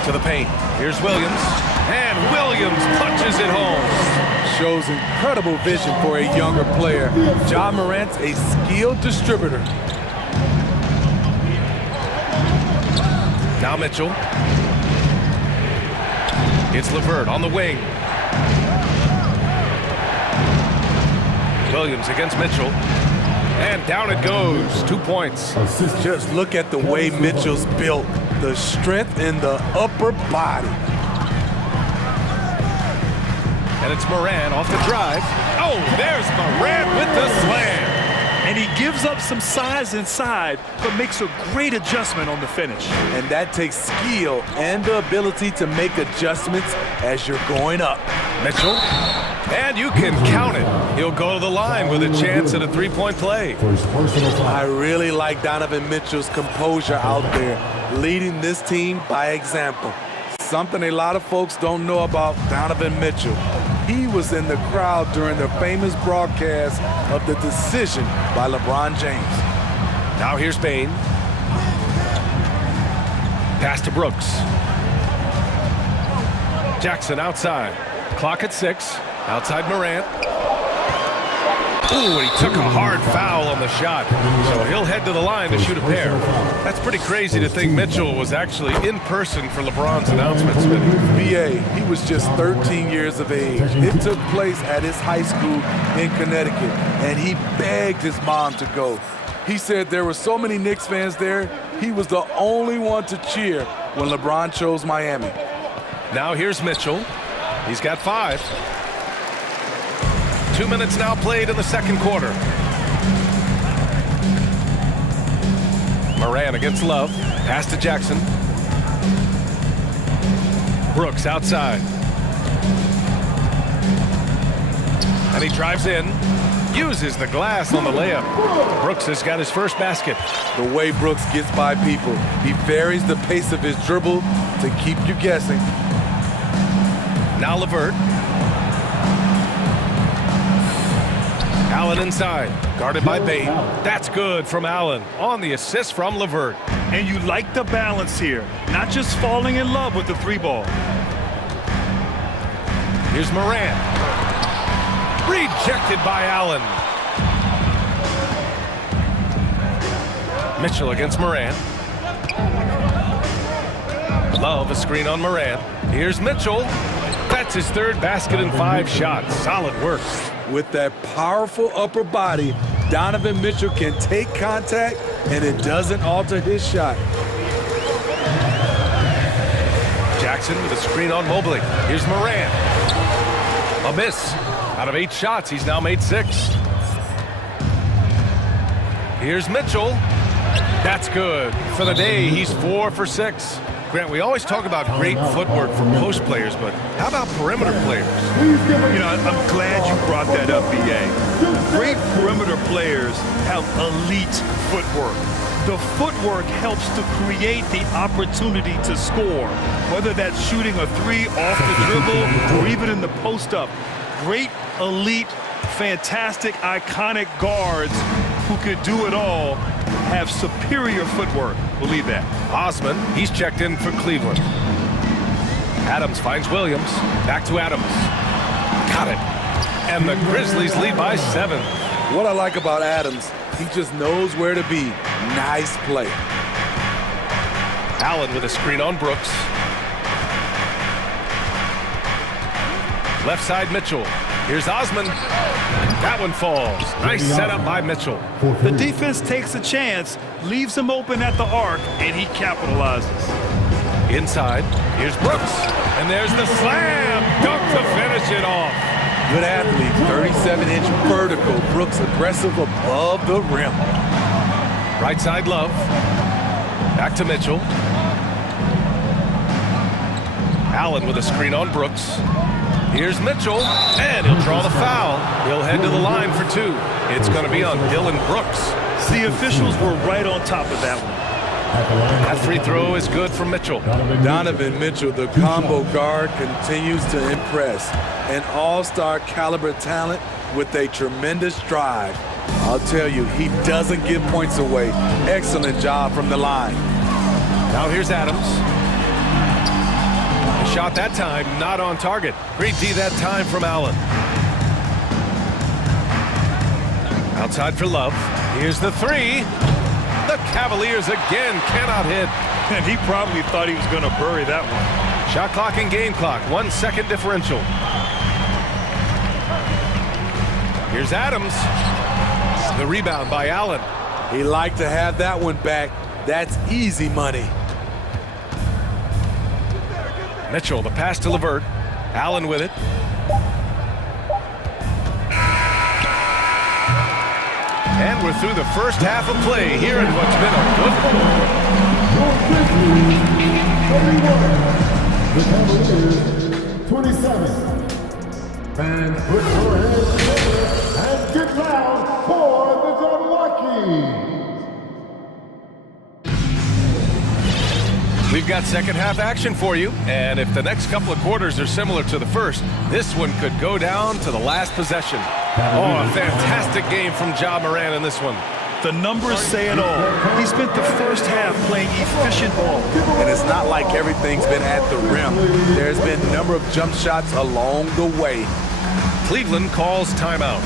To the paint. Here's Williams. And Williams punches it home. Shows incredible vision for a younger player. Ja Morant's a skilled distributor. Now Mitchell. It's LeVert on the wing. Williams against Mitchell. And down it goes. 2 points. Just look at the way Mitchell's built. The strength in the upper body. And it's Morant off the drive. Oh, there's Morant with the slam. And he gives up some size inside, but makes a great adjustment on the finish. And that takes skill and the ability to make adjustments as you're going up. Mitchell. And you can count it. He'll go to the line with a chance at a three-point play. I really like Donovan Mitchell's composure out there, leading this team by example. Something a lot of folks don't know about Donovan Mitchell. He was in the crowd during the famous broadcast of the decision by LeBron James. Now here's Bane. Pass to Brooks. Jackson outside. Clock at 6. Outside Morant. Ooh, and he took a hard foul on the shot. So he'll head to the line to shoot a pair. That's pretty crazy to think Mitchell was actually in person for LeBron's announcement, Smitty. BA, he was just 13 years of age. It took place at his high school in Connecticut, and he begged his mom to go. He said there were so many Knicks fans there, he was the only one to cheer when LeBron chose Miami. Now here's Mitchell. He's got 5. 2 minutes now played in the second quarter. Morant against Love. Pass to Jackson. Brooks outside. And he drives in. Uses the glass on the layup. Brooks has got his first basket. The way Brooks gets by people, he varies the pace of his dribble to keep you guessing. Now LeVert. Allen inside. Guarded by Bain. That's good from Allen on the assist from LeVert. And you like the balance here. Not just falling in love with the three ball. Here's Morant. Rejected by Allen. Mitchell against Morant. Love a screen on Morant. Here's Mitchell. That's his third basket in 5 shots. Solid work. With that powerful upper body, Donovan Mitchell can take contact, and it doesn't alter his shot. Jackson with a screen on Mobley. Here's Morant. A miss. Out of 8 shots, he's now made 6. Here's Mitchell. That's good. For the day, he's 4 for 6. Grant, we always talk about great footwork for post players, but how about perimeter players? You know, I'm glad you brought that up, B.A. Great perimeter players have elite footwork. The footwork helps to create the opportunity to score, whether that's shooting a 3 off the dribble or even in the post-up. Great, elite, fantastic, iconic guards who could do it all have superior footwork. Believe that. Osman, he's checked in for Cleveland. Adams finds Williams. Back to Adams. Got it. And the Grizzlies lead by 7. What I like about Adams, he just knows where to be. Nice play. Allen with a screen on Brooks. Left side Mitchell. Here's Osman. That one falls. Nice setup by Mitchell. The defense takes a chance, leaves him open at the arc, and he capitalizes. Inside, here's Brooks. And there's the slam. Dunk to finish it off. Good athlete, 37-inch vertical. Brooks aggressive above the rim. Right side Love. Back to Mitchell. Allen with a screen on Brooks. Here's Mitchell, and he'll draw the foul. He'll head to the line for 2. It's going to be on Dylan Brooks. The officials were right on top of that one. That free throw is good for Mitchell. Donovan Mitchell, the combo guard, continues to impress. An all-star caliber talent with a tremendous drive. I'll tell you, he doesn't give points away. Excellent job from the line. Now here's Adams. Shot that time, not on target. Great D that time from Allen. Outside for Love. Here's the 3. The Cavaliers again cannot hit. And he probably thought he was going to bury that one. Shot clock and game clock, 1 second differential. Here's Adams. The rebound by Allen. He liked to have that one back. That's easy money. Mitchell, the pass to LeVert. Allen with it. And we're through the first half of play here in what's been a good one. The Cavaliers, 27. Fans, put your hands together and get loud for the Milwaukee. We've got second half action for you, and if the next couple of quarters are similar to the first, this one could go down to the last possession. Oh, a fantastic game from Ja Morant in this one. The numbers say it all. He spent the first half playing efficient ball. And it's not like everything's been at the rim. There's been a number of jump shots along the way. Cleveland calls timeout.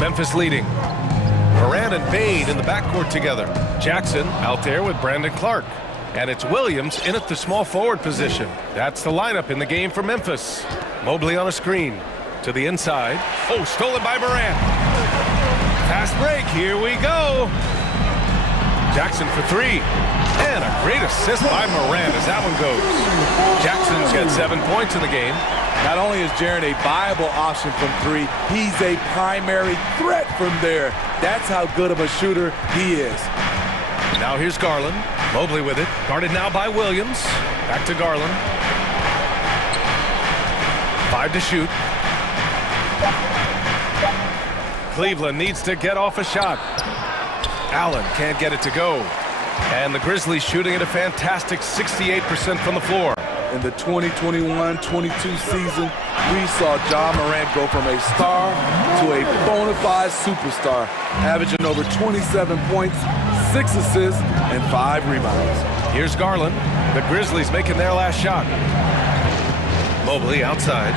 Memphis leading. Morant and Bain in the backcourt together. Jackson out there with Brandon Clark. And it's Williams in at the small forward position. That's the lineup in the game for Memphis. Mobley on a screen. To the inside. Oh, stolen by Morant. Fast break. Here we go. Jackson for 3. And a great assist by Morant as that one goes. Jackson's got 7 points in the game. Not only is Jaren a viable option from 3, he's a primary threat from there. That's how good of a shooter he is. Now here's Garland. Mobley with it. Guarded now by Williams. Back to Garland. 5 to shoot. Cleveland needs to get off a shot. Allen can't get it to go. And the Grizzlies shooting at a fantastic 68% from the floor. In the 2021-22 season, we saw Ja Morant go from a star to a bona fide superstar, averaging over 27 points, 6 assists, and 5 rebounds. Here's Garland. The Grizzlies making their last shot. Mobley outside.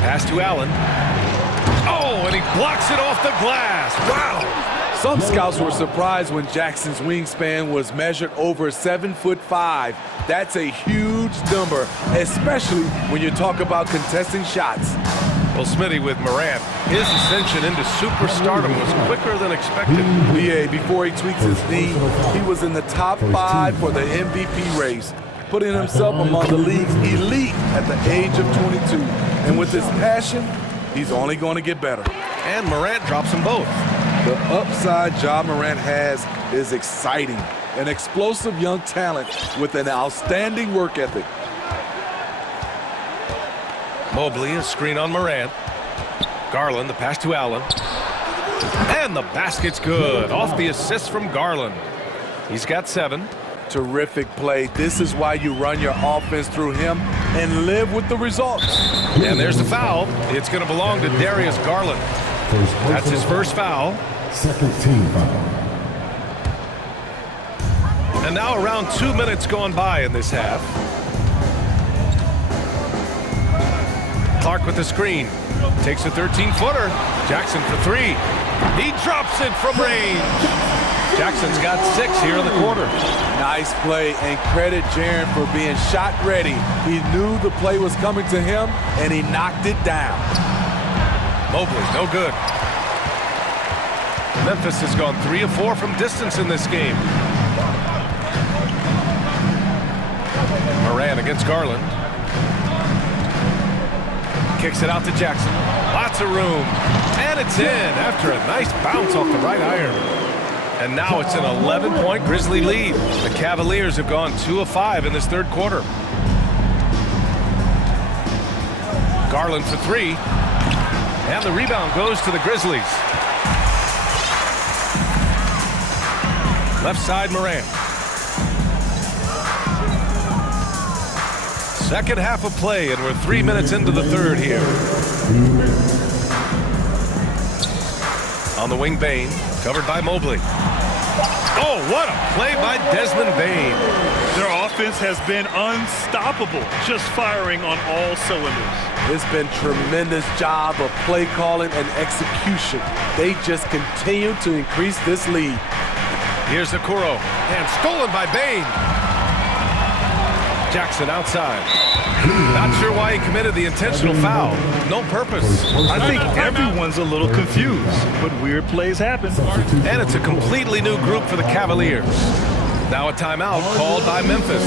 Pass to Allen. Oh, and he blocks it off the glass. Wow! Some scouts were surprised when Jackson's wingspan was measured over 7'5". That's a huge number, especially when you talk about contesting shots. Well, Smitty, with Morant, his ascension into superstardom was quicker than expected. BA, before he tweaks his knee, he was in the top 5 for the MVP race, putting himself among the league's elite at the age of 22. And with his passion, he's only going to get better. And Morant drops them both. The upside Ja Morant has is exciting. An explosive young talent with an outstanding work ethic. Mobley, a screen on Morant. Garland, the pass to Allen. And the basket's good. Off the assist from Garland. He's got 7. Terrific play. This is why you run your offense through him and live with the results. And there's the foul. It's going to belong to Darius Garland. That's his first foul. Second team foul. And now around 2 minutes gone by in this half. Clark with the screen. Takes a 13-footer. Jackson for 3. He drops it from range. Jackson's got 6 here in the quarter. Nice play, and credit Jaren for being shot ready. He knew the play was coming to him, and he knocked it down. Mobley, no good. Memphis has gone 3 of 4 from distance in this game. Morant against Garland. Kicks it out to Jackson. Lots of room. And it's in after a nice bounce off the right iron. And now it's an 11-point Grizzly lead. The Cavaliers have gone 2 of 5 in this third quarter. Garland for 3. And the rebound goes to the Grizzlies. Left side, Morant. Second half of play, and we're 3 minutes into the third here. On the wing, Bane, covered by Mobley. Oh, what a play by Desmond Bane. Their offense has been unstoppable, just firing on all cylinders. It's been tremendous job of play calling and execution. They just continue to increase this lead. Here's Okoro, and stolen by Bane. Jackson outside. Not sure why he committed the intentional foul. No purpose. I think everyone's a little confused, but weird plays happen. And it's a completely new group for the Cavaliers. Now a timeout called by Memphis.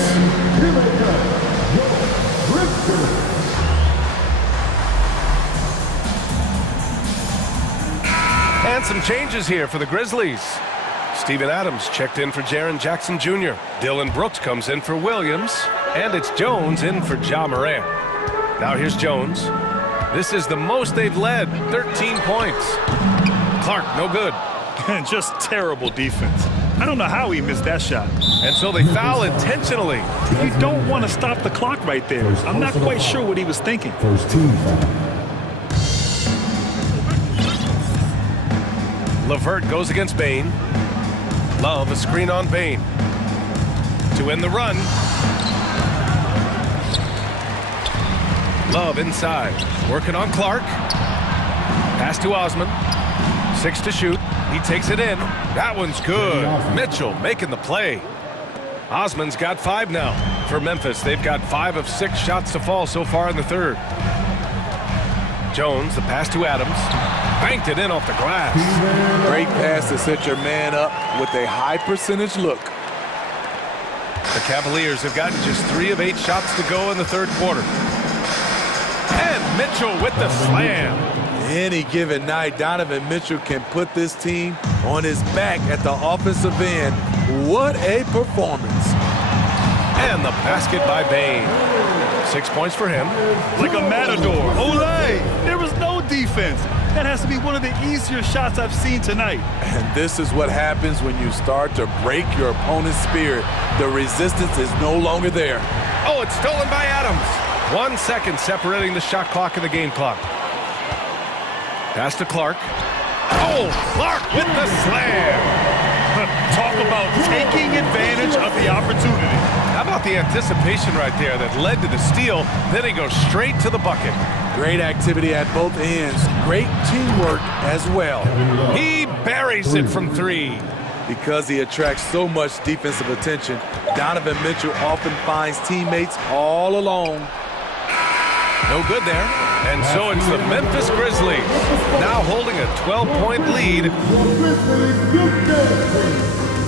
And some changes here for the Grizzlies. Steven Adams checked in for Jaren Jackson Jr. Dylan Brooks comes in for Williams. And it's Jones in for Ja Morant. Now here's Jones. This is the most they've led, 13 points. Clark, no good. And just terrible defense. I don't know how he missed that shot. And so they foul intentionally. You don't want to stop the clock right there. I'm not quite sure what he was thinking. First team foul. LeVert goes against Bane. Love a screen on Bane. To end the run. Love inside. Working on Clark. Pass to Osman. 6 to shoot. He takes it in. That one's good. Mitchell making the play. Osman's got 5 now. For Memphis, they've got 5 of 6 shots to fall so far in the third. Jones, the pass to Adams. Banked it in off the glass. Great pass to set your man up with a high percentage look. The Cavaliers have gotten just 3 of 8 shots to go in the third quarter. And Mitchell with the slam. Any given night, Donovan Mitchell can put this team on his back at the offensive end. What a performance. And the basket by Bane. 6 points for him. Like a matador. Olay! There was no defense. That has to be one of the easier shots I've seen tonight. And this is what happens when you start to break your opponent's spirit. The resistance is no longer there. Oh, it's stolen by Adams. 1 second separating the shot clock and the game clock. Pass to Clark. Oh, Clark with the slam. Talk about taking advantage of the opportunity. How about the anticipation right there that led to the steal? Then he goes straight to the bucket. Great activity at both ends. Great teamwork as well. He buries it from 3. Because he attracts so much defensive attention, Donovan Mitchell often finds teammates all alone. No good there. And so it's the Memphis Grizzlies now holding a 12-point lead.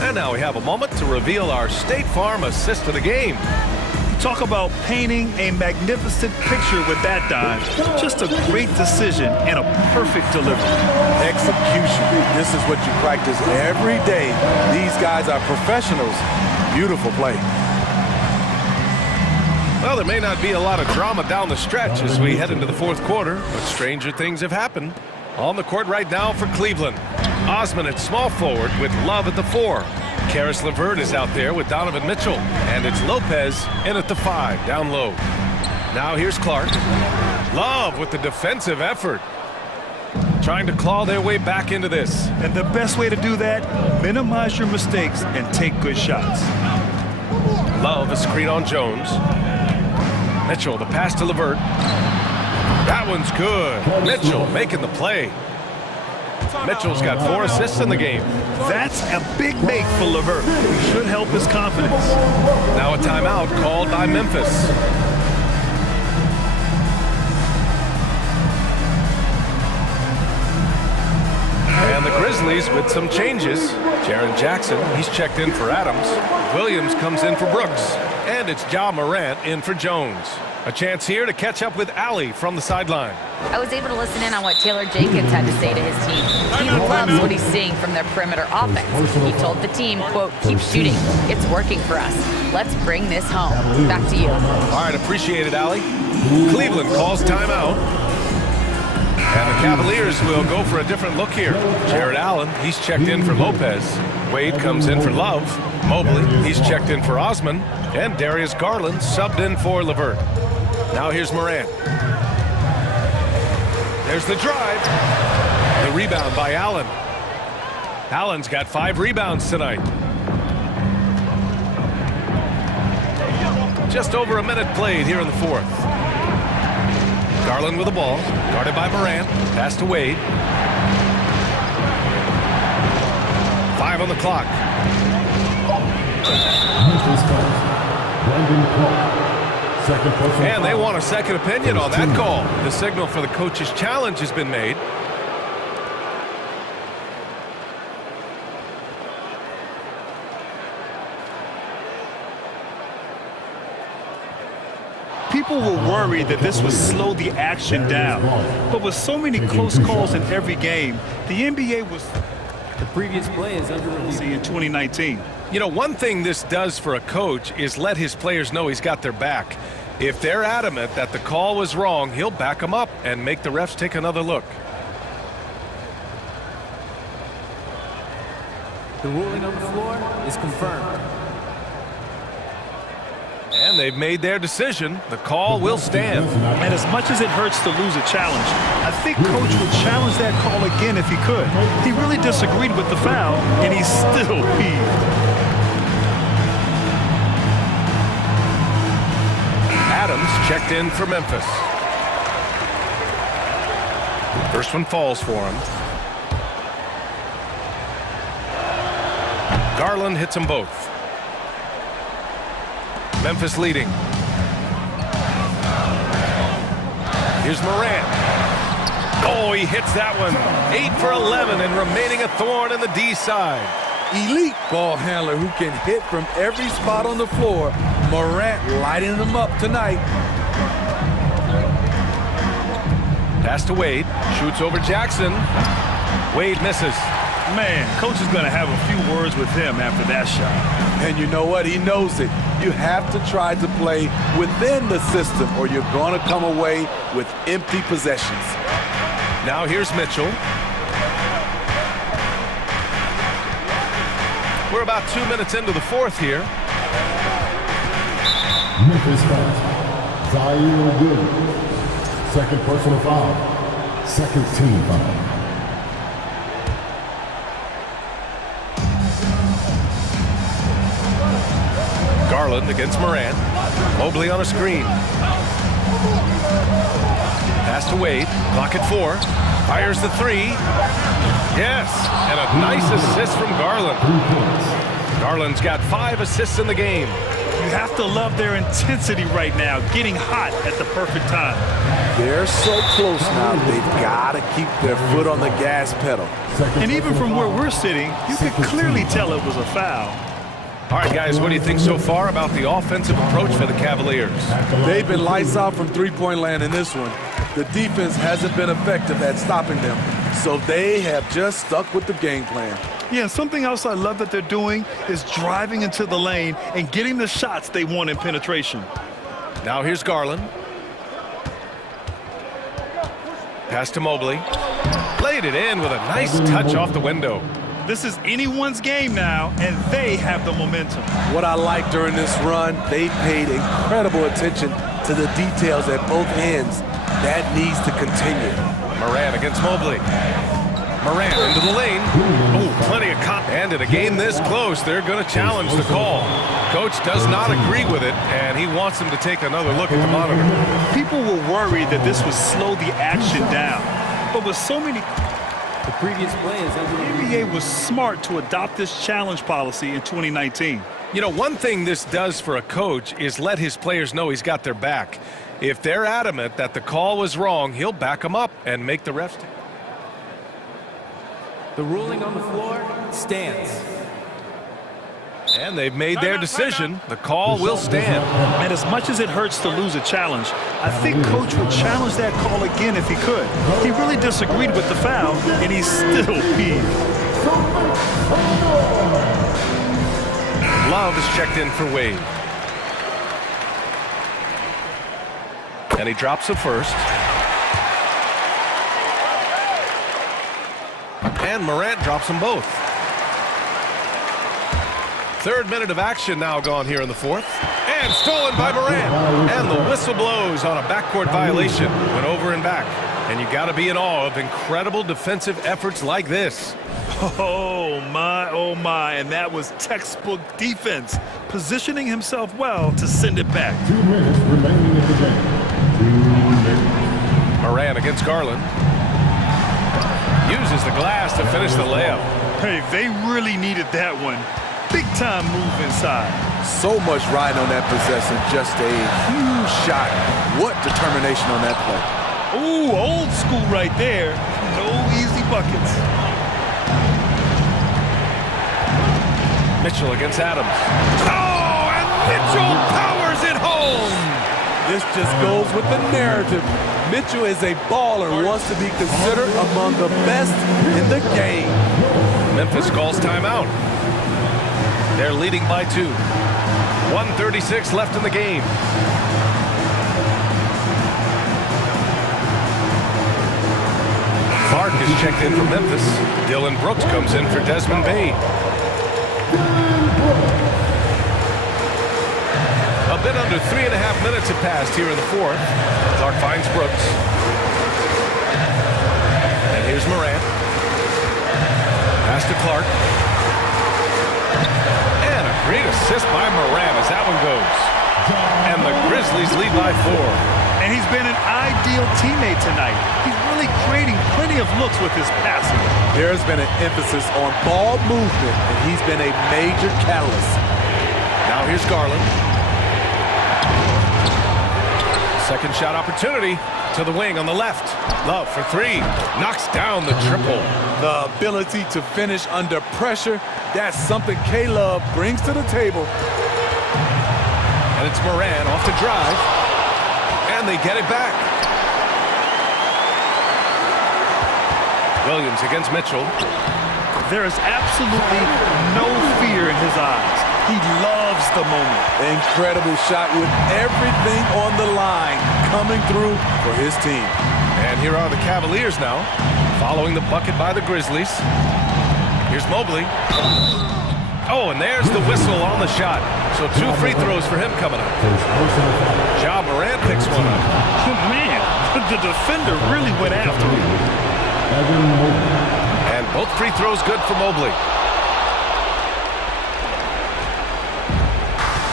And now we have a moment to reveal our State Farm assist of the game. Talk about painting a magnificent picture with that dime. Just a great decision and a perfect delivery. Execution. This is what you practice every day. These guys are professionals. Beautiful play. Well, there may not be a lot of drama down the stretch as we head into the fourth quarter, but stranger things have happened. On the court right now for Cleveland. Osman at small forward with Love at the 4. Karis LeVert is out there with Donovan Mitchell. And it's Lopez in at the 5, down low. Now here's Clark. Love with the defensive effort. Trying to claw their way back into this. And the best way to do that, minimize your mistakes and take good shots. Love a screen on Jones. Mitchell, the pass to LeVert. That one's good. Mitchell making the play. Mitchell's got 4 assists in the game. That's a big make for LeVert. He should help his confidence. Now a timeout called by Memphis. And the Grizzlies with some changes. Jaren Jackson, he's checked in for Adams. Williams comes in for Brooks. And it's Ja Morant in for Jones. A chance here to catch up with Allie from the sideline. I was able to listen in on what Taylor Jenkins had to say to his team. He loves what he's seeing from their perimeter offense. He told the team, quote, keep shooting. It's working for us. Let's bring this home. Back to you. All right, appreciate it, Allie. Cleveland calls timeout. And the Cavaliers will go for a different look here. Jared Allen, he's checked in for Lopez. Wade comes in for Love. Mobley, he's checked in for Osman. And Darius Garland subbed in for LeVert. Now here's Morant. There's the drive. The rebound by Allen. Allen's got 5 rebounds tonight. Just over a minute played here in the fourth. Garland with the ball, guarded by Morant. Pass to Wade. 5 on the clock. And they want a second opinion on that call. The signal for the coach's challenge has been made. People were worried that this would slow the action down. But with so many close calls in every game, the NBA was... The previous play is under review in 2019. You know, one thing this does for a coach is let his players know he's got their back. If they're adamant that the call was wrong, he'll back them up and make the refs take another look. The ruling on the floor is confirmed. And they've made their decision. The call will stand. And as much as it hurts to lose a challenge, I think Coach would challenge that call again if he could. He really disagreed with the foul, and he's still peeved. Adams checked in for Memphis. First one falls for him. Garland hits them both. Memphis leading. Here's Morant. Oh, he hits that one. 8 for 11 and remaining a thorn in the D side. Elite ball handler who can hit from every spot on the floor. Morant lighting them up tonight. Pass to Wade. Shoots over Jackson. Wade misses. Man, coach is going to have a few words with him after that shot. And you know what? He knows it. You have to try to play within the system or you're going to come away with empty possessions. Now here's Mitchell. We're about 2 minutes into the fourth here. Memphis foul. Zaire Good. Second personal foul. Second team foul. Garland against Morant. Mobley on a screen. Pass to Wade. Clock at 4. Fires the 3. Yes, and a nice assist from Garland. Garland's got 5 assists in the game. You have to love their intensity right now, getting hot at the perfect time. They're so close now, they've got to keep their foot on the gas pedal. And even from where we're sitting, you can clearly tell it was a foul. All right, guys, what do you think so far about the offensive approach for the Cavaliers? They've been lights out from three-point land in this one. The defense hasn't been effective at stopping them, so they have just stuck with the game plan. Yeah, and something else I love that they're doing is driving into the lane and getting the shots they want in penetration. Now here's Garland. Pass to Mobley. Laid it in with a nice touch off the window. This is anyone's game now, and they have the momentum. What I like during this run, they paid incredible attention to the details at both ends. That needs to continue. Morant against Mobley. Morant into the lane. Oh, plenty of cop. And in a game this close, they're going to challenge the call. Coach does not agree with it, and he wants them to take another look at the monitor. People were worried that this would slow the action down. But with so many... The previous play is under the NBA was smart to adopt this challenge policy in 2019. You know, one thing this does for a coach is let his players know he's got their back. If they're adamant that the call was wrong, he'll back them up and make the refs take. The ruling on the floor stands. And they've made their decision. The call will stand. And as much as it hurts to lose a challenge, I think Coach would challenge that call again if he could. He really disagreed with the foul, and he's still peeved. Love is checked in for Wade. And he drops it first. And Morant drops them both. Third minute of action now gone here in the fourth. And stolen by Morant. And the whistle blows on a backcourt violation. Went over and back. And you got to be in awe of incredible defensive efforts like this. Oh my, and that was textbook defense. Positioning himself well to send it back. 2 minutes remaining in the game. 2 minutes. Morant against Garland. Uses the glass to finish the layup. Hey, they really needed that one. Big time move inside. So much riding on that possession. Just a huge shot. What determination on that play. Ooh, old school right there. No easy buckets. Mitchell against Adams. Oh, and Mitchell powers it home. This just goes with the narrative. Mitchell is a baller who wants to be considered among the best in the game. Memphis calls timeout. They're leading by 2. 1:36 left in the game. Clark is checked in for Memphis. Dylan Brooks comes in for Desmond Bane. A bit under 3.5 minutes have passed here in the fourth. Clark finds Brooks. And here's Morant. Pass to Clark. And a great assist by Morant as that one goes. And the Grizzlies lead by 4. And he's been an ideal teammate tonight. He's really creating plenty of looks with his passing. There's been an emphasis on ball movement, and he's been a major catalyst. Now here's Garland. Second shot opportunity to the wing on the left. Love for 3. Knocks down the triple. The ability to finish under pressure, that's something K-Love brings to the table. And it's Morant off to drive. And they get it back. Williams against Mitchell. There is absolutely no fear in his eyes. He loves the moment. Incredible shot with everything on the line coming through for his team. And here are the Cavaliers now, following the bucket by the Grizzlies. Here's Mobley. Oh, and there's the whistle on the shot. So 2 free throws for him coming up. Ja Morant picks one up. Man, the defender really went after him. And both free throws good for Mobley.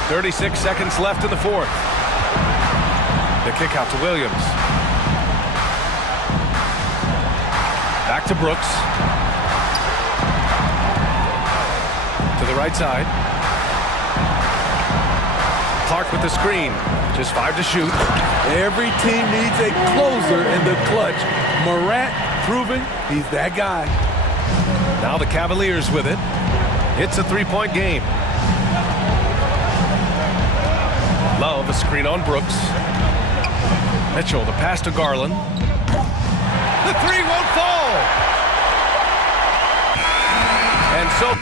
36 seconds left in the fourth. The kick out to Williams. Back to Brooks. To the right side. Clark with the screen. Just 5 to shoot. Every team needs a closer in the clutch. Morant proving he's that guy. Now the Cavaliers with it. It's a 3-point game. Love, a screen on Brooks. Mitchell, the pass to Garland. The 3 won't fall! And so...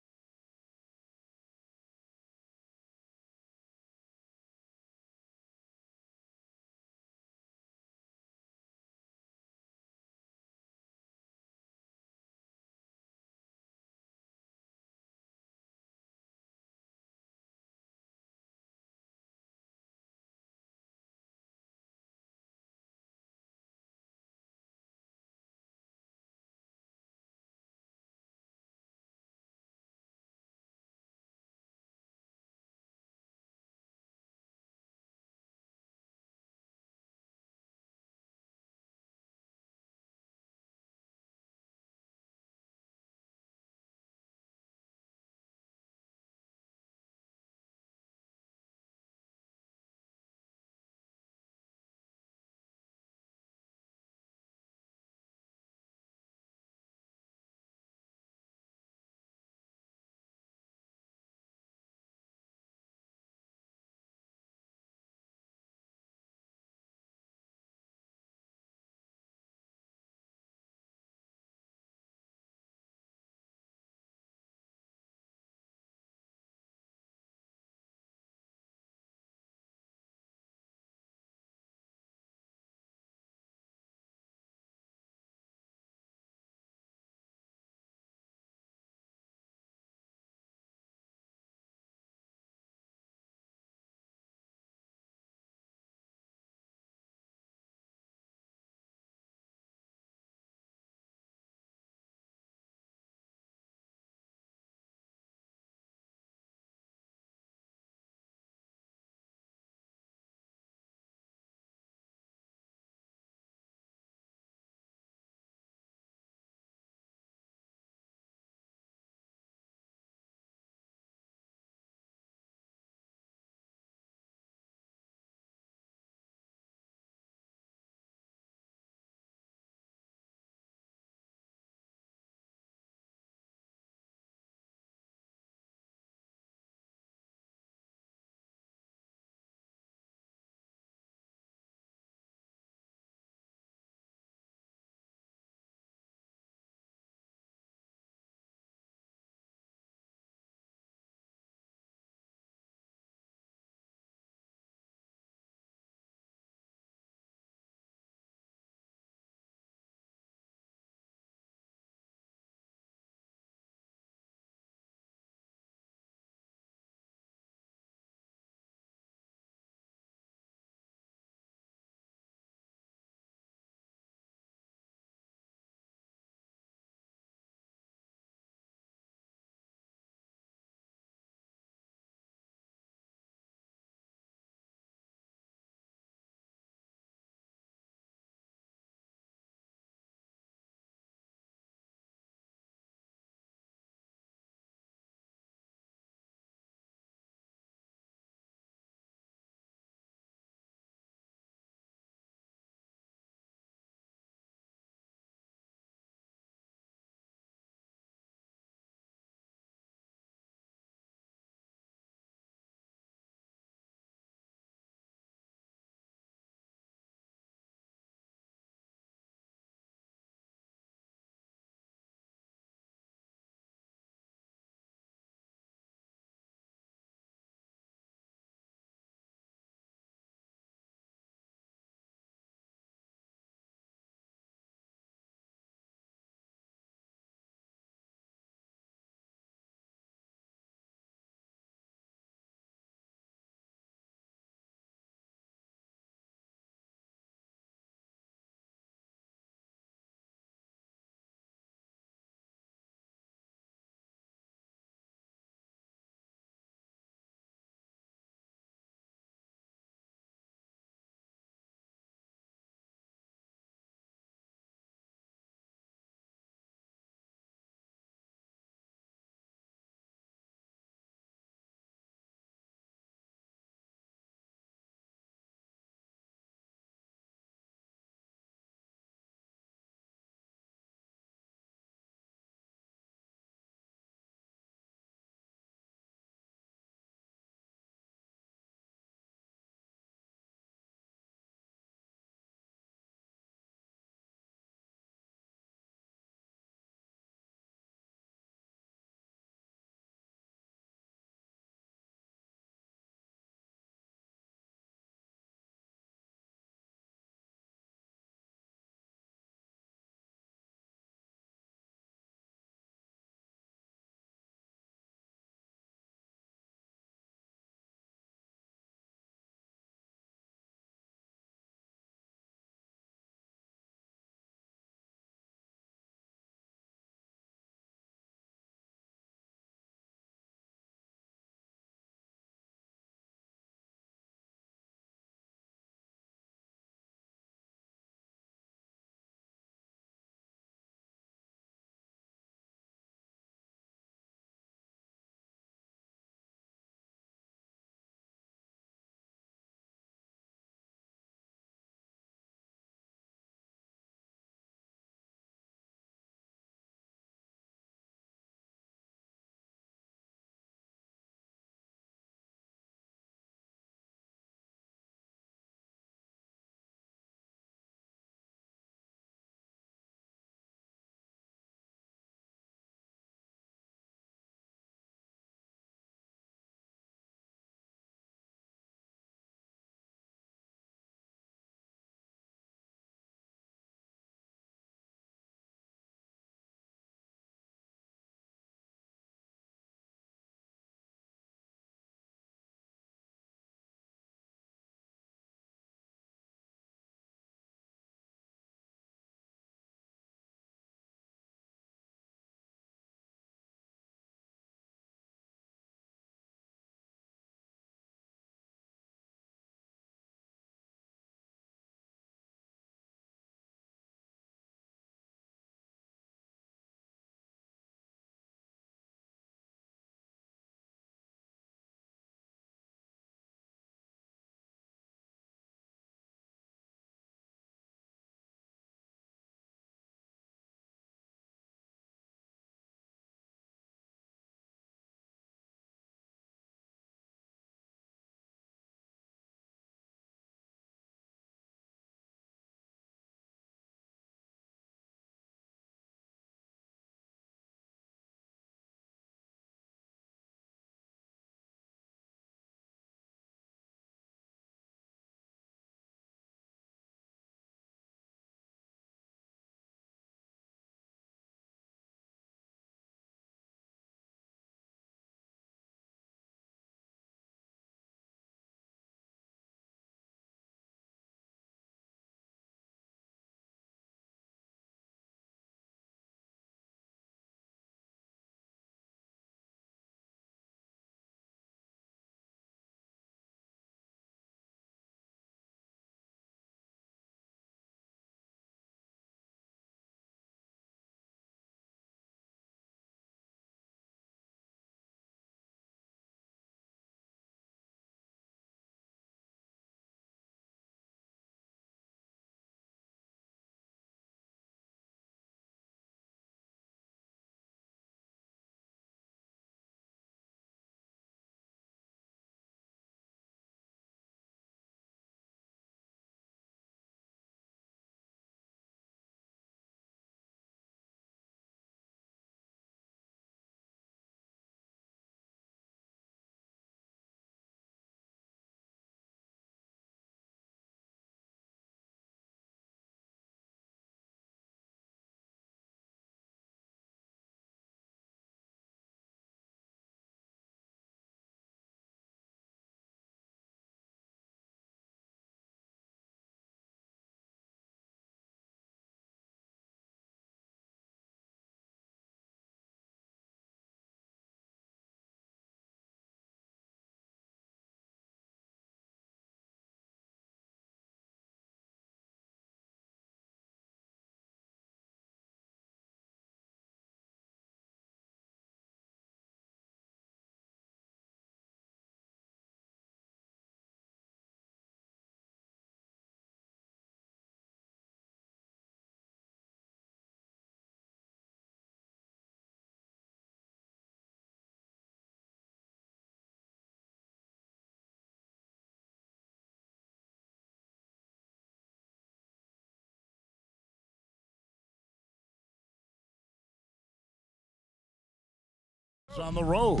On the road.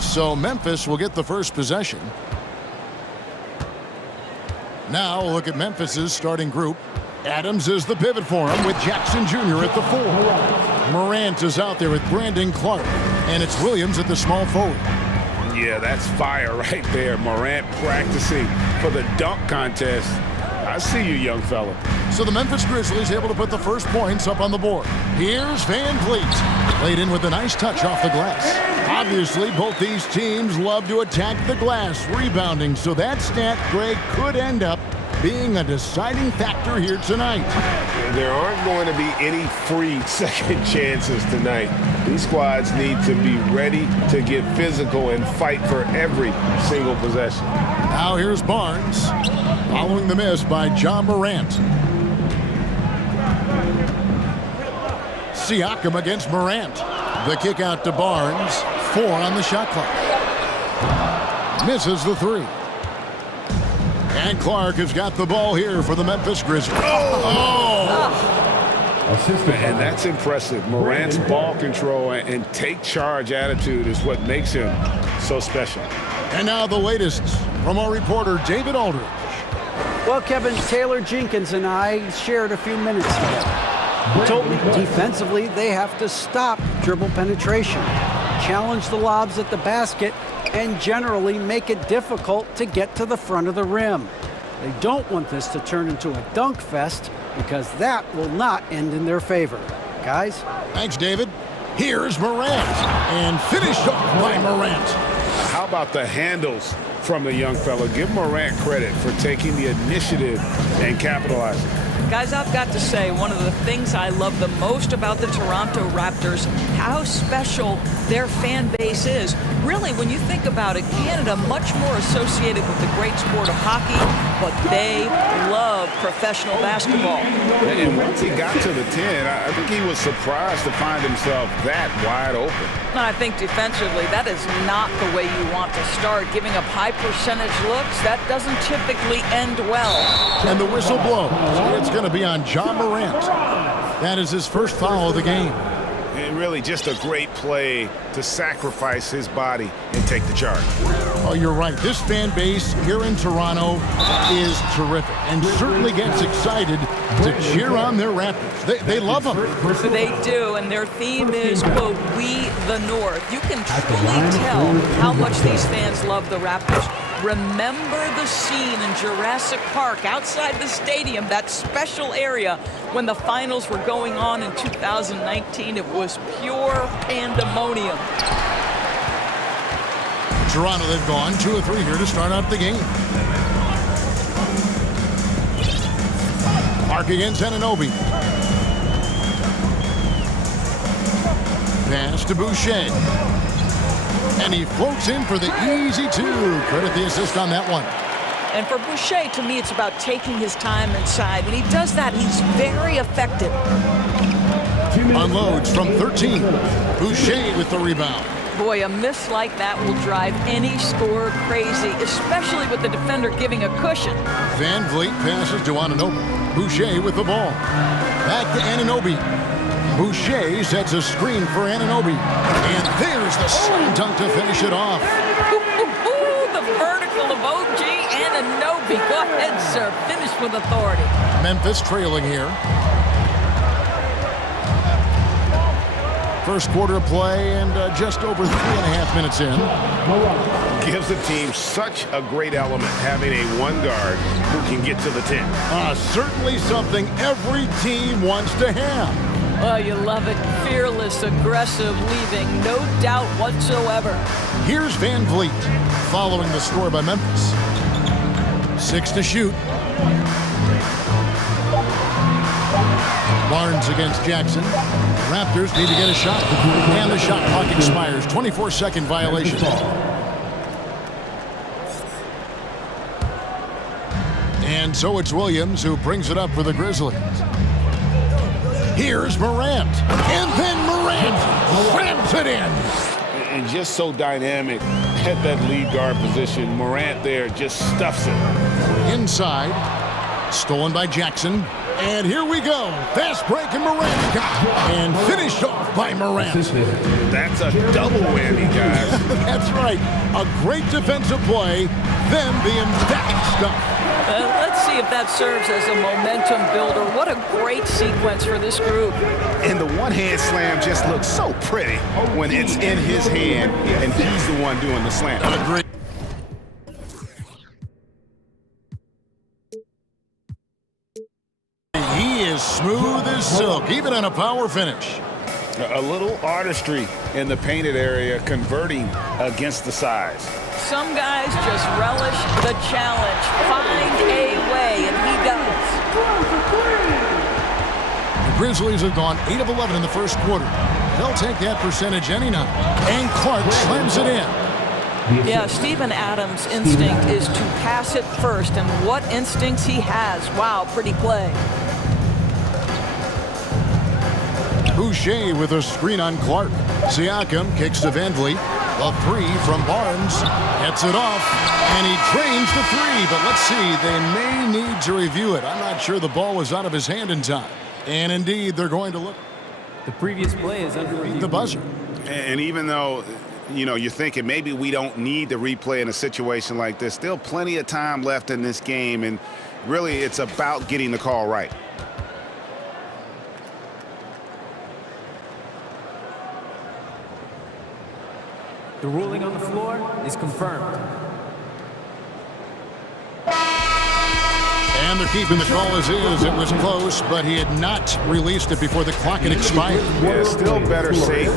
So Memphis will get the first possession. Now look at Memphis's starting group. Adams is the pivot for him with Jackson Jr. at the 4. Morant is out there with Brandon Clark. And it's Williams at the small forward. Yeah, that's fire right there. Morant practicing for the dunk contest. I see you, young fella. So the Memphis Grizzlies able to put the first points up on the board. Here's Van Vliet. Laid in with a nice touch off the glass. Obviously, both these teams love to attack the glass, rebounding. So that stat, Greg, could end up being a deciding factor here tonight. There aren't going to be any free second chances tonight. These squads need to be ready to get physical and fight for every single possession. Now here's Barnes, following the miss by John Morant. Siakam against Morant. The kick out to Barnes. 4 on the shot clock. Misses the 3. And Clark has got the ball here for the Memphis Grizzlies. And that's impressive. Morant's ball control and take charge attitude is what makes him so special. And now the latest from our reporter, David Aldridge. Well, Kevin, Taylor Jenkins and I shared a few minutes together. He told me defensively they have to stop dribble penetration, challenge the lobs at the basket, and generally make it difficult to get to the front of the rim. They don't want this to turn into a dunk fest because that will not end in their favor. Guys? Thanks, David. Here's Morant, and finished off by Morant. How about the handles from the young fella? Give Morant credit for taking the initiative and capitalizing. Guys, I've got to say, one of the things I love the most about the Toronto Raptors, how special their fan base is. Really, when you think about it, Canada much more associated with the great sport of hockey, but they love professional basketball. And once he got to the 10, I think he was surprised to find himself that wide open. And I think defensively, that is not the way you want to start. Giving up high percentage looks, that doesn't typically end well. And the whistle blows. It's going to be on John Morant. That is his first foul of the game. And really just a great play to sacrifice his body and take the charge. Oh, you're right. This fan base here in Toronto is terrific and certainly gets excited to cheer on their Raptors. They love them. They do, and their theme is, quote, "We the North." You can truly tell how much these fans love the Raptors. Remember the scene in Jurassic Park outside the stadium, that special area when the finals were going on in 2019. It was pure pandemonium. Toronto, they've gone 2 of 3 here to start out the game. Clark against Anunoby. Pass to Boucher. And he floats in for the easy 2. Credit the assist on that one. And for Boucher, to me, it's about taking his time inside. When he does that, he's very effective. Unloads from 13. Boucher with the rebound. Boy, a miss like that will drive any scorer crazy, especially with the defender giving a cushion. Van Vliet passes to Anunoby. Boucher with the ball. Back to Anunoby. Boucher sets a screen for Anunoby. And there's the slam dunk to finish it off. The vertical of OG Anunoby. Go ahead, sir. Finish with authority. Memphis trailing here. First quarter of play and just over 3.5 minutes in. Gives the team such a great element having a one guard who can get to the 10. Certainly something every team wants to have. Oh, you love it. Fearless, aggressive, leaving no doubt whatsoever. Here's Van Vliet following the score by Memphis. 6 to shoot. Barnes against Jackson. Raptors need to get a shot. And the shot clock expires. 24-second violation. And so it's Williams who brings it up for the Grizzlies. Here's Morant. And then Morant slams it in. And just so dynamic at that lead guard position. Morant there just stuffs it. Inside. Stolen by Jackson. And here we go. Fast break and Morant got it. And finished off by Morant. That's a double whammy, guys. That's right. A great defensive play, then the emphatic stuff. Let's see if that serves as a momentum builder. What a great sequence for this group. And the one-hand slam just looks so pretty when it's in his hand and he's the one doing the slam. Agreed. He is smooth as silk, even on a power finish. A little artistry in the painted area, converting against the size. Some guys just relish the challenge. Find a way, and he does. The Grizzlies have gone 8 of 11 in the first quarter. They'll take that percentage any night. And Clark slams it in. Yeah, Steven Adams' instinct is to pass it first, and what instincts he has. Wow, pretty play. Boucher with a screen on Clark. Siakam kicks to Van Vliet. The three from Barnes. Gets it off, and he drains the three. But let's see, they may need to review it. I'm not sure the ball was out of his hand in time. And indeed, they're going to look. The previous play is under review. The buzzer. And even though, you know, you're thinking maybe we don't need the replay in a situation like this, still plenty of time left in this game, and really it's about getting the call right. The ruling on the floor is confirmed. And they're keeping the call as is. It was close, but he had not released it before the clock had expired. Yeah, still better safe.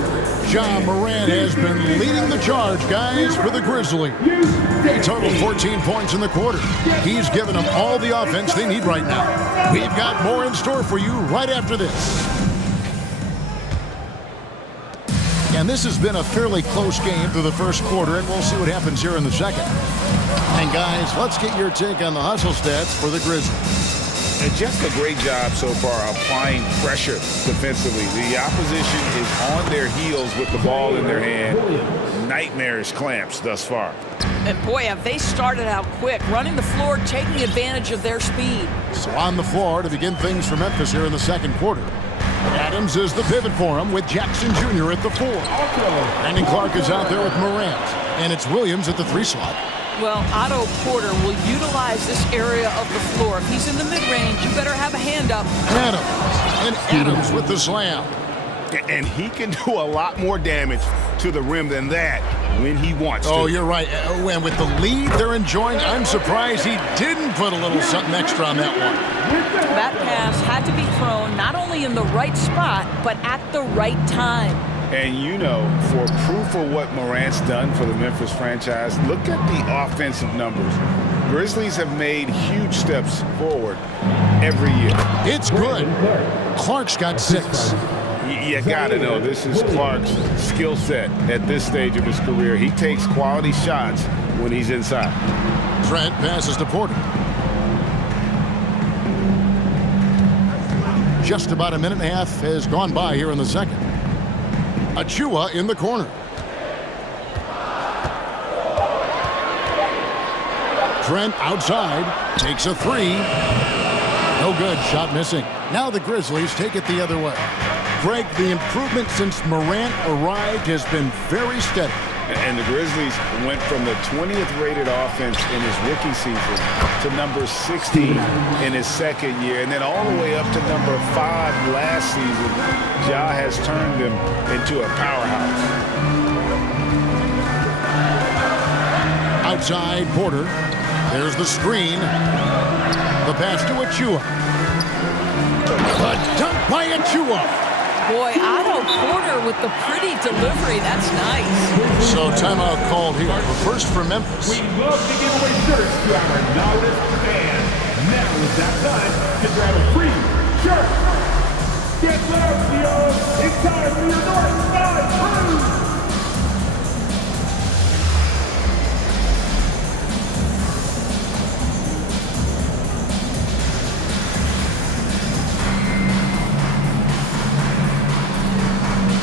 Ja Morant has been leading the charge, guys, for the Grizzlies. He totaled 14 points in the quarter. He's given them all the offense they need right now. We've got more in store for you right after this. And this has been a fairly close game through the first quarter, and we'll see what happens here in the second. And guys, let's get your take on the hustle stats for the Grizzlies. And just a great job so far applying pressure defensively. The opposition is on their heels with the ball in their hand. Nightmarish clamps thus far. And boy, have they started out quick, running the floor, taking advantage of their speed. So on the floor to begin things for Memphis here in the second quarter. Adams is the pivot for him with Jackson Jr. at the 4. Brandon Clark is out there with Morant. And it's Williams at the 3 slot. Well, Otto Porter will utilize this area of the floor. If he's in the mid-range, you better have a hand up. Adams. And Adams with the slam. And he can do a lot more damage to the rim than that when he wants to. Oh, you're right. And with the lead they're enjoying, I'm surprised he didn't put a little something extra on that one. That pass had to be thrown not only in the right spot, but at the right time. And you know, for proof of what Morant's done for the Memphis franchise, look at the offensive numbers. Grizzlies have made huge steps forward every year. It's good. Clark's got 6. You gotta know, this is Clark's skill set at this stage of his career. He takes quality shots when he's inside. Trent passes to Porter. Just about a minute and a half has gone by here in the second. Achua in the corner. Trent outside, takes a 3. No good, shot missing. Now the Grizzlies take it the other way. Greg, the improvement since Morant arrived has been very steady. And the Grizzlies went from the 20th rated offense in his rookie season to number 16 in his second year, and then all the way up to number 5 last season. Ja has turned them into a powerhouse. Outside, Porter. There's the screen. The pass to Achua. The dunk by Achua. Boy, Otto Porter with the pretty delivery. That's nice. So timeout called here. First for Memphis. We love to give away shirts to our loudest fans. Now is that time to grab a free shirt. Get loud, Theo. It's time for your North Side Crew.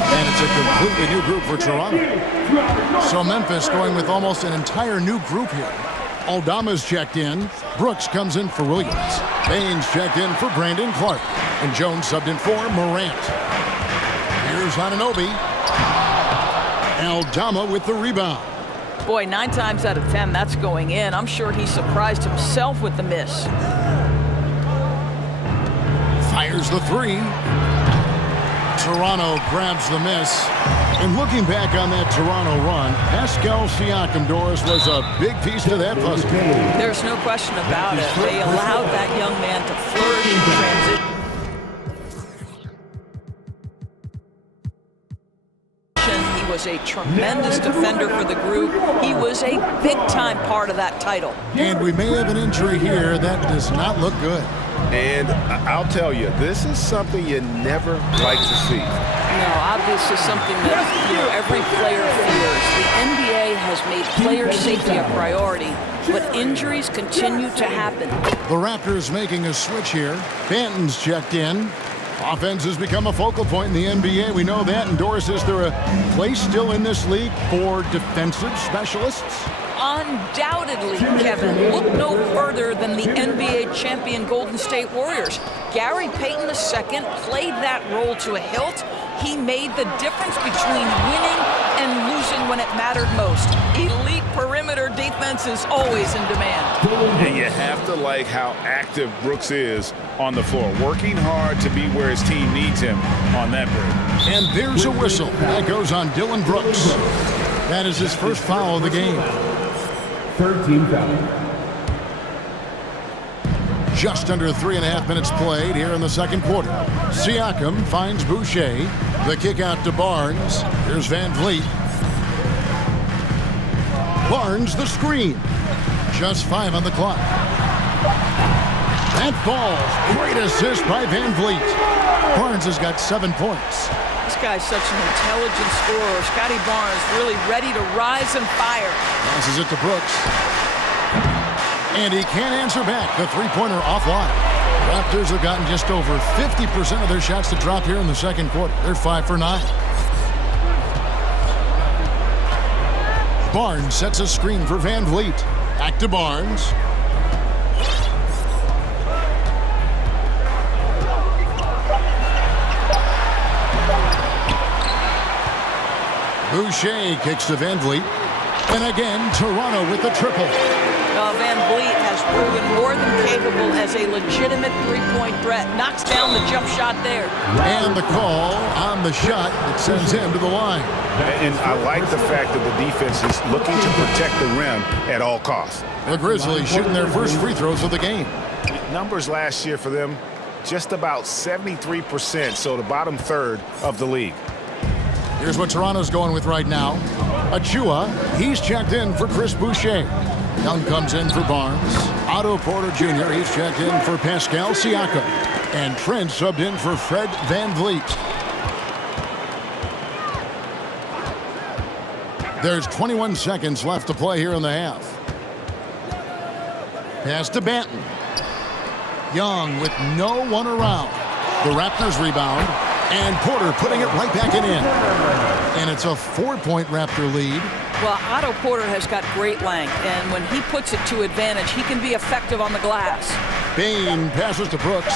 And it's a completely new group for Toronto. So Memphis going with almost an entire new group here. Aldama's checked in. Brooks comes in for Williams. Baines checked in for Brandon Clark. And Jones subbed in for Morant. Here's Anunoby. Aldama with the rebound. Boy, 9 times out of 10, that's going in. I'm sure he surprised himself with the miss. Fires the three. Toronto grabs the miss. And looking back on that Toronto run, Pascal Siakam, Doris, was a big piece to that puzzle. There's no question about it. They allowed that young man to flourish in transition. He was a tremendous defender for the group. He was a big-time part of that title. And we may have an injury here. That does not look good. And I'll tell you, this is something you never like to see. No, obviously something that every player fears. The NBA has made player safety a priority, but injuries continue to happen. The Raptors making a switch here. Banton's checked in. Offense has become a focal point in the NBA. We know that. And Doris, is there a place still in this league for defensive specialists? Undoubtedly, Kevin. Look no further than the NBA champion Golden State Warriors. Gary Payton II played that role to a hilt. He made the difference between winning and losing when it mattered most. Elite perimeter defense is always in demand. And you have to like how active Brooks is on the floor, working hard to be where his team needs him on that break. And there's a whistle. That goes on Dillon Brooks. That is his first foul of the game. 13 foul. Just under 3.5 minutes played here in the second quarter. Siakam finds Boucher. The kick out to Barnes. Here's Van Vliet. Barnes the screen. Just 5 on the clock. That falls. Great assist by Van Vliet. Barnes has got 7 points. This guy's such an intelligent scorer. Scotty Barnes really ready to rise and fire. Passes it to Brooks. And he can't answer back. The three-pointer offline. Raptors have gotten just over 50% of their shots to drop here in the second quarter. They're 5 for 9. Barnes sets a screen for Van Vliet. Back to Barnes. Boucher kicks to Van Vliet. And again, Toronto with the triple. Van Vliet has proven more than capable as a legitimate three-point threat. Knocks down the jump shot there. And the call on the shot that sends him to the line. And I like the fact that the defense is looking to protect the rim at all costs. The Grizzlies shooting their first free throws of the game. Numbers last year for them, just about 73%, so the bottom third of the league. Here's what Toronto's going with right now. Achua, he's checked in for Chris Boucher. Young comes in for Barnes. Otto Porter Jr., he's checked in for Pascal Siakam. And Trent subbed in for Fred Van Vliet. There's 21 seconds left to play here in the half. Pass to Banton. Young with no one around. The Raptors rebound. And Porter putting it right back in. And it's a 4-point Raptor lead. Well, Otto Porter has got great length, and when he puts it to advantage, he can be effective on the glass. Bain passes to Brooks.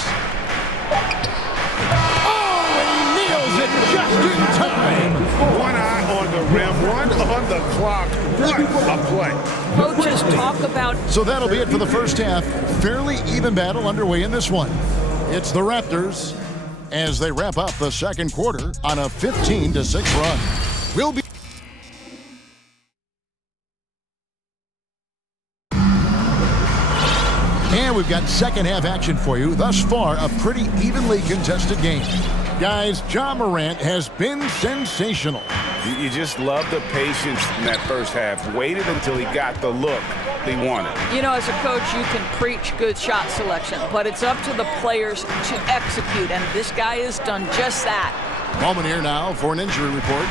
Oh, he nails it just in time. One eye on the rim, one on the clock. What a play. Coaches talk about... So that'll be it for the first half. Fairly even battle underway in this one. It's the Raptors as they wrap up the second quarter on a 15-6 run. We'll be... And we've got second half action for you. Thus far, a pretty evenly contested game. Guys, Ja Morant has been sensational. You just love the patience in that first half. Waited until he got the look he wanted. You know, as a coach, you can preach good shot selection, but it's up to the players to execute, and this guy has done just that. Moment here now for an injury report.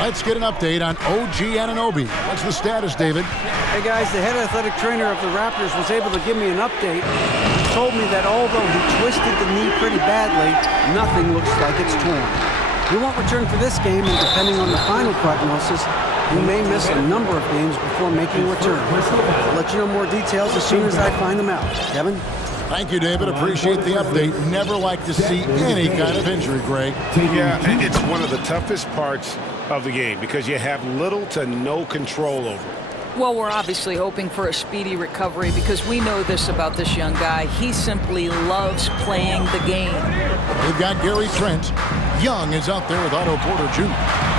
Let's get an update on OG Anunoby. What's the status, David? Hey, guys, the head athletic trainer of the Raptors was able to give me an update. He told me that although he twisted the knee pretty badly, nothing looks like it's torn. He won't return for this game, and depending on the final prognosis, he may miss a number of games before making a return. I'll let you know more details as soon as I find them out. Kevin? Thank you, David. Appreciate the update. Never like to see any kind of injury, Greg. Yeah, it's one of the toughest parts of the game because you have little to no control over it. Well, we're obviously hoping for a speedy recovery because we know this about this young guy. He simply loves playing the game. We've got Gary Trent. Young is out there with Otto Porter Jr.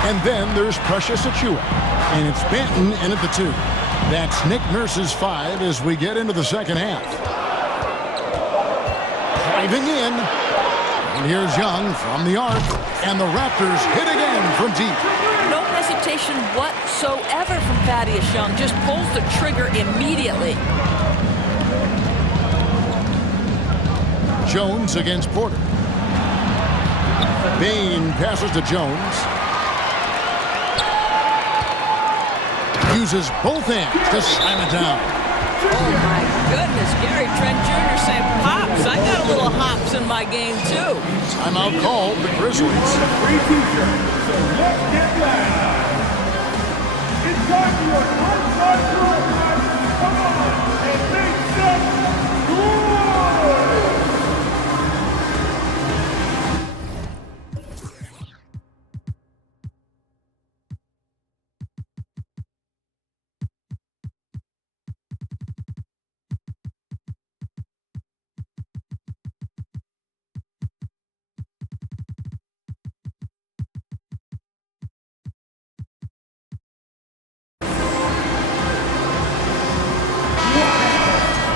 And then there's Precious Achua. And it's Benton in at the 2. That's Nick Nurse's 5 as we get into the second half. Driving in. And here's Young from the arc. And the Raptors hit again from deep. No hesitation whatsoever from Thaddeus Young. Just pulls the trigger immediately. Jones against Porter. Bain passes to Jones. Uses both hands to slam it down. Oh my goodness, Gary Trent Jr. saying, "Pops, I got a little hops in my game too." Timeout called the Grizzlies. Free teacher, so let's get loud. It's time for your one-shot drill practice. Come on and make some noise.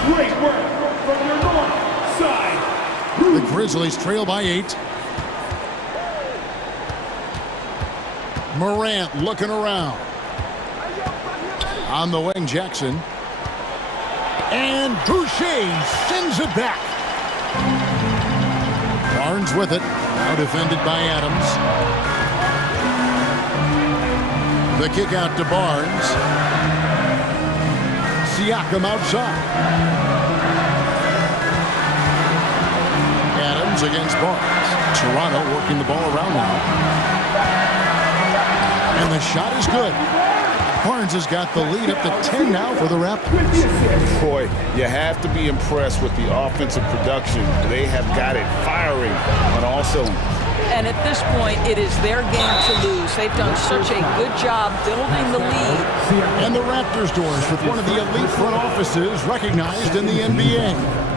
Great work from your north side. The Grizzlies trail by 8. Morant looking around. On the wing, Jackson. And Boucher sends it back. Barnes with it. Now defended by Adams. The kick out to Barnes. Siakam outside. Adams against Barnes. Toronto working the ball around now. And the shot is good. Barnes has got the lead up to 10 now for the Raptors. Boy, you have to be impressed with the offensive production. They have got it firing on all cylinders. And at this point, it is their game to lose. They've done such a good job building the lead. And the Raptors doors with one of the elite front offices recognized in the NBA.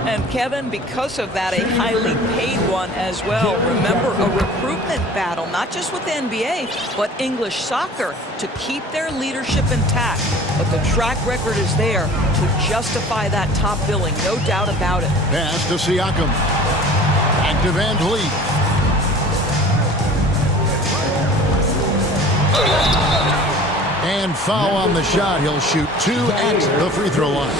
And Kevin, because of that, a highly paid one as well. Remember, a recruitment battle, not just with the NBA, but English soccer to keep their leadership intact. But the track record is there to justify that top billing, no doubt about it. Pass to Siakam. Back to Van Vliet. And foul on the shot. He'll shoot 2 at the free throw line.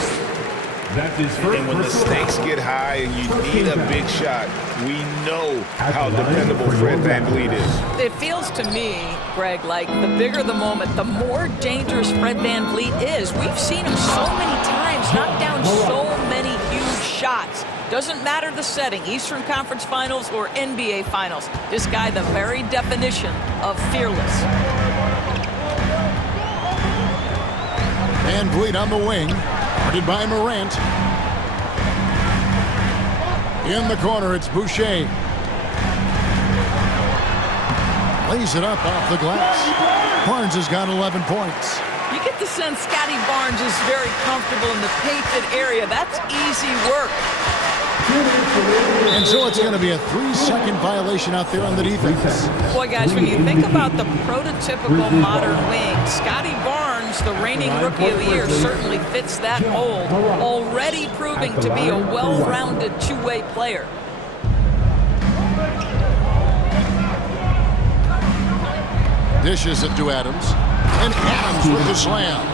And when the stakes get high and you need a big shot, we know how dependable Fred VanVleet is. It feels to me, Greg, like the bigger the moment, the more dangerous Fred VanVleet is. We've seen him so many times knock down so many huge shots. Doesn't matter the setting, Eastern Conference Finals or NBA Finals. This guy, the very definition of fearless. VanVleet on the wing. Guarded by Morant. In the corner, it's Boucher. Lays it up off the glass. Barnes has got 11 points. You get the sense Scotty Barnes is very comfortable in the painted area. That's easy work. And so it's going to be a 3-second violation out there on the defense. Boy, guys, when you think about the prototypical modern wing, Scotty Barnes, the reigning Rookie of the Year, certainly fits that mold, already proving to be a well-rounded two-way player. Dishes it to Adams. And Adams with the slam.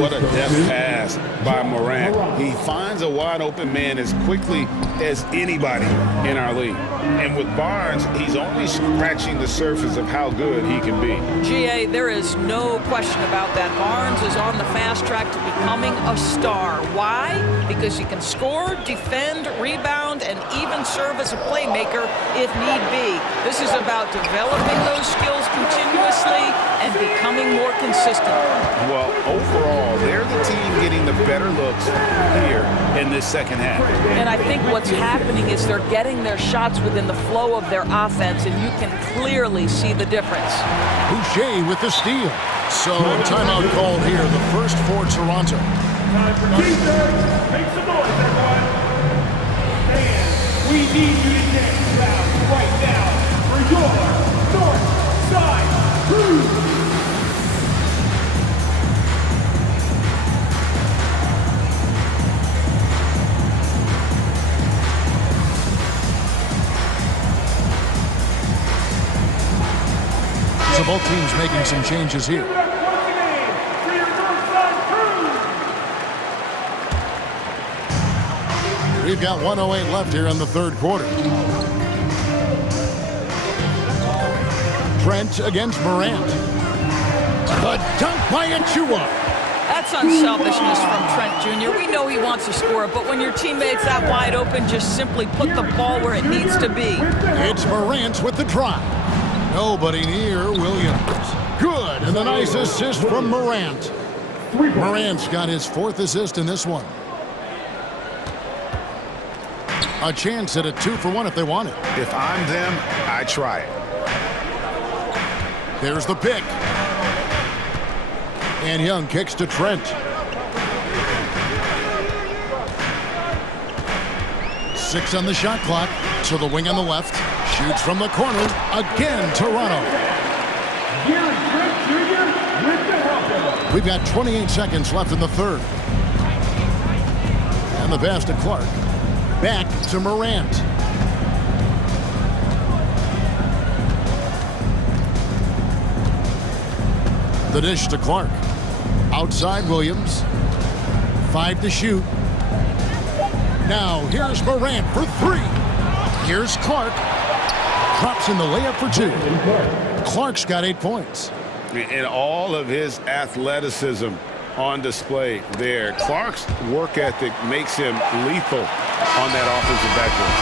What a deft pass pass by Morant. He finds a wide open man as quickly as anybody in our league. And with Barnes, he's only scratching the surface of how good he can be. GA, there is no question about that. Barnes is on the fast track to becoming a star. Why? Because he can score, defend, rebound, and even serve as a playmaker if need be. This is about developing those skills continuously and becoming more consistent. Well, overall, they're the team getting the better looks here in this second half. And I think what's happening is they're getting their shots within the flow of their offense, and you can clearly see the difference. Boucher with the steal. So timeout called here, the first for Toronto. Time for defense. Make some noise, everyone. And we need you to dance loud right now for your North Side Crew. So both teams making some changes here. We've got 1:08 left here in the third quarter. Trent against Morant. The dunk by Achua. That's unselfishness from Trent Jr. We know he wants to score, but when your teammate's that wide open, just simply put the ball where it needs to be. It's Morant with the drive. Nobody near Williams. Good, and the nice assist from Morant. Morant's got his fourth assist in this one. A chance at a 2-for-1 if they want it. If I'm them, I try it. There's the pick. And Young kicks to Trent. 6 on the shot clock. To the wing on the left. Shoots from the corner. Again, Toronto. We've got 28 seconds left in the third. And the pass to Clark. Back to Morant. The dish to Clark. Outside Williams. 5 to shoot. Now here's Morant for 3. Here's Clark. Drops in the layup for 2. Clark's got 8 points. And all of his athleticism on display there. Clark's work ethic makes him lethal on that offensive backboard.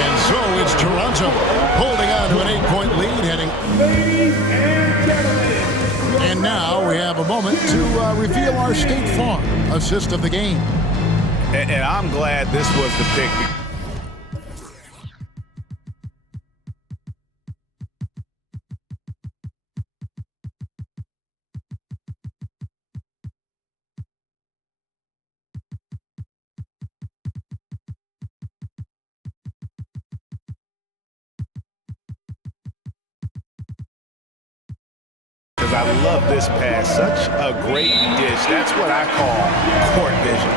And so it's Toronto holding on to an 8-point lead heading. Ladies and gentlemen. And now we have a moment to reveal our State Farm assist of the game. And I'm glad this was the pick. I love this pass. Such a great dish. That's what I call court vision.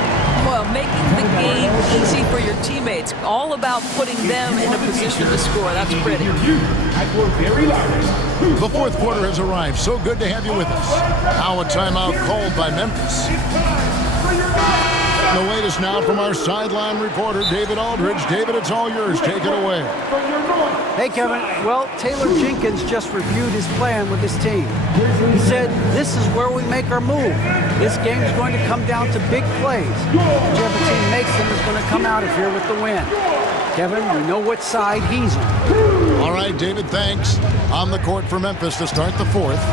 Well, making the game easy for your teammates. All about putting them in a position to score. That's pretty. The fourth quarter has arrived. So good to have you with us. Now a timeout called by Memphis. The latest now from our sideline reporter, David Aldridge. David, it's all yours. Take it away. Hey, Kevin. Well, Taylor Jenkins just reviewed his plan with his team. He said, this is where we make our move. This game is going to come down to big plays. Whichever team makes them is going to come out of here with the win. Kevin, we know what side he's on. All right, David, thanks. On the court for Memphis to start the fourth.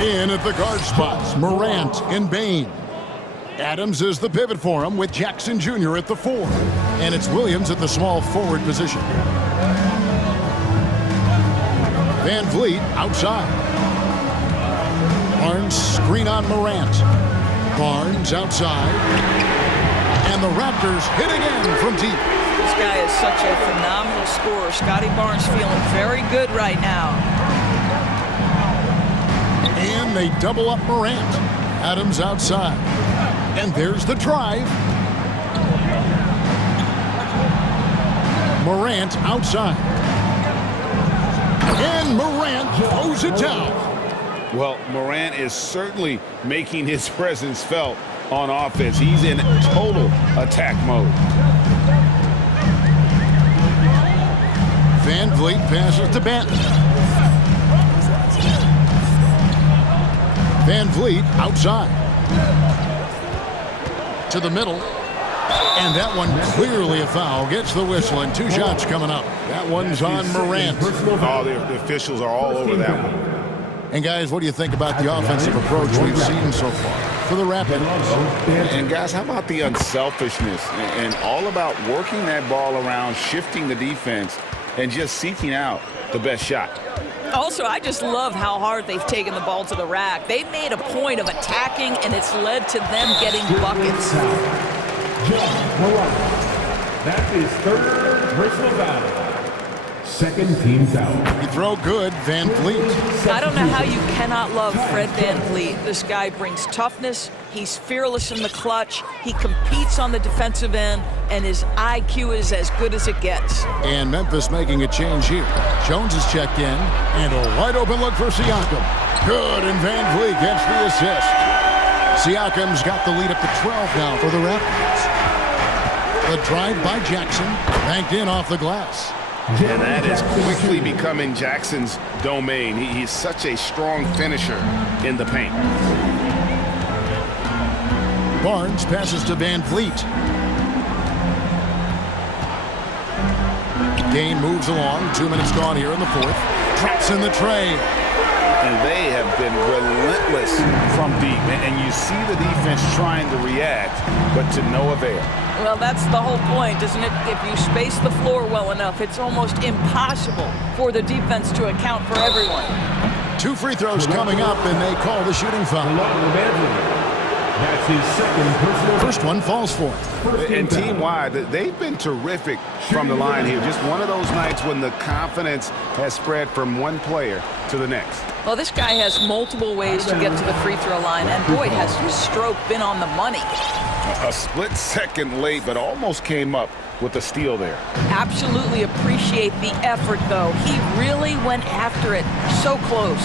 In at the guard spots, Morant and Bain. Adams is the pivot for him with Jackson Jr. at the 4. And it's Williams at the small forward position. Van Vliet outside. Barnes screen on Morant. Barnes outside. And the Raptors hit again from deep. This guy is such a phenomenal scorer. Scotty Barnes feeling very good right now. And they double up Morant. Adams outside. And there's the drive. Morant outside. And Morant throws it down. Well, Morant is certainly making his presence felt on offense. He's in total attack mode. Van Vliet passes to Banton. Van Vliet outside. To the middle. And that one clearly a foul. Gets the whistle and 2 shots coming up. That one's on Morant. Oh, the officials are all over that one. And guys, what do you think about the offensive approach we've seen so far for the Rapids? And guys, how about the unselfishness and all about working that ball around, shifting the defense, and just seeking out the best shot. Also, I just love how hard they've taken the ball to the rack. They've made a point of attacking, and it's led to them getting buckets. That's his 3rd personal foul. 2nd team foul. You throw good, Van Vliet. I don't know how you cannot love Fred Van Vliet. This guy brings toughness. He's fearless in the clutch. He competes on the defensive end, and his IQ is as good as it gets. And Memphis making a change here. Jones is checked in, and a wide open look for Siakam. Good, and Van Vliet gets the assist. Siakam's got the lead up to 12 now for the Raptors. The drive by Jackson, banked in off the glass. And that is quickly becoming Jackson's domain. He's such a strong finisher in the paint. Barnes passes to Van Vliet. Game moves along. 2 minutes gone here in the 4th. Traps in the tray. And they have been relentless from deep. And you see the defense trying to react, but to no avail. Well, that's the whole point, isn't it? If you space the floor well enough, it's almost impossible for the defense to account for everyone. 2 free throws coming up, and they call the shooting foul. That's his 2nd personal. First one falls for him. And team-wide, they've been terrific from the line here. Just one of those nights when the confidence has spread from one player to the next. Well, this guy has multiple ways to get to the free throw line, and boy, has his stroke been on the money. A split second late, but almost came up with a steal there. Absolutely appreciate the effort, though. He really went after it. So close.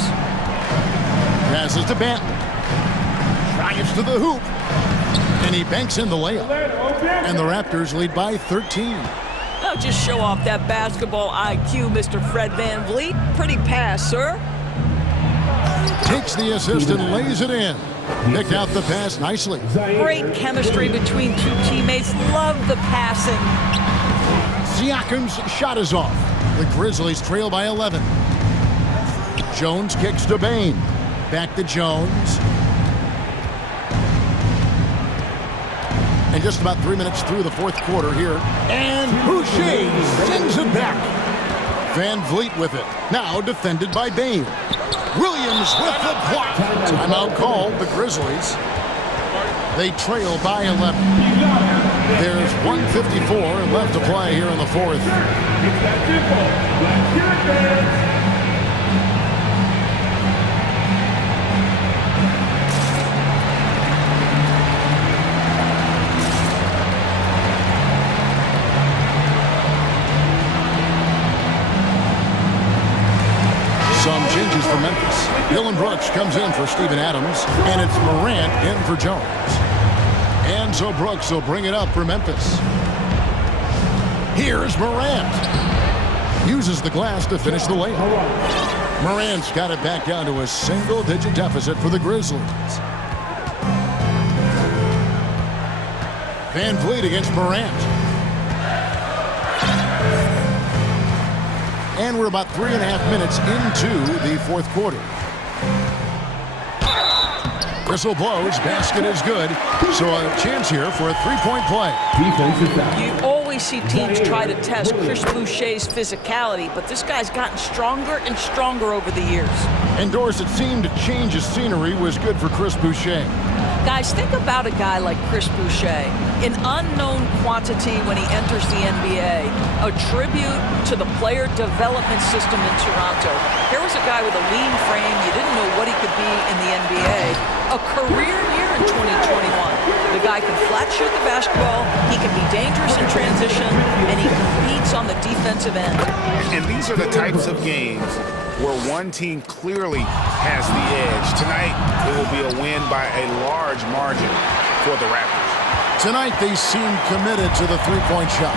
Passes to Banton. Drives to the hoop. And he banks in the layup. And the Raptors lead by 13. Now just show off that basketball IQ, Mr. Fred Van Vliet. Pretty pass, sir. Takes the assist and lays it in. Picked out the pass nicely. Great chemistry between 2 teammates. Love the passing. Siakam's shot is off. The Grizzlies trail by 11. Jones kicks to Bain. Back to Jones. And just about 3 minutes through the 4th quarter here. And Boucher sends it back. Van Vliet with it. Now defended by Bain. Williams with the block. Timeout called, the Grizzlies. They trail by 11. There's 1:54 left to play here in the 4th. Some changes for Memphis. Dylan Brooks comes in for Steven Adams, and it's Morant in for Jones. And so Brooks will bring it up for Memphis. Here's Morant. Uses the glass to finish the layup. Morant's got it back down to a single-digit deficit for the Grizzlies. Van Vliet against Morant. And we're about 3.5 minutes into the 4th quarter. Whistle blows, basket is good. So a chance here for a 3-point play. You always see teams try to test Chris Boucher's physicality, but this guy's gotten stronger and stronger over the years. And Doris, it seemed to change his scenery was good for Chris Boucher. Guys, think about a guy like Chris Boucher, an unknown quantity when he enters the NBA, a tribute to the player development system in Toronto. Here was a guy with a lean frame, you didn't know what he could be in the NBA, a career year in 2021. The guy can flat shoot the basketball, he can be dangerous in transition, and he competes on the defensive end. And these are the types of games where one team clearly has the edge. Tonight, it will be a win by a large margin. for the Raptors. Tonight, they seem committed to the three-point shot.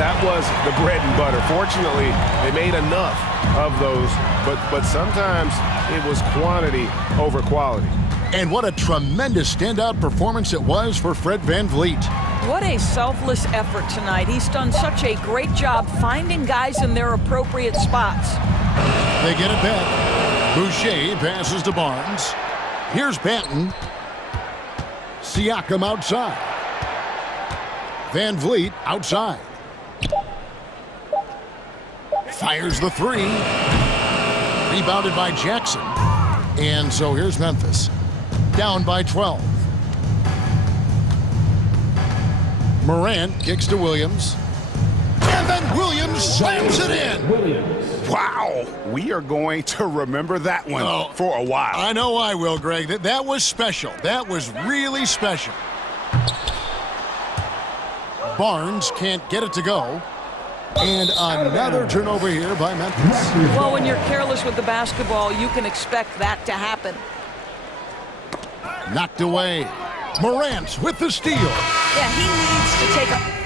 That was the bread and butter. Fortunately, they made enough of those, but sometimes it was quantity over quality. And what a tremendous standout performance it was for Fred VanVleet. What a selfless effort tonight. He's done such a great job finding guys in their appropriate spots. They get it back. Boucher passes to Barnes. Here's Banton. Siakam outside. VanVleet outside. Fires the three. Rebounded by Jackson. And so here's Memphis. Down by 12. Morant kicks to Williams. And then Williams slams it in. Wow. We are going to remember that one for a while. I know I will, Greg. That was special. That was really special. Barnes can't get it to go. And another turnover here by Memphis. Well, when you're careless with the basketball, you can expect that to happen. Knocked away. Morant with the steal. Yeah, he needs to take a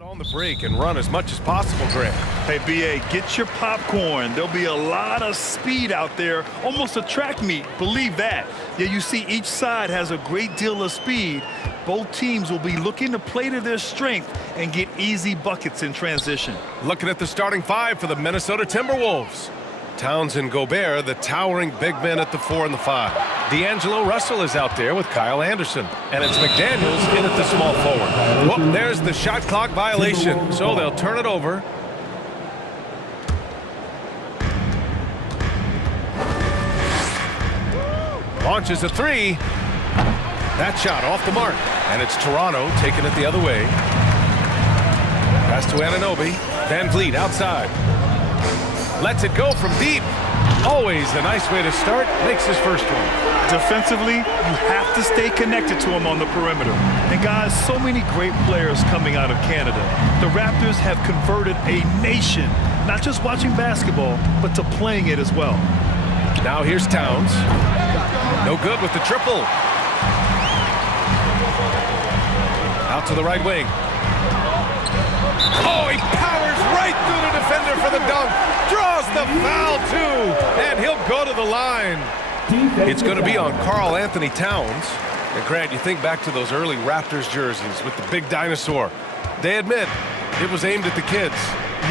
On the break and run as much as possible, Grant. Hey, B.A., get your popcorn. There'll be a lot of speed out there, almost a track meet, believe that. Yeah, you see each side has a great deal of speed. Both teams will be looking to play to their strength and get easy buckets in transition. Looking at the starting five for the Minnesota Timberwolves. Towns and Gobert, the towering big men at the 4 and the 5. D'Angelo Russell is out there with Kyle Anderson. And it's McDaniels in at the small forward. Well, there's the shot clock violation, so they'll turn it over. Launches a three. That shot off the mark. And it's Toronto taking it the other way. Pass to Anunoby. Van Vliet outside. Lets it go from deep. Always a nice way to start. Makes his first one. Defensively, you have to stay connected to him on the perimeter. And guys, so many great players coming out of Canada. The Raptors have converted a nation, not just watching basketball, but to playing it as well. Now here's Towns. No good with the triple. Out to the right wing. Oh, he powers right through the defender for the dunk. Draws the foul, too. And he'll go to the line. It's going to be on Karl Anthony Towns. And Grant, you think back to those early Raptors jerseys with the big dinosaur. They admit it was aimed at the kids.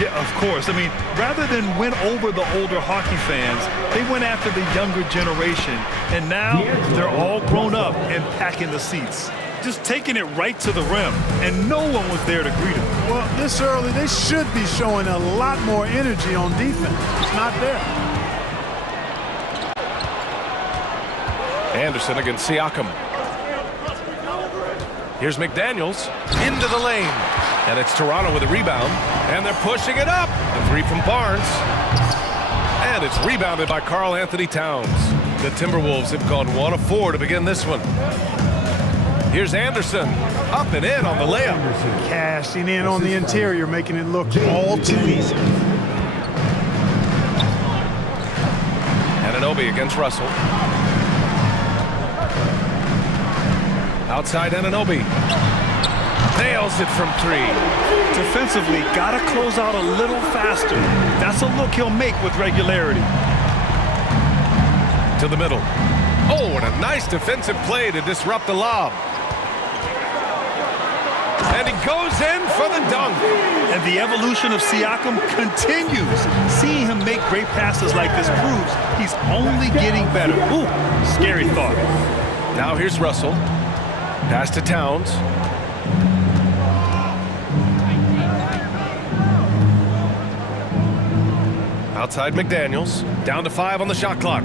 Yeah, of course. I mean, rather than win over the older hockey fans, they went after the younger generation. And now they're all grown up and packing the seats. Just taking it right to the rim, and no one was there to greet him. Well, this early, they should be showing a lot more energy on defense. It's not there. Anderson against Siakam. Here's McDaniels into the lane. And it's Toronto with a rebound. And they're pushing it up. The three from Barnes. And it's rebounded by Karl Anthony Towns. The Timberwolves have gone 1 of 4 to begin this one. Here's Anderson, up and in on the layup. Cashing in on the interior, making it look all too easy. Anunoby against Russell. Outside Anunoby. Nails it from 3. Defensively, gotta close out a little faster. That's a look he'll make with regularity. To the middle. Oh, and a nice defensive play to disrupt the lob. And he goes in for the dunk. And the evolution of Siakam continues. Seeing him make great passes like this proves he's only getting better. Ooh, scary thought. Now here's Russell. Pass to Towns. Outside McDaniels. Down to 5 on the shot clock.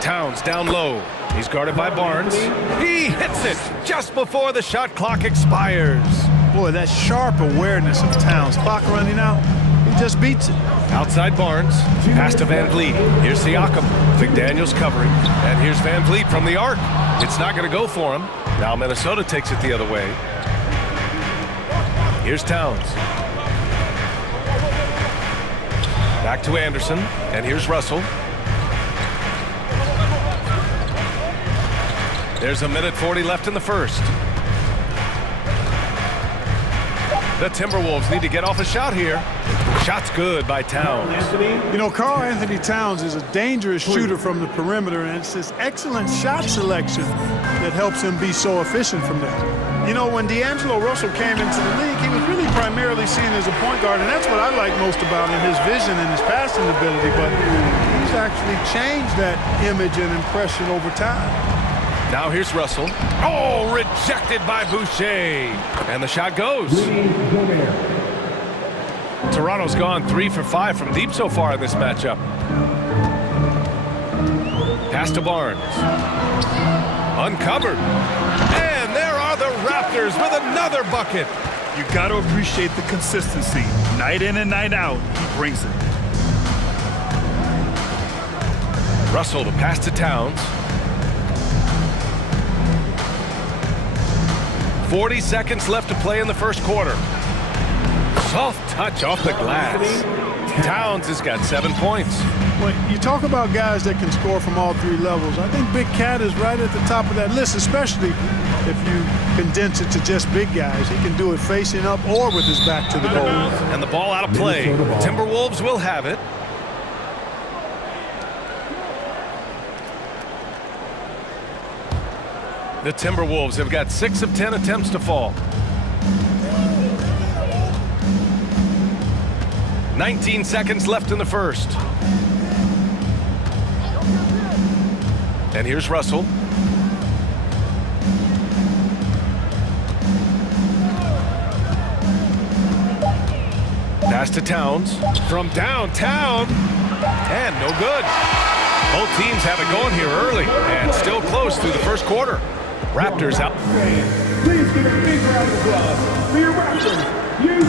Towns down low. He's guarded by Barnes. He hits it just before the shot clock expires. Boy, that sharp awareness of Towns. Clock running out. He just beats it. Outside Barnes. Pass to Van Vliet. Here's Siakam. McDaniels covering. And here's Van Vliet from the arc. It's not going to go for him. Now Minnesota takes it the other way. Here's Towns. Back to Anderson. And here's Russell. There's 1:40 left in the first. The Timberwolves need to get off a shot here. Shot's good by Towns. You know, Karl Anthony Towns is a dangerous shooter from the perimeter, and it's his excellent shot selection that helps him be so efficient from there. You know, when D'Angelo Russell came into the league, he was really primarily seen as a point guard, and that's what I like most about him, his vision and his passing ability, but he's actually changed that image and impression over time. Now here's Russell. Oh, rejected by Boucher. And the shot goes. Toronto's gone 3 for 5 from deep so far in this matchup. Pass to Barnes. Uncovered. And there are the Raptors with another bucket. You got to appreciate the consistency. Night in and night out, he brings it. Russell to pass to Towns. 40 seconds left to play in the first quarter. Soft touch off the glass. Towns has got 7 points. When you talk about guys that can score from all 3 levels, I think Big Cat is right at the top of that list, especially if you condense it to just big guys. He can do it facing up or with his back to the goal. And the ball out of play. The Timberwolves will have it. The Timberwolves have got 6 of 10 attempts to fall. 19 seconds left in the first. And here's Russell. Pass to Towns from downtown, and no good. Both teams have it going here early and still close through the first quarter. Raptors out. Please give a big round of applause for your Raptors. You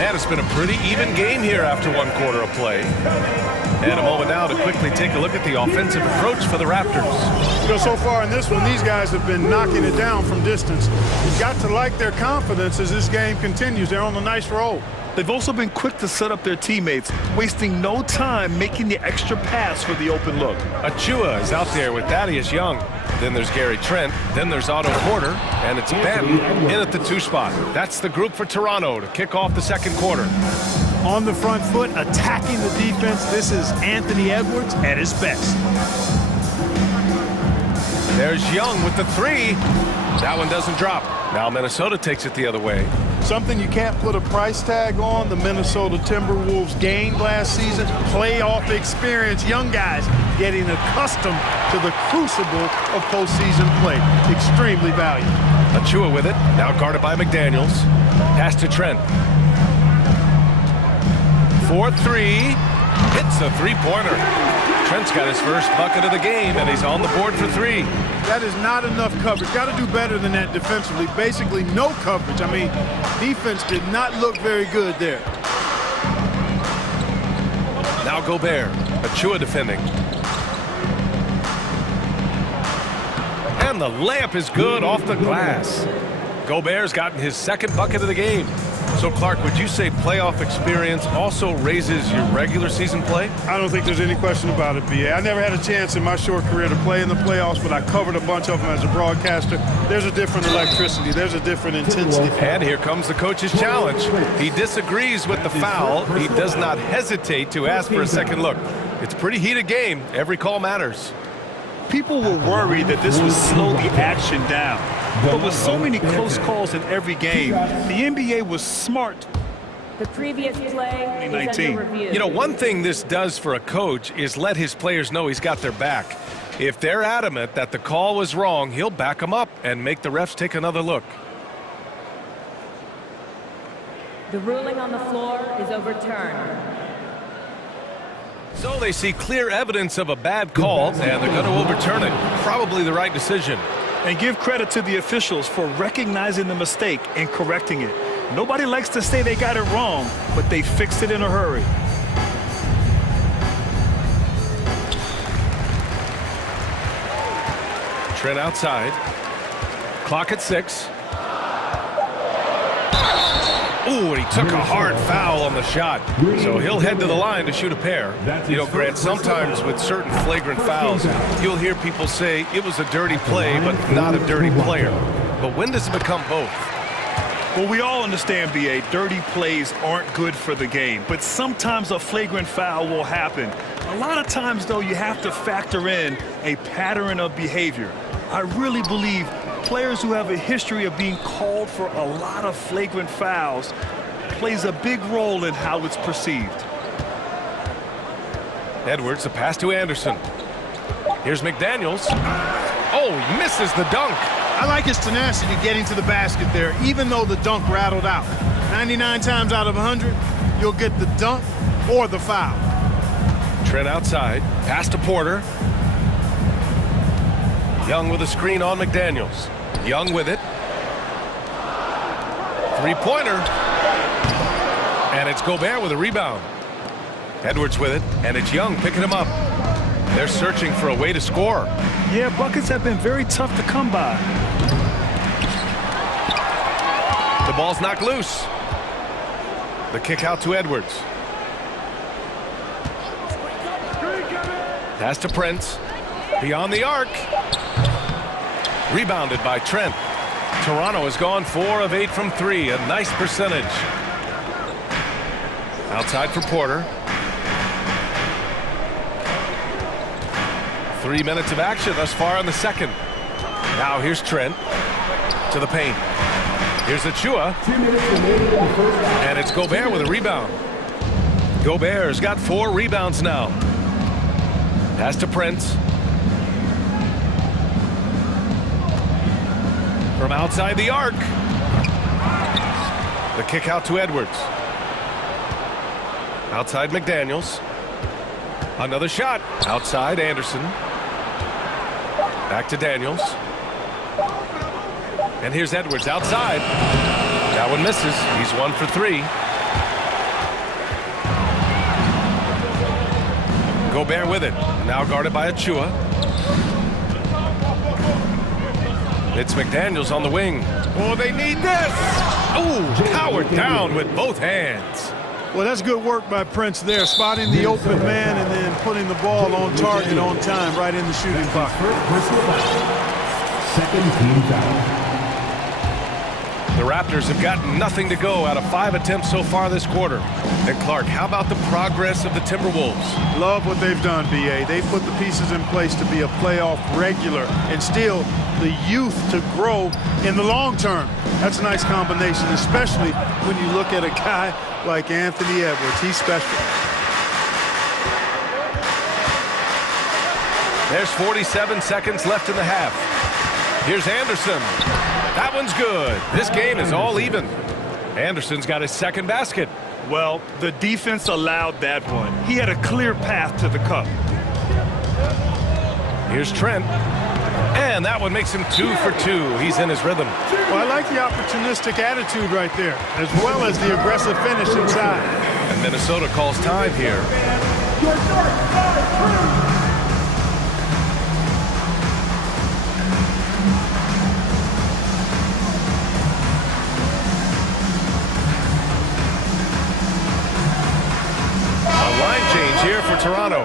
Man, it's been a pretty even game here after one quarter of play. And a moment now to quickly take a look at the offensive approach for the Raptors. You know, so far in this one, these guys have been knocking it down from distance. You've got to like their confidence as this game continues. They're on a nice roll. They've also been quick to set up their teammates, wasting no time making the extra pass for the open look. Achua is out there with Thaddeus Young. Then there's Gary Trent. Then there's Otto Porter. And it's Ben in at the 2 spot. That's the group for Toronto to kick off the second quarter. On the front foot, attacking the defense. This is Anthony Edwards at his best. There's Young with the 3. That one doesn't drop. Now Minnesota takes it the other way. Something you can't put a price tag on, the Minnesota Timberwolves gained last season. Playoff experience, young guys getting accustomed to the crucible of postseason play. Extremely valuable. Achua with it, now guarded by McDaniels. Pass to Trent. 4-3, hits the 3-pointer. Trent's got his first bucket of the game, and he's on the board for 3. That is not enough coverage. Got to do better than that defensively. Basically no coverage. I mean, defense did not look very good there. Now Gobert. Achua defending. And the layup is good off the glass. Gobert's gotten his second bucket of the game. So, Clark, would you say playoff experience also raises your regular season play? I don't think there's any question about it, B.A. I never had a chance in my short career to play in the playoffs, but I covered a bunch of them as a broadcaster. There's a different electricity. There's a different intensity. And here comes the coach's challenge. He disagrees with the foul. He does not hesitate to ask for a second look. It's a pretty heated game. Every call matters. People were worried that this would slow the action down. But with so many close calls in every game, the NBA was smart. The previous play is under review. You know, one thing this does for a coach is let his players know he's got their back. If they're adamant that the call was wrong, he'll back them up and make the refs take another look. The ruling on the floor is overturned. So they see clear evidence of a bad call, and they're going to overturn it. Probably the right decision. And give credit to the officials for recognizing the mistake and correcting it. Nobody likes to say they got it wrong, but they fixed it in a hurry. Trent outside. Clock at 6. Ooh, and he took a hard foul on the shot. So he'll head to the line to shoot a pair. You know, Grant, sometimes with certain flagrant fouls, you'll hear people say it was a dirty play, but not a dirty player. But when does it become both? Well, we all understand, B.A., dirty plays aren't good for the game. But sometimes a flagrant foul will happen. A lot of times, though, you have to factor in a pattern of behavior. I really believe players who have a history of being called for a lot of flagrant fouls plays a big role in how it's perceived. Edwards, a pass to Anderson. Here's McDaniels. Oh, he misses the dunk. I like his tenacity getting to the basket there, even though the dunk rattled out. 99 times out of 100, you'll get the dunk or the foul. Trent outside. Pass to Porter. Young with a screen on McDaniels. Young with it. 3-pointer. And it's Gobert with a rebound. Edwards with it, and it's Young picking him up. They're searching for a way to score. Yeah, buckets have been very tough to come by. The ball's knocked loose. The kick out to Edwards. Pass to Prince. Beyond the arc. Rebounded by Trent. Toronto has gone 4 of 8 from 3, a nice percentage. Outside for Porter. 3 minutes of action thus far in the second. Now here's Trent to the paint. Here's Achua. And it's Gobert with a rebound. Gobert's got 4 rebounds now. Pass to Prince. From outside the arc. The kick out to Edwards. Outside McDaniels. Another shot. Outside Anderson. Back to Daniels. And here's Edwards outside. That one misses. He's 1 for 3. Gobert with it. Now guarded by Achua. It's McDaniels on the wing. Oh, they need this. Oh, powered down with both hands. Well, that's good work by Prince there, spotting the open man and then putting the ball on target on time right in the shooting box. Second team foul. The Raptors have gotten nothing to go out of 5 attempts so far this quarter. And Clark, how about the progress of the Timberwolves? Love what they've done, B.A. They've put the pieces in place to be a playoff regular and still the youth to grow in the long term. That's a nice combination, especially when you look at a guy like Anthony Edwards. He's special. There's 47 seconds left in the half. Here's Anderson. That one's good. This game is all even. Anderson's got his second basket. Well, the defense allowed that one. He had a clear path to the cup. Here's Trent. And that one makes him 2 for 2. He's in his rhythm. Well, I like the opportunistic attitude right there, as well as the aggressive finish inside. And Minnesota calls time here. Change here for Toronto.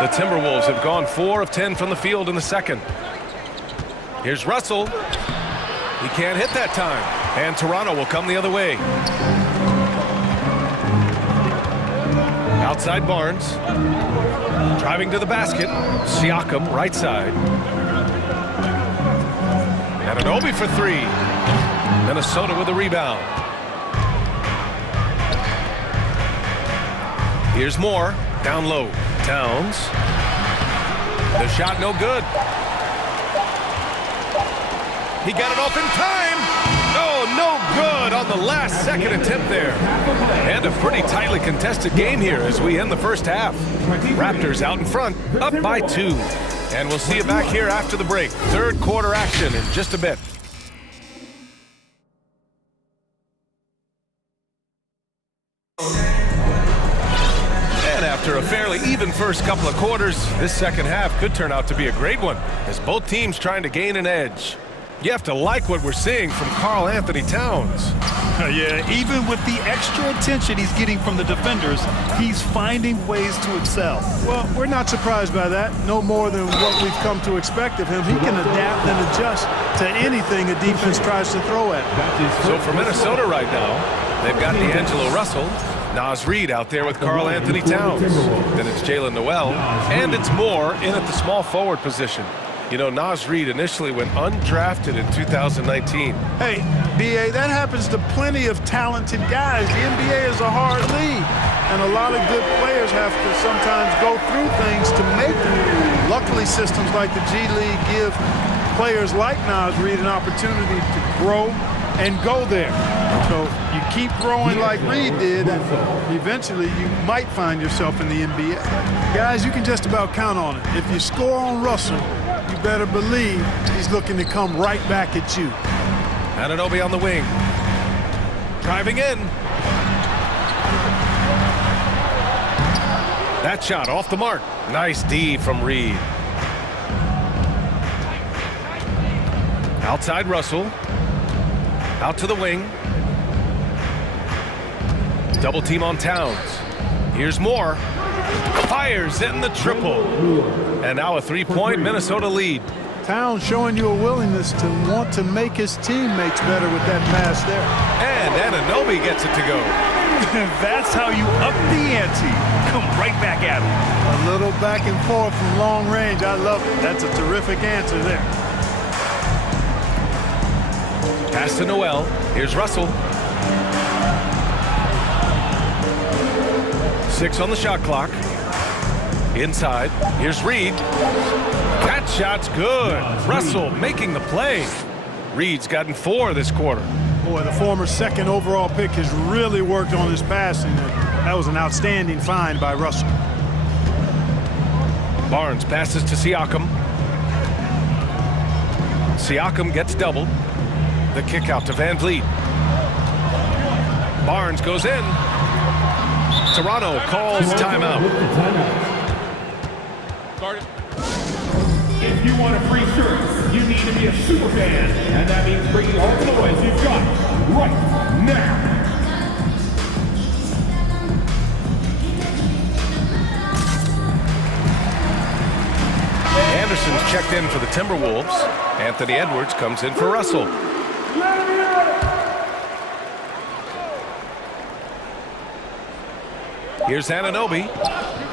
The Timberwolves have gone 4 of 10 from the field in the second. Here's Russell. He can't hit that time. And Toronto will come the other way. Outside Barnes. Driving to the basket. Siakam right side. Anunoby for 3. Minnesota with the rebound. Here's Moore, down low. Towns. The shot no good. He got it off in time. Oh, no good on the last second attempt there. And a pretty tightly contested game here as we end the first half. Raptors out in front, up by 2. And we'll see you back here after the break. Third quarter action in just a bit. After a fairly even first couple of quarters, this second half could turn out to be a great one as both teams trying to gain an edge. You have to like what we're seeing from Karl Anthony Towns. Yeah, even with the extra attention he's getting from the defenders, he's finding ways to excel. Well, we're not surprised by that. No more than what we've come to expect of him. He can adapt and adjust to anything a defense tries to throw at him. So for Minnesota right now, they've got D'Angelo Russell, Naz Reid out there with Karl Anthony Towns. Then it's Jalen Noel, and it's Moore in at the small forward position. You know, Naz Reid initially went undrafted in 2019. Hey, B.A., that happens to plenty of talented guys. The NBA is a hard league, and a lot of good players have to sometimes go through things to make it. Luckily, systems like the G League give players like Naz Reid an opportunity to grow and go there. So you keep growing like Reid did, and eventually you might find yourself in the NBA. Guys, you can just about count on it. If you score on Russell, you better believe he's looking to come right back at you. Anunoby on the wing. Driving in. That shot off the mark. Nice D from Reid. Outside Russell. Out to the wing. Double team on Towns. Here's Moore. Fires in the triple. And now a 3-point Minnesota lead. Towns showing you a willingness to want to make his teammates better with that pass there. And Anunoby gets it to go. That's how you up the ante. Come right back at him. A little back and forth from long range. I love it. That's a terrific answer there. Pass to Noel. Here's Russell. 6 on the shot clock. Inside. Here's Reed. That shot's good. Russell making the play. Reed's gotten 4 this quarter. Boy, the former second overall pick has really worked on his passing. That was an outstanding find by Russell. Barnes passes to Siakam. Siakam gets doubled. The kick out to Van Vliet. Barnes goes in. Toronto calls timeout. If you want a free shirt, you need to be a super fan, and that means bringing all the noise you've got right now. Anderson's checked in for the Timberwolves. Anthony Edwards comes in for Russell. Here's Anunoby.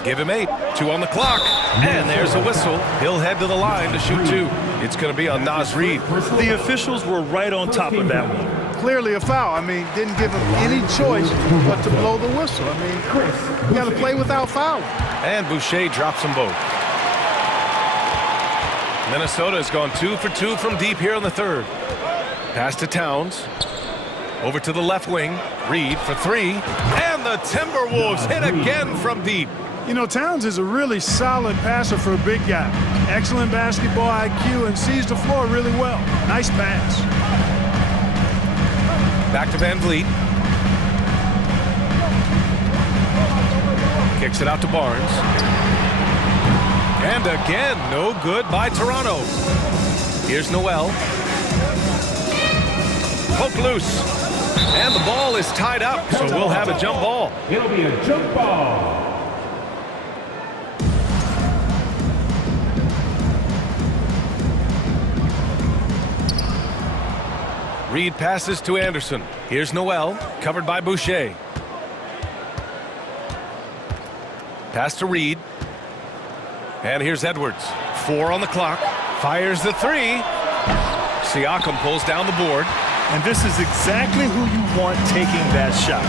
Give him 8. 2 on the clock. And there's a whistle. He'll head to the line to shoot 2. It's going to be on Naz Reid. The officials were right on top of that one. Clearly a foul. I mean, didn't give him any choice but to blow the whistle. I mean, you got to play without fouling. And Boucher drops them both. Minnesota has gone 2 for 2 from deep here in the third. Pass to Towns. Over to the left wing. Reed for 3. And the Timberwolves hit again from deep. You know, Towns is a really solid passer for a big guy. Excellent basketball IQ and sees the floor really well. Nice pass. Back to Van Vliet. Kicks it out to Barnes. And again, no good by Toronto. Here's Noel. Poke loose. And the ball is tied up, so we'll have a jump ball. It'll be a jump ball. Reed passes to Anderson. Here's Noel, covered by Boucher. Pass to Reed. And here's Edwards. 4 on the clock. Fires the 3. Siakam pulls down the board. And this is exactly who you want taking that shot.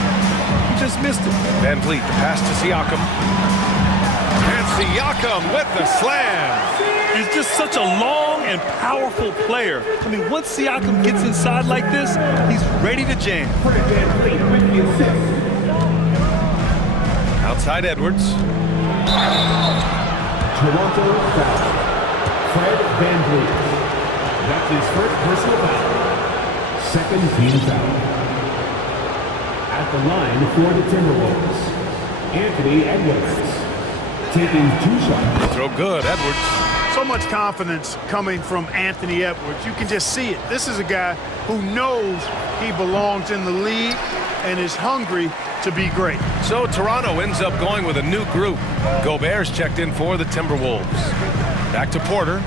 He just missed it. Van Vliet, the pass to Siakam. And Siakam with the slam. He's just such a long and powerful player. I mean, once Siakam gets inside like this, he's ready to jam. Outside Edwards. Toronto foul. Fred Van Vliet. That's his first personal foul. Second team foul. At the line for the Timberwolves, Anthony Edwards. Taking 2 shots. Throw good, Edwards. So much confidence coming from Anthony Edwards. You can just see it. This is a guy who knows he belongs in the league and is hungry to be great. So Toronto ends up going with a new group. Gobert's checked in for the Timberwolves. Back to Porter.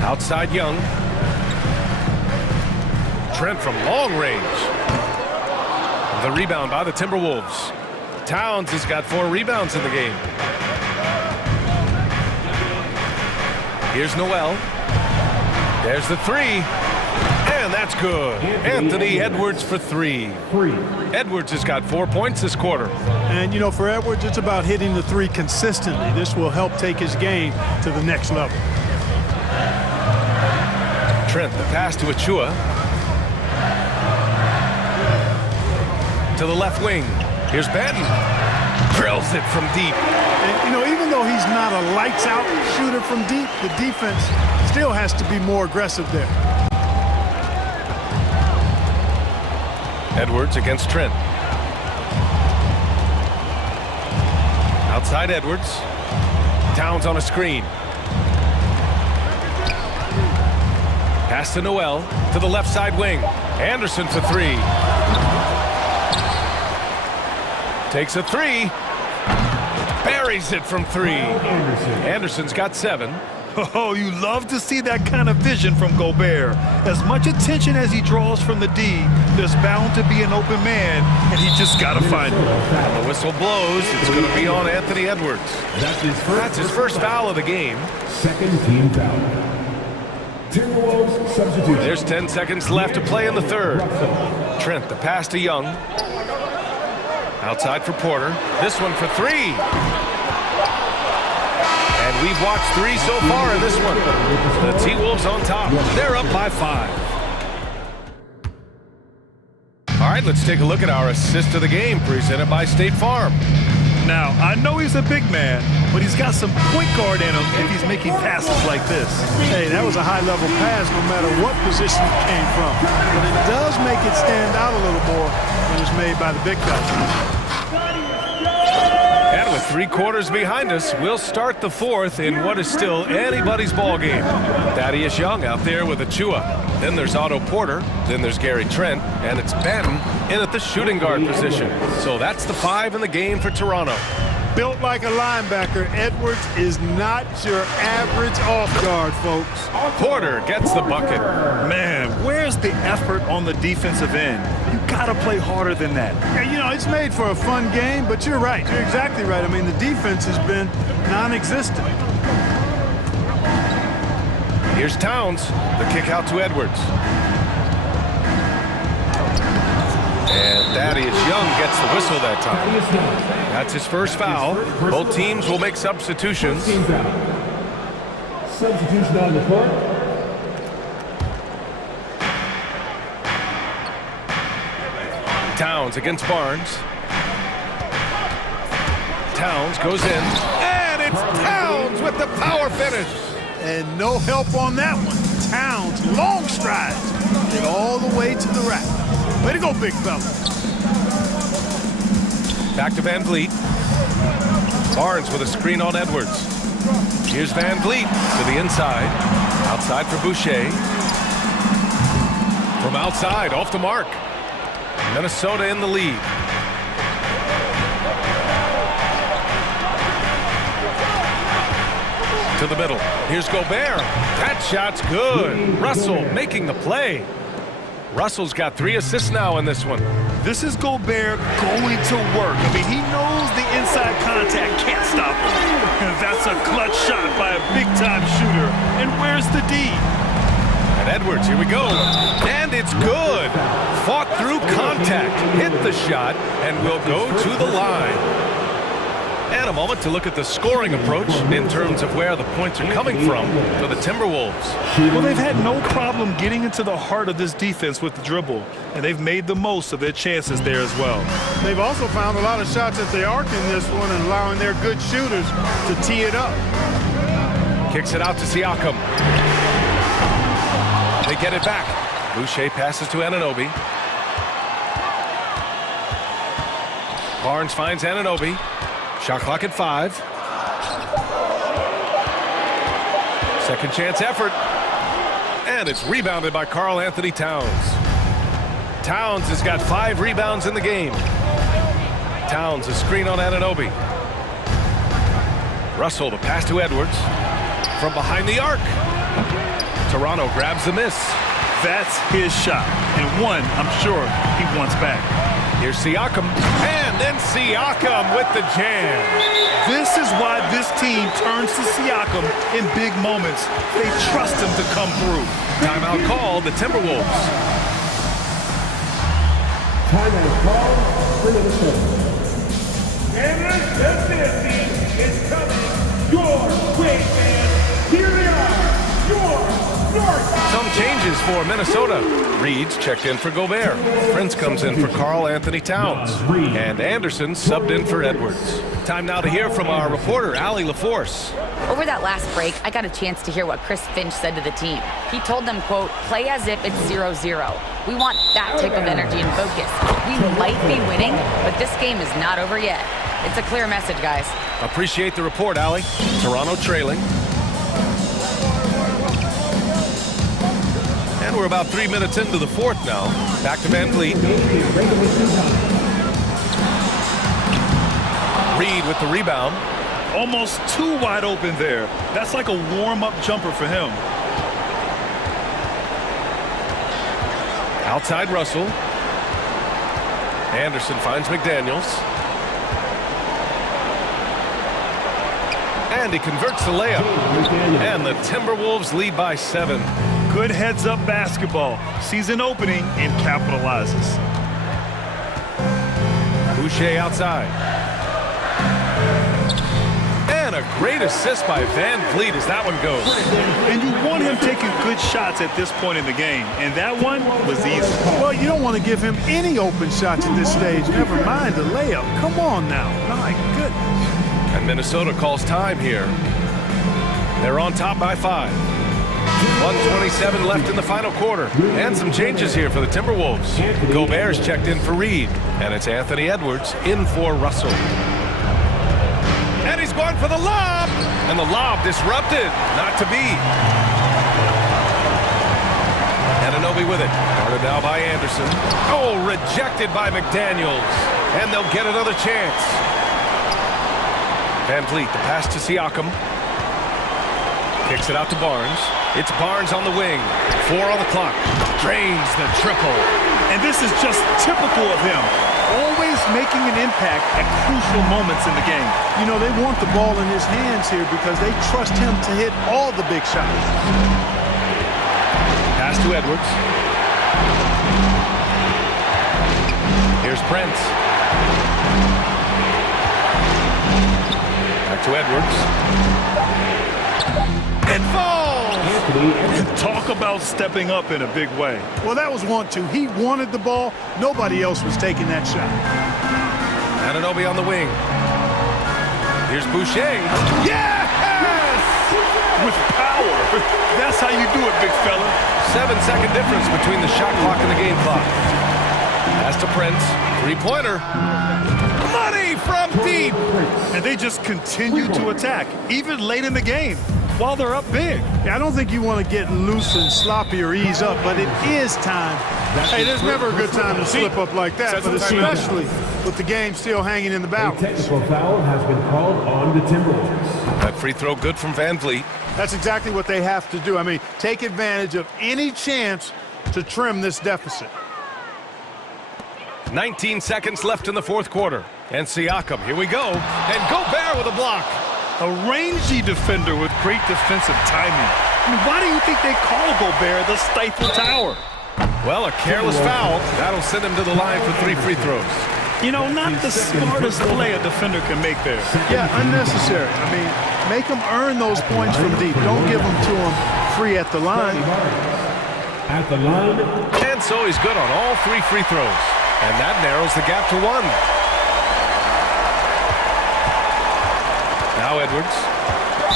Outside Young. Trent from long range. The rebound by the Timberwolves. Towns has got 4 rebounds in the game. Here's Noel. There's the 3. And that's good. Anthony Edwards for 3. Edwards has got 4 points this quarter. And, you know, for Edwards, it's about hitting the 3 consistently. This will help take his game to the next level. Trent, the pass to Achua. To the left wing. Here's Benton. Drills it from deep. And, you know, even though he's not a lights-out shooter from deep, the defense still has to be more aggressive there. Edwards against Trent. Outside Edwards. Towns on a screen. Pass to Noel to the left side wing. Anderson for 3. Takes a 3. buries it from 3. Anderson's got 7. Oh, you love to see that kind of vision from Gobert. As much attention as he draws from the D, there's bound to be an open man, and he just got to find it. And the whistle blows. It's going to be on Anthony Edwards. That's his first foul of the game. Second team foul. Timberwolves substitution. There's 10 seconds left to play in the third. Trent, the pass to Young. Outside for Porter. This one for 3. And we've watched 3 so far in this one. The T-Wolves on top. They're up by 5. All right, let's take a look at our assist of the game presented by State Farm. Now, I know he's a big man, but he's got some point guard in him if he's making passes like this. Hey, that was a high-level pass no matter what position it came from. But it does make it stand out a little more when it's made by the big guy. And with 3 quarters behind us, we'll start the fourth in what is still anybody's ball game. Thaddeus Young out there with Achua. Then there's Otto Porter. Then there's Gary Trent. And it's Banton in at the shooting guard position. So that's the 5 in the game for Toronto. Built like a linebacker, Edwards is not your average off guard, folks. Porter gets the bucket. Man, where's the effort on the defensive end? You gotta play harder than that. Yeah, you know, it's made for a fun game, but you're right. You're exactly right. I mean, the defense has been non-existent. Here's Towns. The kick out to Edwards. And Thaddeus Young gets the whistle that time. That's his first foul. Both teams will make substitutions. Substitution on the court. Towns against Barnes. Towns goes in. And it's Towns with the power finish. And no help on that one. Towns, long strides. Get all the way to the rack. Way to go, big fella. Back to Van Vliet. Barnes with a screen on Edwards. Here's Van Vliet to the inside. Outside for Boucher. From outside, off the mark. Minnesota in the lead. To the middle. Here's Gobert. That shot's good. Russell making the play. Russell's got 3 assists now in this one. This is Gobert going to work. I mean, he knows the inside contact can't stop him. And that's a clutch shot by a big-time shooter. And where's the D? And Edwards, here we go. And it's good. Fought through contact, hit the shot, and will go to the line. And a moment to look at the scoring approach in terms of where the points are coming from for the Timberwolves. Well, they've had no problem getting into the heart of this defense with the dribble, and they've made the most of their chances there as well. They've also found a lot of shots at the arc in this one and allowing their good shooters to tee it up. Kicks it out to Siakam. They get it back. Boucher passes to Anunoby. Barnes finds Anunoby. Shot clock at 5. Second chance effort. And it's rebounded by Karl Anthony Towns. Towns has got 5 rebounds in the game. Towns a screen on Anunoby. Russell the pass to Edwards. From behind the arc. Toronto grabs the miss. That's his shot. And one, I'm sure, he wants back. Here's Siakam, and then Siakam with the jam. This is why this team turns to Siakam in big moments. They trust him to come through. Timeout called the Timberwolves. Timeout called for Minnesota. And the 50 is coming your way, man. Here they are, your Some changes for Minnesota. Reeds checked in for Gobert. Prince comes in for Karl Anthony Towns. And Anderson subbed in for Edwards. Time now to hear from our reporter, Allie LaForce. Over that last break, I got a chance to hear what Chris Finch said to the team. He told them, quote, play as if it's 0-0. We want that type of energy and focus. We might be winning, but this game is not over yet. It's a clear message, guys. Appreciate the report, Allie. Toronto trailing. And we're about 3 minutes into the fourth now. Back to Van Vliet. Reed with the rebound. Almost too wide open there. That's like a warm-up jumper for him. Outside Russell. Anderson finds McDaniels. And he converts the layup. And the Timberwolves lead by 7. Good heads-up basketball. Sees an opening and capitalizes. Boucher outside. And a great assist by Van Vliet as that one goes. And you want him taking good shots at this point in the game. And that one was easy. Well, you don't want to give him any open shots at this stage. Never mind the layup. Come on now. My goodness. And Minnesota calls time here. They're on top by 5. 1:27 left in the final quarter. And some changes here for the Timberwolves. Gobert's checked in for Reed. And it's Anthony Edwards in for Russell. And he's going for the lob. And the lob disrupted. Not to be. Anunoby with it. Guarded now by Anderson. Oh, rejected by McDaniels. And they'll get another chance. Van Vliet, the pass to Siakam. Kicks it out to Barnes. It's Barnes on the wing. 4 on the clock. Drains the triple. And this is just typical of him. Always making an impact at crucial moments in the game. You know, they want the ball in his hands here because they trust him to hit all the big shots. Pass to Edwards. Here's Prince. Back to Edwards. It falls! Talk about stepping up in a big way. Well, that was 1-2. He wanted the ball. Nobody else was taking that shot. Anunoby on the wing. Here's Boucher. Yes! With power. That's how you do it, big fella. 7-second difference between the shot clock and the game clock. Pass to Prince. 3-pointer. Money from deep. And they just continue to attack, even late in the game, while they're up big. Yeah, I don't think you want to get loose and sloppy or ease up, but it is time. Hey, there's never a good time to slip up like that, but especially with the game still hanging in the balance. A technical foul has been called on the Timberwolves. That free throw good from Van Vliet. That's exactly what they have to do. I mean, take advantage of any chance to trim this deficit. 19 seconds left in the fourth quarter. And Siakam, here we go. And Gobert with a block. A rangy defender with great defensive timing. I mean, why do you think they call Gobert the Stifle Tower? Well, a careless foul. That'll send him to the line for 3 free throws. You know, not the smartest play a defender can make there. Yeah, unnecessary. I mean, make them earn those points from deep. Don't give them to them free at the line. At the line. And so he's good on all 3 free throws. And that narrows the gap to 1. Now Edwards.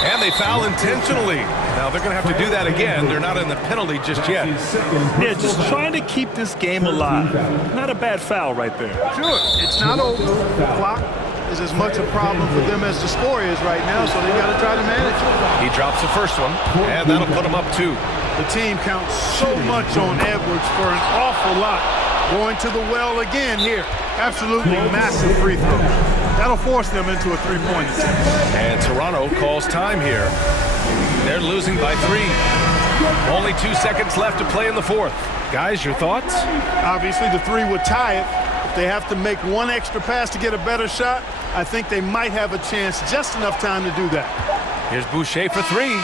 And they foul intentionally. Now they're going to have to do that again. They're not in the penalty just yet. Yeah, just trying to keep this game alive. Not a bad foul right there. Sure, it's not over. The clock is as much a problem for them as the score is right now, so they got to try to manage it. He drops the first one, and that'll put him up 2. The team counts so much on Edwards for an awful lot. Going to the well again here. Absolutely massive free throw. That'll force them into a 3-point attempt. And Toronto calls time here. They're losing by 3. Only 2 seconds left to play in the fourth. Guys, your thoughts? Obviously, the 3 would tie it. If they have to make one extra pass to get a better shot, I think they might have a chance, just enough time to do that. Here's Boucher for 3.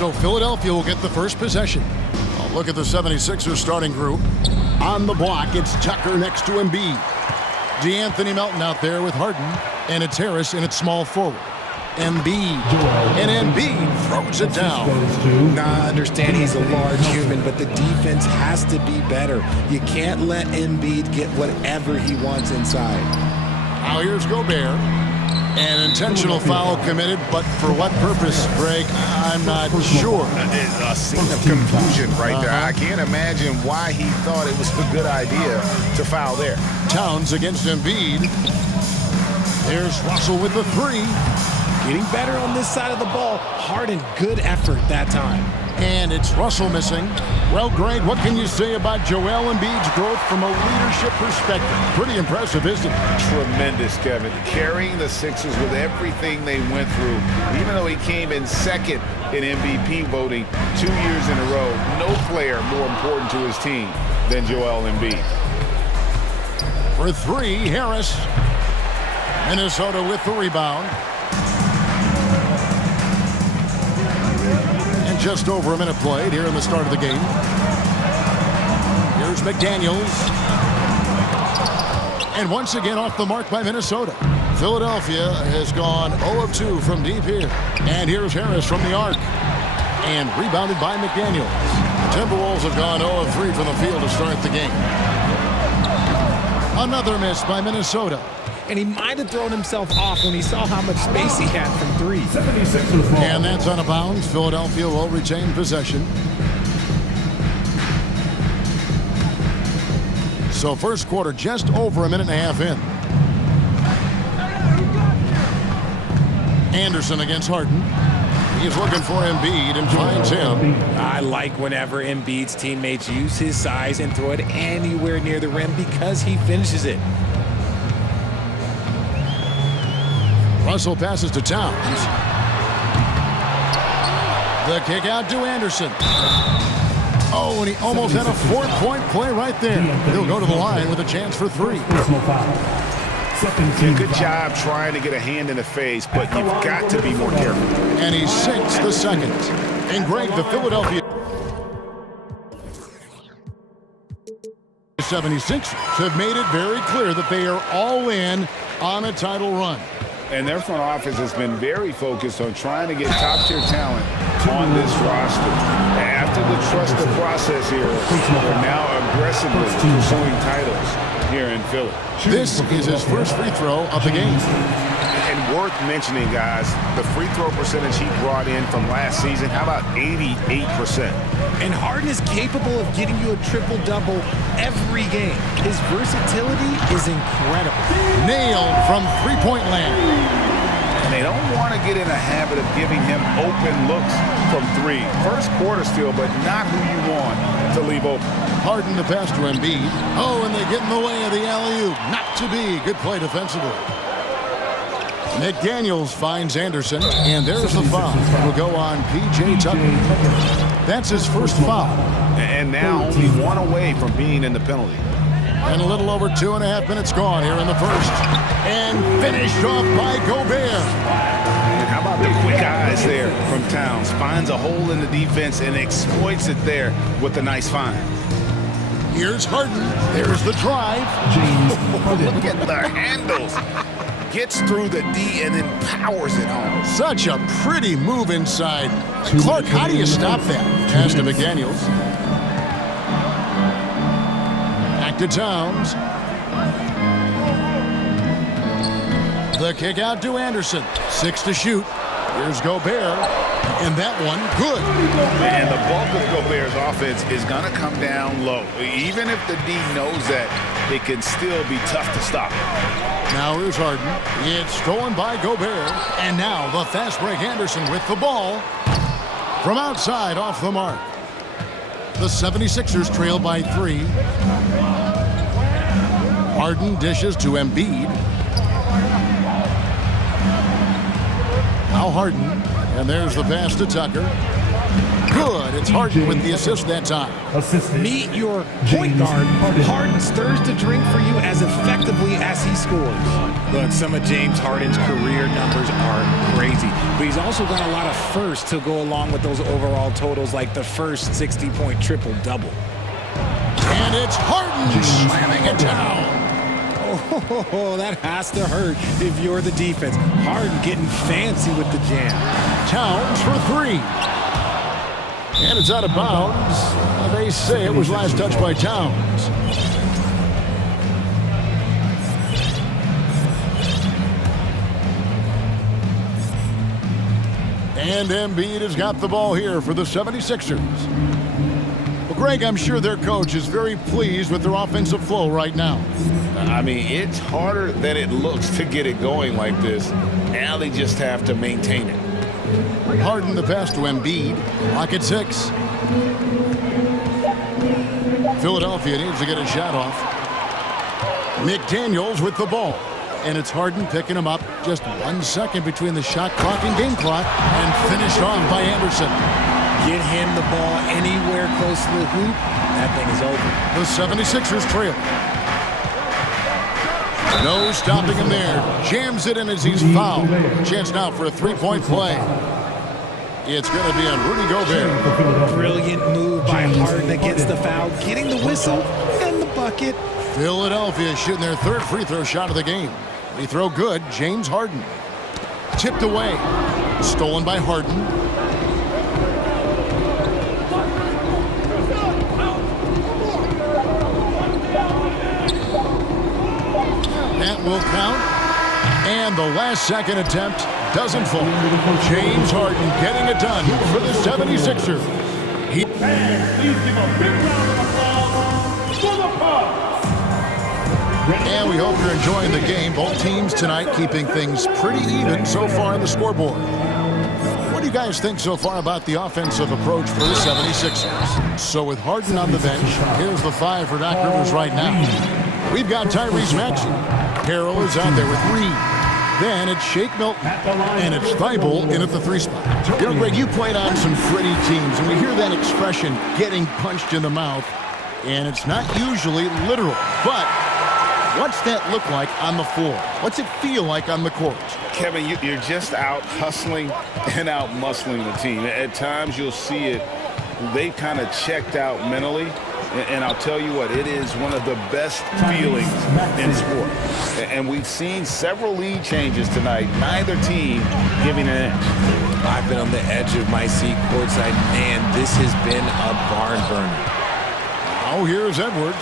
So Philadelphia will get the first possession. A look at the 76ers starting group. On the block, it's Tucker next to Embiid. DeAnthony Melton out there with Harden. And it's Harris in its small forward. Embiid. And Embiid throws it down. Now, I understand he's a large human, but the defense has to be better. You can't let Embiid get whatever he wants inside. Now here's Gobert. An intentional foul committed, but for what purpose, Greg? I'm not sure. A scene of confusion right there. I can't imagine why he thought it was a good idea to foul there. Towns against Embiid. There's Russell with the three. Getting better on this side of the ball. Harden, good effort that time. And it's Russell missing. Well, Greg, what can you say about Joel Embiid's growth from a leadership perspective? Pretty impressive, isn't it? Tremendous, Kevin. Carrying the Sixers with everything they went through. Even though he came in second in MVP voting 2 years in a row, no player more important to his team than Joel Embiid. For three, Harris. Minnesota with the rebound. Just over a minute played here in the start of the game. Here's McDaniels. And once again off the mark by Minnesota. Philadelphia has gone 0 of 2 from deep here. And here's Harris from the arc. And rebounded by McDaniels. The Timberwolves have gone 0 of 3 from the field to start the game. Another miss by Minnesota. And he might have thrown himself off when he saw how much space he had from three. And that's out of bounds. Philadelphia will retain possession. So first quarter just over a minute and a half in. Anderson against Harden. He's looking for Embiid and finds him. I like whenever Embiid's teammates use his size and throw it anywhere near the rim because he finishes it. Russell passes to Towns. The kick out to Anderson. Oh, and he almost had a 4-point play right there. He'll go to the line with a chance for three. Yeah, good job trying to get a hand in the face, but you've got to be more careful. And he sinks the second. And Greg, the Philadelphia 76ers have made it very clear that they are all in on a title run. And their front office has been very focused on trying to get top-tier talent on this roster. After the trust the process here, they're now aggressively pursuing titles here in Philly. This is his first free throw of the game. And worth mentioning, guys, the free throw percentage he brought in from last season, how about 88%? And Harden is capable of getting you a triple-double every game. His versatility is incredible. Nailed from three-point land. And they don't want to get in a habit of giving him open looks from three. First quarter steal, but not who you want to leave open. Harden the pass to Embiid. Oh, and they get in the way of the alley-oop. Not to be. Good play defensively. McDaniels finds Anderson, and there's the foul. Will go on P.J. Tucker. That's his first foul. And now only one away from being in the penalty. And a little over 2.5 minutes gone here in the first. And finished off by Gobert. And how about the quick eyes there from Towns? Finds a hole in the defense and exploits it there with a nice find. Here's Harden. There's the drive. Look at the handles. Gets through the D and then powers it home. Such a pretty move inside. Clark, how do you stop that? Pass to McDaniels. Back to Towns. The kick out to Anderson. 6 to shoot. Here's Gobert. And that one, good. And the bulk of Gobert's offense is going to come down low. Even if the D knows that, it can still be tough to stop. Now here's Harden. It's stolen by Gobert. And now the fast break Anderson with the ball. From outside off the mark. The 76ers trail by 3. Harden dishes to Embiid. Now Harden. And there's the pass to Tucker. Good. It's Harden with the assist that time. Meet your point guard. Harden stirs the drink for you as effectively as he scores. Look, some of James Harden's career numbers are crazy. but he's also got a lot of firsts to go along with those overall totals, like the first 60-point triple-double. And it's Harden slamming it down. Oh, that has to hurt if you're the defense. Harden getting fancy with the jam. Towns for three. And it's out of bounds. They say it was last touched by Towns. And Embiid has got the ball here for the 76ers. Well, Greg, I'm sure their coach is very pleased with their offensive flow right now. I mean, it's harder than it looks to get it going like this. Now they just have to maintain it. Harden the pass to Embiid. Lock at 6. Philadelphia needs to get a shot off. McDaniels with the ball. And it's Harden picking him up. Just 1 second between the shot clock and game clock. And finished off by Anderson. Get him the ball anywhere close to the hoop. That thing is over. The 76ers trail. No stopping him there. Jams it in as he's fouled. Chance now for a three-point play. It's going to be on Rudy Gobert. Brilliant move by Harden against the foul. Getting the whistle and the bucket. Philadelphia shooting their third free throw shot of the game. Free throw good. James Harden. Tipped away. Stolen by Harden. That will count. And the last second attempt doesn't fall. James Harden getting it done for the 76ers. Please give a big round of applause for the Bucks. And we hope you're enjoying the game. Both teams tonight keeping things pretty even so far on the scoreboard. What do you guys think so far about the offensive approach for the 76ers? So with Harden on the bench, here's the 5 for Doc Rivers right now. We've got Tyrese Maxey. Harrell is out there with Reed. Then it's Shake Milton, and it's Thibault in at the 3 spot. You know, Greg, you played on some pretty teams, and we hear that expression, getting punched in the mouth, and it's not usually literal. But what's that look like on the floor? What's it feel like on the court? Kevin, you're just out hustling and out muscling the team. At times you'll see it, they kind of checked out mentally. And I'll tell you what, it is one of the best feelings in sport. And we've seen several lead changes tonight, neither team giving an edge. I've been on the edge of my seat courtside. Man, this has been a barn burner. Oh, here's Edwards.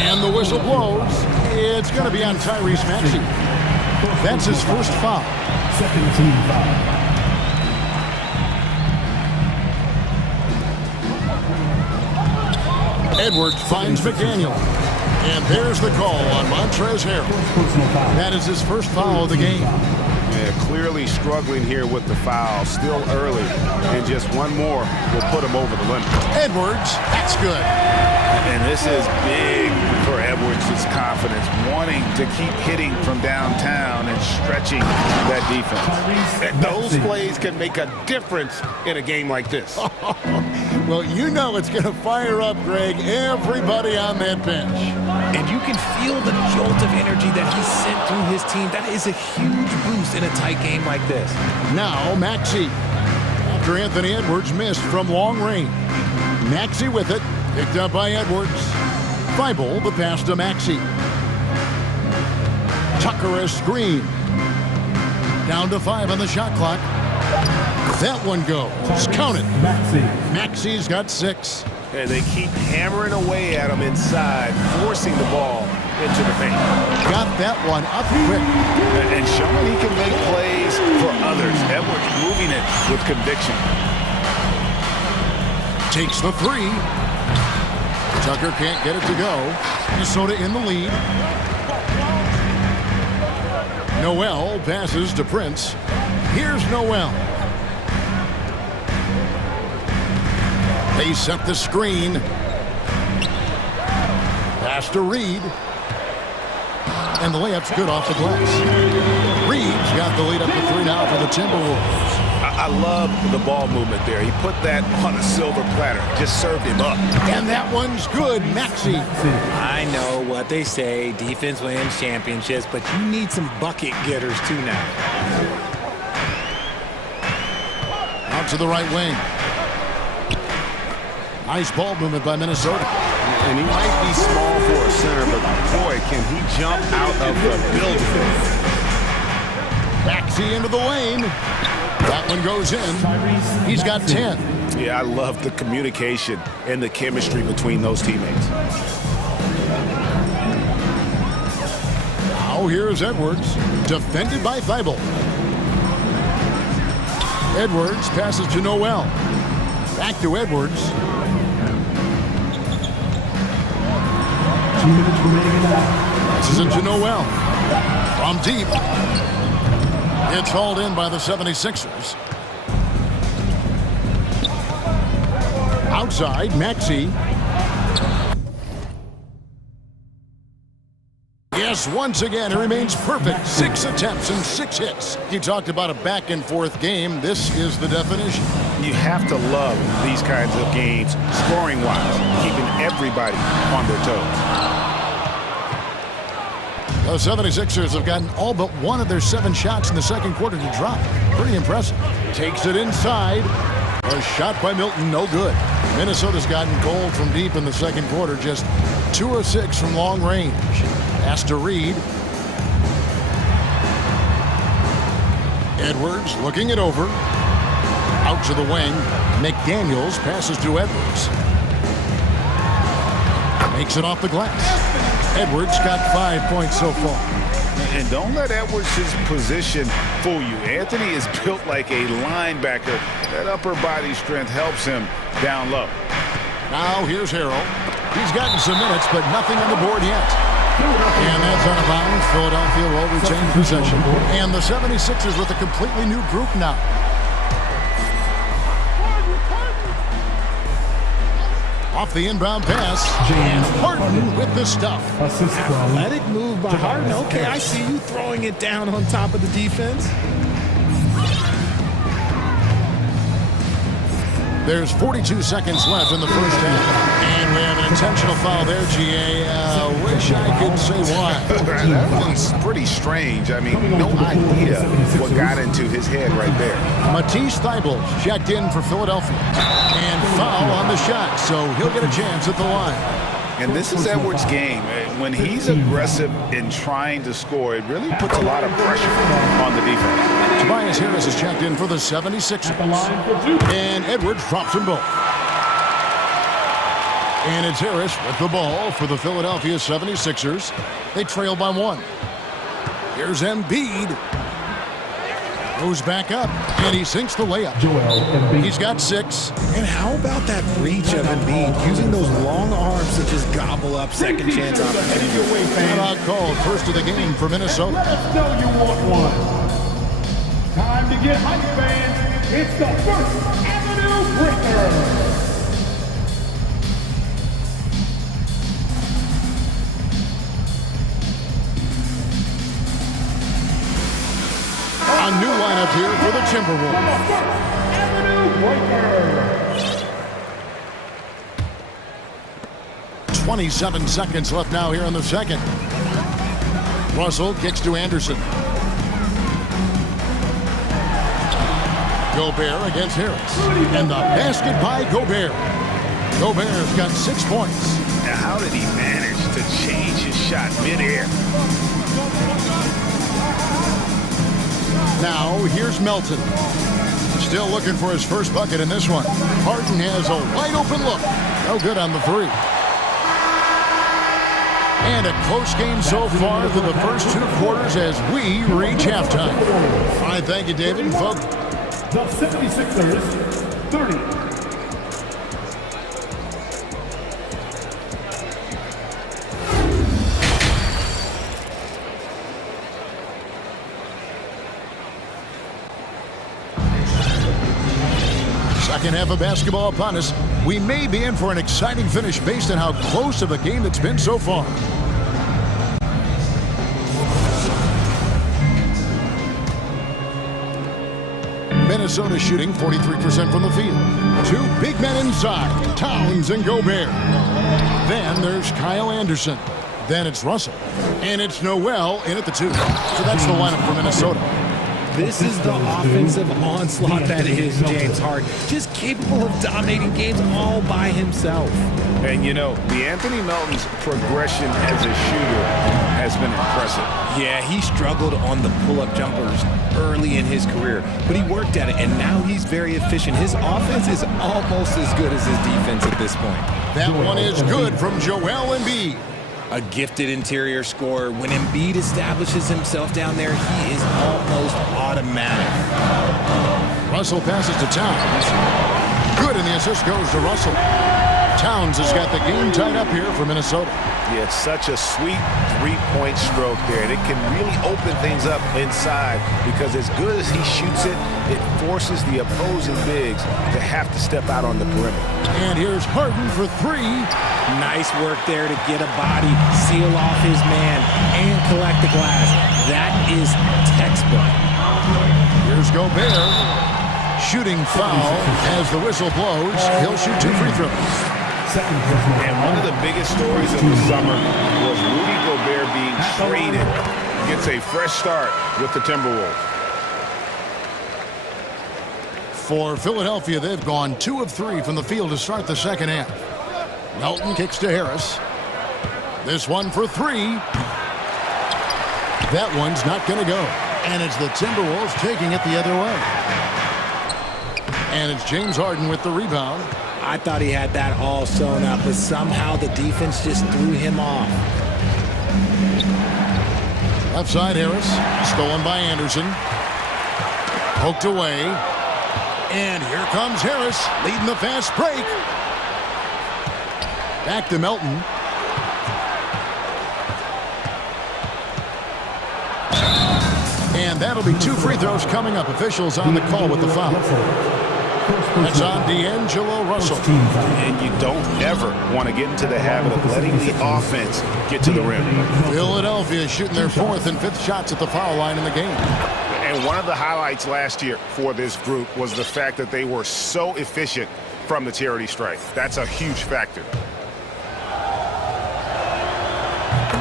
And the whistle blows. It's going to be on Tyrese Maxey. That's his first foul. Second team foul. Edwards finds McDaniel. And there's the call on Montrezl Harrell. That is his first foul of the game. Yeah, clearly struggling here with the foul. Still early. And just one more will put him over the limit. Edwards, that's good. And this is big for Edwards' confidence, wanting to keep hitting from downtown and stretching that defense. Those plays can make a difference in a game like this. Well, you know it's going to fire up, Greg, everybody on that bench. And you can feel the jolt of energy that he sent through his team. That is a huge boost in a tight game like this. Now, Maxey. After Anthony Edwards missed from long range. Maxey with it. Picked up by Edwards. Thibault, the pass to Maxey. Tucker a screen. Down to 5 on the shot clock. That one goes. Count it. Maxey's got 6. And they keep hammering away at him inside, forcing the ball into the paint. Got that one up quick. And showing he can make plays for others. Edwards moving it with conviction. Takes the 3. Tucker can't get it to go. Minnesota in the lead. Noel passes to Prince. Here's Noel. They set the screen. Pass to Reed. And the layup's good off the glass. Reed's got the lead up to 3 now for the Timberwolves. I love the ball movement there. He put that on a silver platter, just served him up. And that one's good, Maxey. I know what they say, defense wins championships, but you need some bucket getters too now. Out to the right wing. Nice ball movement by Minnesota. And he might be small for a center, but boy, can he jump out of the building. Maxey into the lane. That one goes in. He's got 10. Yeah, I love the communication and the chemistry between those teammates. Now here's Edwards, defended by Thibault. Edwards passes to Noel. Back to Edwards. 2 minutes remaining in that. Passes it to Noel. From deep. It's hauled in by the 76ers. Outside, Maxey. Yes, once again, it remains perfect. 6 attempts and 6 hits. You talked about a back-and-forth game. This is the definition. You have to love these kinds of games, scoring-wise, keeping everybody on their toes. The 76ers have gotten all but one of their 7 shots in the second quarter to drop. Pretty impressive. Takes it inside. A shot by Milton, no good. Minnesota's gotten cold from deep in the second quarter, just 2 of 6 from long range. Pass to Reed. Edwards looking it over. Out to the wing. McDaniels passes to Edwards. Makes it off the glass. Edwards got 5 points so far. And don't let Edwards' position fool you. Anthony is built like a linebacker. That upper body strength helps him down low. Now here's Harrell. He's gotten some minutes, but nothing on the board yet. And that's out of bounds. Philadelphia will retain possession. And the 76ers with a completely new group now. Off the inbound pass, and Harden with the stuff. Athletic move by Harden. Okay, I see you throwing it down on top of the defense. There's 42 seconds left in the first half. And we have an intentional foul there, GA. Wish I could say why. That was pretty strange. I mean, no idea what got into his head right there. Matisse Thybulle checked in for Philadelphia. And foul on the shot, so he'll get a chance at the line. And this is Edwards' game. When he's aggressive in trying to score, it really puts a lot of pressure on the defense. Tobias Harris is checked in for the 76ers. And Edwards drops them both. And it's Harris with the ball for the Philadelphia 76ers. They trail by 1. Here's Embiid. Goes back up, and he sinks the layup. He's got 6. And how about that reach of Embiid, using those long arms to just gobble up second chance opportunities? Timeout called, first of the game for Minnesota. Let us know you want one. Time to get hype, fans. It's the First Avenue Breaker. A new lineup here for the Timberwolves. Avenue Breaker. 27 seconds left now here in the second. Russell kicks to Anderson. Gobert against Harris. And the basket by Gobert. Gobert's got 6 points. Now, how did he manage to change his shot midair? Now, here's Melton. Still looking for his first bucket in this one. Harden has a wide open look. No good on the 3. And a close game so far through the first 2 quarters as we reach halftime. All right, thank you, David. And folks, the 76ers, 30. Second half of basketball upon us. We may be in for an exciting finish based on how close of a game it's been so far. Minnesota shooting 43% from the field. Two big men inside, Towns and Gobert. Then there's Kyle Anderson. Then it's Russell. And it's Noel in at the 2. So that's the lineup for Minnesota. This is the offensive onslaught that is James Harden. Just capable of dominating games all by himself. And, you know, the Anthony Melton's progression as a shooter has been impressive. Yeah, he struggled on the pull-up jumpers early in his career, but he worked at it, and now he's very efficient. His offense is almost as good as his defense at this point. That one is good from Joel Embiid. A gifted interior scorer. When Embiid establishes himself down there, he is almost automatic. Russell passes to Towns. Good, and the assist goes to Russell. Towns has got the game tied up here for Minnesota. Yeah, it's such a sweet three-point stroke there. And it can really open things up inside because as good as he shoots it, it forces the opposing bigs to have to step out on the perimeter. And here's Harden for 3. Nice work there to get a body, seal off his man, and collect the glass. That is textbook. Here's Gobert. Shooting foul as the whistle blows. He'll shoot 2 free throws. And one of the biggest stories of the summer was Rudy Gobert being traded. Gets a fresh start with the Timberwolves. For Philadelphia, they've gone 2 of 3 from the field to start the second half. Melton kicks to Harris. This one for 3. That one's not going to go. And it's the Timberwolves taking it the other way. And it's James Harden with the rebound. I thought he had that all sewn up, but somehow the defense just threw him off. Left side, Harris. Stolen by Anderson. Poked away. And here comes Harris, leading the fast break. Back to Melton. And that'll be 2 free throws coming up. Officials on the call with the foul. That's on D'Angelo Russell. And you don't ever want to get into the habit of letting the offense get to the rim. Philadelphia shooting their 4th and 5th shots at the foul line in the game. And one of the highlights last year for this group was the fact that they were so efficient from the charity stripe. That's a huge factor.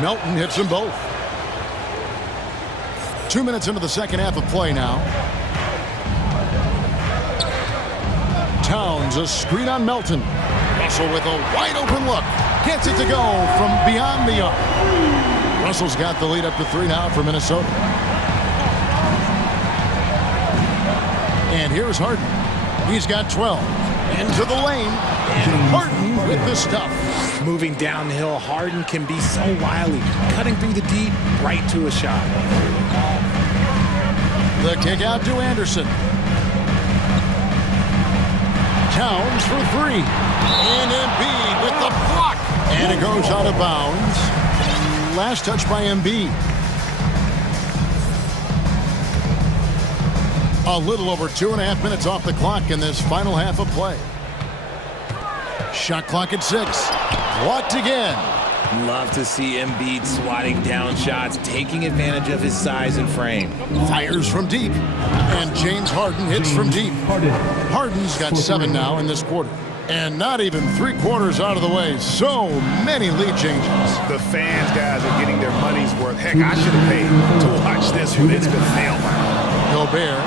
Melton hits them both. 2 minutes into the second half of play now. Towns, a screen on Melton. Russell with a wide open look. Gets it to go from beyond the arc. Russell's got the lead up to 3 now for Minnesota. And here's Harden. He's got 12. Into the lane. And Harden with the stuff. Moving downhill, Harden can be so wily. Cutting through the deep, right to a shot. The kick out to Anderson. Towns for 3. And Embiid with the block. And it goes out of bounds. Last touch by Embiid. A little over 2.5 minutes off the clock in this final half of play. Shot clock at 6. Blocked again. Love to see Embiid swatting down shots, taking advantage of his size and frame. Fires from deep. And James Harden hits from deep. Harden's got 7 now in this quarter. And not even 3/4 out of the way. So many lead changes. The fans, guys, are getting their money's worth. Heck, I should have paid to watch this one. It's been nailed. Gobert.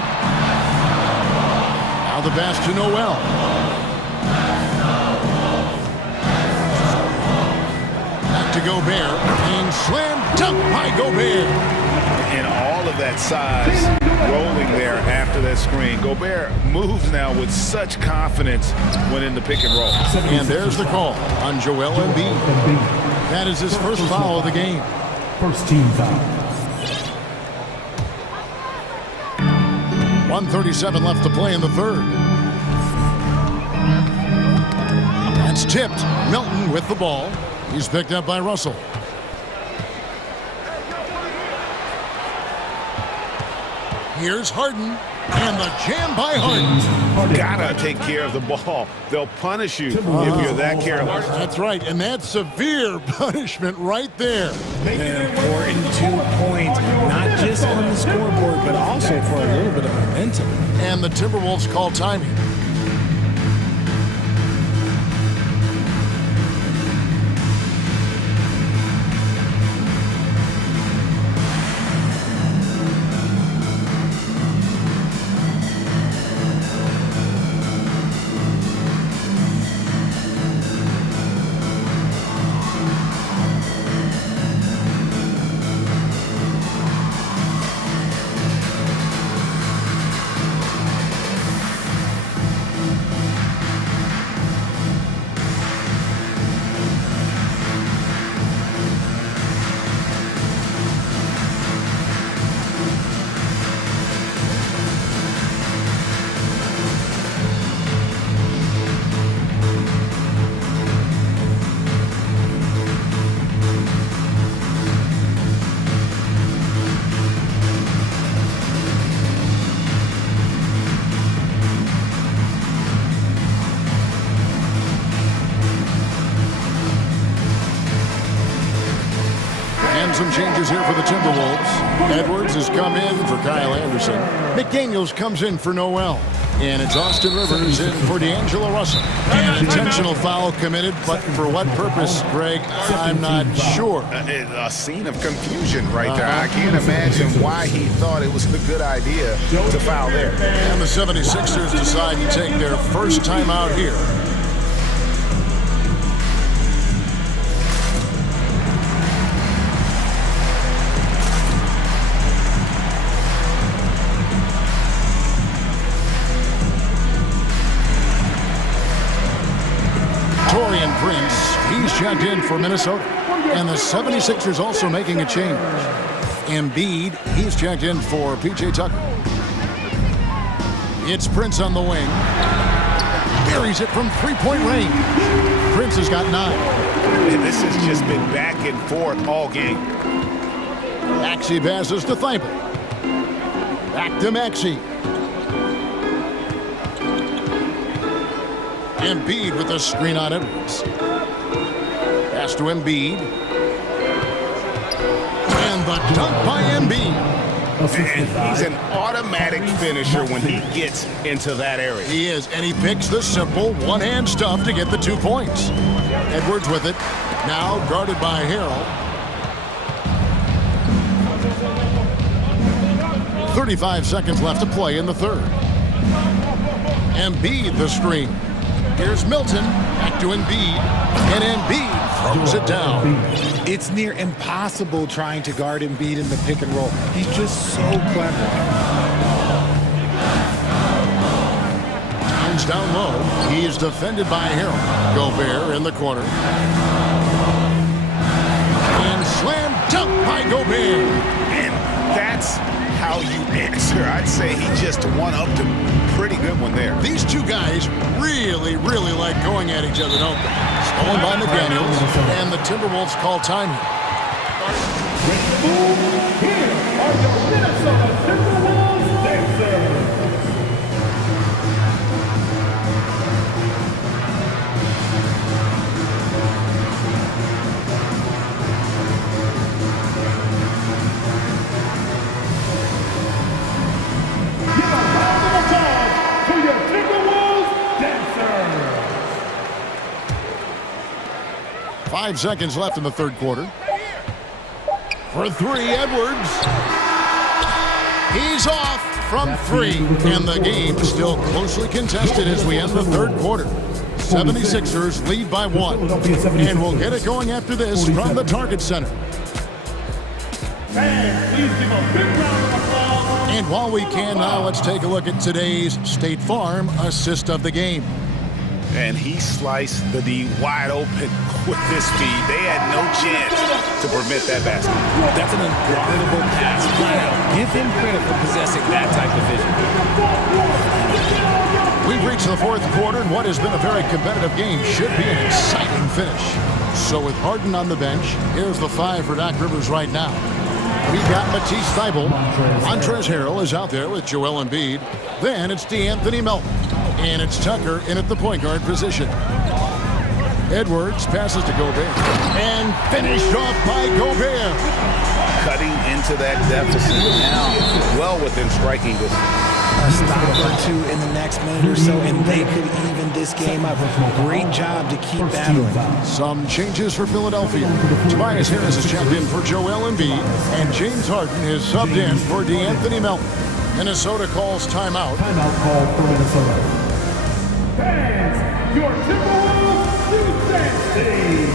Now the pass to Noel. Back to Gobert. And slam dunk by Gobert. And all of that size rolling there after that screen. Gobert moves now with such confidence when in the pick and roll. And there's the call on Joel Embiid. That is his first foul of the game. First team foul. 1:37 left to play in the third. That's tipped. Melton with the ball. He's picked up by Russell. Here's Harden. And the jam by Hart. Gotta take care of the ball. They'll punish you if you're that careless. That's right, and that's severe punishment right there. An important 2 points, not just on the scoreboard, but also for a little bit of momentum. And the Timberwolves call time here. Some changes here for the Timberwolves. Edwards has come in for Kyle Anderson. McDaniels comes in for Noel. And it's Austin Rivers in for D'Angelo Russell. Intentional foul committed, but for what purpose, Greg, I'm not sure. A scene of confusion right there. I can't imagine why he thought it was a good idea to foul there. And the 76ers decide to take their first time out here. He's checked in for Minnesota. And the 76ers also making a change. Embiid, he's checked in for P.J. Tucker. It's Prince on the wing. Buries it from three-point range. Prince has got 9. And this has just been back and forth all game. Maxey passes to Thibault. Back to Maxey. Embiid with a screen on Edwards. Pass to Embiid. And the dunk by Embiid. And he's an automatic finisher when he gets into that area. He is, and he picks the simple one-hand stuff to get the 2 points. Edwards with it. Now guarded by Harrell. 35 seconds left to play in the third. Embiid the screen. Here's Milton, back to Embiid, and Embiid throws it down. It's near impossible trying to guard Embiid in the pick and roll. He's just so clever. Hands down low. He is defended by Harrell. Gobert in the corner. And slam dunk by Gobert. And that's how you answer. I'd say he just one-upped him. Pretty good one there. These two guys really like going at each other, don't they? Stolen by McDaniels, and the Timberwolves call time Here are your Minnesota Timberwolves dancers. .5 seconds left in the third quarter. For 3, Edwards. He's off from 3. And the game still closely contested as we end the third quarter. 76ers lead by 1. And we'll get it going after this from the Target Center. Please give a big round of applause. And while we can now, let's take a look at today's State Farm assist of the game. And he sliced the D wide open with this speed. They had no chance to permit that basket. That's an unguardable pass, flat out. Give him credit for possessing that type of vision. We've reached the fourth quarter, and what has been a very competitive game should be an exciting finish. So with Harden on the bench, here's the 5 for Doc Rivers right now. We've got Matisse Thybulle. Montrezl Harrell is out there with Joel Embiid. Then it's D'Anthony Melton. And it's Tucker in at the point guard position. Edwards passes to Gobert. And finished off by Gobert. Cutting into that deficit now, well within striking distance. A stop or two in the next minute or so, and they could even this game up. Great job to keep battling. Some changes for Philadelphia. Tobias Harris is checked in for Joel Embiid, and James Harden is subbed in for D'Anthony Melton. Minnesota calls timeout. Timeout call for Minnesota. Fans, your Timberwolves City.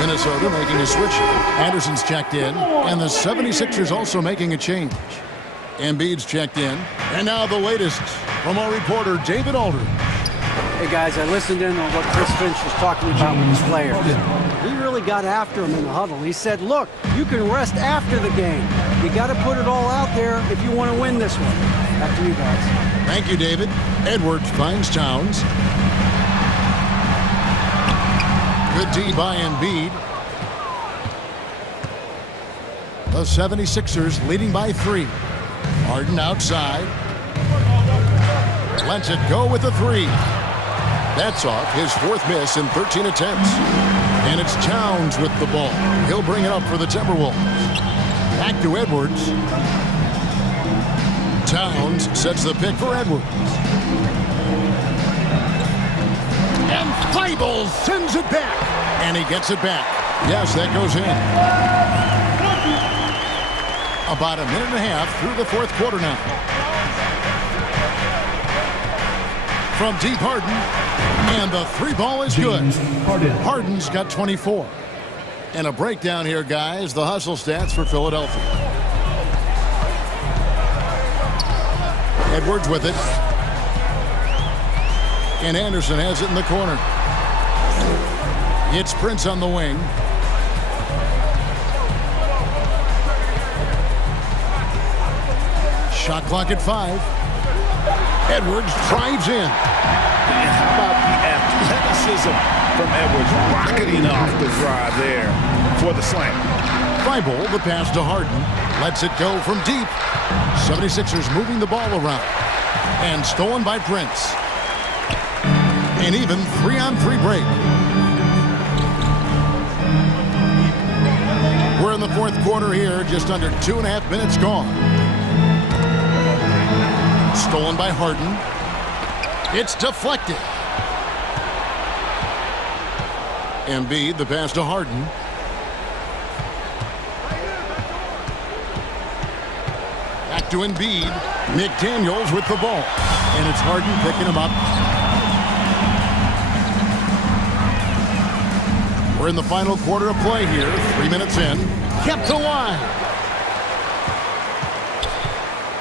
Minnesota making a switch. Anderson's checked in, and the 76ers also making a change. Embiid's checked in, and now the latest from our reporter, David Aldridge. Hey guys, I listened in on what Chris Finch was talking about with his players. He really got after him in the huddle. He said, look, you can rest after the game. You got to put it all out there if you want to win this one. Back to you guys. Thank you, David. Edwards finds Towns. Good D by Embiid. The 76ers leading by 3. Harden outside. Lets it go with the 3. That's off his 4th miss in 13 attempts. And it's Towns with the ball. He'll bring it up for the Timberwolves. Back to Edwards. Towns sets the pick for Edwards. And Thybulle sends it back. And he gets it back. Yes, that goes in. About a minute and a half through the 4th quarter now. From deep Harden. And the 3 ball is good. Harden's got 24. And a breakdown here, guys. The hustle stats for Philadelphia. Edwards with it. And Anderson has it in the corner. It's Prince on the wing. Shot clock at 5. Edwards drives in. And how about the athleticism from Edwards rocketing off the drive there for the slam. Thybulle, the pass to Harden. Lets it go from deep. 76ers moving the ball around. And stolen by Prince. An even 3-on-3 break. We're in the 4th quarter here, just under 2.5 minutes gone. Stolen by Harden. It's deflected. Embiid, the pass to Harden. Back to Embiid. McDaniels with the ball. And it's Harden picking him up. We're in the final quarter of play here. 3 minutes in. Kept alive.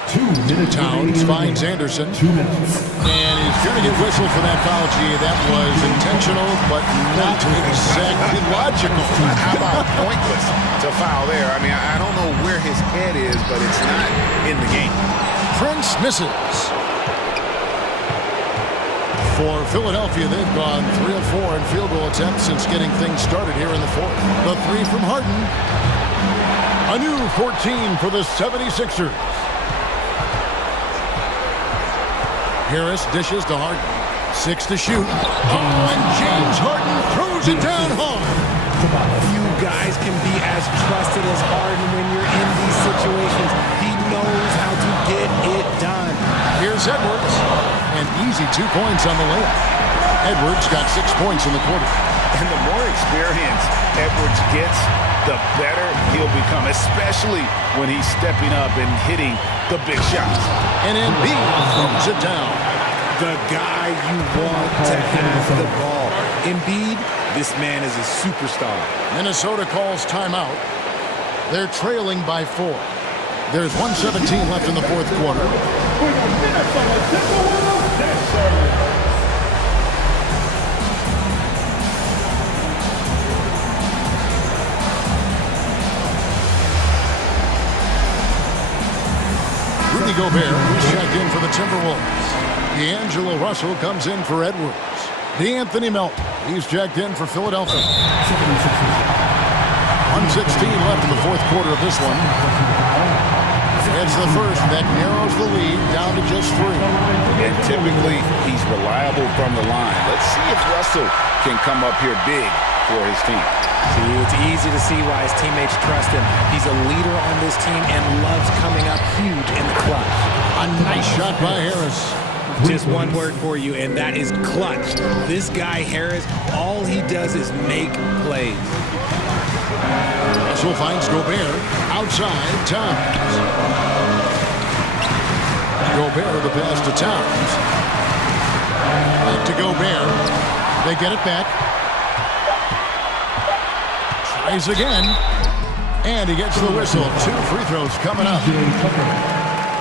2 minutes. Towns finds Anderson. 2 minutes. And he's going to get whistled for that foul. Gee, that was intentional, but not exactly logical. How about pointless to foul there? I mean, I don't know where his head is, but it's not in the game. Prince misses. For Philadelphia, they've gone 3 of 4 in field goal attempts since getting things started here in the 4th. The 3 from Harden. A new 14 for the 76ers. Harris dishes to Harden. 6 to shoot. Oh, and James Harden throws it down hard. Few guys can be as trusted as Harden when you're in these situations. He knows how to get it done. Here's Edwards. An easy 2 points on the layup. Edwards got 6 points in the quarter. And the more experience Edwards gets, the better he'll become, especially when he's stepping up and hitting the big shots. And Embiid throws it down. The guy you want to have the ball. Embiid, this man is a superstar. Minnesota calls timeout. They're trailing by 4. There's 1:17 left in the 4th quarter. Rudy Gobert, who's checked in for the Timberwolves. D'Angelo Russell comes in for Edwards. D'Anthony Melton. He's checked in for Philadelphia. 1:16 left in the fourth quarter of this one. It's the first that narrows the lead down to just 3. And typically, he's reliable from the line. Let's see if Russell can come up here big for his team. See, it's easy to see why his teammates trust him. He's a leader on this team and loves coming up huge in the clutch. A nice shot by Harris. Just one word for you, and that is clutch. This guy, Harris, all he does is make plays. Russell finds Gobert outside Towns. Gobert the pass to Towns. Back to Gobert. They get it back. Tries again. And he gets the whistle. 2 free throws coming up.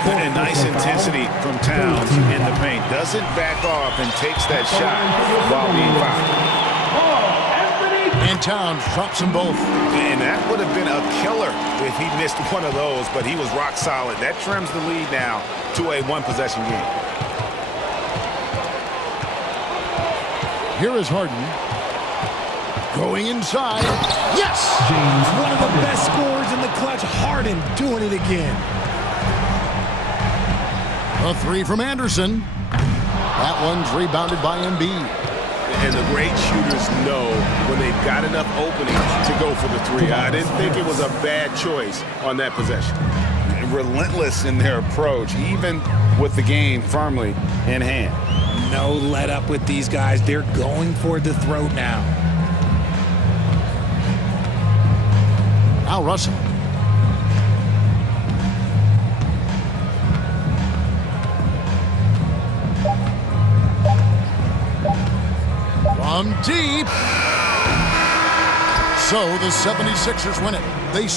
And nice intensity from Towns in the paint. Doesn't back off and takes that shot while being fouled. And Towns drops them both. And that would have been a killer if he missed one of those, but he was rock solid. That trims the lead now to a 1-possession game. Here is Harden. Going inside. Yes! One of the best scorers in the clutch. Harden doing it again. A 3 from Anderson. That one's rebounded by Embiid. And the great shooters know when they've got enough opening to go for the 3. I didn't think it was a bad choice on that possession. Relentless in their approach, even with the game firmly in hand. No let up with these guys. They're going for the throat now. Now Russell. From deep. So the 76ers win it. They